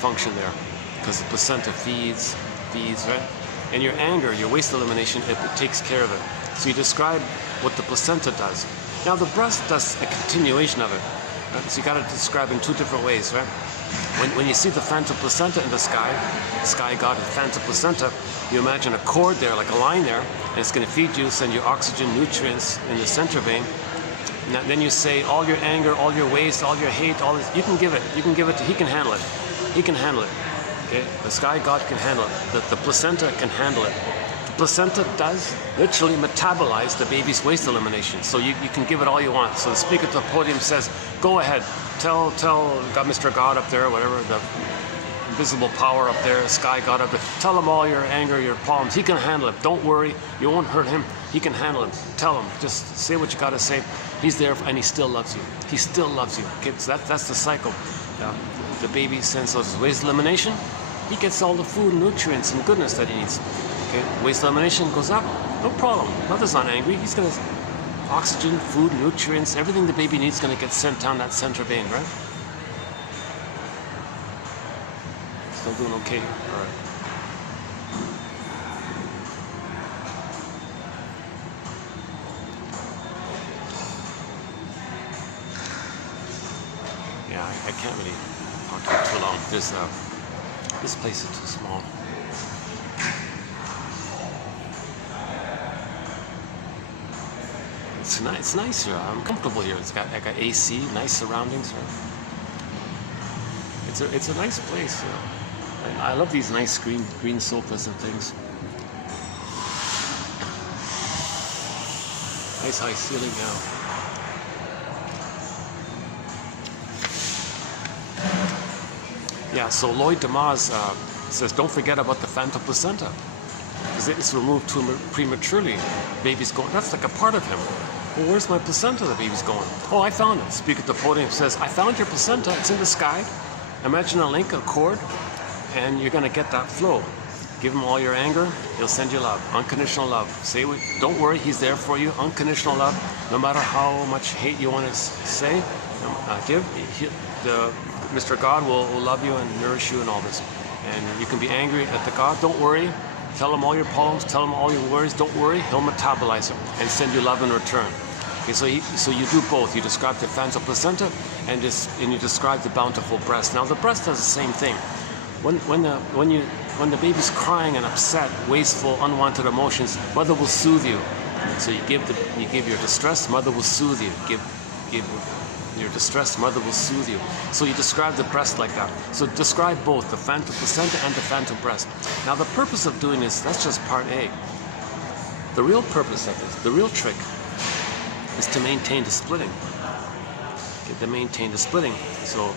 function there, because the placenta feeds, right? And your anger, your waste elimination, it takes care of it. So you describe what the placenta does. Now, the breast does a continuation of it. Right? So you got to describe in two different ways, right? When you see the phantom placenta in the sky god, the phantom placenta, you imagine a cord there, like a line there, and it's going to feed you, send you oxygen, nutrients in the center vein. And then you say all your anger, all your waste, all your hate, all this, you can give it to, he can handle it. He can handle it. Okay? The sky god can handle it. The placenta can handle it. The placenta does literally metabolize the baby's waste elimination. So you can give it all you want. So the speaker at the podium says, go ahead, tell Mr. God up there, whatever, the invisible power up there, sky god up there, tell him all your anger, your problems. He can handle it. Don't worry, you won't hurt him. He can handle it. Tell him, just say what you got to say. He's there and he still loves you. He still loves you. Okay, so that's the cycle. The baby sends out his waste elimination. He gets all the food, nutrients, and goodness that he needs. Okay, waste elimination goes up. No problem. Mother's not angry. He's gonna oxygen, food, nutrients, everything the baby needs is gonna get sent down that center vein, right? Still doing okay. All right. Yeah, I can't really talk to it too long. This place is too small. It's nice here. I'm comfortable here. I got AC, nice surroundings. Right? It's a nice place. You know? And I love these nice green sofas and things. Nice high ceiling now. Yeah, so Lloyd Demas says, don't forget about the phantom placenta, because it's removed too prematurely. Baby's going, that's like a part of him. Well, where's my placenta? The baby's going. Oh, I found it. Speaker at the podium says, I found your placenta. It's in the sky. Imagine a link, a cord, and you're going to get that flow. Give him all your anger, he'll send you love, unconditional love. Don't worry, he's there for you, unconditional love. No matter how much hate you want to say, Mr. God will love you and nourish you and all this. And you can be angry at the God, don't worry. Tell him all your problems, tell him all your worries, don't worry, he'll metabolize them and send you love in return. Okay, so you do both. You describe the infantile placenta and you describe the bountiful breast. Now the breast does the same thing. When the baby's crying and upset, wasteful, unwanted emotions, mother will soothe you. So you give your distress, mother will soothe you. Give your distress, mother will soothe you. So you describe the breast like that. So describe both the infantile placenta and the infantile breast. Now the purpose of doing this, that's just part A. The real purpose of this, the real trick, is to maintain the splitting. Okay, to maintain the splitting. So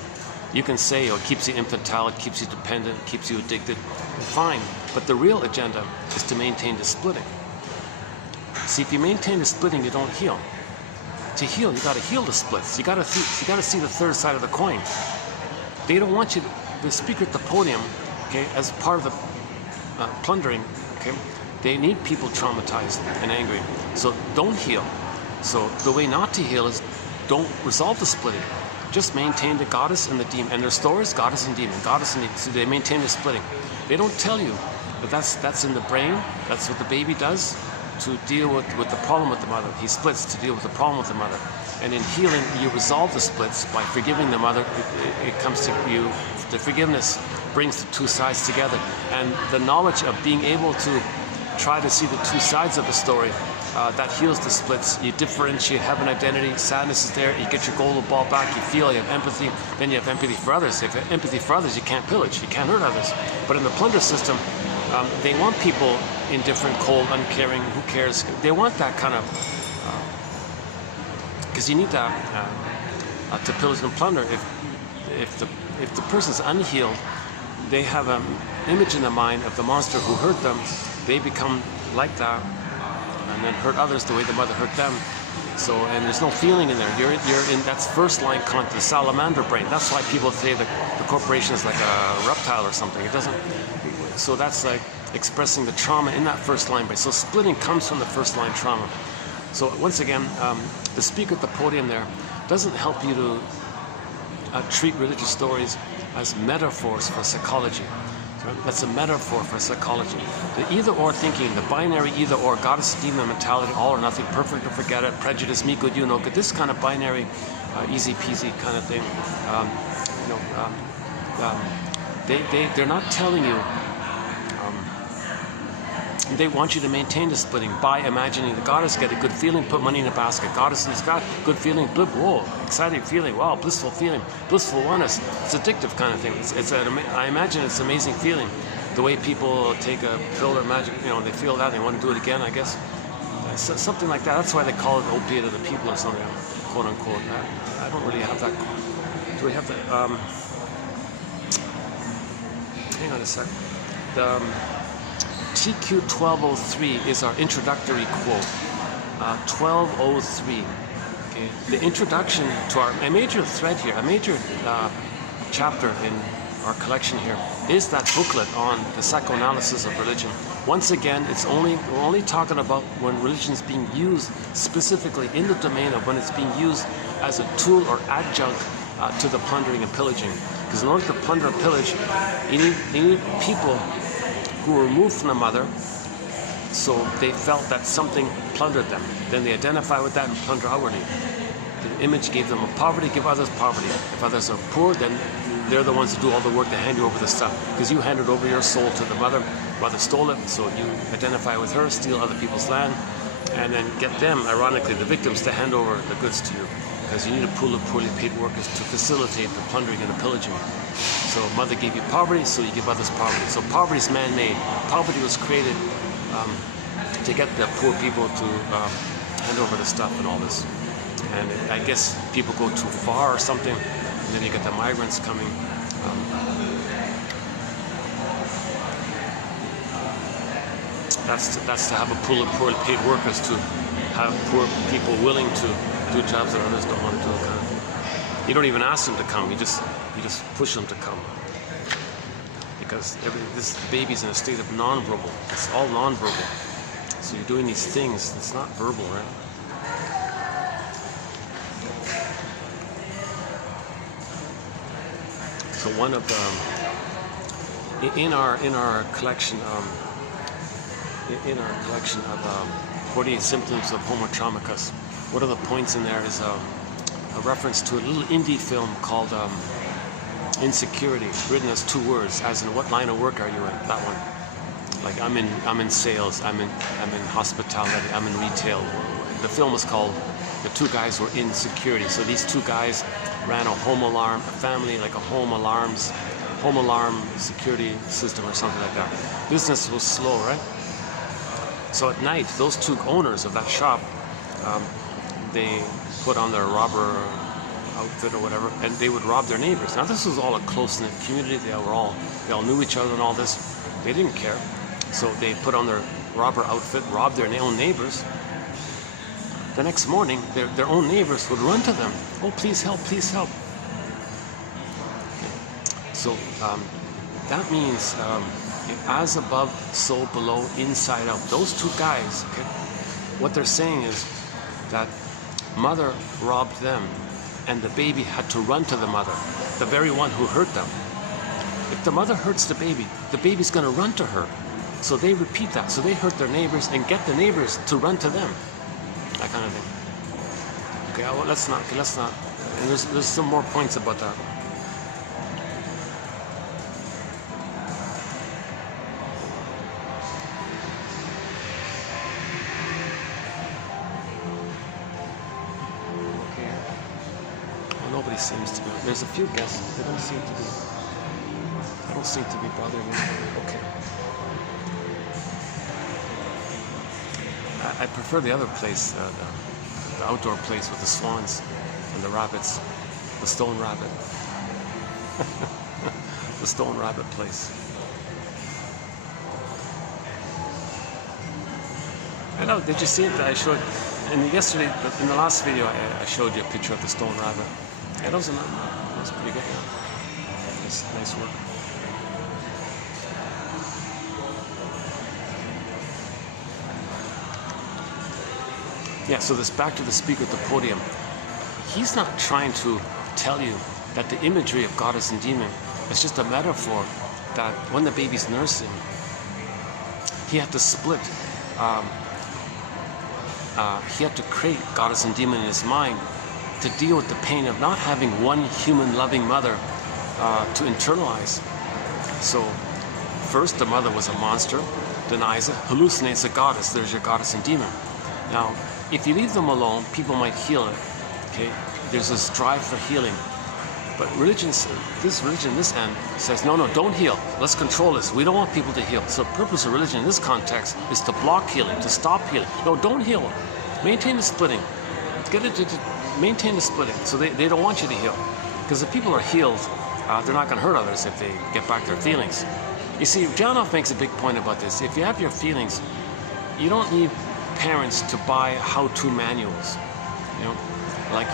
you can say, oh, it keeps you infantile, it keeps you dependent, it keeps you addicted. Fine, but the real agenda is to maintain the splitting. See, if you maintain the splitting, you don't heal. To heal, you got to heal the splits. You got to see the third side of the coin. They don't want you, the speaker at the podium, okay, as part of the plundering, okay, they need people traumatized and angry. So don't heal. So the way not to heal is don't resolve the splitting. Just maintain the goddess and the demon. And their stories, goddess and demon, goddess and demon. So they maintain the splitting. They don't tell you that that's in the brain. That's what the baby does to deal with the problem with the mother. He splits to deal with the problem with the mother. And in healing, you resolve the splits by forgiving the mother. It comes to you. The forgiveness brings the two sides together. And the knowledge of being able to try to see the two sides of the story, that heals the splits. You differentiate, have an identity, sadness is there, you get your golden ball back, you feel, you have empathy, then you have empathy for others. If you have empathy for others, you can't pillage, you can't hurt others. But in the plunder system, they want people indifferent, cold, uncaring, who cares? They want that kind of, because you need that to pillage and plunder. If the person's unhealed, they have an image in the mind of the monster who hurt them. They become like that, and then hurt others the way the mother hurt them. So, and there's no feeling in there. You're in, that's first line content, the salamander brain. That's why people say that the corporation is like a reptile or something. It doesn't. So that's like expressing the trauma in that first line brain. So splitting comes from the first line trauma. So once again, the speaker at the podium there doesn't help you to treat religious stories as metaphors for psychology. That's a metaphor for psychology. The either-or thinking, the binary either-or, goddess, demon mentality, all or nothing, perfect or forget it, prejudice, me good, you no good, this kind of binary, easy-peasy kind of thing. They're not telling you. They want you to maintain the splitting by imagining the goddess get a good feeling, put money in a basket. Goddess has got good feeling, blip, whoa, exciting feeling, wow, blissful feeling, blissful oneness. It's addictive kind of thing. I imagine it's an amazing feeling. The way people take a pill or magic, they feel that, they want to do it again, I guess. Something like that. That's why they call it opiate of the people or something, quote unquote. I don't really have that. Do we have that? Hang on a sec. TQ 1203 is our introductory quote. 1203. Okay. The introduction to a major thread here, a major chapter in our collection here is that booklet on the psychoanalysis of religion. Once again, we're only talking about when religion is being used specifically in the domain of when it's being used as a tool or adjunct to the plundering and pillaging. Because in order to plunder and pillage, you need people who were removed from the mother, so they felt that something plundered them. Then they identify with that and plunder outwardly. The image gave them a poverty, give others poverty. If others are poor, then they're the ones who do all the work to hand you over the stuff. Because you handed over your soul to the mother, mother stole it, so you identify with her, steal other people's land, and then get them, ironically, the victims, to hand over the goods to you. Because you need a pool of poorly paid workers to facilitate the plundering and the pillaging. So mother gave you poverty, so you give others poverty. So poverty is man-made. Poverty was created to get the poor people to hand over the stuff and all this. And I guess people go too far or something, and then you get the migrants coming. That's to have a pool of poorly paid workers, to have poor people willing to do jobs that others don't want to do. You don't even ask them to come. You just push them to come. because this baby's in a state of non-verbal. It's all non-verbal. So you're doing these things. It's not verbal, right? So one of in our collection of 48 symptoms of Homo economicus, one of the points in there is a reference to a little indie film called Insecurity, written as 2 words, as in what line of work are you in? That one. Like I'm in sales, I'm in hospitality, I'm in retail. The film was called The 2 Guys Were in Security. So these 2 guys ran a home alarm, a family, like a home alarm security system or something like that. Business was slow, right? So at night, those 2 owners of that shop, they put on their robber outfit or whatever, and they would rob their neighbors. Now this was all a close-knit community. They all knew each other and all this. They didn't care. So they put on their robber outfit, robbed their own neighbors. The next morning, their own neighbors would run to them. Oh, please help, please help. So that means as above, so below, inside out. Those 2 guys, okay, what they're saying is that mother robbed them, and the baby had to run to the mother, the very one who hurt them. If the mother hurts the baby's going to run to her. So they repeat that. So they hurt their neighbors and get the neighbors to run to them. That kind of thing. Okay, well, let's not. And there's some more points about that. Okay. Well, nobody seems to be. There's a few guests. They don't seem to be. I don't seem to be bothering me. Okay. I prefer the other place, the outdoor place with the swans and the rabbits, the stone rabbit. The stone rabbit place. I know, did you see it? I showed, in the last video, I showed you a picture of the stone rabbit. Yeah, that was pretty good. Yeah. Nice work. Yeah, so this back to the speaker at the podium. He's not trying to tell you that the imagery of goddess and demon is just a metaphor that when the baby's nursing, he had to split. He had to create goddess and demon in his mind to deal with the pain of not having one human loving mother to internalize. So first the mother was a monster, denies it, hallucinates a goddess. There's your goddess and demon. Now, if you leave them alone, people might heal it. Okay, there's this drive for healing, but this end says no, don't heal. Let's control this. We don't want people to heal. So the purpose of religion in this context is to block healing, to stop healing. No, don't heal. Maintain the splitting. Get it to maintain the splitting. So they don't want you to heal, because if people are healed, they're not going to hurt others if they get back their feelings. You see, Janoff makes a big point about this. If you have your feelings, you don't need parents to buy how-to manuals. You know, like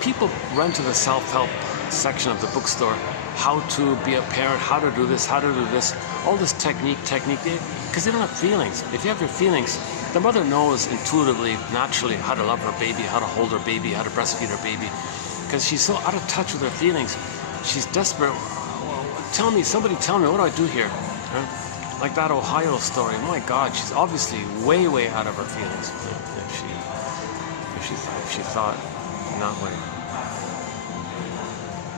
people run to the self-help section of the bookstore, how to be a parent, how to do this, all this technique, because they don't have feelings. If you have your feelings, the mother knows intuitively, naturally, how to love her baby, how to hold her baby, how to breastfeed her baby, because she's so out of touch with her feelings. She's desperate. Somebody tell me, what do I do here? Huh? Like that Ohio story. My God, she's obviously way out of her feelings. If she thought in that way.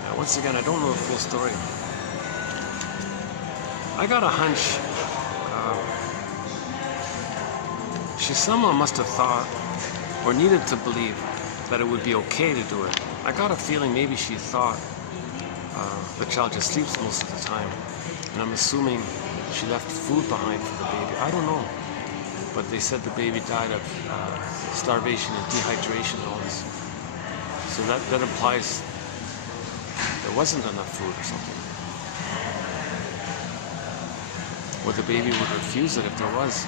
Now, once again, I don't know the full story. I got a hunch. She somehow must have thought or needed to believe that it would be okay to do it. I got a feeling maybe she thought the child just sleeps most of the time, and I'm assuming she left food behind for the baby. I don't know, but they said the baby died of starvation and dehydration and all this. So that implies there wasn't enough food or something. Or the baby would refuse it if there was.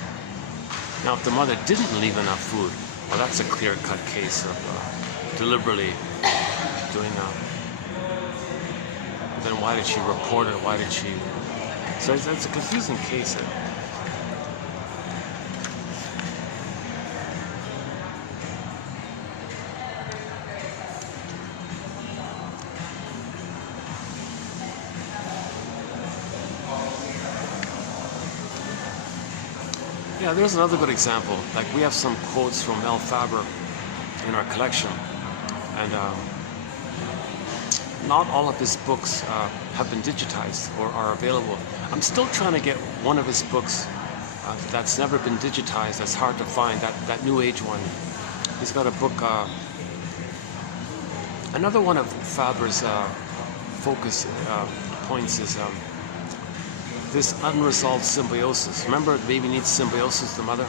Now, if the mother didn't leave enough food, well, that's a clear-cut case of deliberately doing then why did she report it? Why did she? So it's a confusing case. Yeah, there's another good example. Like we have some quotes from Mel Faber in our collection, and not all of his books have been digitized or are available. I'm still trying to get one of his books that's never been digitized. That's hard to find. That New Age one. He's got a book. Another one of Faber's focus points is. This unresolved symbiosis. Remember, the baby needs symbiosis with the mother.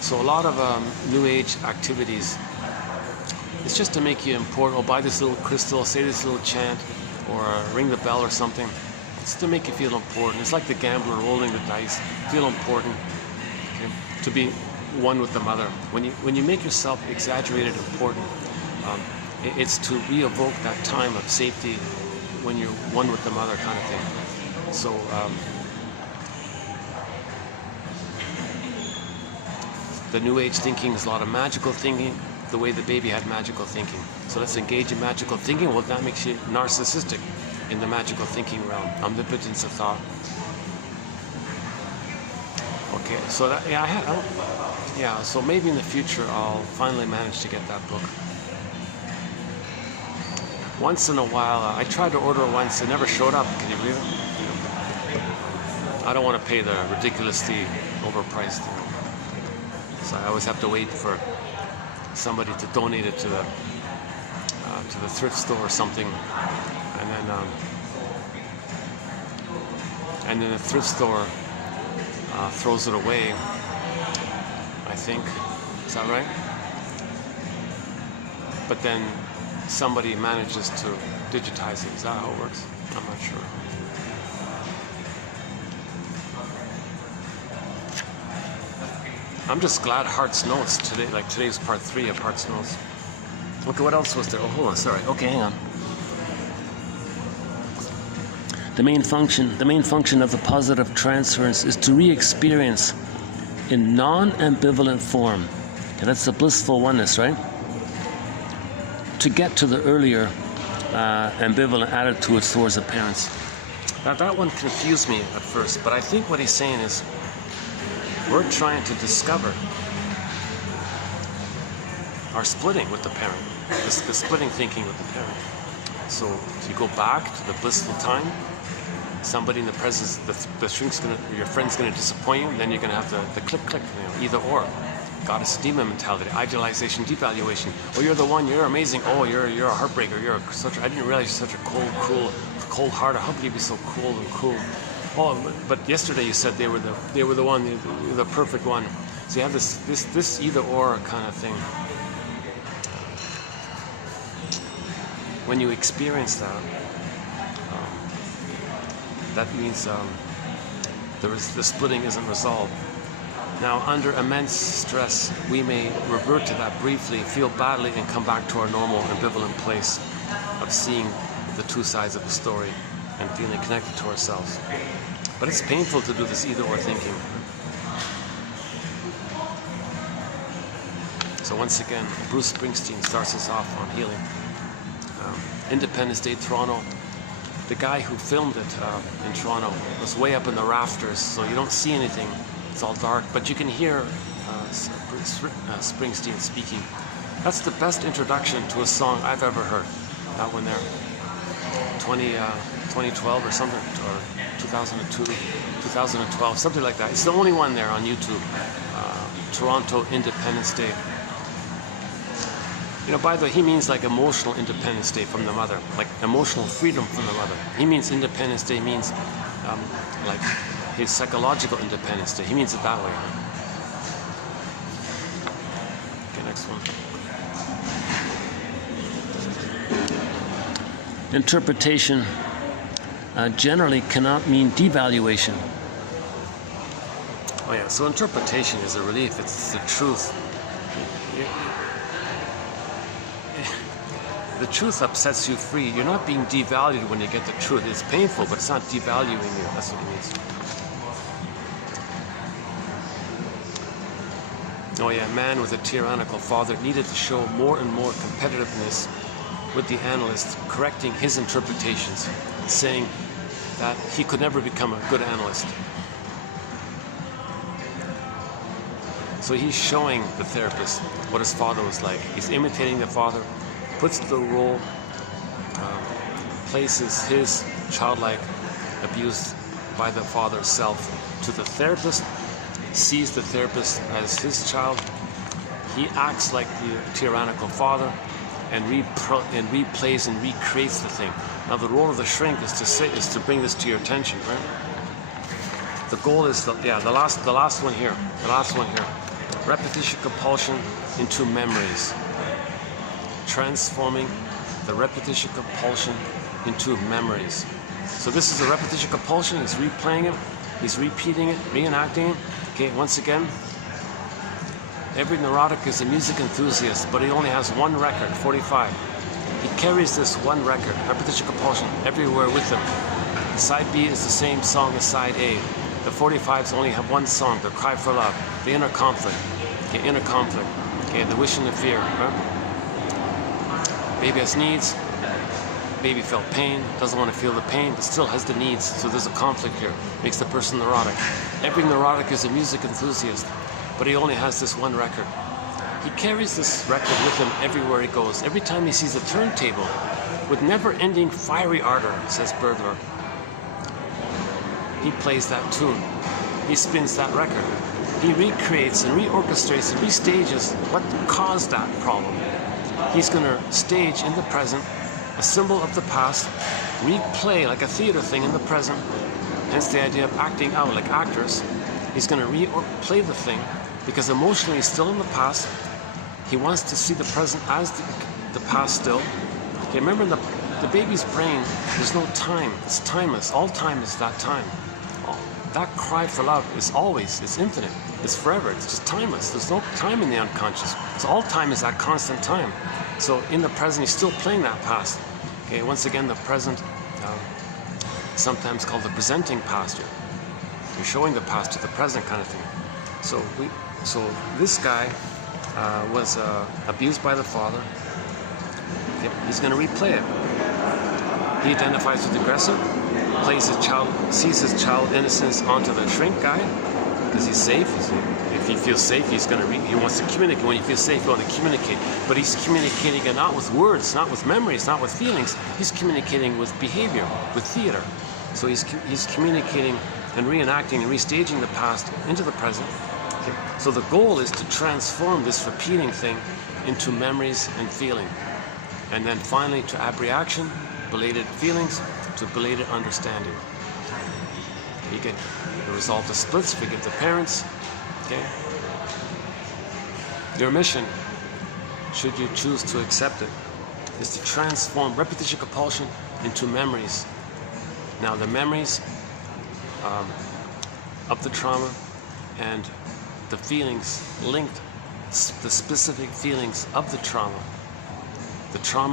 So a lot of New Age activities, it's just to make you important. Oh, buy this little crystal, say this little chant, or ring the bell or something. It's to make you feel important. It's like the gambler rolling the dice. Feel important. Okay? To be one with the mother. When you make yourself exaggerated important, it's to re-evoke that time of safety when you're one with the mother, kind of thing. So the New Age thinking is a lot of magical thinking, the way the baby had magical thinking. So let's engage in magical thinking. Well, that makes you narcissistic in the magical thinking realm, omnipotence of thought. Okay, so that, yeah, so maybe in the future I'll finally manage to get that book. Once in a while, I tried to order it once, it never showed up. Can you believe it? I don't want to pay the ridiculously overpriced. So I always have to wait for somebody to donate it to the thrift store or something, and then the thrift store throws it away. I think, is that right? But then somebody manages to digitize it. Is that how it works? I'm not sure. I'm just glad Hart's notes today, like today's part 3 of Hart's notes. Okay, what else was there? Oh, hold on, sorry. Okay, hang on. The main function of the positive transference is to re-experience in non-ambivalent form. And that's the blissful oneness, right? To get to the earlier ambivalent attitudes towards the parents. Now that one confused me at first, but I think what he's saying is we're trying to discover our splitting with the parent, the splitting thinking with the parent. So if you go back to the blissful time, somebody in the presence, your friend's gonna disappoint you, and then you're gonna have the click, either or. Goddess demon mentality, idealization, devaluation. Oh, you're the one, you're amazing. Oh, you're a heartbreaker. I didn't realize you're such a cold, cruel, cold hearted. How could you be so cold and cruel? Oh, but yesterday you said they were the one, the perfect one. So you have this either or kind of thing. When you experience that, that means the splitting isn't resolved. Now, under immense stress, we may revert to that briefly, feel badly, and come back to our normal ambivalent place of seeing the two sides of the story and feeling connected to ourselves. But it's painful to do this either-or thinking. So once again, Bruce Springsteen starts us off on healing. Independence Day, Toronto. The guy who filmed it in Toronto was way up in the rafters, so you don't see anything. It's all dark, but you can hear Springsteen speaking. That's the best introduction to a song I've ever heard. That one there, 2012 or something, or 2002, 2012, something like that. It's the only one there on YouTube. Toronto Independence Day. You know, by the way, he means like emotional Independence Day from the mother, like emotional freedom from the mother. He means Independence Day means like his psychological Independence Day. He means it that way. Okay, next one. Interpretation generally cannot mean devaluation. Oh yeah, so interpretation is a relief. It's the truth. the truth upsets you free. You're not being devalued when you get the truth. It's painful, but it's not devaluing you. That's what it means. Oh yeah, man with a tyrannical father needed to show more and more competitiveness with the analyst, correcting his interpretations, saying that he could never become a good analyst. So he's showing the therapist what his father was like. He's imitating the father, puts the role, places his childlike abuse by the father's self to the therapist, sees the therapist as his child. He acts like the tyrannical father and replays and recreates the thing. Now the role of the shrink is to bring this to your attention, right? The goal is the last one here. The last one here. Repetition compulsion into memories. Transforming the repetition compulsion into memories. So this is a repetition compulsion. He's replaying it. He's repeating it, reenacting it. Okay, once again, every neurotic is a music enthusiast, but he only has one record, 45. He carries this one record, repetition compulsion, everywhere with him. Side B is the same song as side A. The 45s only have one song, the cry for love, the inner conflict. Okay, inner conflict. Okay, the wish and the fear. Right? Baby has needs. Baby felt pain, doesn't want to feel the pain, but still has the needs. So there's a conflict here. Makes the person neurotic. Every neurotic is a music enthusiast, but he only has this one record. He carries this record with him everywhere he goes. Every time he sees a turntable with never-ending fiery ardor, says Bergler, he plays that tune. He spins that record. He recreates and reorchestrates and restages what caused that problem. He's going to stage in the present a symbol of the past, replay like a theater thing in the present, hence the idea of acting out like actors. He's going to replay the thing because emotionally he's still in the past. He wants to see the present as the past still. Okay, remember in the baby's brain, there's no time. It's timeless. All time is that time. That cry for love is always, it's infinite. It's forever. It's just timeless. There's no time in the unconscious. So all time is that constant time. So in the present, he's still playing that past. Okay, once again, the present, sometimes called the presenting past. You're showing the past to the present kind of thing. So this guy was abused by the father. Okay, he's going to replay it. He identifies with the aggressor, sees his child innocence onto the shrink guy because he's safe. If he feels safe, he wants to communicate. When you feel safe, you want to communicate. But he's communicating not with words, not with memories, not with feelings. He's communicating with behavior, with theater. So he's communicating and reenacting and restaging the past into the present. Okay. So the goal is to transform this repeating thing into memories and feeling. And then finally to abreaction, belated feelings, to belated understanding. You can resolve the splits, forgive the parents. Okay? Your mission, should you choose to accept it, is to transform repetition compulsion into memories. Now the memories of the trauma and the feelings linked, the specific feelings of the trauma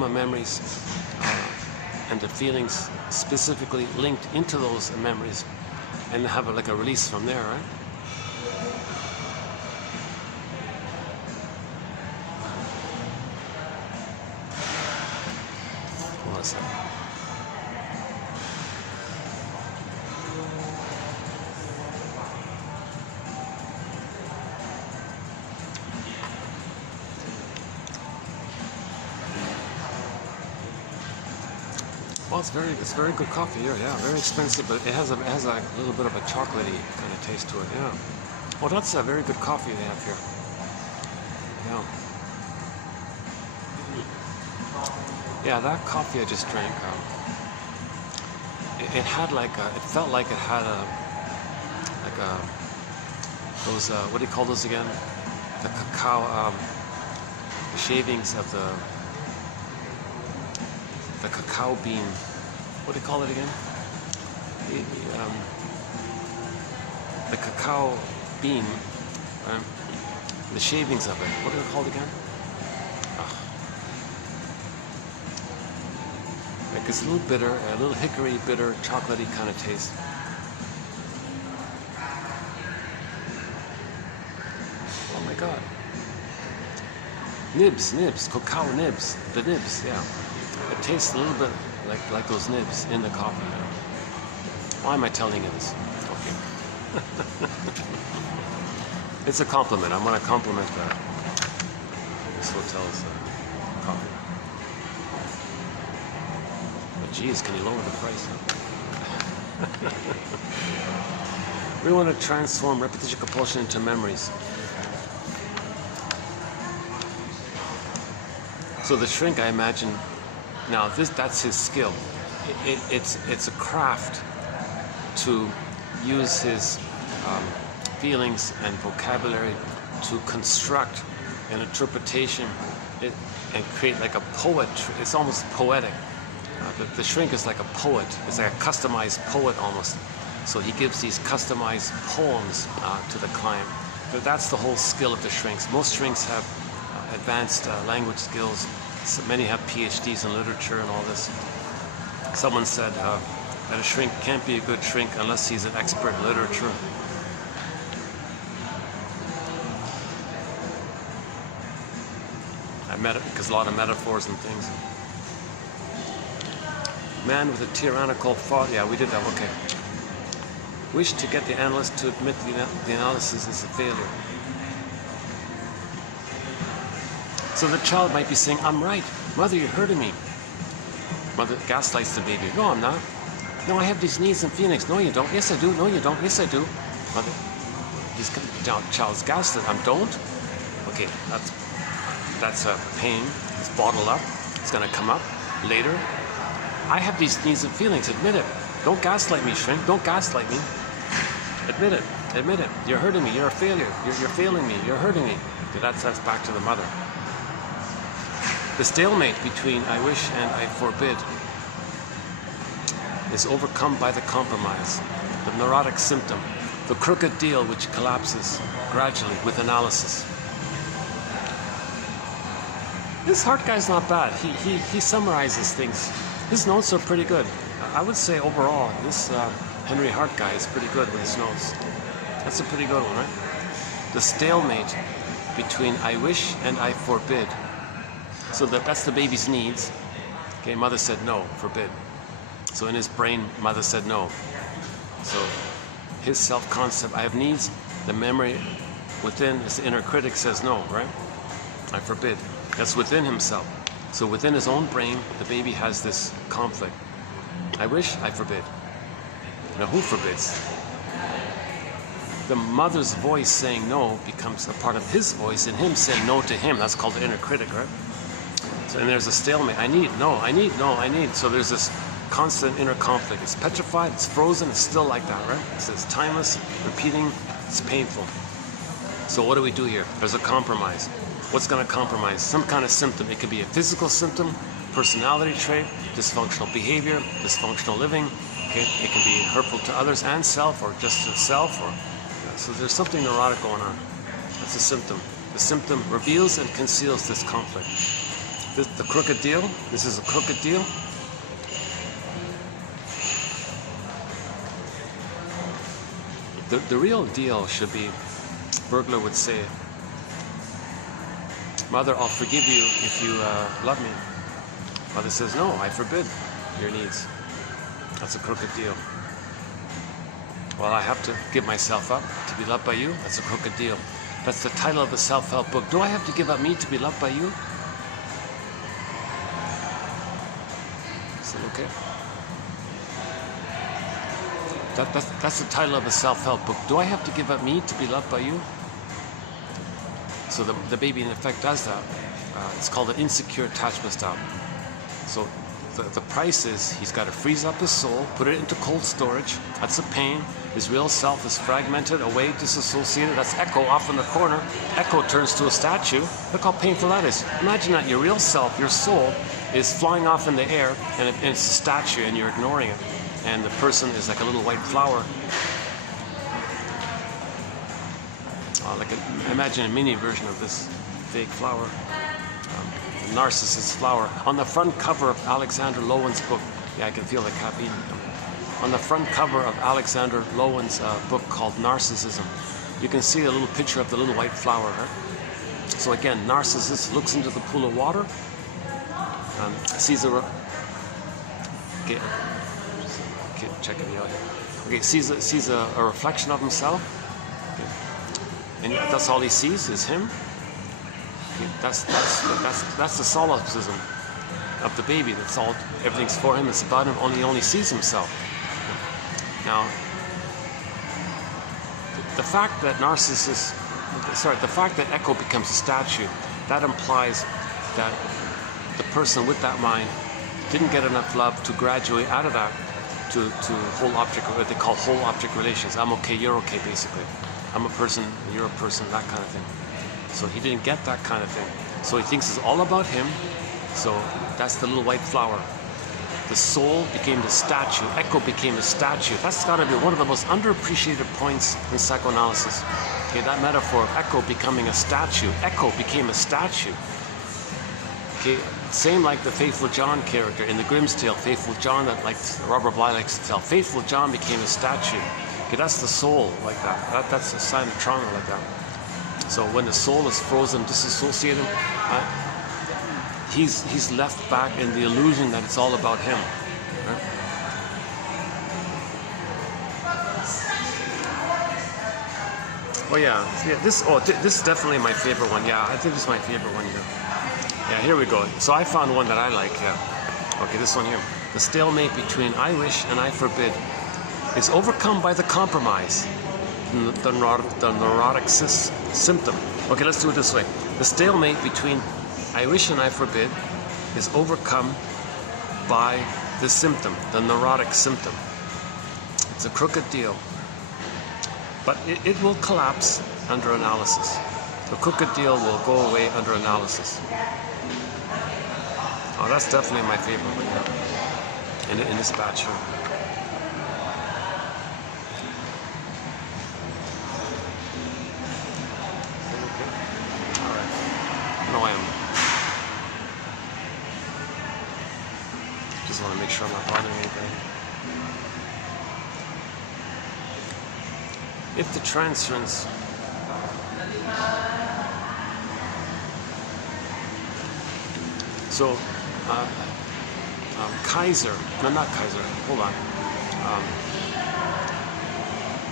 memories and the feelings specifically linked into those memories, and have like a release from there, right? Hold on a second. Well, it's very good coffee here. Yeah, very expensive, but it has a little bit of a chocolatey kind of taste to it. Yeah. Well, that's a very good coffee they have here. Yeah. Yeah, that coffee I just drank. It had it felt like it had those what do you call those again? The cacao, the shavings of the cacao bean. What do you call it again? The cacao bean. The shavings of it. What are they called again? Like it's a little bitter, a little hickory, bitter, chocolatey kind of taste. Oh my God. Nibs, cacao nibs, the nibs, yeah. It tastes a little bit like those nibs in the coffee. Why am I telling you this? Okay. It's a compliment. I want to compliment this hotel's coffee. But geez, can you lower the price? Huh? We want to transform repetition compulsion into memories. So the shrink, I imagine, now that's his skill. It's a craft to use his feelings and vocabulary to construct an interpretation and create like a poet. It's almost poetic. The shrink is like a poet. It's like a customized poet almost. So he gives these customized poems to the client. But that's the whole skill of the shrinks. Most shrinks have advanced language skills. So many have PhDs in literature and all this. Someone said that a shrink can't be a good shrink unless he's an expert in literature. Because a lot of metaphors and things. Man with a tyrannical thought. Yeah, we did that. Okay. Wish to get the analyst to admit the analysis is a failure. So the child might be saying, I'm right. Mother, you're hurting me. Mother gaslights the baby. No, I'm not. No, I have these needs and feelings. No, you don't. Yes, I do. No, you don't. Yes, I do. Mother, child's gaslit. I don't. Okay, that's a pain. It's bottled up. It's going to come up later. I have these needs and feelings. Admit it. Don't gaslight me, shrink. Don't gaslight me. Admit it. Admit it. You're hurting me. You're a failure. You're failing me. You're hurting me. Okay, that's back to the mother. The stalemate between I wish and I forbid is overcome by the compromise, the neurotic symptom, the crooked deal which collapses gradually with analysis. This Hart guy's not bad. He summarizes things. His notes are pretty good. I would say overall, this Henry Hart guy is pretty good with his notes. That's a pretty good one, right? The stalemate between I wish and I forbid. So that's the baby's needs. Okay, mother said no, forbid. So in his brain, mother said no. So his self-concept, I have needs. The memory within, his inner critic says no, right? I forbid. That's within himself. So within his own brain, the baby has this conflict. I wish, I forbid. Now who forbids? The mother's voice saying no becomes a part of his voice and him saying no to him. That's called the inner critic, right? So, and there's a stalemate. I need, no, I need, no, I need. So there's this constant inner conflict. It's petrified, it's frozen, it's still like that, right? It's timeless, repeating, it's painful. So what do we do here? There's a compromise. What's going to compromise? Some kind of symptom. It could be a physical symptom, personality trait, dysfunctional behavior, dysfunctional living. Okay? It can be hurtful to others and self, or just to self. So there's something neurotic going on. That's a symptom. The symptom reveals and conceals this conflict. The crooked deal. This is a crooked deal. The real deal should be, burglar would say, Mother, I'll forgive you if you love me. Mother says, no, I forbid your needs. That's a crooked deal. Well, I have to give myself up to be loved by you. That's a crooked deal. That's the title of the self-help book. Do I have to give up me to be loved by you? Is it okay? That's the title of a self-help book. Do I have to give up me to be loved by you? So the baby in effect does that. It's called an insecure attachment style. So the price is he's got to freeze up his soul, put it into cold storage. That's a pain. His real self is fragmented, away, disassociated. That's Echo off in the corner. Echo turns to a statue. Look how painful that is. Imagine that your real self, your soul, is flying off in the air and it's a statue and you're ignoring it. And the person is like a little white flower. Imagine a mini version of this fake flower. Narcissus Flower. On the front cover of Alexander Lowen's book, yeah, I can feel the caffeine. On the front cover of Alexander Lowen's book called Narcissism, you can see a little picture of the little white flower. Right? So again, Narcissus looks into the pool of water, sees a... Okay, checking it out here. Okay, sees a reflection of himself. Okay. And that's all he sees is him. Okay, that's the solipsism of the baby. That's all. Everything's for him. It's about him. He only sees himself. Now, the fact that the fact that Echo becomes a statue, that implies that the person with that mind didn't get enough love to graduate out of that to whole object, what they call whole object relations. I'm okay, you're okay, basically. I'm a person, you're a person, that kind of thing. So he didn't get that kind of thing. So he thinks it's all about him. So that's the little white flower. The soul became the statue. Echo became a statue. That's got to be one of the most underappreciated points in psychoanalysis. Okay, that metaphor of Echo becoming a statue. Echo became a statue. Okay, same like the Faithful John character in the Grimm's Tale. Faithful John, that like Robert Bly likes to tell. Faithful John became a statue. Okay, that's the soul like that. That's a sign of trauma like that. So when the soul is frozen, disassociated, he's left back in the illusion that it's all about him. Right? Oh yeah, this is definitely my favorite one. Yeah, I think this is my favorite one here. Yeah, here we go. So I found one that I like. Yeah. Okay, this one here. The stalemate between I wish and I forbid is overcome by the compromise, the neurotic symptom. Okay, let's do it this way. The stalemate between I wish and I forbid is overcome by the symptom, the neurotic symptom. It's a crooked deal, but it will collapse under analysis. The crooked deal will go away under analysis. Oh, that's definitely my favorite one here in this batch here. All right. No, I am. Just want to make sure I'm not bothering anything. If the transference so Kaiser, no, not Kaiser, hold on.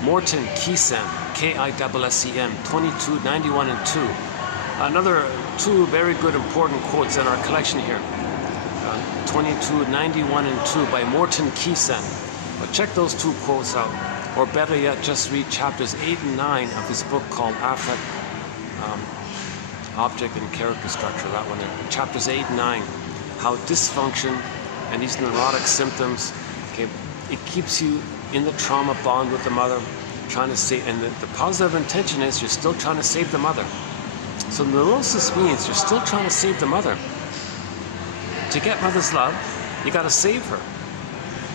Morton Kisen, K-I-S-S-E-N, 22, 91 and 2. Another two very good important quotes in our collection here. 22, 91 and 2 by Morton Kisen. But check those two quotes out. Or better yet, just read chapters 8 and 9 of his book called Affect, Object and Character Structure, that one there. Chapters 8 and 9, how dysfunction and these neurotic symptoms, okay, it keeps you in the trauma bond with the mother, trying to save, and the positive intention is you're still trying to save the mother. So neurosis means you're still trying to save the mother. To get mother's love, you got to save her.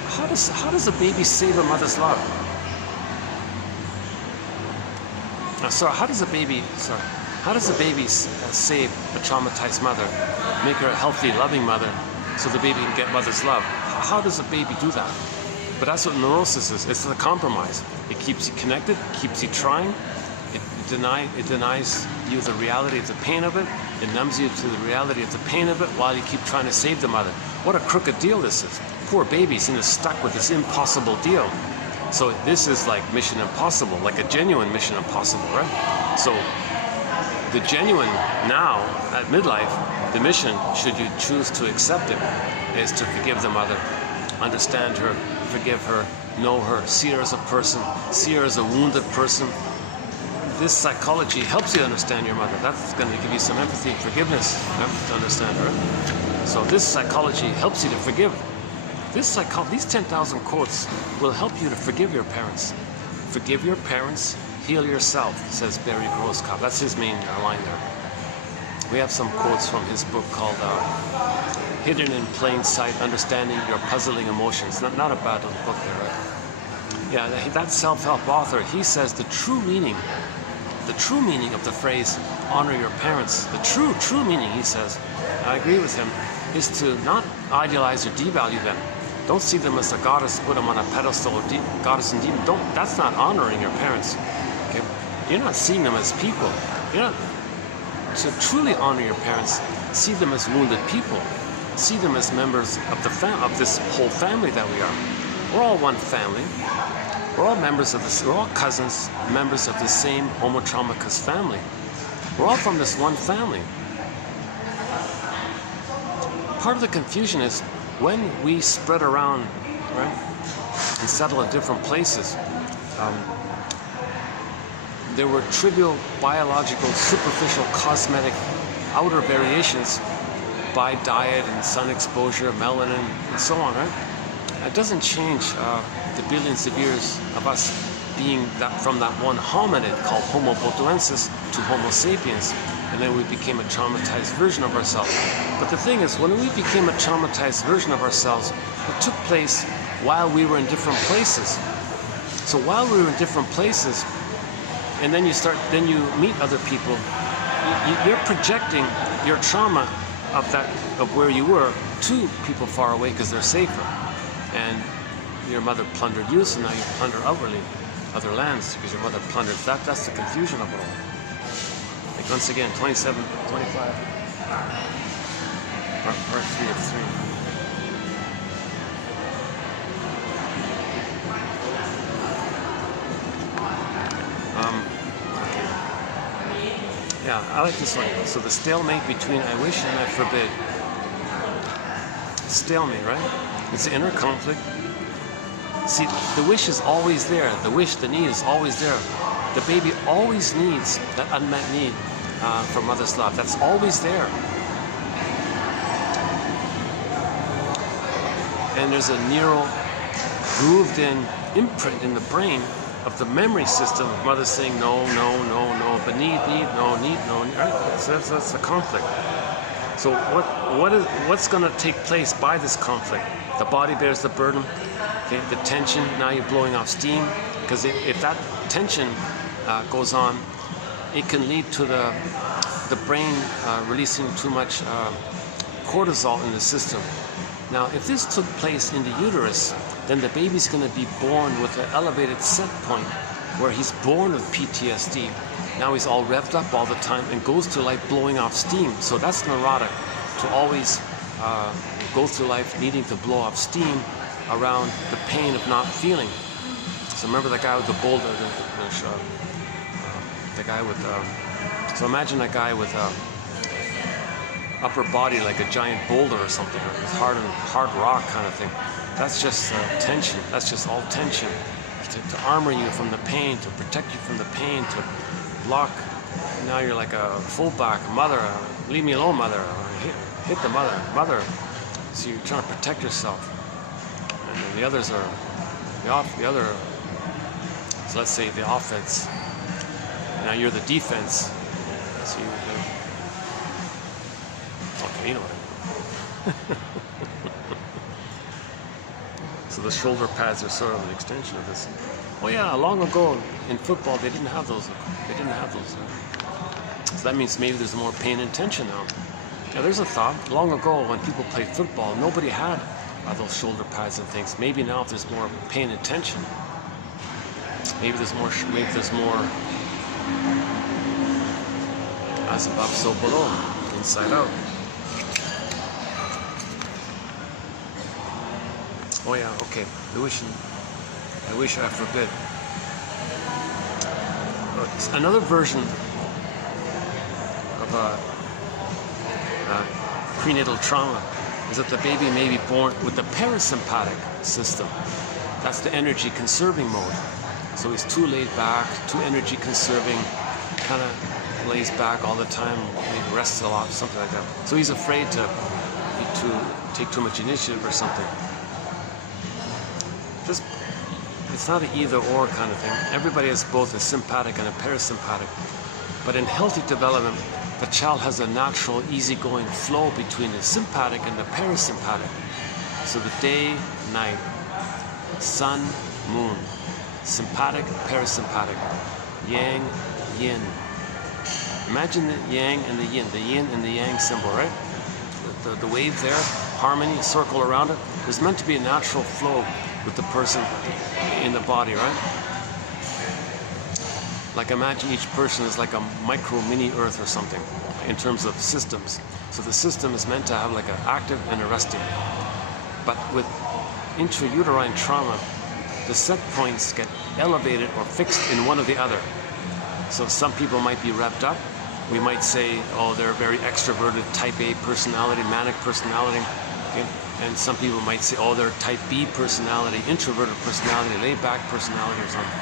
How does a baby save a mother's love? How does a baby save a traumatized mother, make her a healthy, loving mother, so the baby can get mother's love? How does a baby do that? But that's what neurosis is. It's the compromise. It keeps you connected, keeps you trying. It denies you the reality of the pain of it. It numbs you to the reality of the pain of it while you keep trying to save the mother. What a crooked deal this is. Poor baby's stuck with this impossible deal. So this is like Mission Impossible, like a genuine Mission Impossible, right? So the genuine now, at midlife, the mission, should you choose to accept it, is to forgive the mother, understand her, forgive her, know her, see her as a person, see her as a wounded person. This psychology helps you understand your mother. That's going to give you some empathy and forgiveness, right, to understand her. So this psychology helps you to forgive. These 10,000 quotes will help you to forgive your parents. Forgive your parents, heal yourself, says Barry Grosskopf. That's his main line there. We have some quotes from his book called Hidden in Plain Sight, Understanding Your Puzzling Emotions. Not a bad little book there, right? Yeah, that self-help author, he says the true meaning of the phrase, honor your parents, the true meaning, he says, I agree with him, is to not idealize or devalue them. Don't see them as a goddess, put them on a pedestal, or goddess and demon. That's not honoring your parents. Okay? You're not seeing them as people. You're not, to truly honor your parents, see them as wounded people. See them as members of of this whole family that we are. We're all one family. We're all members of this. We're all cousins, members of the same Homo traumicus family. We're all from this one family. Part of the confusion is when we spread around, right, and settle in different places. There were trivial, biological, superficial, cosmetic, outer variations by diet and sun exposure, melanin, and so on, right? It doesn't change the billions of years of us being from that one hominid called Homo botuensis to Homo sapiens, and then we became a traumatized version of ourselves. But the thing is, when we became a traumatized version of ourselves, it took place while we were in different places. So while we were in different places, and then you meet other people, you're projecting your trauma of where you were to people far away because they're safer. And your mother plundered you, so now you plunder outwardly other lands because your mother plundered that. That's the confusion of it all. Like once again, 27, 25, part 3 of 3. Yeah, I like this one. So the stalemate between I wish and I forbid. Stalemate, right? It's an inner conflict. See, the wish is always there. The wish, the need is always there. The baby always needs that unmet need for mother's love. That's always there. And there's a neural, grooved-in imprint in the brain of the memory system of mother saying no, no, no, no, but need, no, right? So that's a conflict. So what's going to take place by this conflict? The body bears the burden, okay? The tension, now you're blowing off steam, because if that tension goes on, it can lead to the brain releasing too much cortisol in the system. Now, if this took place in the uterus, then the baby's going to be born with an elevated set point where he's born with PTSD. Now he's all revved up all the time and goes through life blowing off steam. So that's neurotic, to always go through life needing to blow off steam around the pain of not feeling. So remember the guy with the boulder, the guy with, so imagine a guy with upper body like a giant boulder or something, or with hard rock kind of thing. That's just tension. That's just all tension to armor you from the pain, to protect you from the pain, to block. Now you're like a fullback, mother. Leave me alone, mother. Hit the mother. So you're trying to protect yourself. And then the others are the other. So let's say the offense. Now you're the defense. So you. Okay, you know what I mean. So the shoulder pads are sort of an extension of this. Oh yeah, long ago in football they didn't have those. So that means maybe there's more pain and tension now. Yeah, there's a thought. Long ago when people played football, nobody had those shoulder pads and things. Maybe now if there's more pain and tension, maybe there's more. As above, so below, inside out. Oh yeah, okay. I wish I forbid. Another version of prenatal trauma is that the baby may be born with the parasympathetic system. That's the energy conserving mode. So he's too laid back, too energy conserving, kind of lays back all the time, maybe rests a lot, something like that. So he's afraid to take too much initiative or something. It's not an either or kind of thing. Everybody has both a sympathetic and a parasympathetic. But in healthy development, the child has a natural, easygoing flow between the sympathetic and the parasympathetic. So the day, night, sun, moon, sympathetic, parasympathetic, yang, yin. Imagine the yang and the yin and the yang symbol, right? the wave there, harmony, circle around it. There's meant to be a natural flow with the person in the body, right? Like imagine each person is like a micro mini Earth or something in terms of systems. So the system is meant to have like an active and a resting. But with intrauterine trauma, the set points get elevated or fixed in one or the other. So some people might be revved up. We might say, oh, they're very extroverted, type A personality, manic personality. Okay? And some people might say, oh, they're type B personality, introverted personality, laid back personality or something.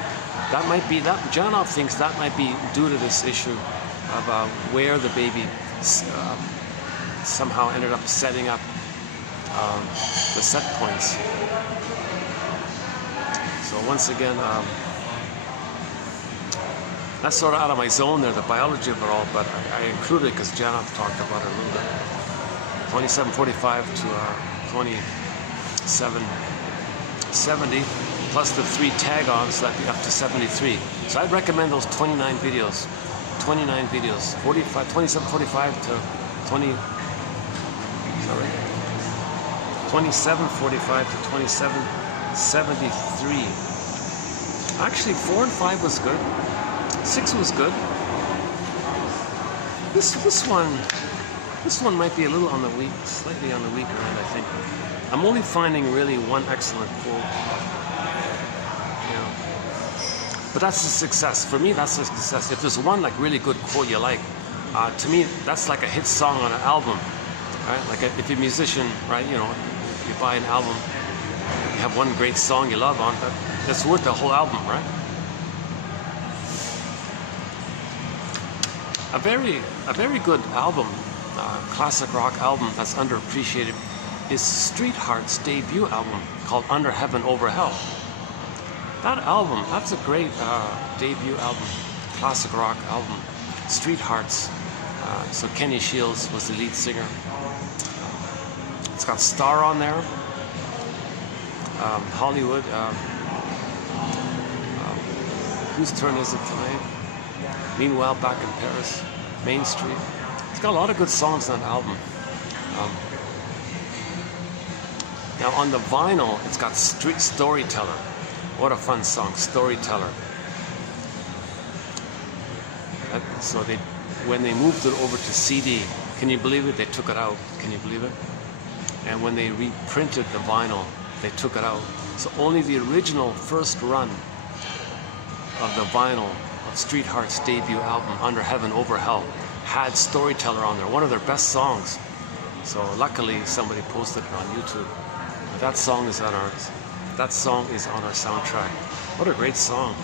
That might be, that Janov thinks that might be due to this issue of where the baby somehow ended up setting up the set points. So once again, that's sort of out of my zone there, the biology of it all, but I included it because Janov talked about it a little bit. 2745 to 2770, plus the 3 tag-ons, that'd be up to 73. So I'd recommend those 29 videos. 29 videos, 2745 to 2745 to 2773. Actually, 4 and 5 was good. 6 was good. This one might be a little on the weak, slightly on the weaker end, I think. I'm only finding really one excellent quote. Yeah. But that's a success. For me, that's a success. If there's one like really good quote you like, to me, that's like a hit song on an album, right? Like if you're a musician, right? You know, you buy an album, you have one great song you love on, but it's worth the whole album, right? A very good album, classic rock album that's underappreciated is Hart's debut album called Under Heaven, Over Hell. That album, that's a great debut album, classic rock album. Hart's. So Kenny Shields was the lead singer. It's got Star on there. Hollywood. Whose turn is it tonight? Meanwhile, Back in Paris, Main Street. It's got a lot of good songs on that album. Now on the vinyl, it's got Street Storyteller. What a fun song, Storyteller. So when they moved it over to CD, can you believe it? They took it out. Can you believe it? And when they reprinted the vinyl, they took it out. So only the original first run of the vinyl of Hart's debut album, Under Heaven, Over Hell, had Storyteller on there, one of their best songs. So luckily somebody posted it on YouTube. But that song is on our soundtrack. What a great song.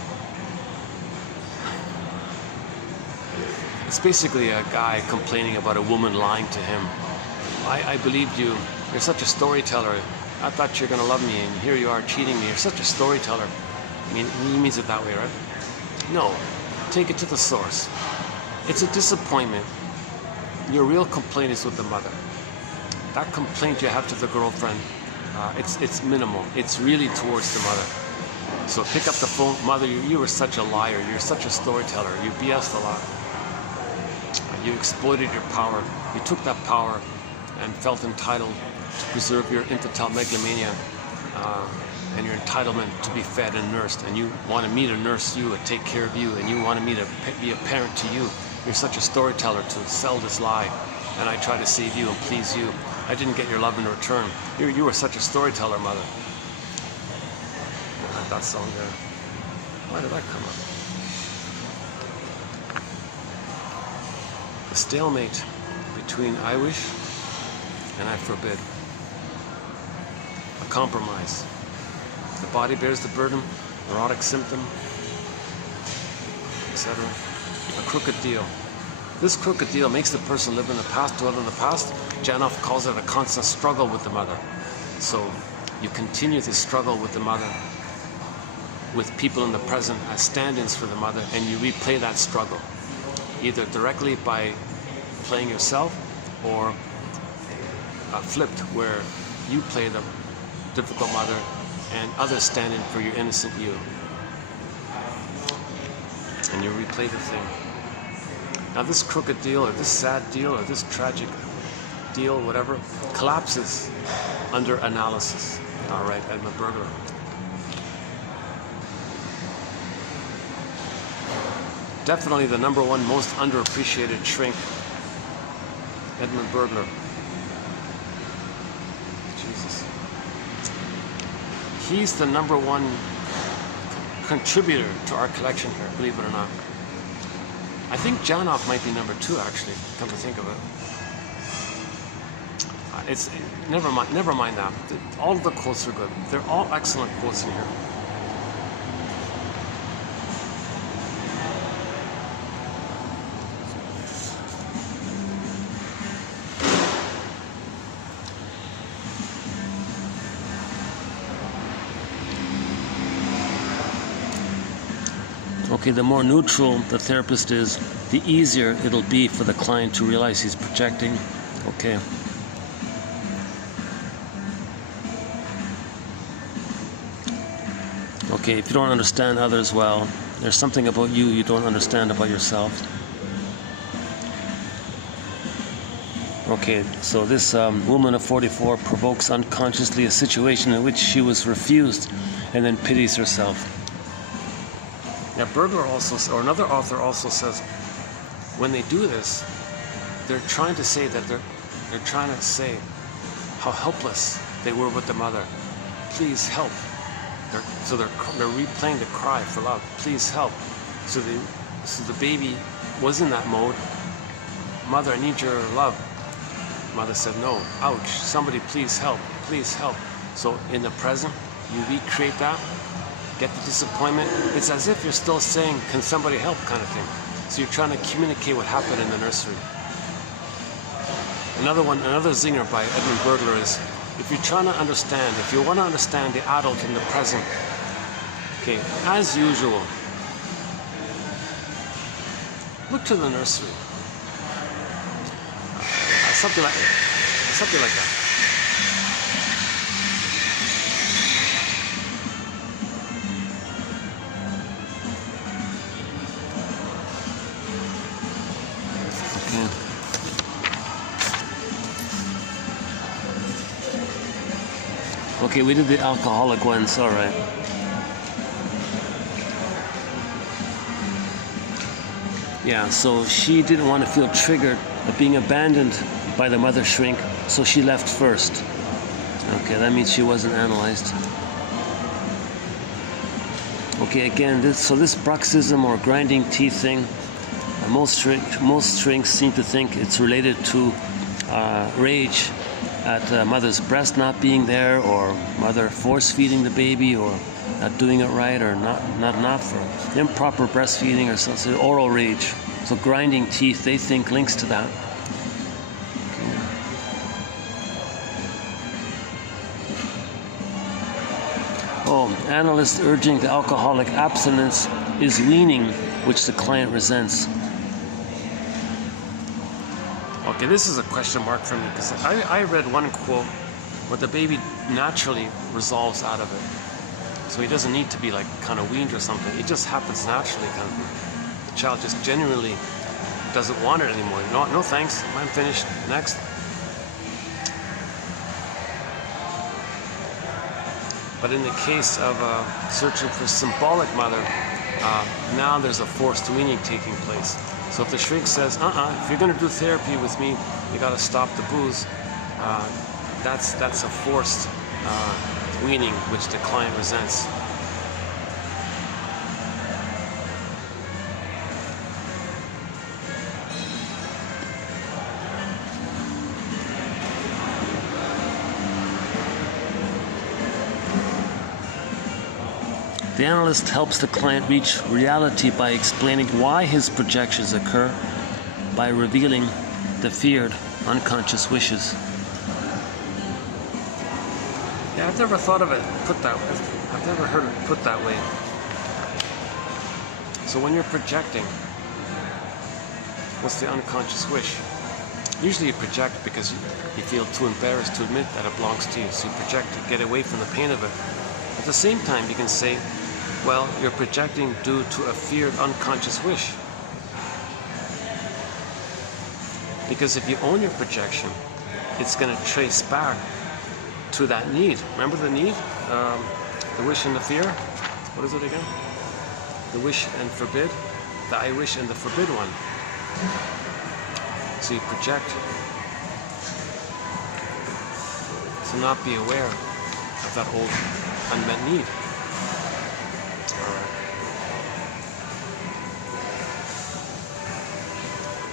It's basically a guy complaining about a woman lying to him. I believed you. You're such a storyteller. I thought you're gonna love me, and here you are cheating me. You're such a storyteller. I mean, he means it that way, right? No. Take it to the source. It's a disappointment. Your real complaint is with the mother. That complaint you have to the girlfriend, it's minimal. It's really towards the mother. So pick up the phone, mother, you were such a liar. You're such a storyteller. You BS'd a lot. You exploited your power. You took that power and felt entitled to preserve your infantile megalomania and your entitlement to be fed and nursed. And you wanted me to nurse you and take care of you, and you wanted me to be a parent to you. You're such a storyteller to sell this lie, and I try to save you and please you. I didn't get your love in return. You were such a storyteller, mother. That song there. Why did that come up? The stalemate between I wish and I forbid. A compromise. The body bears the burden, neurotic symptom, etc. A crooked deal. This crooked deal makes the person live in the past, dwell in the past. Janov calls it a constant struggle with the mother. So you continue this struggle with the mother, with people in the present as stand-ins for the mother, and you replay that struggle, either directly by playing yourself or flipped, where you play the difficult mother and others stand in for your innocent you. And you replay the thing. Now this crooked deal, or this sad deal, or this tragic deal, whatever, collapses under analysis. All right, Edmund Burglar. Definitely the #1 most underappreciated shrink, Edmund Burglar. Jesus. He's the #1 contributor to our collection here, believe it or not. I think Janov might be #2 actually, come to think of it. It's never mind that. All of the quotes are good. They're all excellent quotes in here. Okay, the more neutral the therapist is, the easier it'll be for the client to realize he's projecting. Okay. Okay, if you don't understand others well, there's something about you don't understand about yourself. Okay, so this woman of 44 provokes unconsciously a situation in which she was refused and then pities herself. Now, Burglar also, or another author also says, when they do this, they're trying to say that they're trying to say how helpless they were with the mother. Please help. They're replaying the cry for love. Please help. So the baby was in that mode. Mother, I need your love. Mother said no. Ouch. Somebody please help. Please help. So in the present, you recreate that. Get the disappointment. It's as if you're still saying, can somebody help, kind of thing. So you're trying to communicate what happened in the nursery. Another zinger by Edmund Burglar is, if you're trying to understand, if you want to understand the adult in the present, okay, as usual, look to the nursery. Something like that. Okay, we did the alcoholic ones, all right. Yeah, so she didn't want to feel triggered at being abandoned by the mother shrink, so she left first. Okay, that means she wasn't analyzed. Okay, again, this bruxism or grinding teeth thing, most shrinks seem to think it's related to rage at mother's breast not being there, or mother force feeding the baby, or not doing it right, or not enough, or improper breastfeeding, or something, oral rage. So grinding teeth, they think, links to that. Oh, analyst urging the alcoholic abstinence is weaning, which the client resents. Okay, this is a question mark for me, because I read one quote where the baby naturally resolves out of it. So he doesn't need to be like kind of weaned or something. It just happens naturally, kind of. The child just genuinely doesn't want it anymore. No thanks, I'm finished, next. But in the case of searching for symbolic mother, now there's a forced weaning taking place. So if the shrink says, if you're going to do therapy with me, you got to stop the booze, that's a forced weaning, which the client resents. The analyst helps the client reach reality by explaining why his projections occur, by revealing the feared unconscious wishes. Yeah, I've never thought of it put that way. I've never heard it put that way. So when you're projecting, what's the unconscious wish? Usually you project because you feel too embarrassed to admit that it belongs to you. So you project to get away from the pain of it. At the same time, you can say, well, you're projecting due to a feared unconscious wish. Because if you own your projection, it's going to trace back to that need. Remember the need? The wish and the fear? What is it again? The wish and forbid? The I wish and the forbid one. So you project to not be aware of that old unmet need.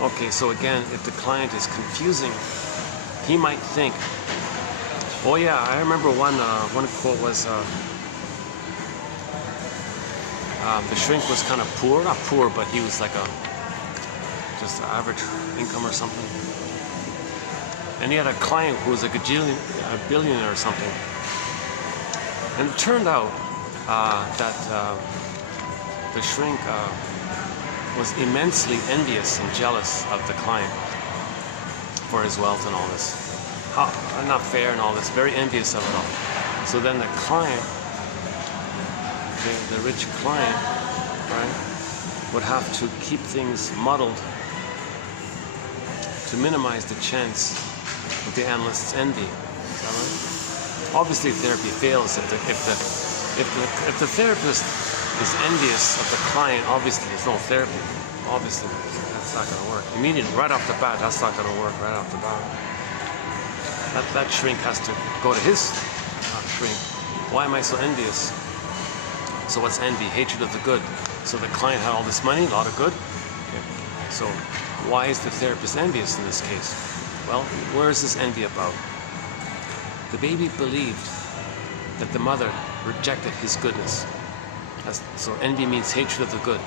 Okay, so again, if the client is confusing, he might think, oh yeah, I remember one quote was, the shrink was kind of poor, not poor, but he was like just average income or something. And he had a client who was a billionaire or something. And it turned out that the shrink was immensely envious and jealous of the client for his wealth and all this. Not fair and all this, very envious of it all. So then the client, the rich client, right, would have to keep things muddled to minimize the chance of the analyst's envy. Is that right? Obviously, therapy fails if the therapist is envious of the client. Obviously, there's no therapy. Obviously, that's not going to work. Immediately, right off the bat, that's not going to work right off the bat. That shrink has to go to his shrink. Why am I so envious? So what's envy? Hatred of the good. So the client had all this money, a lot of good. Okay. So why is the therapist envious in this case? Well, where is this envy about? The baby believed that the mother rejected his goodness. So envy means hatred of the good.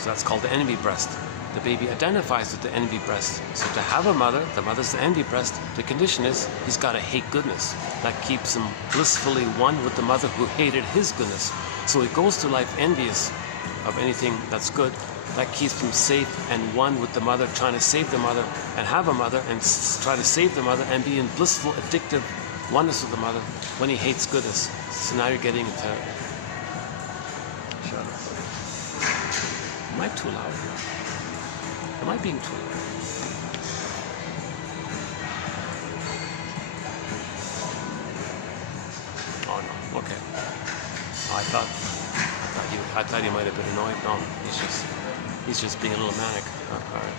So that's called the envy breast. The baby identifies with the envy breast. So to have a mother, the mother's the envy breast, the condition is he's got to hate goodness. That keeps him blissfully one with the mother who hated his goodness. So he goes through life envious of anything that's good. That keeps him safe and one with the mother, trying to save the mother and have a mother and try to save the mother and be in blissful, addictive oneness with the mother when he hates goodness. So now you're getting into... Shut up. Am I too loud here? Am I being too loud? Oh no, okay. Oh, I thought he might have been annoyed. No, he's just being a little manic. Oh, all right.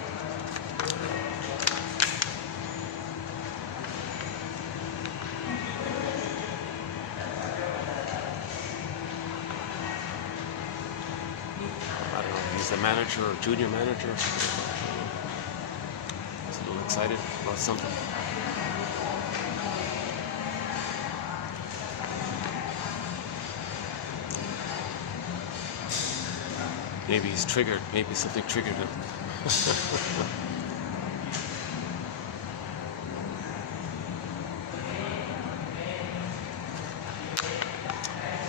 I don't know. He's the manager or junior manager. He's a little excited about something. Maybe he's triggered. Maybe something triggered him.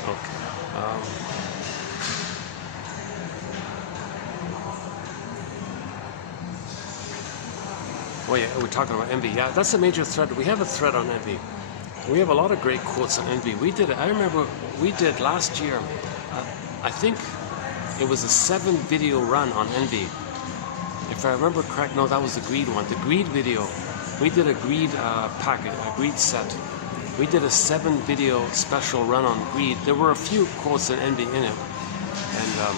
Okay. Oh yeah, we're talking about envy. Yeah, that's a major thread. We have a thread on envy. We have a lot of great quotes on envy. I remember we did last year, I think, it was a 7-video run on envy. If I remember correct, no, that was the greed one. The greed video. We did a greed packet, a greed set. We did a 7-video special run on greed. There were a few quotes on envy in it. And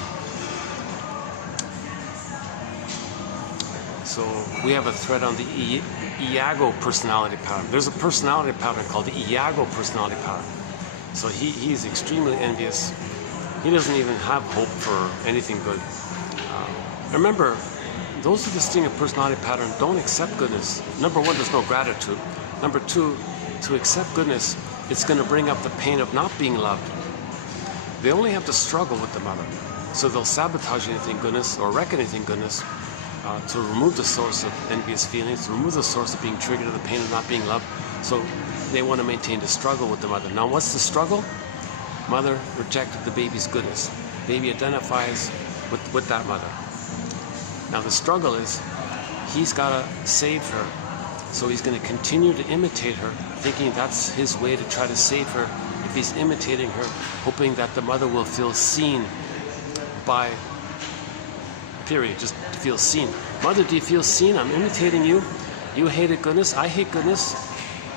so we have a thread on the Iago personality pattern. There's a personality pattern called the Iago personality pattern. So he's extremely envious. He doesn't even have hope for anything good. Remember, those who distinguish a personality pattern don't accept goodness. Number one, there's no gratitude. Number two, to accept goodness, it's going to bring up the pain of not being loved. They only have to struggle with the mother. So they'll sabotage anything goodness or wreck anything goodness to remove the source of envious feelings, to remove the source of being triggered of the pain of not being loved. So they want to maintain the struggle with the mother. Now, what's the struggle? Mother rejected the baby's goodness. Baby identifies with that mother. Now the struggle is, he's got to save her. So he's going to continue to imitate her, thinking that's his way to try to save her. If he's imitating her, hoping that the mother will feel seen by, period, just feel seen. Mother, do you feel seen? I'm imitating you. You hated goodness. I hate goodness.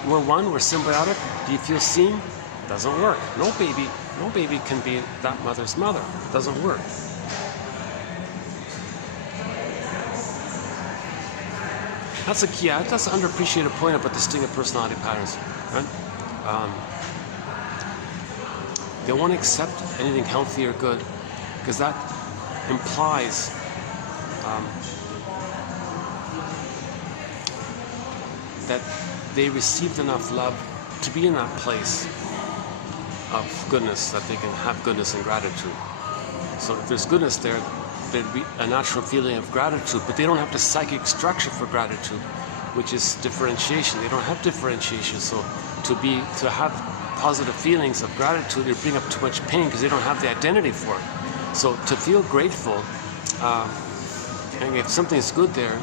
we're one, we're symbiotic. Do you feel seen? Doesn't work. No baby can be that mother's mother. Doesn't work. That's a key. That's an underappreciated point about distinct personality patterns. Right? They won't accept anything healthy or good because that implies that they received enough love to be in that place of goodness, that they can have goodness and gratitude. So if there's goodness there, there'd be a natural feeling of gratitude, but they don't have the psychic structure for gratitude, which is differentiation. They don't have differentiation, so to have positive feelings of gratitude, it bring up too much pain because they don't have the identity for it. So to feel grateful, and if something's good there,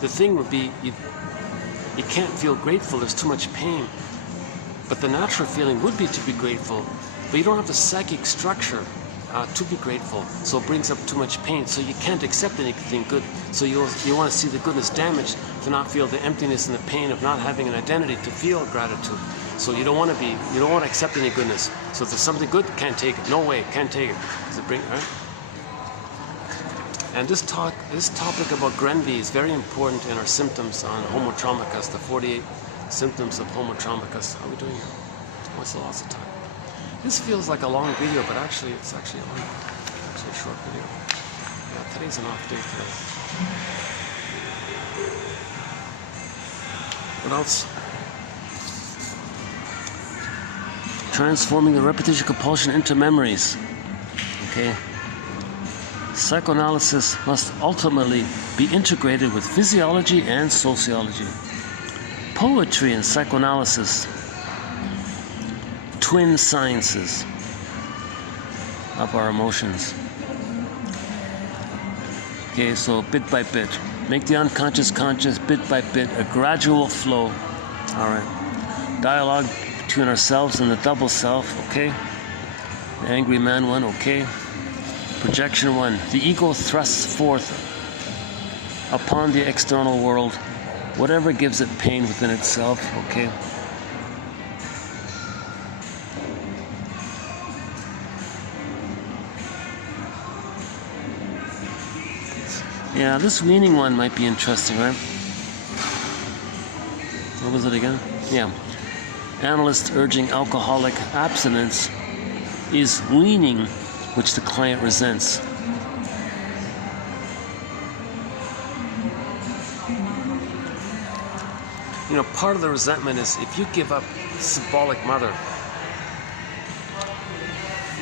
the thing would be you can't feel grateful, there's too much pain. But the natural feeling would be to be grateful, but you don't have the psychic structure to be grateful, so it brings up too much pain, so you can't accept anything good. So you want to see the goodness damaged to not feel the emptiness and the pain of not having an identity to feel gratitude. So you don't want to accept any goodness. So if there's something good, can't take it. No way, can't take it. Does it bring, right? And this topic about Grenvy is very important in our symptoms on Homo Traumicus, the 48 symptoms of Homo Traumicus. How are we doing here? What's the loss of time? This feels like a long video, but actually it's actually a short video. Yeah, today's an off day today. What else? Transforming the repetition compulsion into memories. Okay. Psychoanalysis must ultimately be integrated with physiology and sociology. Poetry and psychoanalysis, twin sciences of our emotions. Okay, so bit by bit. Make the unconscious conscious, bit by bit, a gradual flow. All right. Dialogue between ourselves and the double self, okay? The angry man one, okay? Projection one. The ego thrusts forth upon the external world whatever gives it pain within itself, okay? Yeah, this weaning one might be interesting, right? What was it again? Yeah. Analyst urging alcoholic abstinence is weaning which the client resents. You know, part of the resentment is if you give up symbolic mother,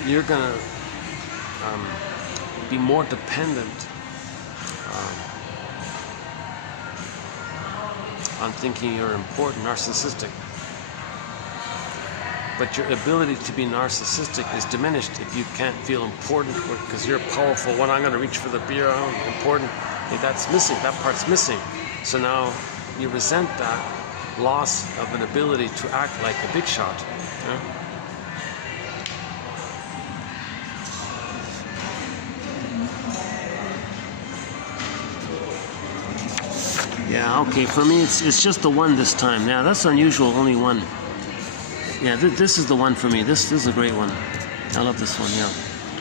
you're gonna be more dependent on thinking you're important, narcissistic. But your ability to be narcissistic is diminished if you can't feel important because you're a powerful one. I'm going to reach for the beer. I'm important. If that's missing, that part's missing. So now you resent that loss of an ability to act like a big shot. Yeah, okay, for me it's just the one this time. Yeah, that's unusual, only one. Yeah, this is the one for me. This is a great one. I love this one, yeah.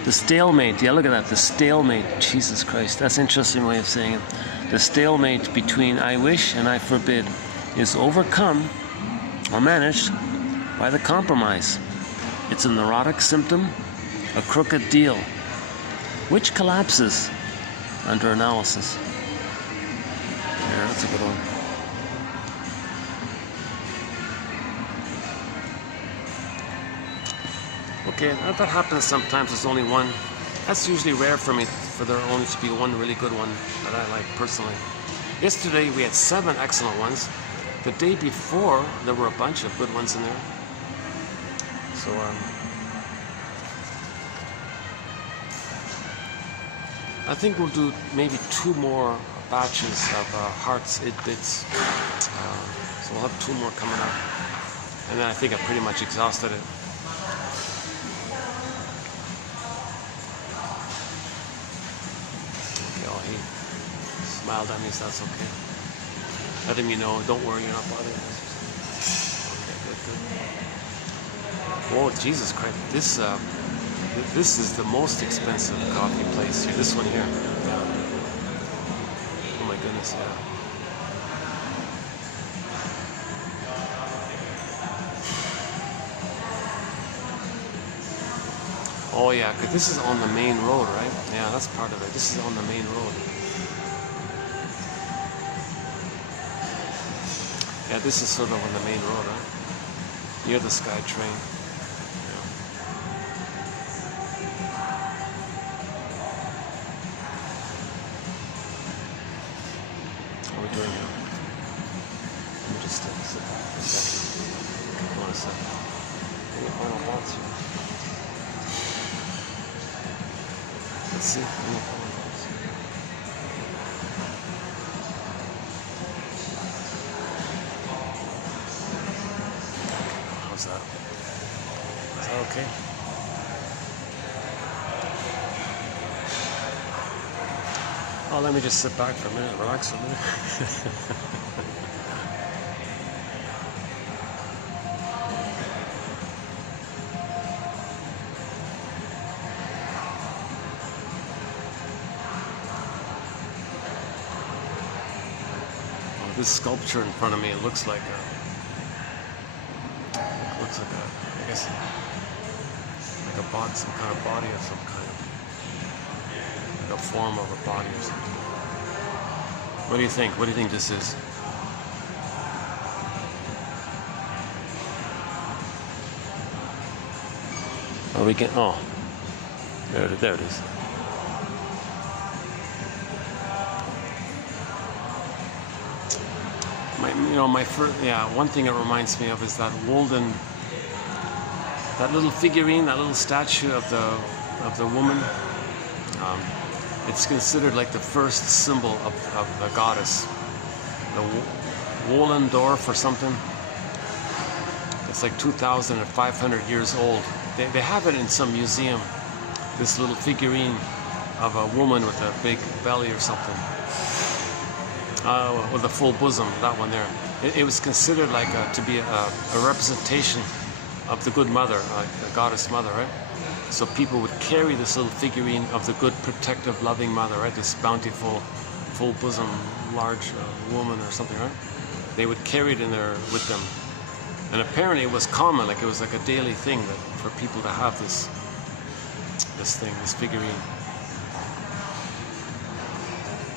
The stalemate, yeah, look at that, the stalemate. Jesus Christ, that's an interesting way of saying it. The stalemate between I wish and I forbid is overcome or managed by the compromise. It's a neurotic symptom, a crooked deal, which collapses under analysis. Yeah, that's a good one. Okay, that happens sometimes. There's only one. That's usually rare for me, for there only to be one really good one that I like personally. Yesterday we had 7 excellent ones. The day before there were a bunch of good ones in there. So I think we'll do maybe 2 more batches of Hart's Bits. So we'll have 2 more coming up, and then I think I pretty much exhausted it. Smiled at me, so that's okay. Letting me know, don't worry, you're not bothering us. Oh, Jesus Christ! This is the most expensive coffee place here. This one here. Yeah. Oh my goodness, yeah. Oh yeah, because this is on the main road, right? Yeah, that's part of it. This is on the main road. Yeah, this is sort of on the main road, right? Near the SkyTrain. What are we doing now? Let me just sit back for a second. Hold on a second. Any final thoughts here? Let's see. Any final thoughts? How's that? Is that okay? Oh, let me just sit back for a minute, relax for a minute. This sculpture in front of me, it looks like I guess, like a body, some kind of body of some kind, like a form of a body or something. What do you think? What do you think this is? Are we getting? Oh, there it is. One thing it reminds me of is that Walden, that little figurine, that little statue of the woman. It's considered like the first symbol of the goddess, the Wollendorf or something. It's like 2,500 years old. They have it in some museum. This little figurine of a woman with a big belly or something. With a full bosom, that one there. It was considered like to be a representation of the good mother, the goddess mother, right? So people would carry this little figurine of the good, protective, loving mother, right? This bountiful, full bosom, large woman or something, right? They would carry it in there with them. And apparently it was common, like it was like a daily thing that for people to have this figurine.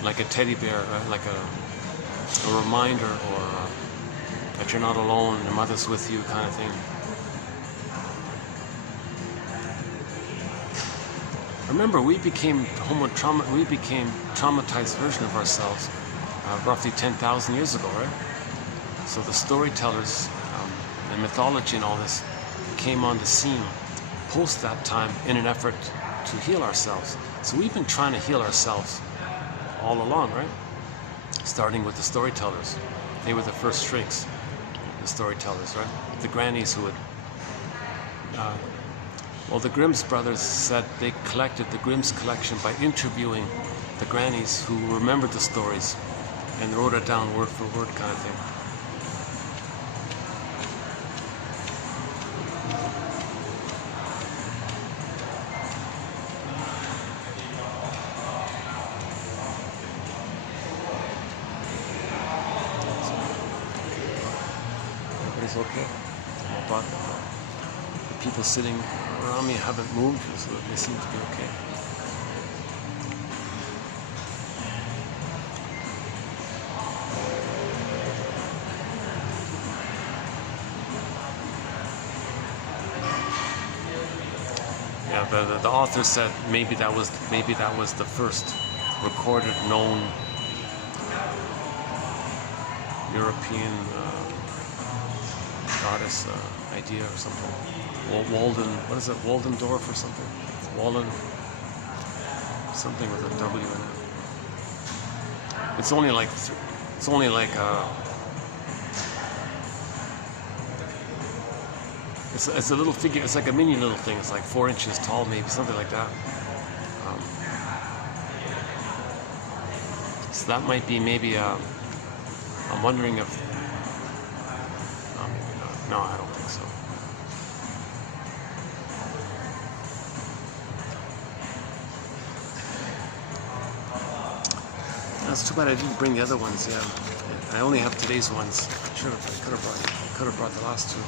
Like a teddy bear, right? Like a reminder, or that you're not alone, your mother's with you, kind of thing. Remember, we became traumatized version of ourselves roughly 10,000 years ago, right? So the storytellers and mythology and all this came on the scene post that time in an effort to heal ourselves. So we've been trying to heal ourselves all along, right? Starting with the storytellers. They were the first shrinks, the storytellers, right? The grannies who would... well, the Grimm's brothers said they collected the Grimm's collection by interviewing the grannies who remembered the stories and wrote it down word for word, kind of thing. Okay, but the people sitting around me haven't moved, so they seem to be okay. Yeah, the author said maybe that was the first recorded known European goddess idea or something. Walden, what is it? Wollendorf or something? Wallen, something with a W in it. It's only like it's a little figure. It's like a mini little thing. It's like 4 inches tall, maybe something like that. So that might be maybe. I'm wondering if. No, I don't think it's too bad I didn't bring the other ones. Yeah, I only have today's ones. I could have brought the last two.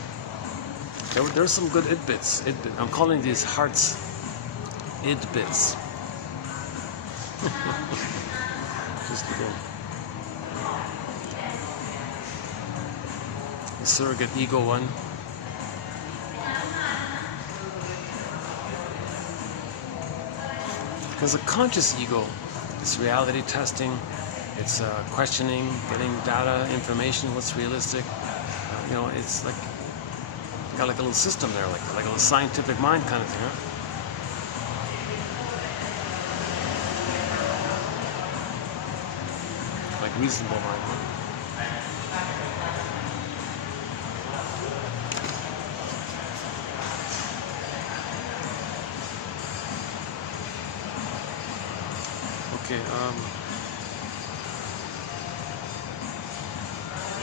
There's some good idbits. I'm calling these Hart's idbits. Just little the surrogate ego one. Because a conscious ego, it's reality testing, it's questioning, getting data, information, what's realistic. You know, it's like got like a little system there, like a little scientific mind kind of thing. Huh? Like reasonable mind. Huh? Okay,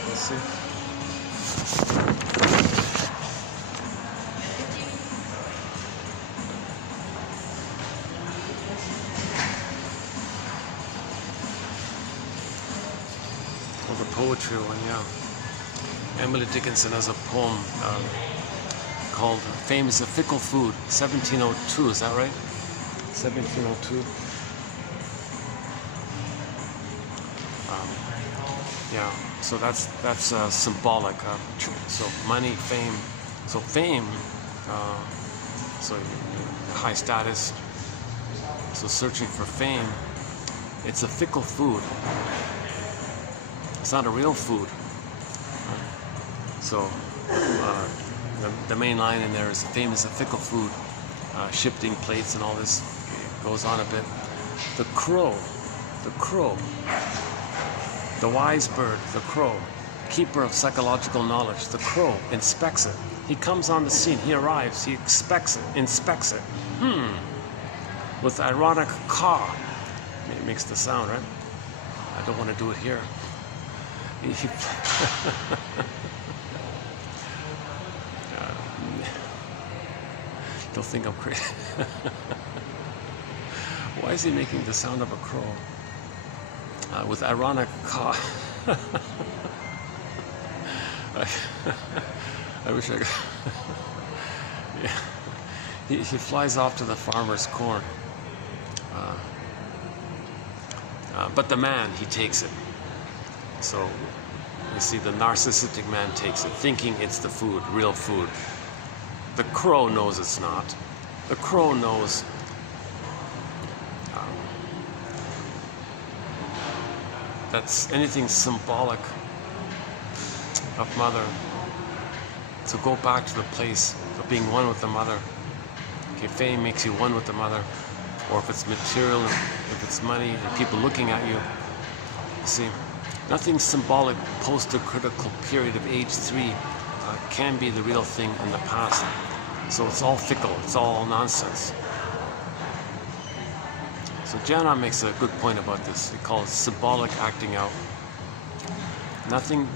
let's see. Oh, the poetry one, yeah. Emily Dickinson has a poem called Fame is a Fickle Food, 1702, is that right? 1702. Yeah, so that's symbolic. So money, fame. So fame, so high status. So searching for fame, it's a fickle food. It's not a real food. So the main line in there is fame is a fickle food. Shifting plates and all this goes on a bit. The crow. The wise bird, the crow, keeper of psychological knowledge, the crow inspects it. He comes on the scene, he arrives, he inspects it. With ironic caw. It makes the sound, right? I don't want to do it here. They'll think I'm crazy. Why is he making the sound of a crow? With ironic caw. I wish I could. Yeah. He flies off to the farmer's corn. But the man, he takes it. So, you see, the narcissistic man takes it, thinking it's the food, real food. The crow knows it's not. The crow knows that's anything symbolic of mother. So go back to the place of being one with the mother. Okay, fame makes you one with the mother. Or if it's material, if it's money, and people looking at you. See, nothing symbolic post the critical period of age 3 can be the real thing in the past. So it's all fickle, it's all nonsense. So Janon makes a good point about this. He calls it symbolic acting out. Nothing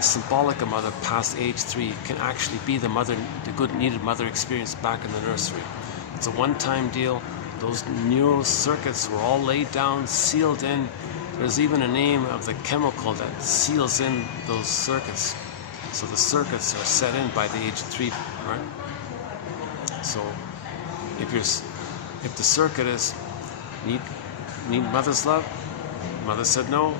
symbolic of mother past age 3 can actually be the good needed mother experience back in the nursery. It's a one-time deal. Those neural circuits were all laid down, sealed in. There's even a name of the chemical that seals in those circuits. So the circuits are set in by the age of 3, right? So if the circuit is need mother's love, mother said no,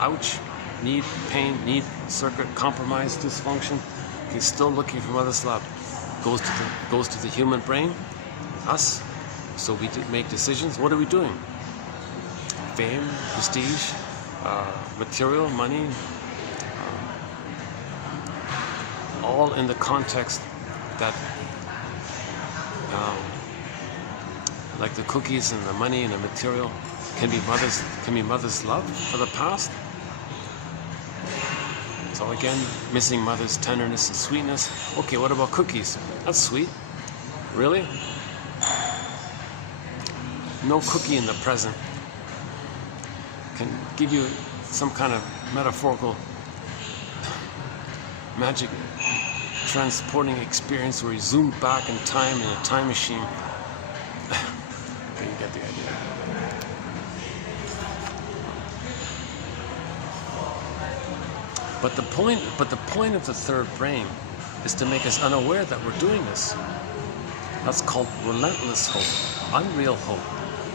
ouch, need, pain, need, circuit, compromise, dysfunction, he's still looking for mother's love. Goes to the human brain, us, so we make decisions. What are we doing? Fame, prestige, material, money, all in the context that like the cookies and the money and the material can be mother's love for the past. So again, missing mother's tenderness and sweetness. Okay, what about cookies? That's sweet. Really? No cookie in the present can give you some kind of metaphorical magic transporting experience where you zoom back in time in a time machine. Okay, you get the idea. But the point of the third brain is to make us unaware that we're doing this. That's called relentless hope, unreal hope.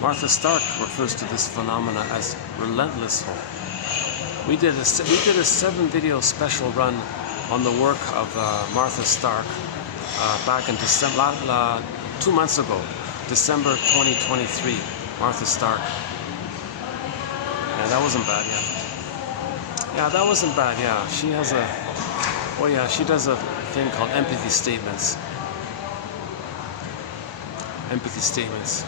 Martha Stark refers to this phenomena as relentless hope. We did a 7-video special run on the work of Martha Stark back in December, 2 months ago, December 2023. Martha Stark. Yeah, that wasn't bad. Yeah, that wasn't bad. Yeah, she has she does a thing called empathy statements. Empathy statements.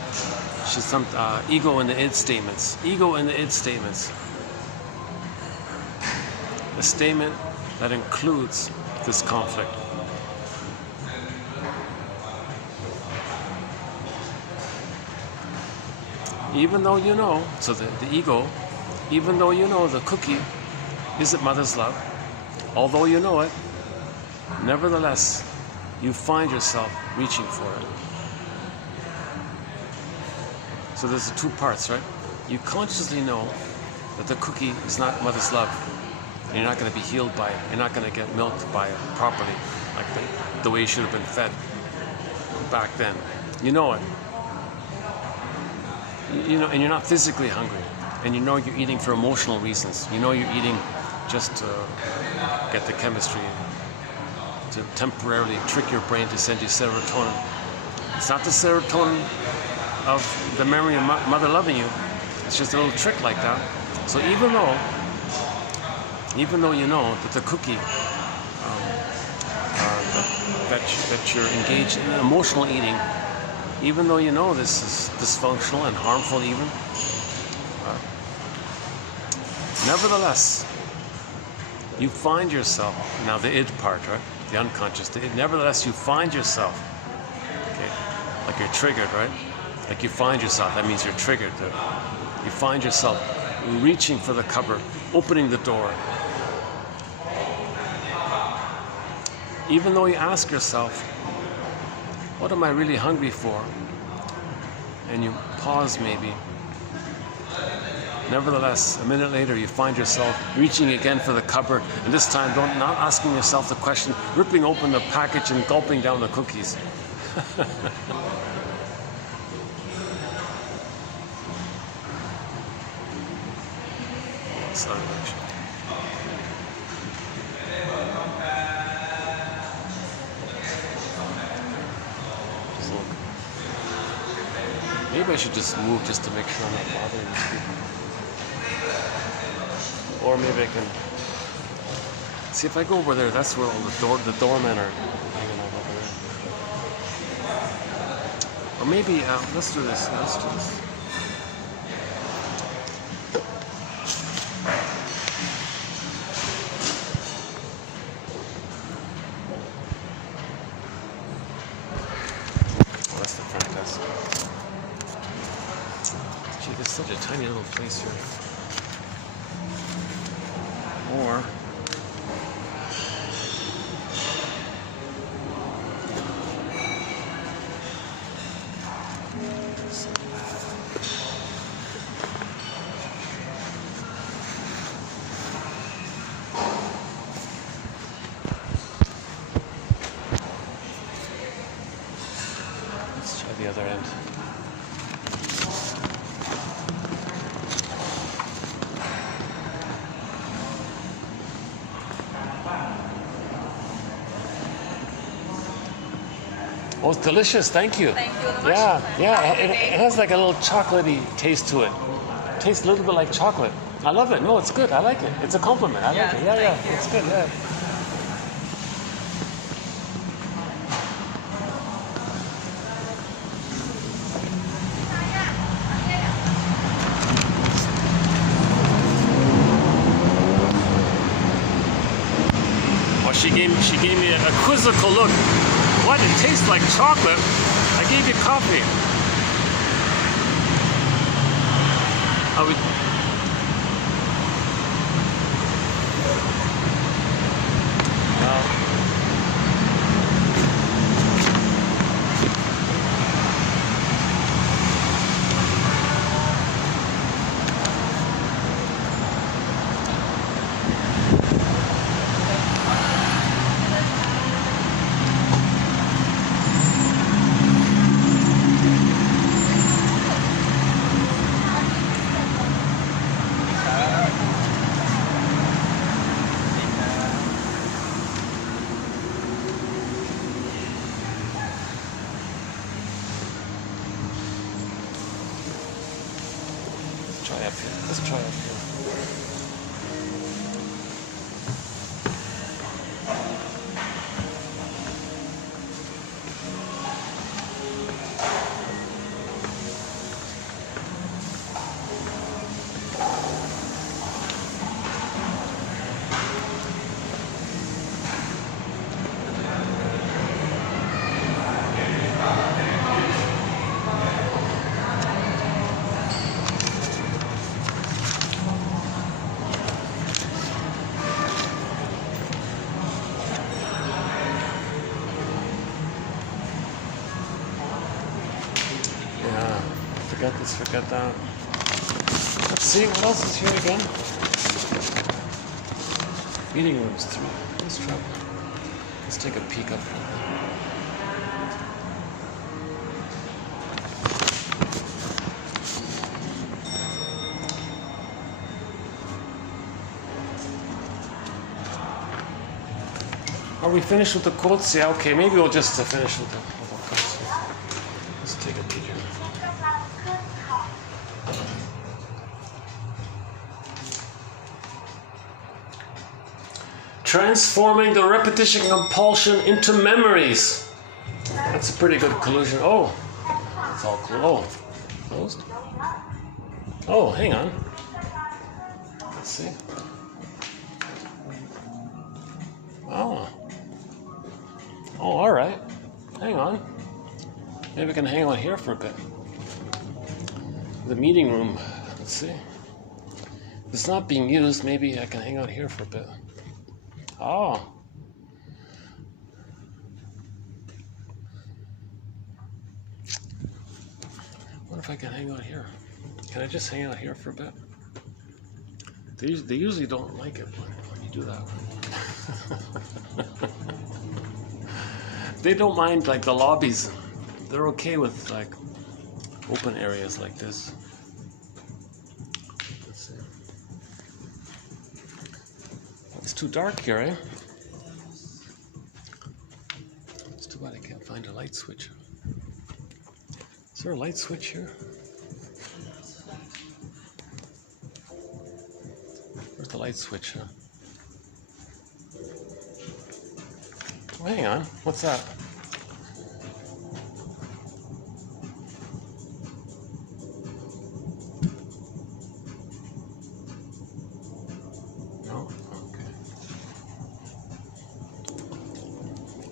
She's some ego and the id statements. Ego and the id statements. A statement that includes this conflict. Even though you know, so the ego, even though you know the cookie isn't mother's love, although you know it, nevertheless, you find yourself reaching for it. So there's the two parts, right? You consciously know that the cookie is not mother's love, and you're not going to be healed by it. You're not going to get milked by it properly, like the way you should have been fed back then. You know it. You know, and you're not physically hungry, and you know you're eating for emotional reasons. You know you're eating just to get the chemistry, to temporarily trick your brain to send you serotonin. It's not the serotonin of the memory of mother loving you. It's just a little trick like that. So even though you know that the cookie, that you're engaged in emotional eating, even though you know this is dysfunctional and harmful even, nevertheless, you find yourself, now the id part, right? The unconscious, nevertheless you find yourself, okay, like you're triggered, right? Like you find yourself, that means you're triggered. You find yourself reaching for the cupboard, opening the door. Even though you ask yourself, what am I really hungry for? And you pause maybe. Nevertheless, a minute later, you find yourself reaching again for the cupboard, and this time not asking yourself the question, ripping open the package and gulping down the cookies. Maybe I should just move just to make sure I'm not bothering these people. Or maybe I can see if I go over there. That's where all the doormen are hanging out over there. Or maybe let's do this. Let's do this. Oh, that's the front desk. Gee, this is such a tiny little place here. Or let's try the other end. Oh, it's delicious. Thank you. Thank you very much. Yeah. It has like a little chocolatey taste to it. It tastes a little bit like chocolate. I love it. No, it's good. I like it. It's a compliment. I like it. Yeah. It's good. Yeah. Well, she gave me a quizzical look. What? It tastes like chocolate? I gave you coffee. Are we... here. Let's try up here. Forget that. Let's see, what else is here again? Meeting rooms 3. Let's try. Let's take a peek up here. Are we finished with the quotes? Yeah, okay, maybe we'll just finish with the quotes. Let's take a peek here. Transforming the repetition compulsion into memories. That's a pretty good conclusion. Oh, it's all closed. Closed? Oh, hang on. Let's see. Oh. Oh, all right. Hang on. Maybe I can hang out here for a bit. The meeting room. Let's see. If it's not being used, maybe I can hang out here for a bit. Oh. What if I can hang out here? Can I just hang out here for a bit? They usually don't like it when you do that. They don't mind like the lobbies. They're okay with like open areas like this. Let's see. It's too dark here, eh? It's too bad I can't find a light switch. Is there a light switch here? Where's the light switch? Huh? Oh, hang on. What's that?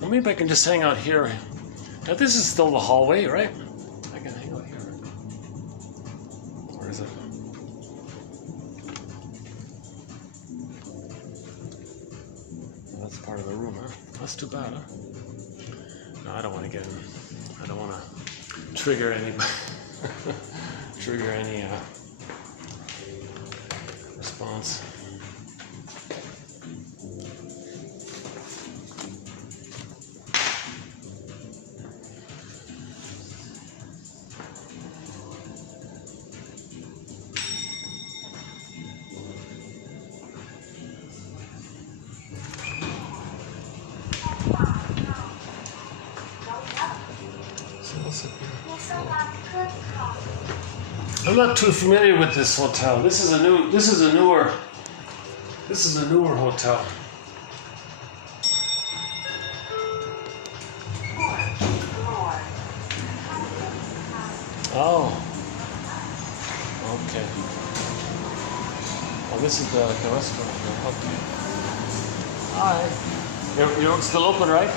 Maybe I can just hang out here. Now this is still the hallway, right? I can hang out here. Where is it? Well, that's part of the room, huh? That's too bad, huh? No, I don't want to get in. I don't want to trigger any response. I'm not too familiar with this hotel. This is a newer hotel. Oh. Okay. Oh, this is the restaurant here. Okay. Hi. You're still open, right?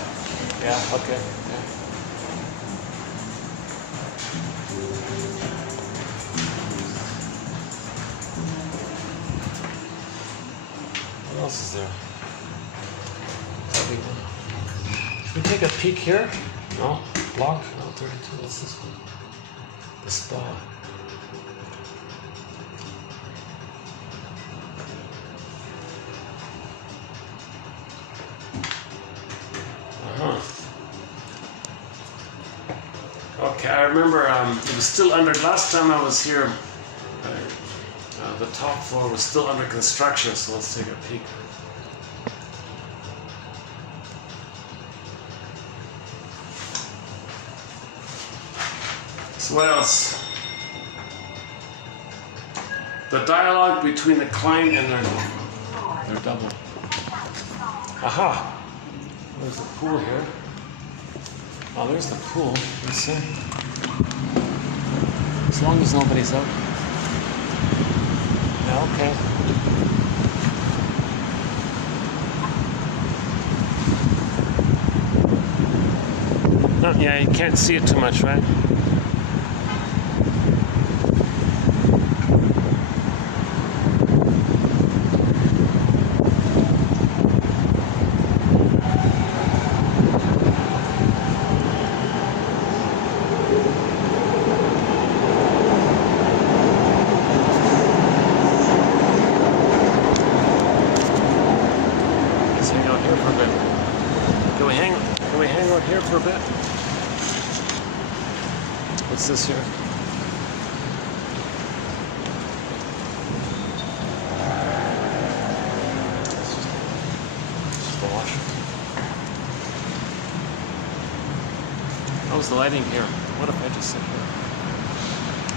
Yeah, okay. Yeah. What else is there? Should we take a peek here? No? Block? No, 32. What's this one? The spa. Okay, I remember it was still under, last time I was here, the top floor was still under construction, so let's take a peek. So what else? The dialogue between the client and their double. Aha! There's the pool here. Oh, there's the pool. Let's see. As long as nobody's out. Yeah, okay. No, yeah, you can't see it too much, right? What's this here? It's just the washer. How's the lighting here? What if I just sit here?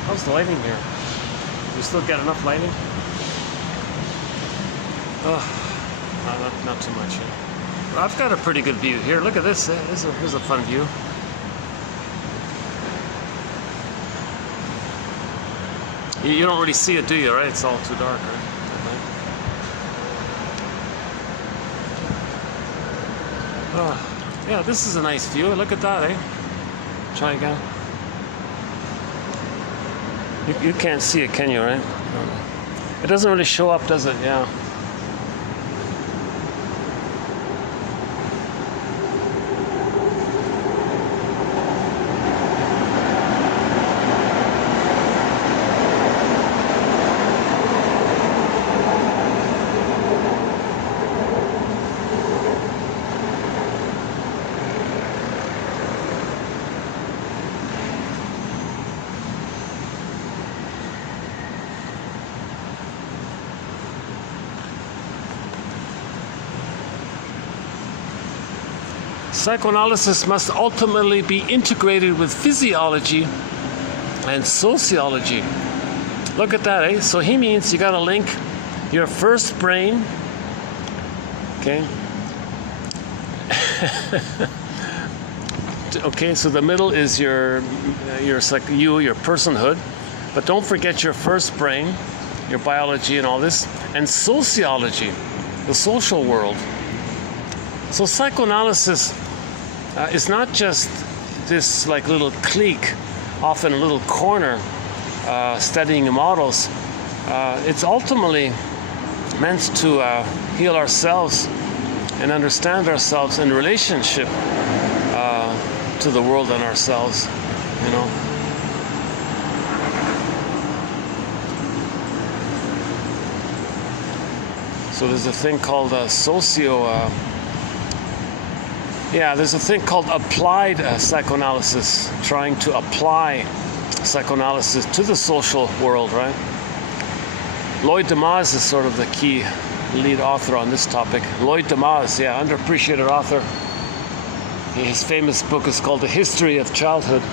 How's the lighting here? Do we still get enough lighting? Oh, not too much here. Well, I've got a pretty good view here. Look at this. Here's a fun view. You don't really see it, do you, right? It's all too dark, right? Oh, yeah, this is a nice view. Look at that, eh? Try again. You can't see it, can you, right? It doesn't really show up, does it? Yeah. Psychoanalysis must ultimately be integrated with physiology and sociology. Look at that, eh? So he means you got to link your first brain, okay? Okay, so the middle is your personhood, but don't forget your first brain, your biology and all this, and sociology, the social world. So psychoanalysis is not just this like little clique off in a little corner studying models. It's ultimately meant to heal ourselves and understand ourselves in relationship to the world and ourselves, you know. So there's a thing called there's a thing called applied psychoanalysis, trying to apply psychoanalysis to the social world, right? Lloyd Demas is sort of the key lead author on this topic. Lloyd Demas, yeah, underappreciated author. His famous book is called The History of Childhood.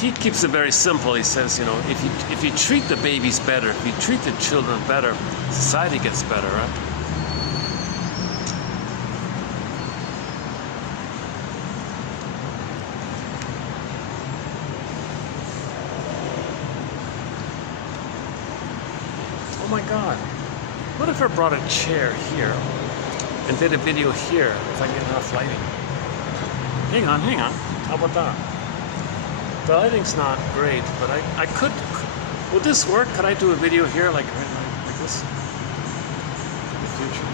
He keeps it very simple. He says, you know, if you treat the babies better, if you treat the children better, society gets better, right? Oh my God. What if I brought a chair here and did a video here if I get enough lighting? Hang on. How about that? The lighting's not great, but I could. Would this work? Could I do a video here like this in the future?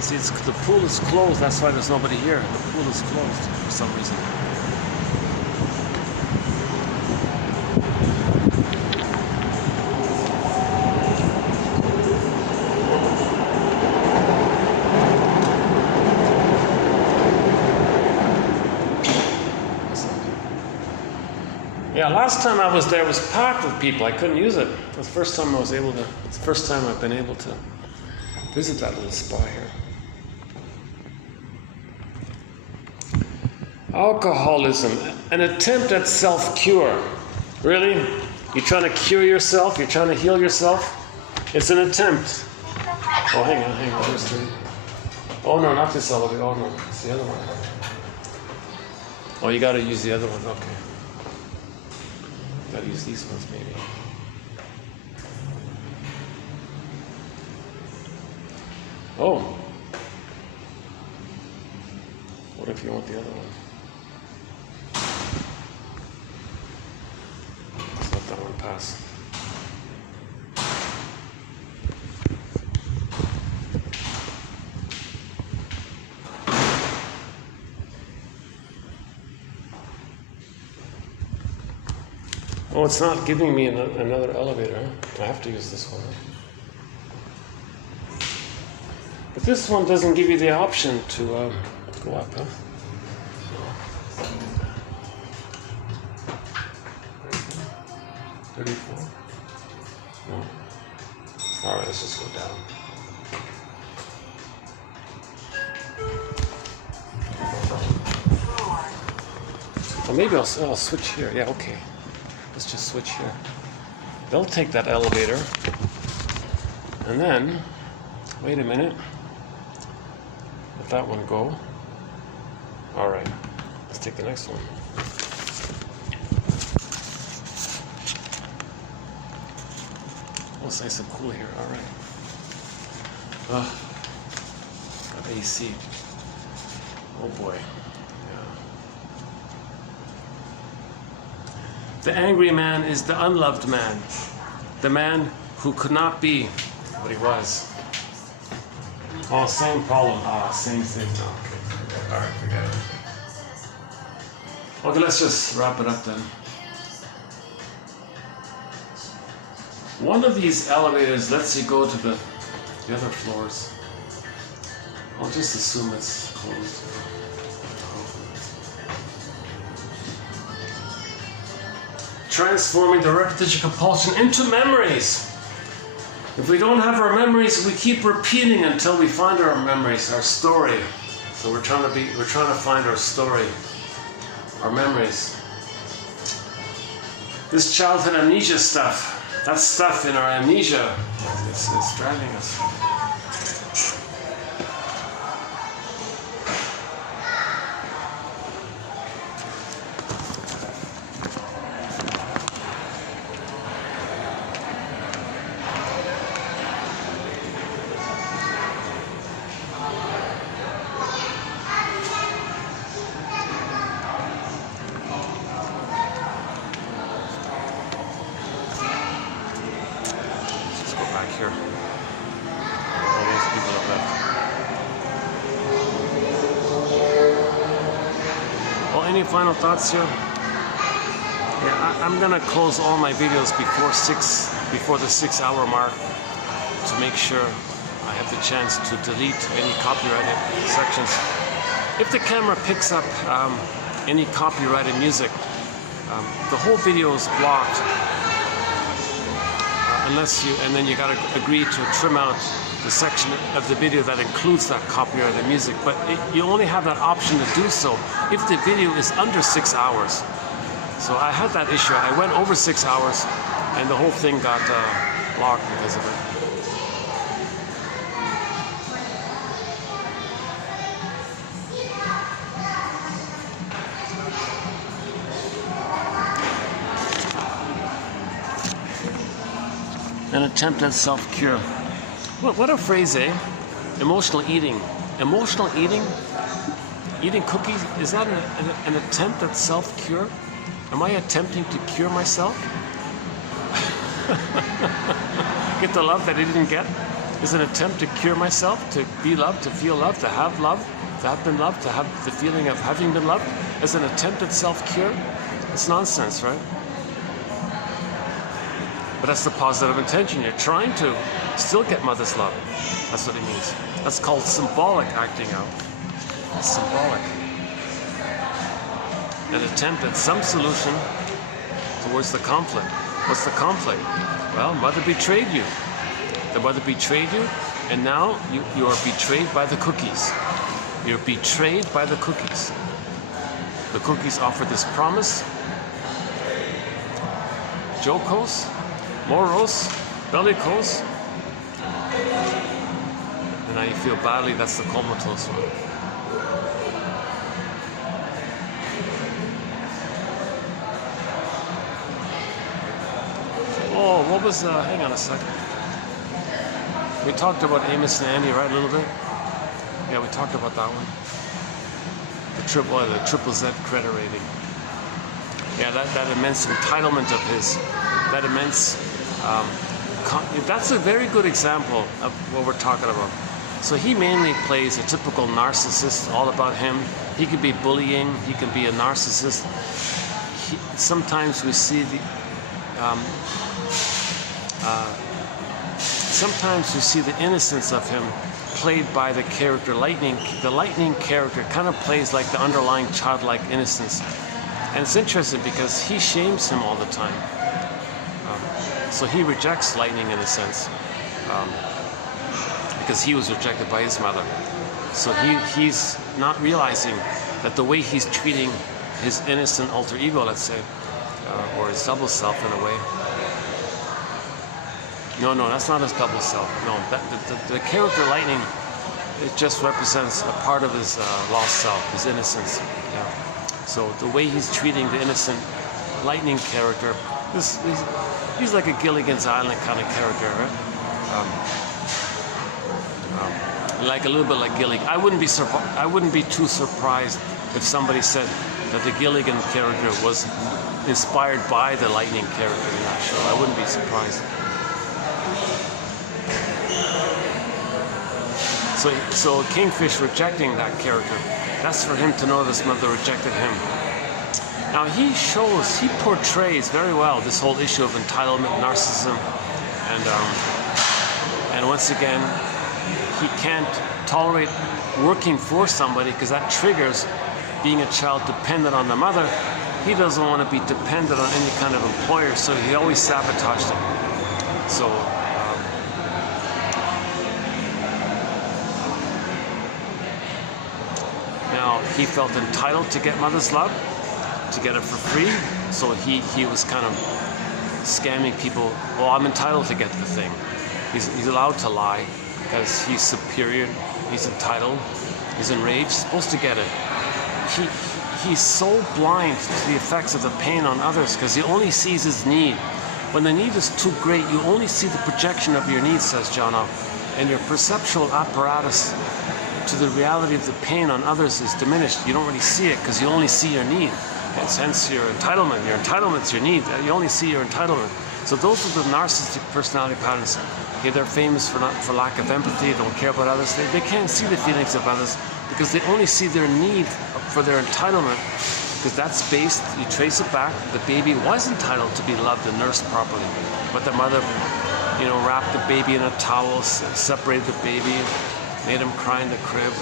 See, the pool is closed. That's why there's nobody here. The pool is closed for some reason. Yeah, last time I was there it was packed with people. I couldn't use it. It was the first time it's the first time I've been able to visit that little spa here. Alcoholism, an attempt at self-cure. Really? You're trying to cure yourself? You're trying to heal yourself? It's an attempt. Oh, hang on. Where's the... Oh, no, not this elevator. Oh, no, it's the other one. Oh, you got to use the other one. Okay. Got to use these ones, maybe. Oh. What if you want the other one? Let's let that one pass. Oh, it's not giving me another elevator. Huh? I have to use this one. Huh? But this one doesn't give you the option to go up, huh? 34? No. All right, let's just go down. Or maybe I'll switch here. Yeah, okay. Let's just switch here. They'll take that elevator. And then, wait a minute. Let that one go. All right. Let's take the next one. Oh, it's nice and cool here. All right. Got AC. Oh boy. The angry man is the unloved man, the man who could not be what he was. Oh, same problem. Same thing. No, okay. All right, forget it. Okay, let's just wrap it up then. One of these elevators lets you go to the other floors. I'll just assume it's closed. Transforming the repetition compulsion into memories. If we don't have our memories, we keep repeating until we find our memories, our story. So we're trying to find our story, our memories. This childhood amnesia stuff, that stuff in our amnesia, it's driving us. Here. All those people have left. Well, any final thoughts here? Yeah, I'm gonna close all my videos before the 6 hour mark to make sure I have the chance to delete any copyrighted sections. If the camera picks up any copyrighted music, the whole video is blocked. And then you got to agree to trim out the section of the video that includes that copyrighted music. But you only have that option to do so if the video is under 6 hours. So I had that issue. I went over 6 hours, and the whole thing got blocked because of it. An attempt at self-cure. What a phrase, eh? Emotional eating. Emotional eating? Eating cookies? Is that an attempt at self-cure? Am I attempting to cure myself? Get the love that I didn't get? Is an attempt to cure myself, to be loved, to feel loved, to have love, to have been loved, to have the feeling of having been loved? As an attempt at self-cure? It's nonsense, right? But that's the positive intention. You're trying to still get mother's love. That's what it means. That's called symbolic acting out. It's symbolic. An attempt at some solution towards the conflict. What's the conflict? Well, mother betrayed you. The mother betrayed you, and now you are betrayed by the cookies. You're betrayed by the cookies. The cookies offer this promise. Jocose, morose, bellicose. And now you feel badly, that's the comatose one. Oh, what was, hang on a second. We talked about Amos and Andy, right, a little bit? Yeah, we talked about that one. The triple Z credit rating. Yeah, that immense entitlement of his, that immense, that's a very good example of what we're talking about. So he mainly plays a typical narcissist, all about him. He could be bullying, he can be a narcissist. Sometimes we see the, sometimes you see the innocence of him played by the character Lightning. The Lightning character kind of plays like the underlying childlike innocence. And it's interesting because he shames him all the time. So he rejects Lightning in a sense. Because he was rejected by his mother. So he's not realizing that the way he's treating his innocent alter ego, let's say, or his double self in a way. No, that's not his double self. No, the character Lightning, it just represents a part of his lost self, his innocence. Yeah. So the way he's treating the innocent Lightning character, he's like a Gilligan's Island kind of character, right? Like a little bit like Gilligan. I wouldn't be too surprised if somebody said that the Gilligan character was inspired by the Lightning character in that show. I wouldn't be surprised. So Kingfish rejecting that character, that's for him to know that his mother rejected him. Now he portrays very well this whole issue of entitlement, narcissism, and once again, he can't tolerate working for somebody because that triggers being a child dependent on the mother. He doesn't want to be dependent on any kind of employer, so he always sabotaged it. So now he felt entitled to get mother's love, to get it for free. So he was kind of scamming people. Well, I'm entitled to get the thing. He's allowed to lie because he's superior. He's entitled. He's enraged. Supposed to get it. He's so blind to the effects of the pain on others because he only sees his need. When the need is too great, you only see the projection of your need, says John O. And your perceptual apparatus to the reality of the pain on others is diminished. You don't really see it because you only see your need. And hence your entitlement. Your entitlement's your need. You only see your entitlement. So those are the narcissistic personality patterns. Okay, they're famous for lack of empathy. They don't care about others. They can't see the feelings of others because they only see their need for their entitlement. Because that's based, you trace it back, the baby was entitled to be loved and nursed properly. But the mother, wrapped the baby in a towel, separated the baby, made him cry in the crib.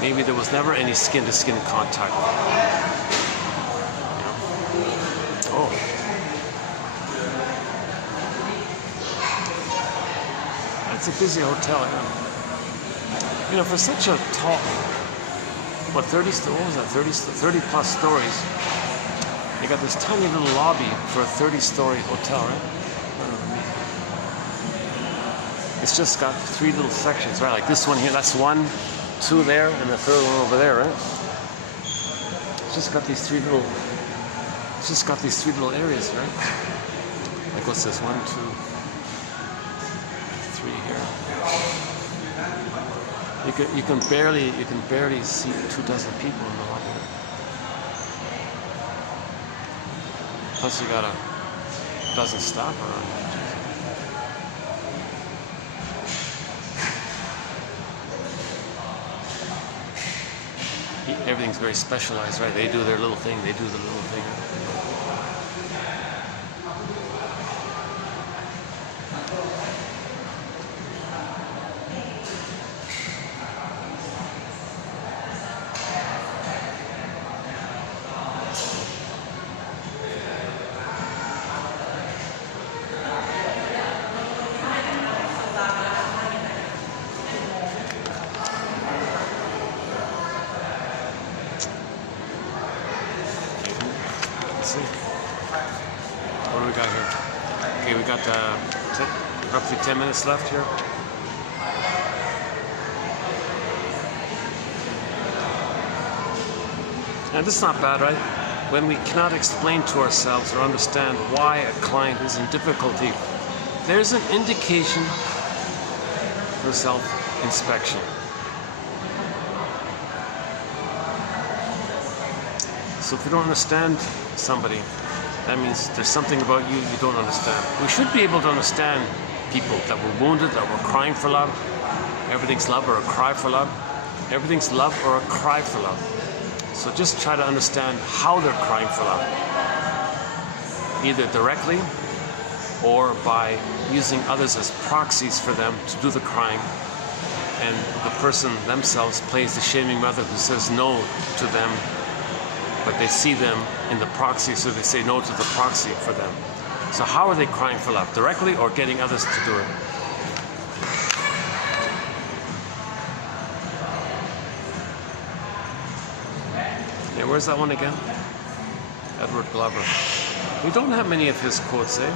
Maybe there was never any skin-to-skin contact. Oh. It's a busy hotel, yeah. For such a tall, 30 plus stories, you got this tiny little lobby for a 30-story hotel, right? It's just got 3 little sections, right? Like this one here, that's 1, 2 there, and the third one over there, right? It's just got these three little areas, right? Like what's this? 1, 2, 3 here. You can barely see 24 people in the lobby. Plus you got a dozen staff around. Everything's very specialized, right? They do their little thing. got roughly 10 minutes left here. And this is not bad, right? When we cannot explain to ourselves or understand why a client is in difficulty, there's an indication for self-inspection. So if you don't understand somebody, that means there's something about you you don't understand. We should be able to understand people that were wounded, that were crying for love. Everything's love or a cry for love. Everything's love or a cry for love. So just try to understand how they're crying for love. Either directly or by using others as proxies for them to do the crying. And the person themselves plays the shaming mother who says no to them, but they see them in the proxy, so they say no to the proxy for them. So how are they crying for love? Directly or getting others to do it? Yeah, where's that one again? Edward Glover. We don't have many of his quotes, eh?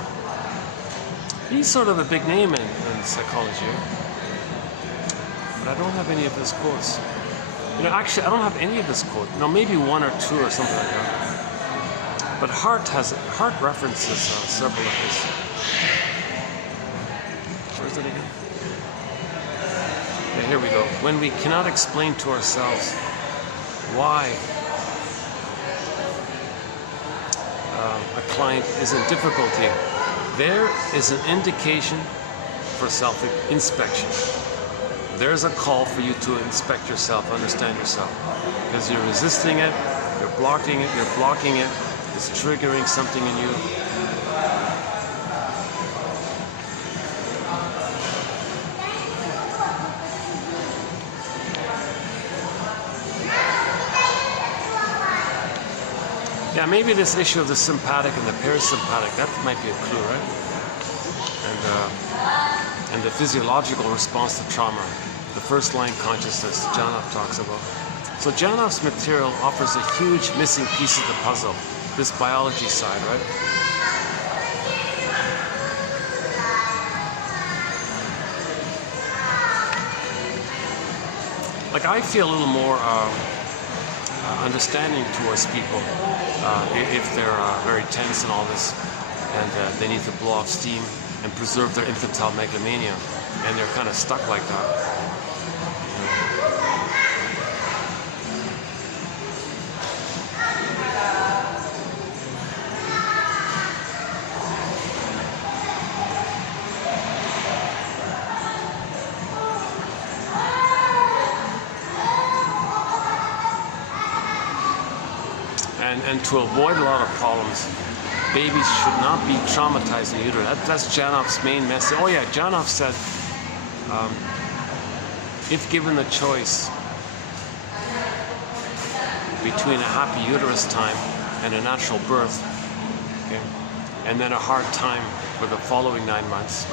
He's sort of a big name in psychology, but I don't have any of his quotes. You know, actually, I don't have any of his quotes. No, maybe one or two or something like that. But Hart references several of his. Where's it again? Yeah, here we go. When we cannot explain to ourselves why a client is in difficulty, there is an indication for self-inspection. There's a call for you to inspect yourself, understand yourself. Because you're resisting it, you're blocking it, it's triggering something in you. Yeah, maybe this issue of the sympathetic and the parasympathetic, that might be a clue, right? And the physiological response to trauma, the first line consciousness Janov talks about. So Janov's material offers a huge missing piece of the puzzle, this biology side, right? Like I feel a little more understanding towards people if they're very tense and all this, and they need to blow off steam and preserve their infantile megalomania, and they're kind of stuck like that. And to avoid a lot of problems, babies should not be traumatized in utero. That's Janov's main message. Oh yeah, Janov said, if given the choice between a happy uterus time and a natural birth, okay, and then a hard time for the following 9 months,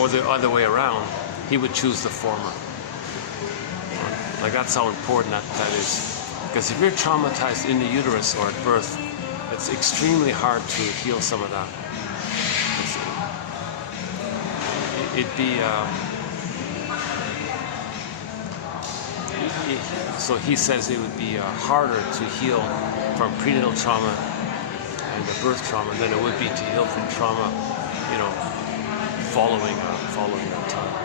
or the other way around, he would choose the former. Like that's how important that is. Because if you're traumatized in the uterus or at birth, it's extremely hard to heal some of that. It'd be, so he says it would be harder to heal from prenatal trauma and the birth trauma than it would be to heal from trauma, you know, following that time.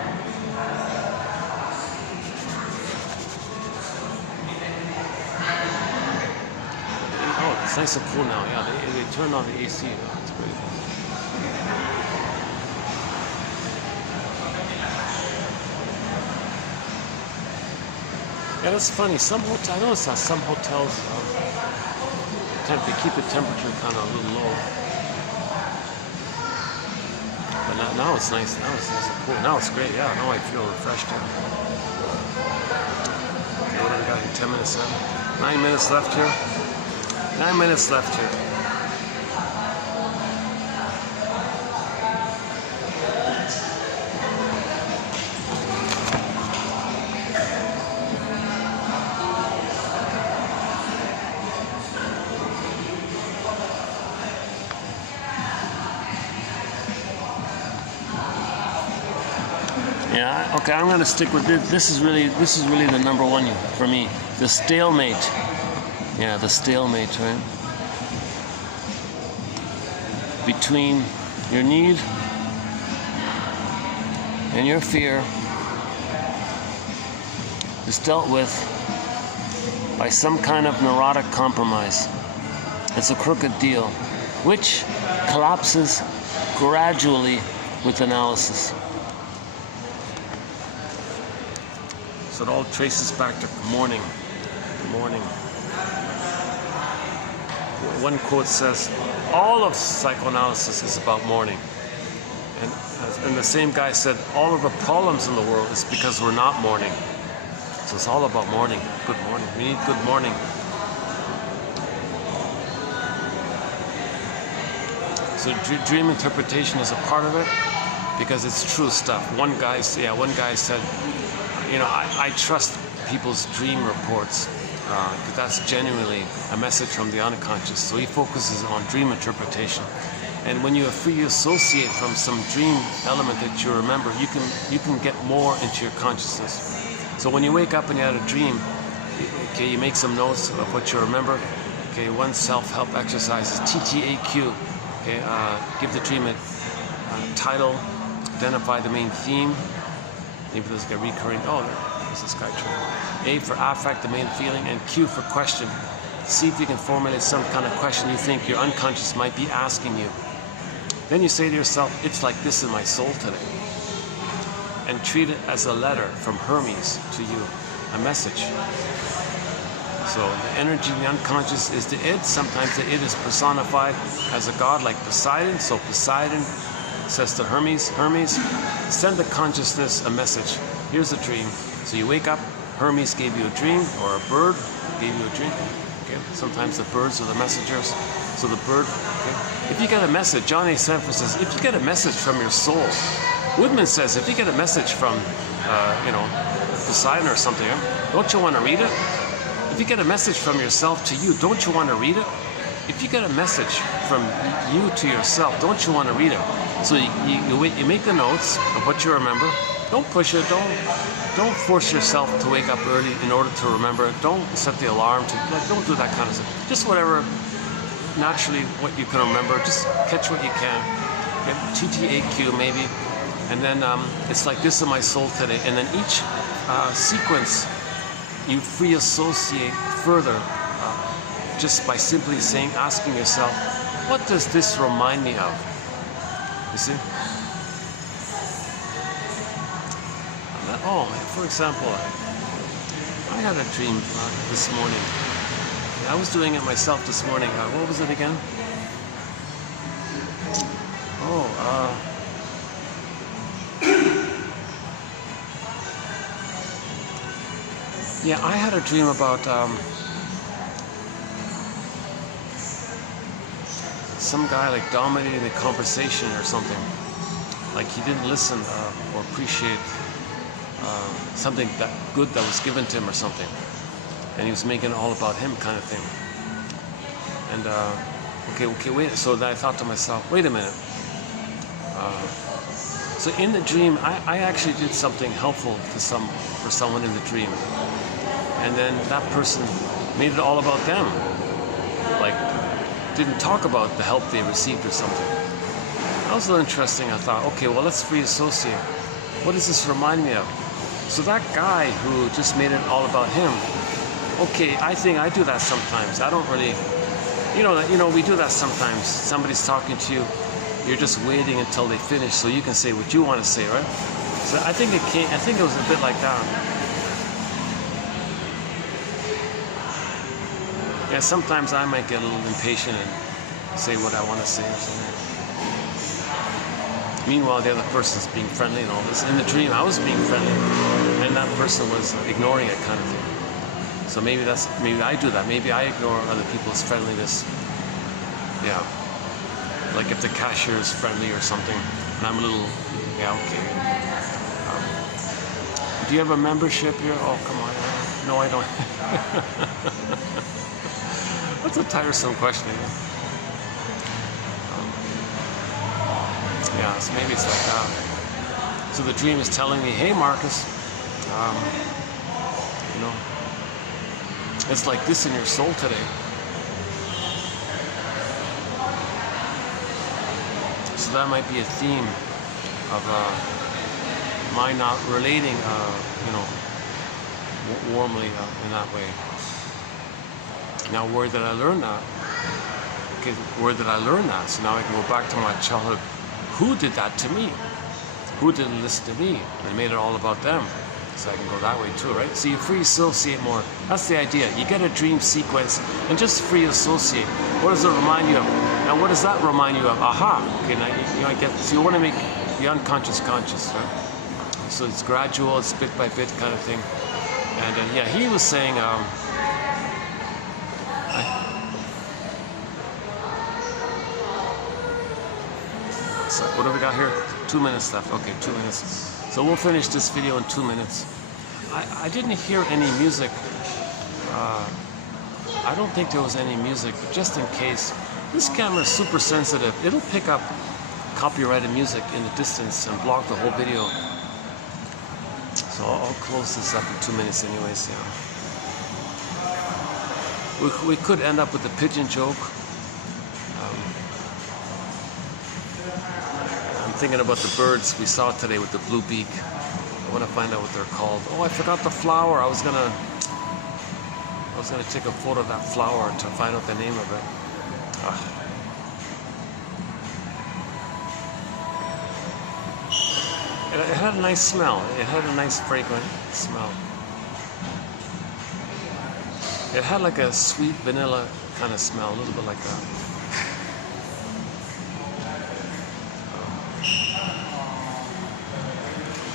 It's nice and cool now. Yeah, they turned on the AC. That's great. Yeah, that's funny. I noticed that some hotels they keep the temperature kind of a little low. But now it's nice. Now it's nice and cool. Now it's great. Yeah, now I feel refreshed. Yeah. Okay, what do we got here? 10 minutes in. 9 minutes left here. 9 minutes left here. Yeah, okay, I'm going to stick with this. This is really the number one for me. The stalemate. Yeah, the stalemate, right? Between your need and your fear is dealt with by some kind of neurotic compromise. It's a crooked deal, which collapses gradually with analysis. So it all traces back to mourning. Mourning. One quote says, all of psychoanalysis is about mourning. And the same guy said, all of the problems in the world is because we're not mourning. So it's all about mourning. Good morning. We need good morning. So dream interpretation is a part of it because it's true stuff. One guy said, you know, I trust people's dream reports because that's genuinely a message from the unconscious. So he focuses on dream interpretation. And when you free associate from some dream element that you remember, you can get more into your consciousness. So when you wake up and you had a dream, okay, you make some notes of what you remember. Okay, one self-help exercise is TTAQ. Okay, give the dream a title, identify the main theme. Maybe there's a recurring. Oh, there's this guy trying. A for affect, the main feeling, and Q for question. See if you can formulate some kind of question you think your unconscious might be asking you. Then you say to yourself, it's like this in my soul today. And treat it as a letter from Hermes to you, a message. So the energy in the unconscious is the id. Sometimes the id is personified as a god like Poseidon. So Poseidon says to Hermes, send the consciousness a message. Here's a dream. So you wake up, Hermes gave you a dream, or a bird gave you a dream. Okay. Sometimes the birds are the messengers. So the bird, okay. If you get a message, John A. Sanford says, if you get a message from your soul, Woodman says, if you get a message from, Poseidon or something, don't you want to read it? If you get a message from yourself to you, don't you want to read it? If you get a message from you to yourself, don't you want to read it? So you make the notes of what you remember. Don't push it. Don't force yourself to wake up early in order to remember it. Don't set the alarm don't do that kind of stuff. Just whatever, naturally, what you can remember. Just catch what you can. Get TTAQ maybe. And then it's like this in my soul today. And then each sequence, you free associate further just by simply asking yourself, what does this remind me of? You see? Oh, for example, I had a dream this morning. I was doing it myself this morning. What was it again? Yeah, I had a dream about some guy like dominating the conversation or something. Like he didn't listen or appreciate something good that was given to him or something. And he was making it all about him kind of thing. And okay, wait. So then I thought to myself, wait a minute. So in the dream, I actually did something helpful for someone in the dream. And then that person made it all about them. Like, didn't talk about the help they received or something. That was a little interesting. I thought, okay, well, let's free associate. What does this remind me of? So that guy who just made it all about him, okay, I think I do that sometimes. I don't really, we do that sometimes. Somebody's talking to you, you're just waiting until they finish so you can say what you want to say, right? So I think it was a bit like that. Yeah, sometimes I might get a little impatient and say what I want to say or something. Meanwhile, the other person's being friendly and all this. In the dream, I was being friendly, and that person was ignoring it, kind of thing. So maybe I do that. Maybe I ignore other people's friendliness. Yeah. Like if the cashier is friendly or something, and I'm a little, okay. Do you have a membership here? Oh, come on. No, I don't. That's a tiresome question. Yeah, so maybe it's like that. So the dream is telling me, hey Marcus, you know, it's like this in your soul today. So that might be a theme of my not relating, you know, warmly in that way. Now, where did I learn that? Okay, where did I learn that? So now I can go back to my childhood. Who did that to me? Who didn't listen to me and made it all about them? So I can go that way too, right? So you free associate more. That's the idea. You get a dream sequence and just free associate. What does it remind you of? Now, what does that remind you of? Aha. Okay, now you get. So you want to make the unconscious conscious, right? So it's gradual, it's bit by bit kind of thing. And yeah, he was saying. So what do we got here? 2 minutes left. Okay, 2 minutes. So we'll finish this video in 2 minutes. I didn't hear any music. I don't think there was any music, but just in case. This camera is super sensitive. It'll pick up copyrighted music in the distance and block the whole video. So I'll close this up in 2 minutes anyways, yeah. We could end up with a pigeon joke. I'm thinking about the birds we saw today with the blue beak. I want to find out what they're called. Oh, I forgot the flower. I was gonna take a photo of that flower to find out the name of it. It had a nice smell. It had a nice fragrant smell. It had like a sweet vanilla kind of smell, a little bit like that.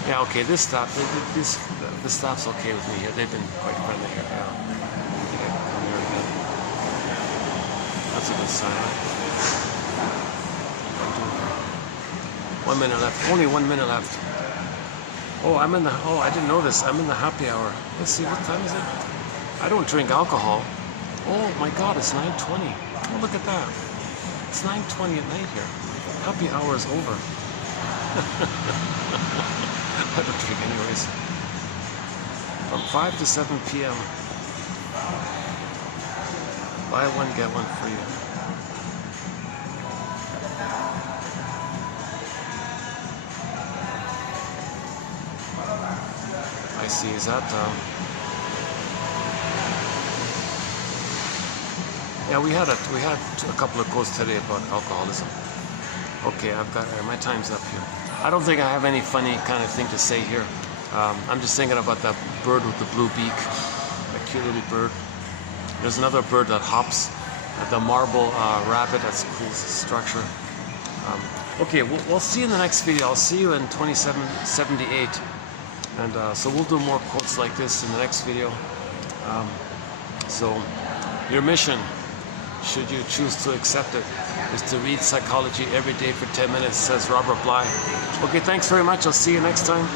Yeah, okay, this staff's okay with me here. They've been quite friendly here. Yeah. I think I can come here again. That's a good sign. 1 minute left. Only 1 minute left. Oh, I didn't know this. I'm in the happy hour. Let's see, what time is it? I don't drink alcohol. Oh my God, it's 9:20. Oh, look at that. It's 9:20 at night here. Happy hour is over. I don't drink anyways. From 5 to 7 p.m. Buy one, get one free. I see, is that, yeah, we had a couple of quotes today about alcoholism. Okay, my time's up here. I don't think I have any funny kind of thing to say here. I'm just thinking about that bird with the blue beak, that cute little bird. There's another bird that hops, the marble rabbit. That's a cool structure. Okay, we'll see you in the next video. I'll see you in 2778, and so we'll do more quotes like this in the next video. So your mission, should you choose to accept it, is to read psychology every day for 10 minutes, says Robert Bly. Okay, thanks very much. I'll see you next time.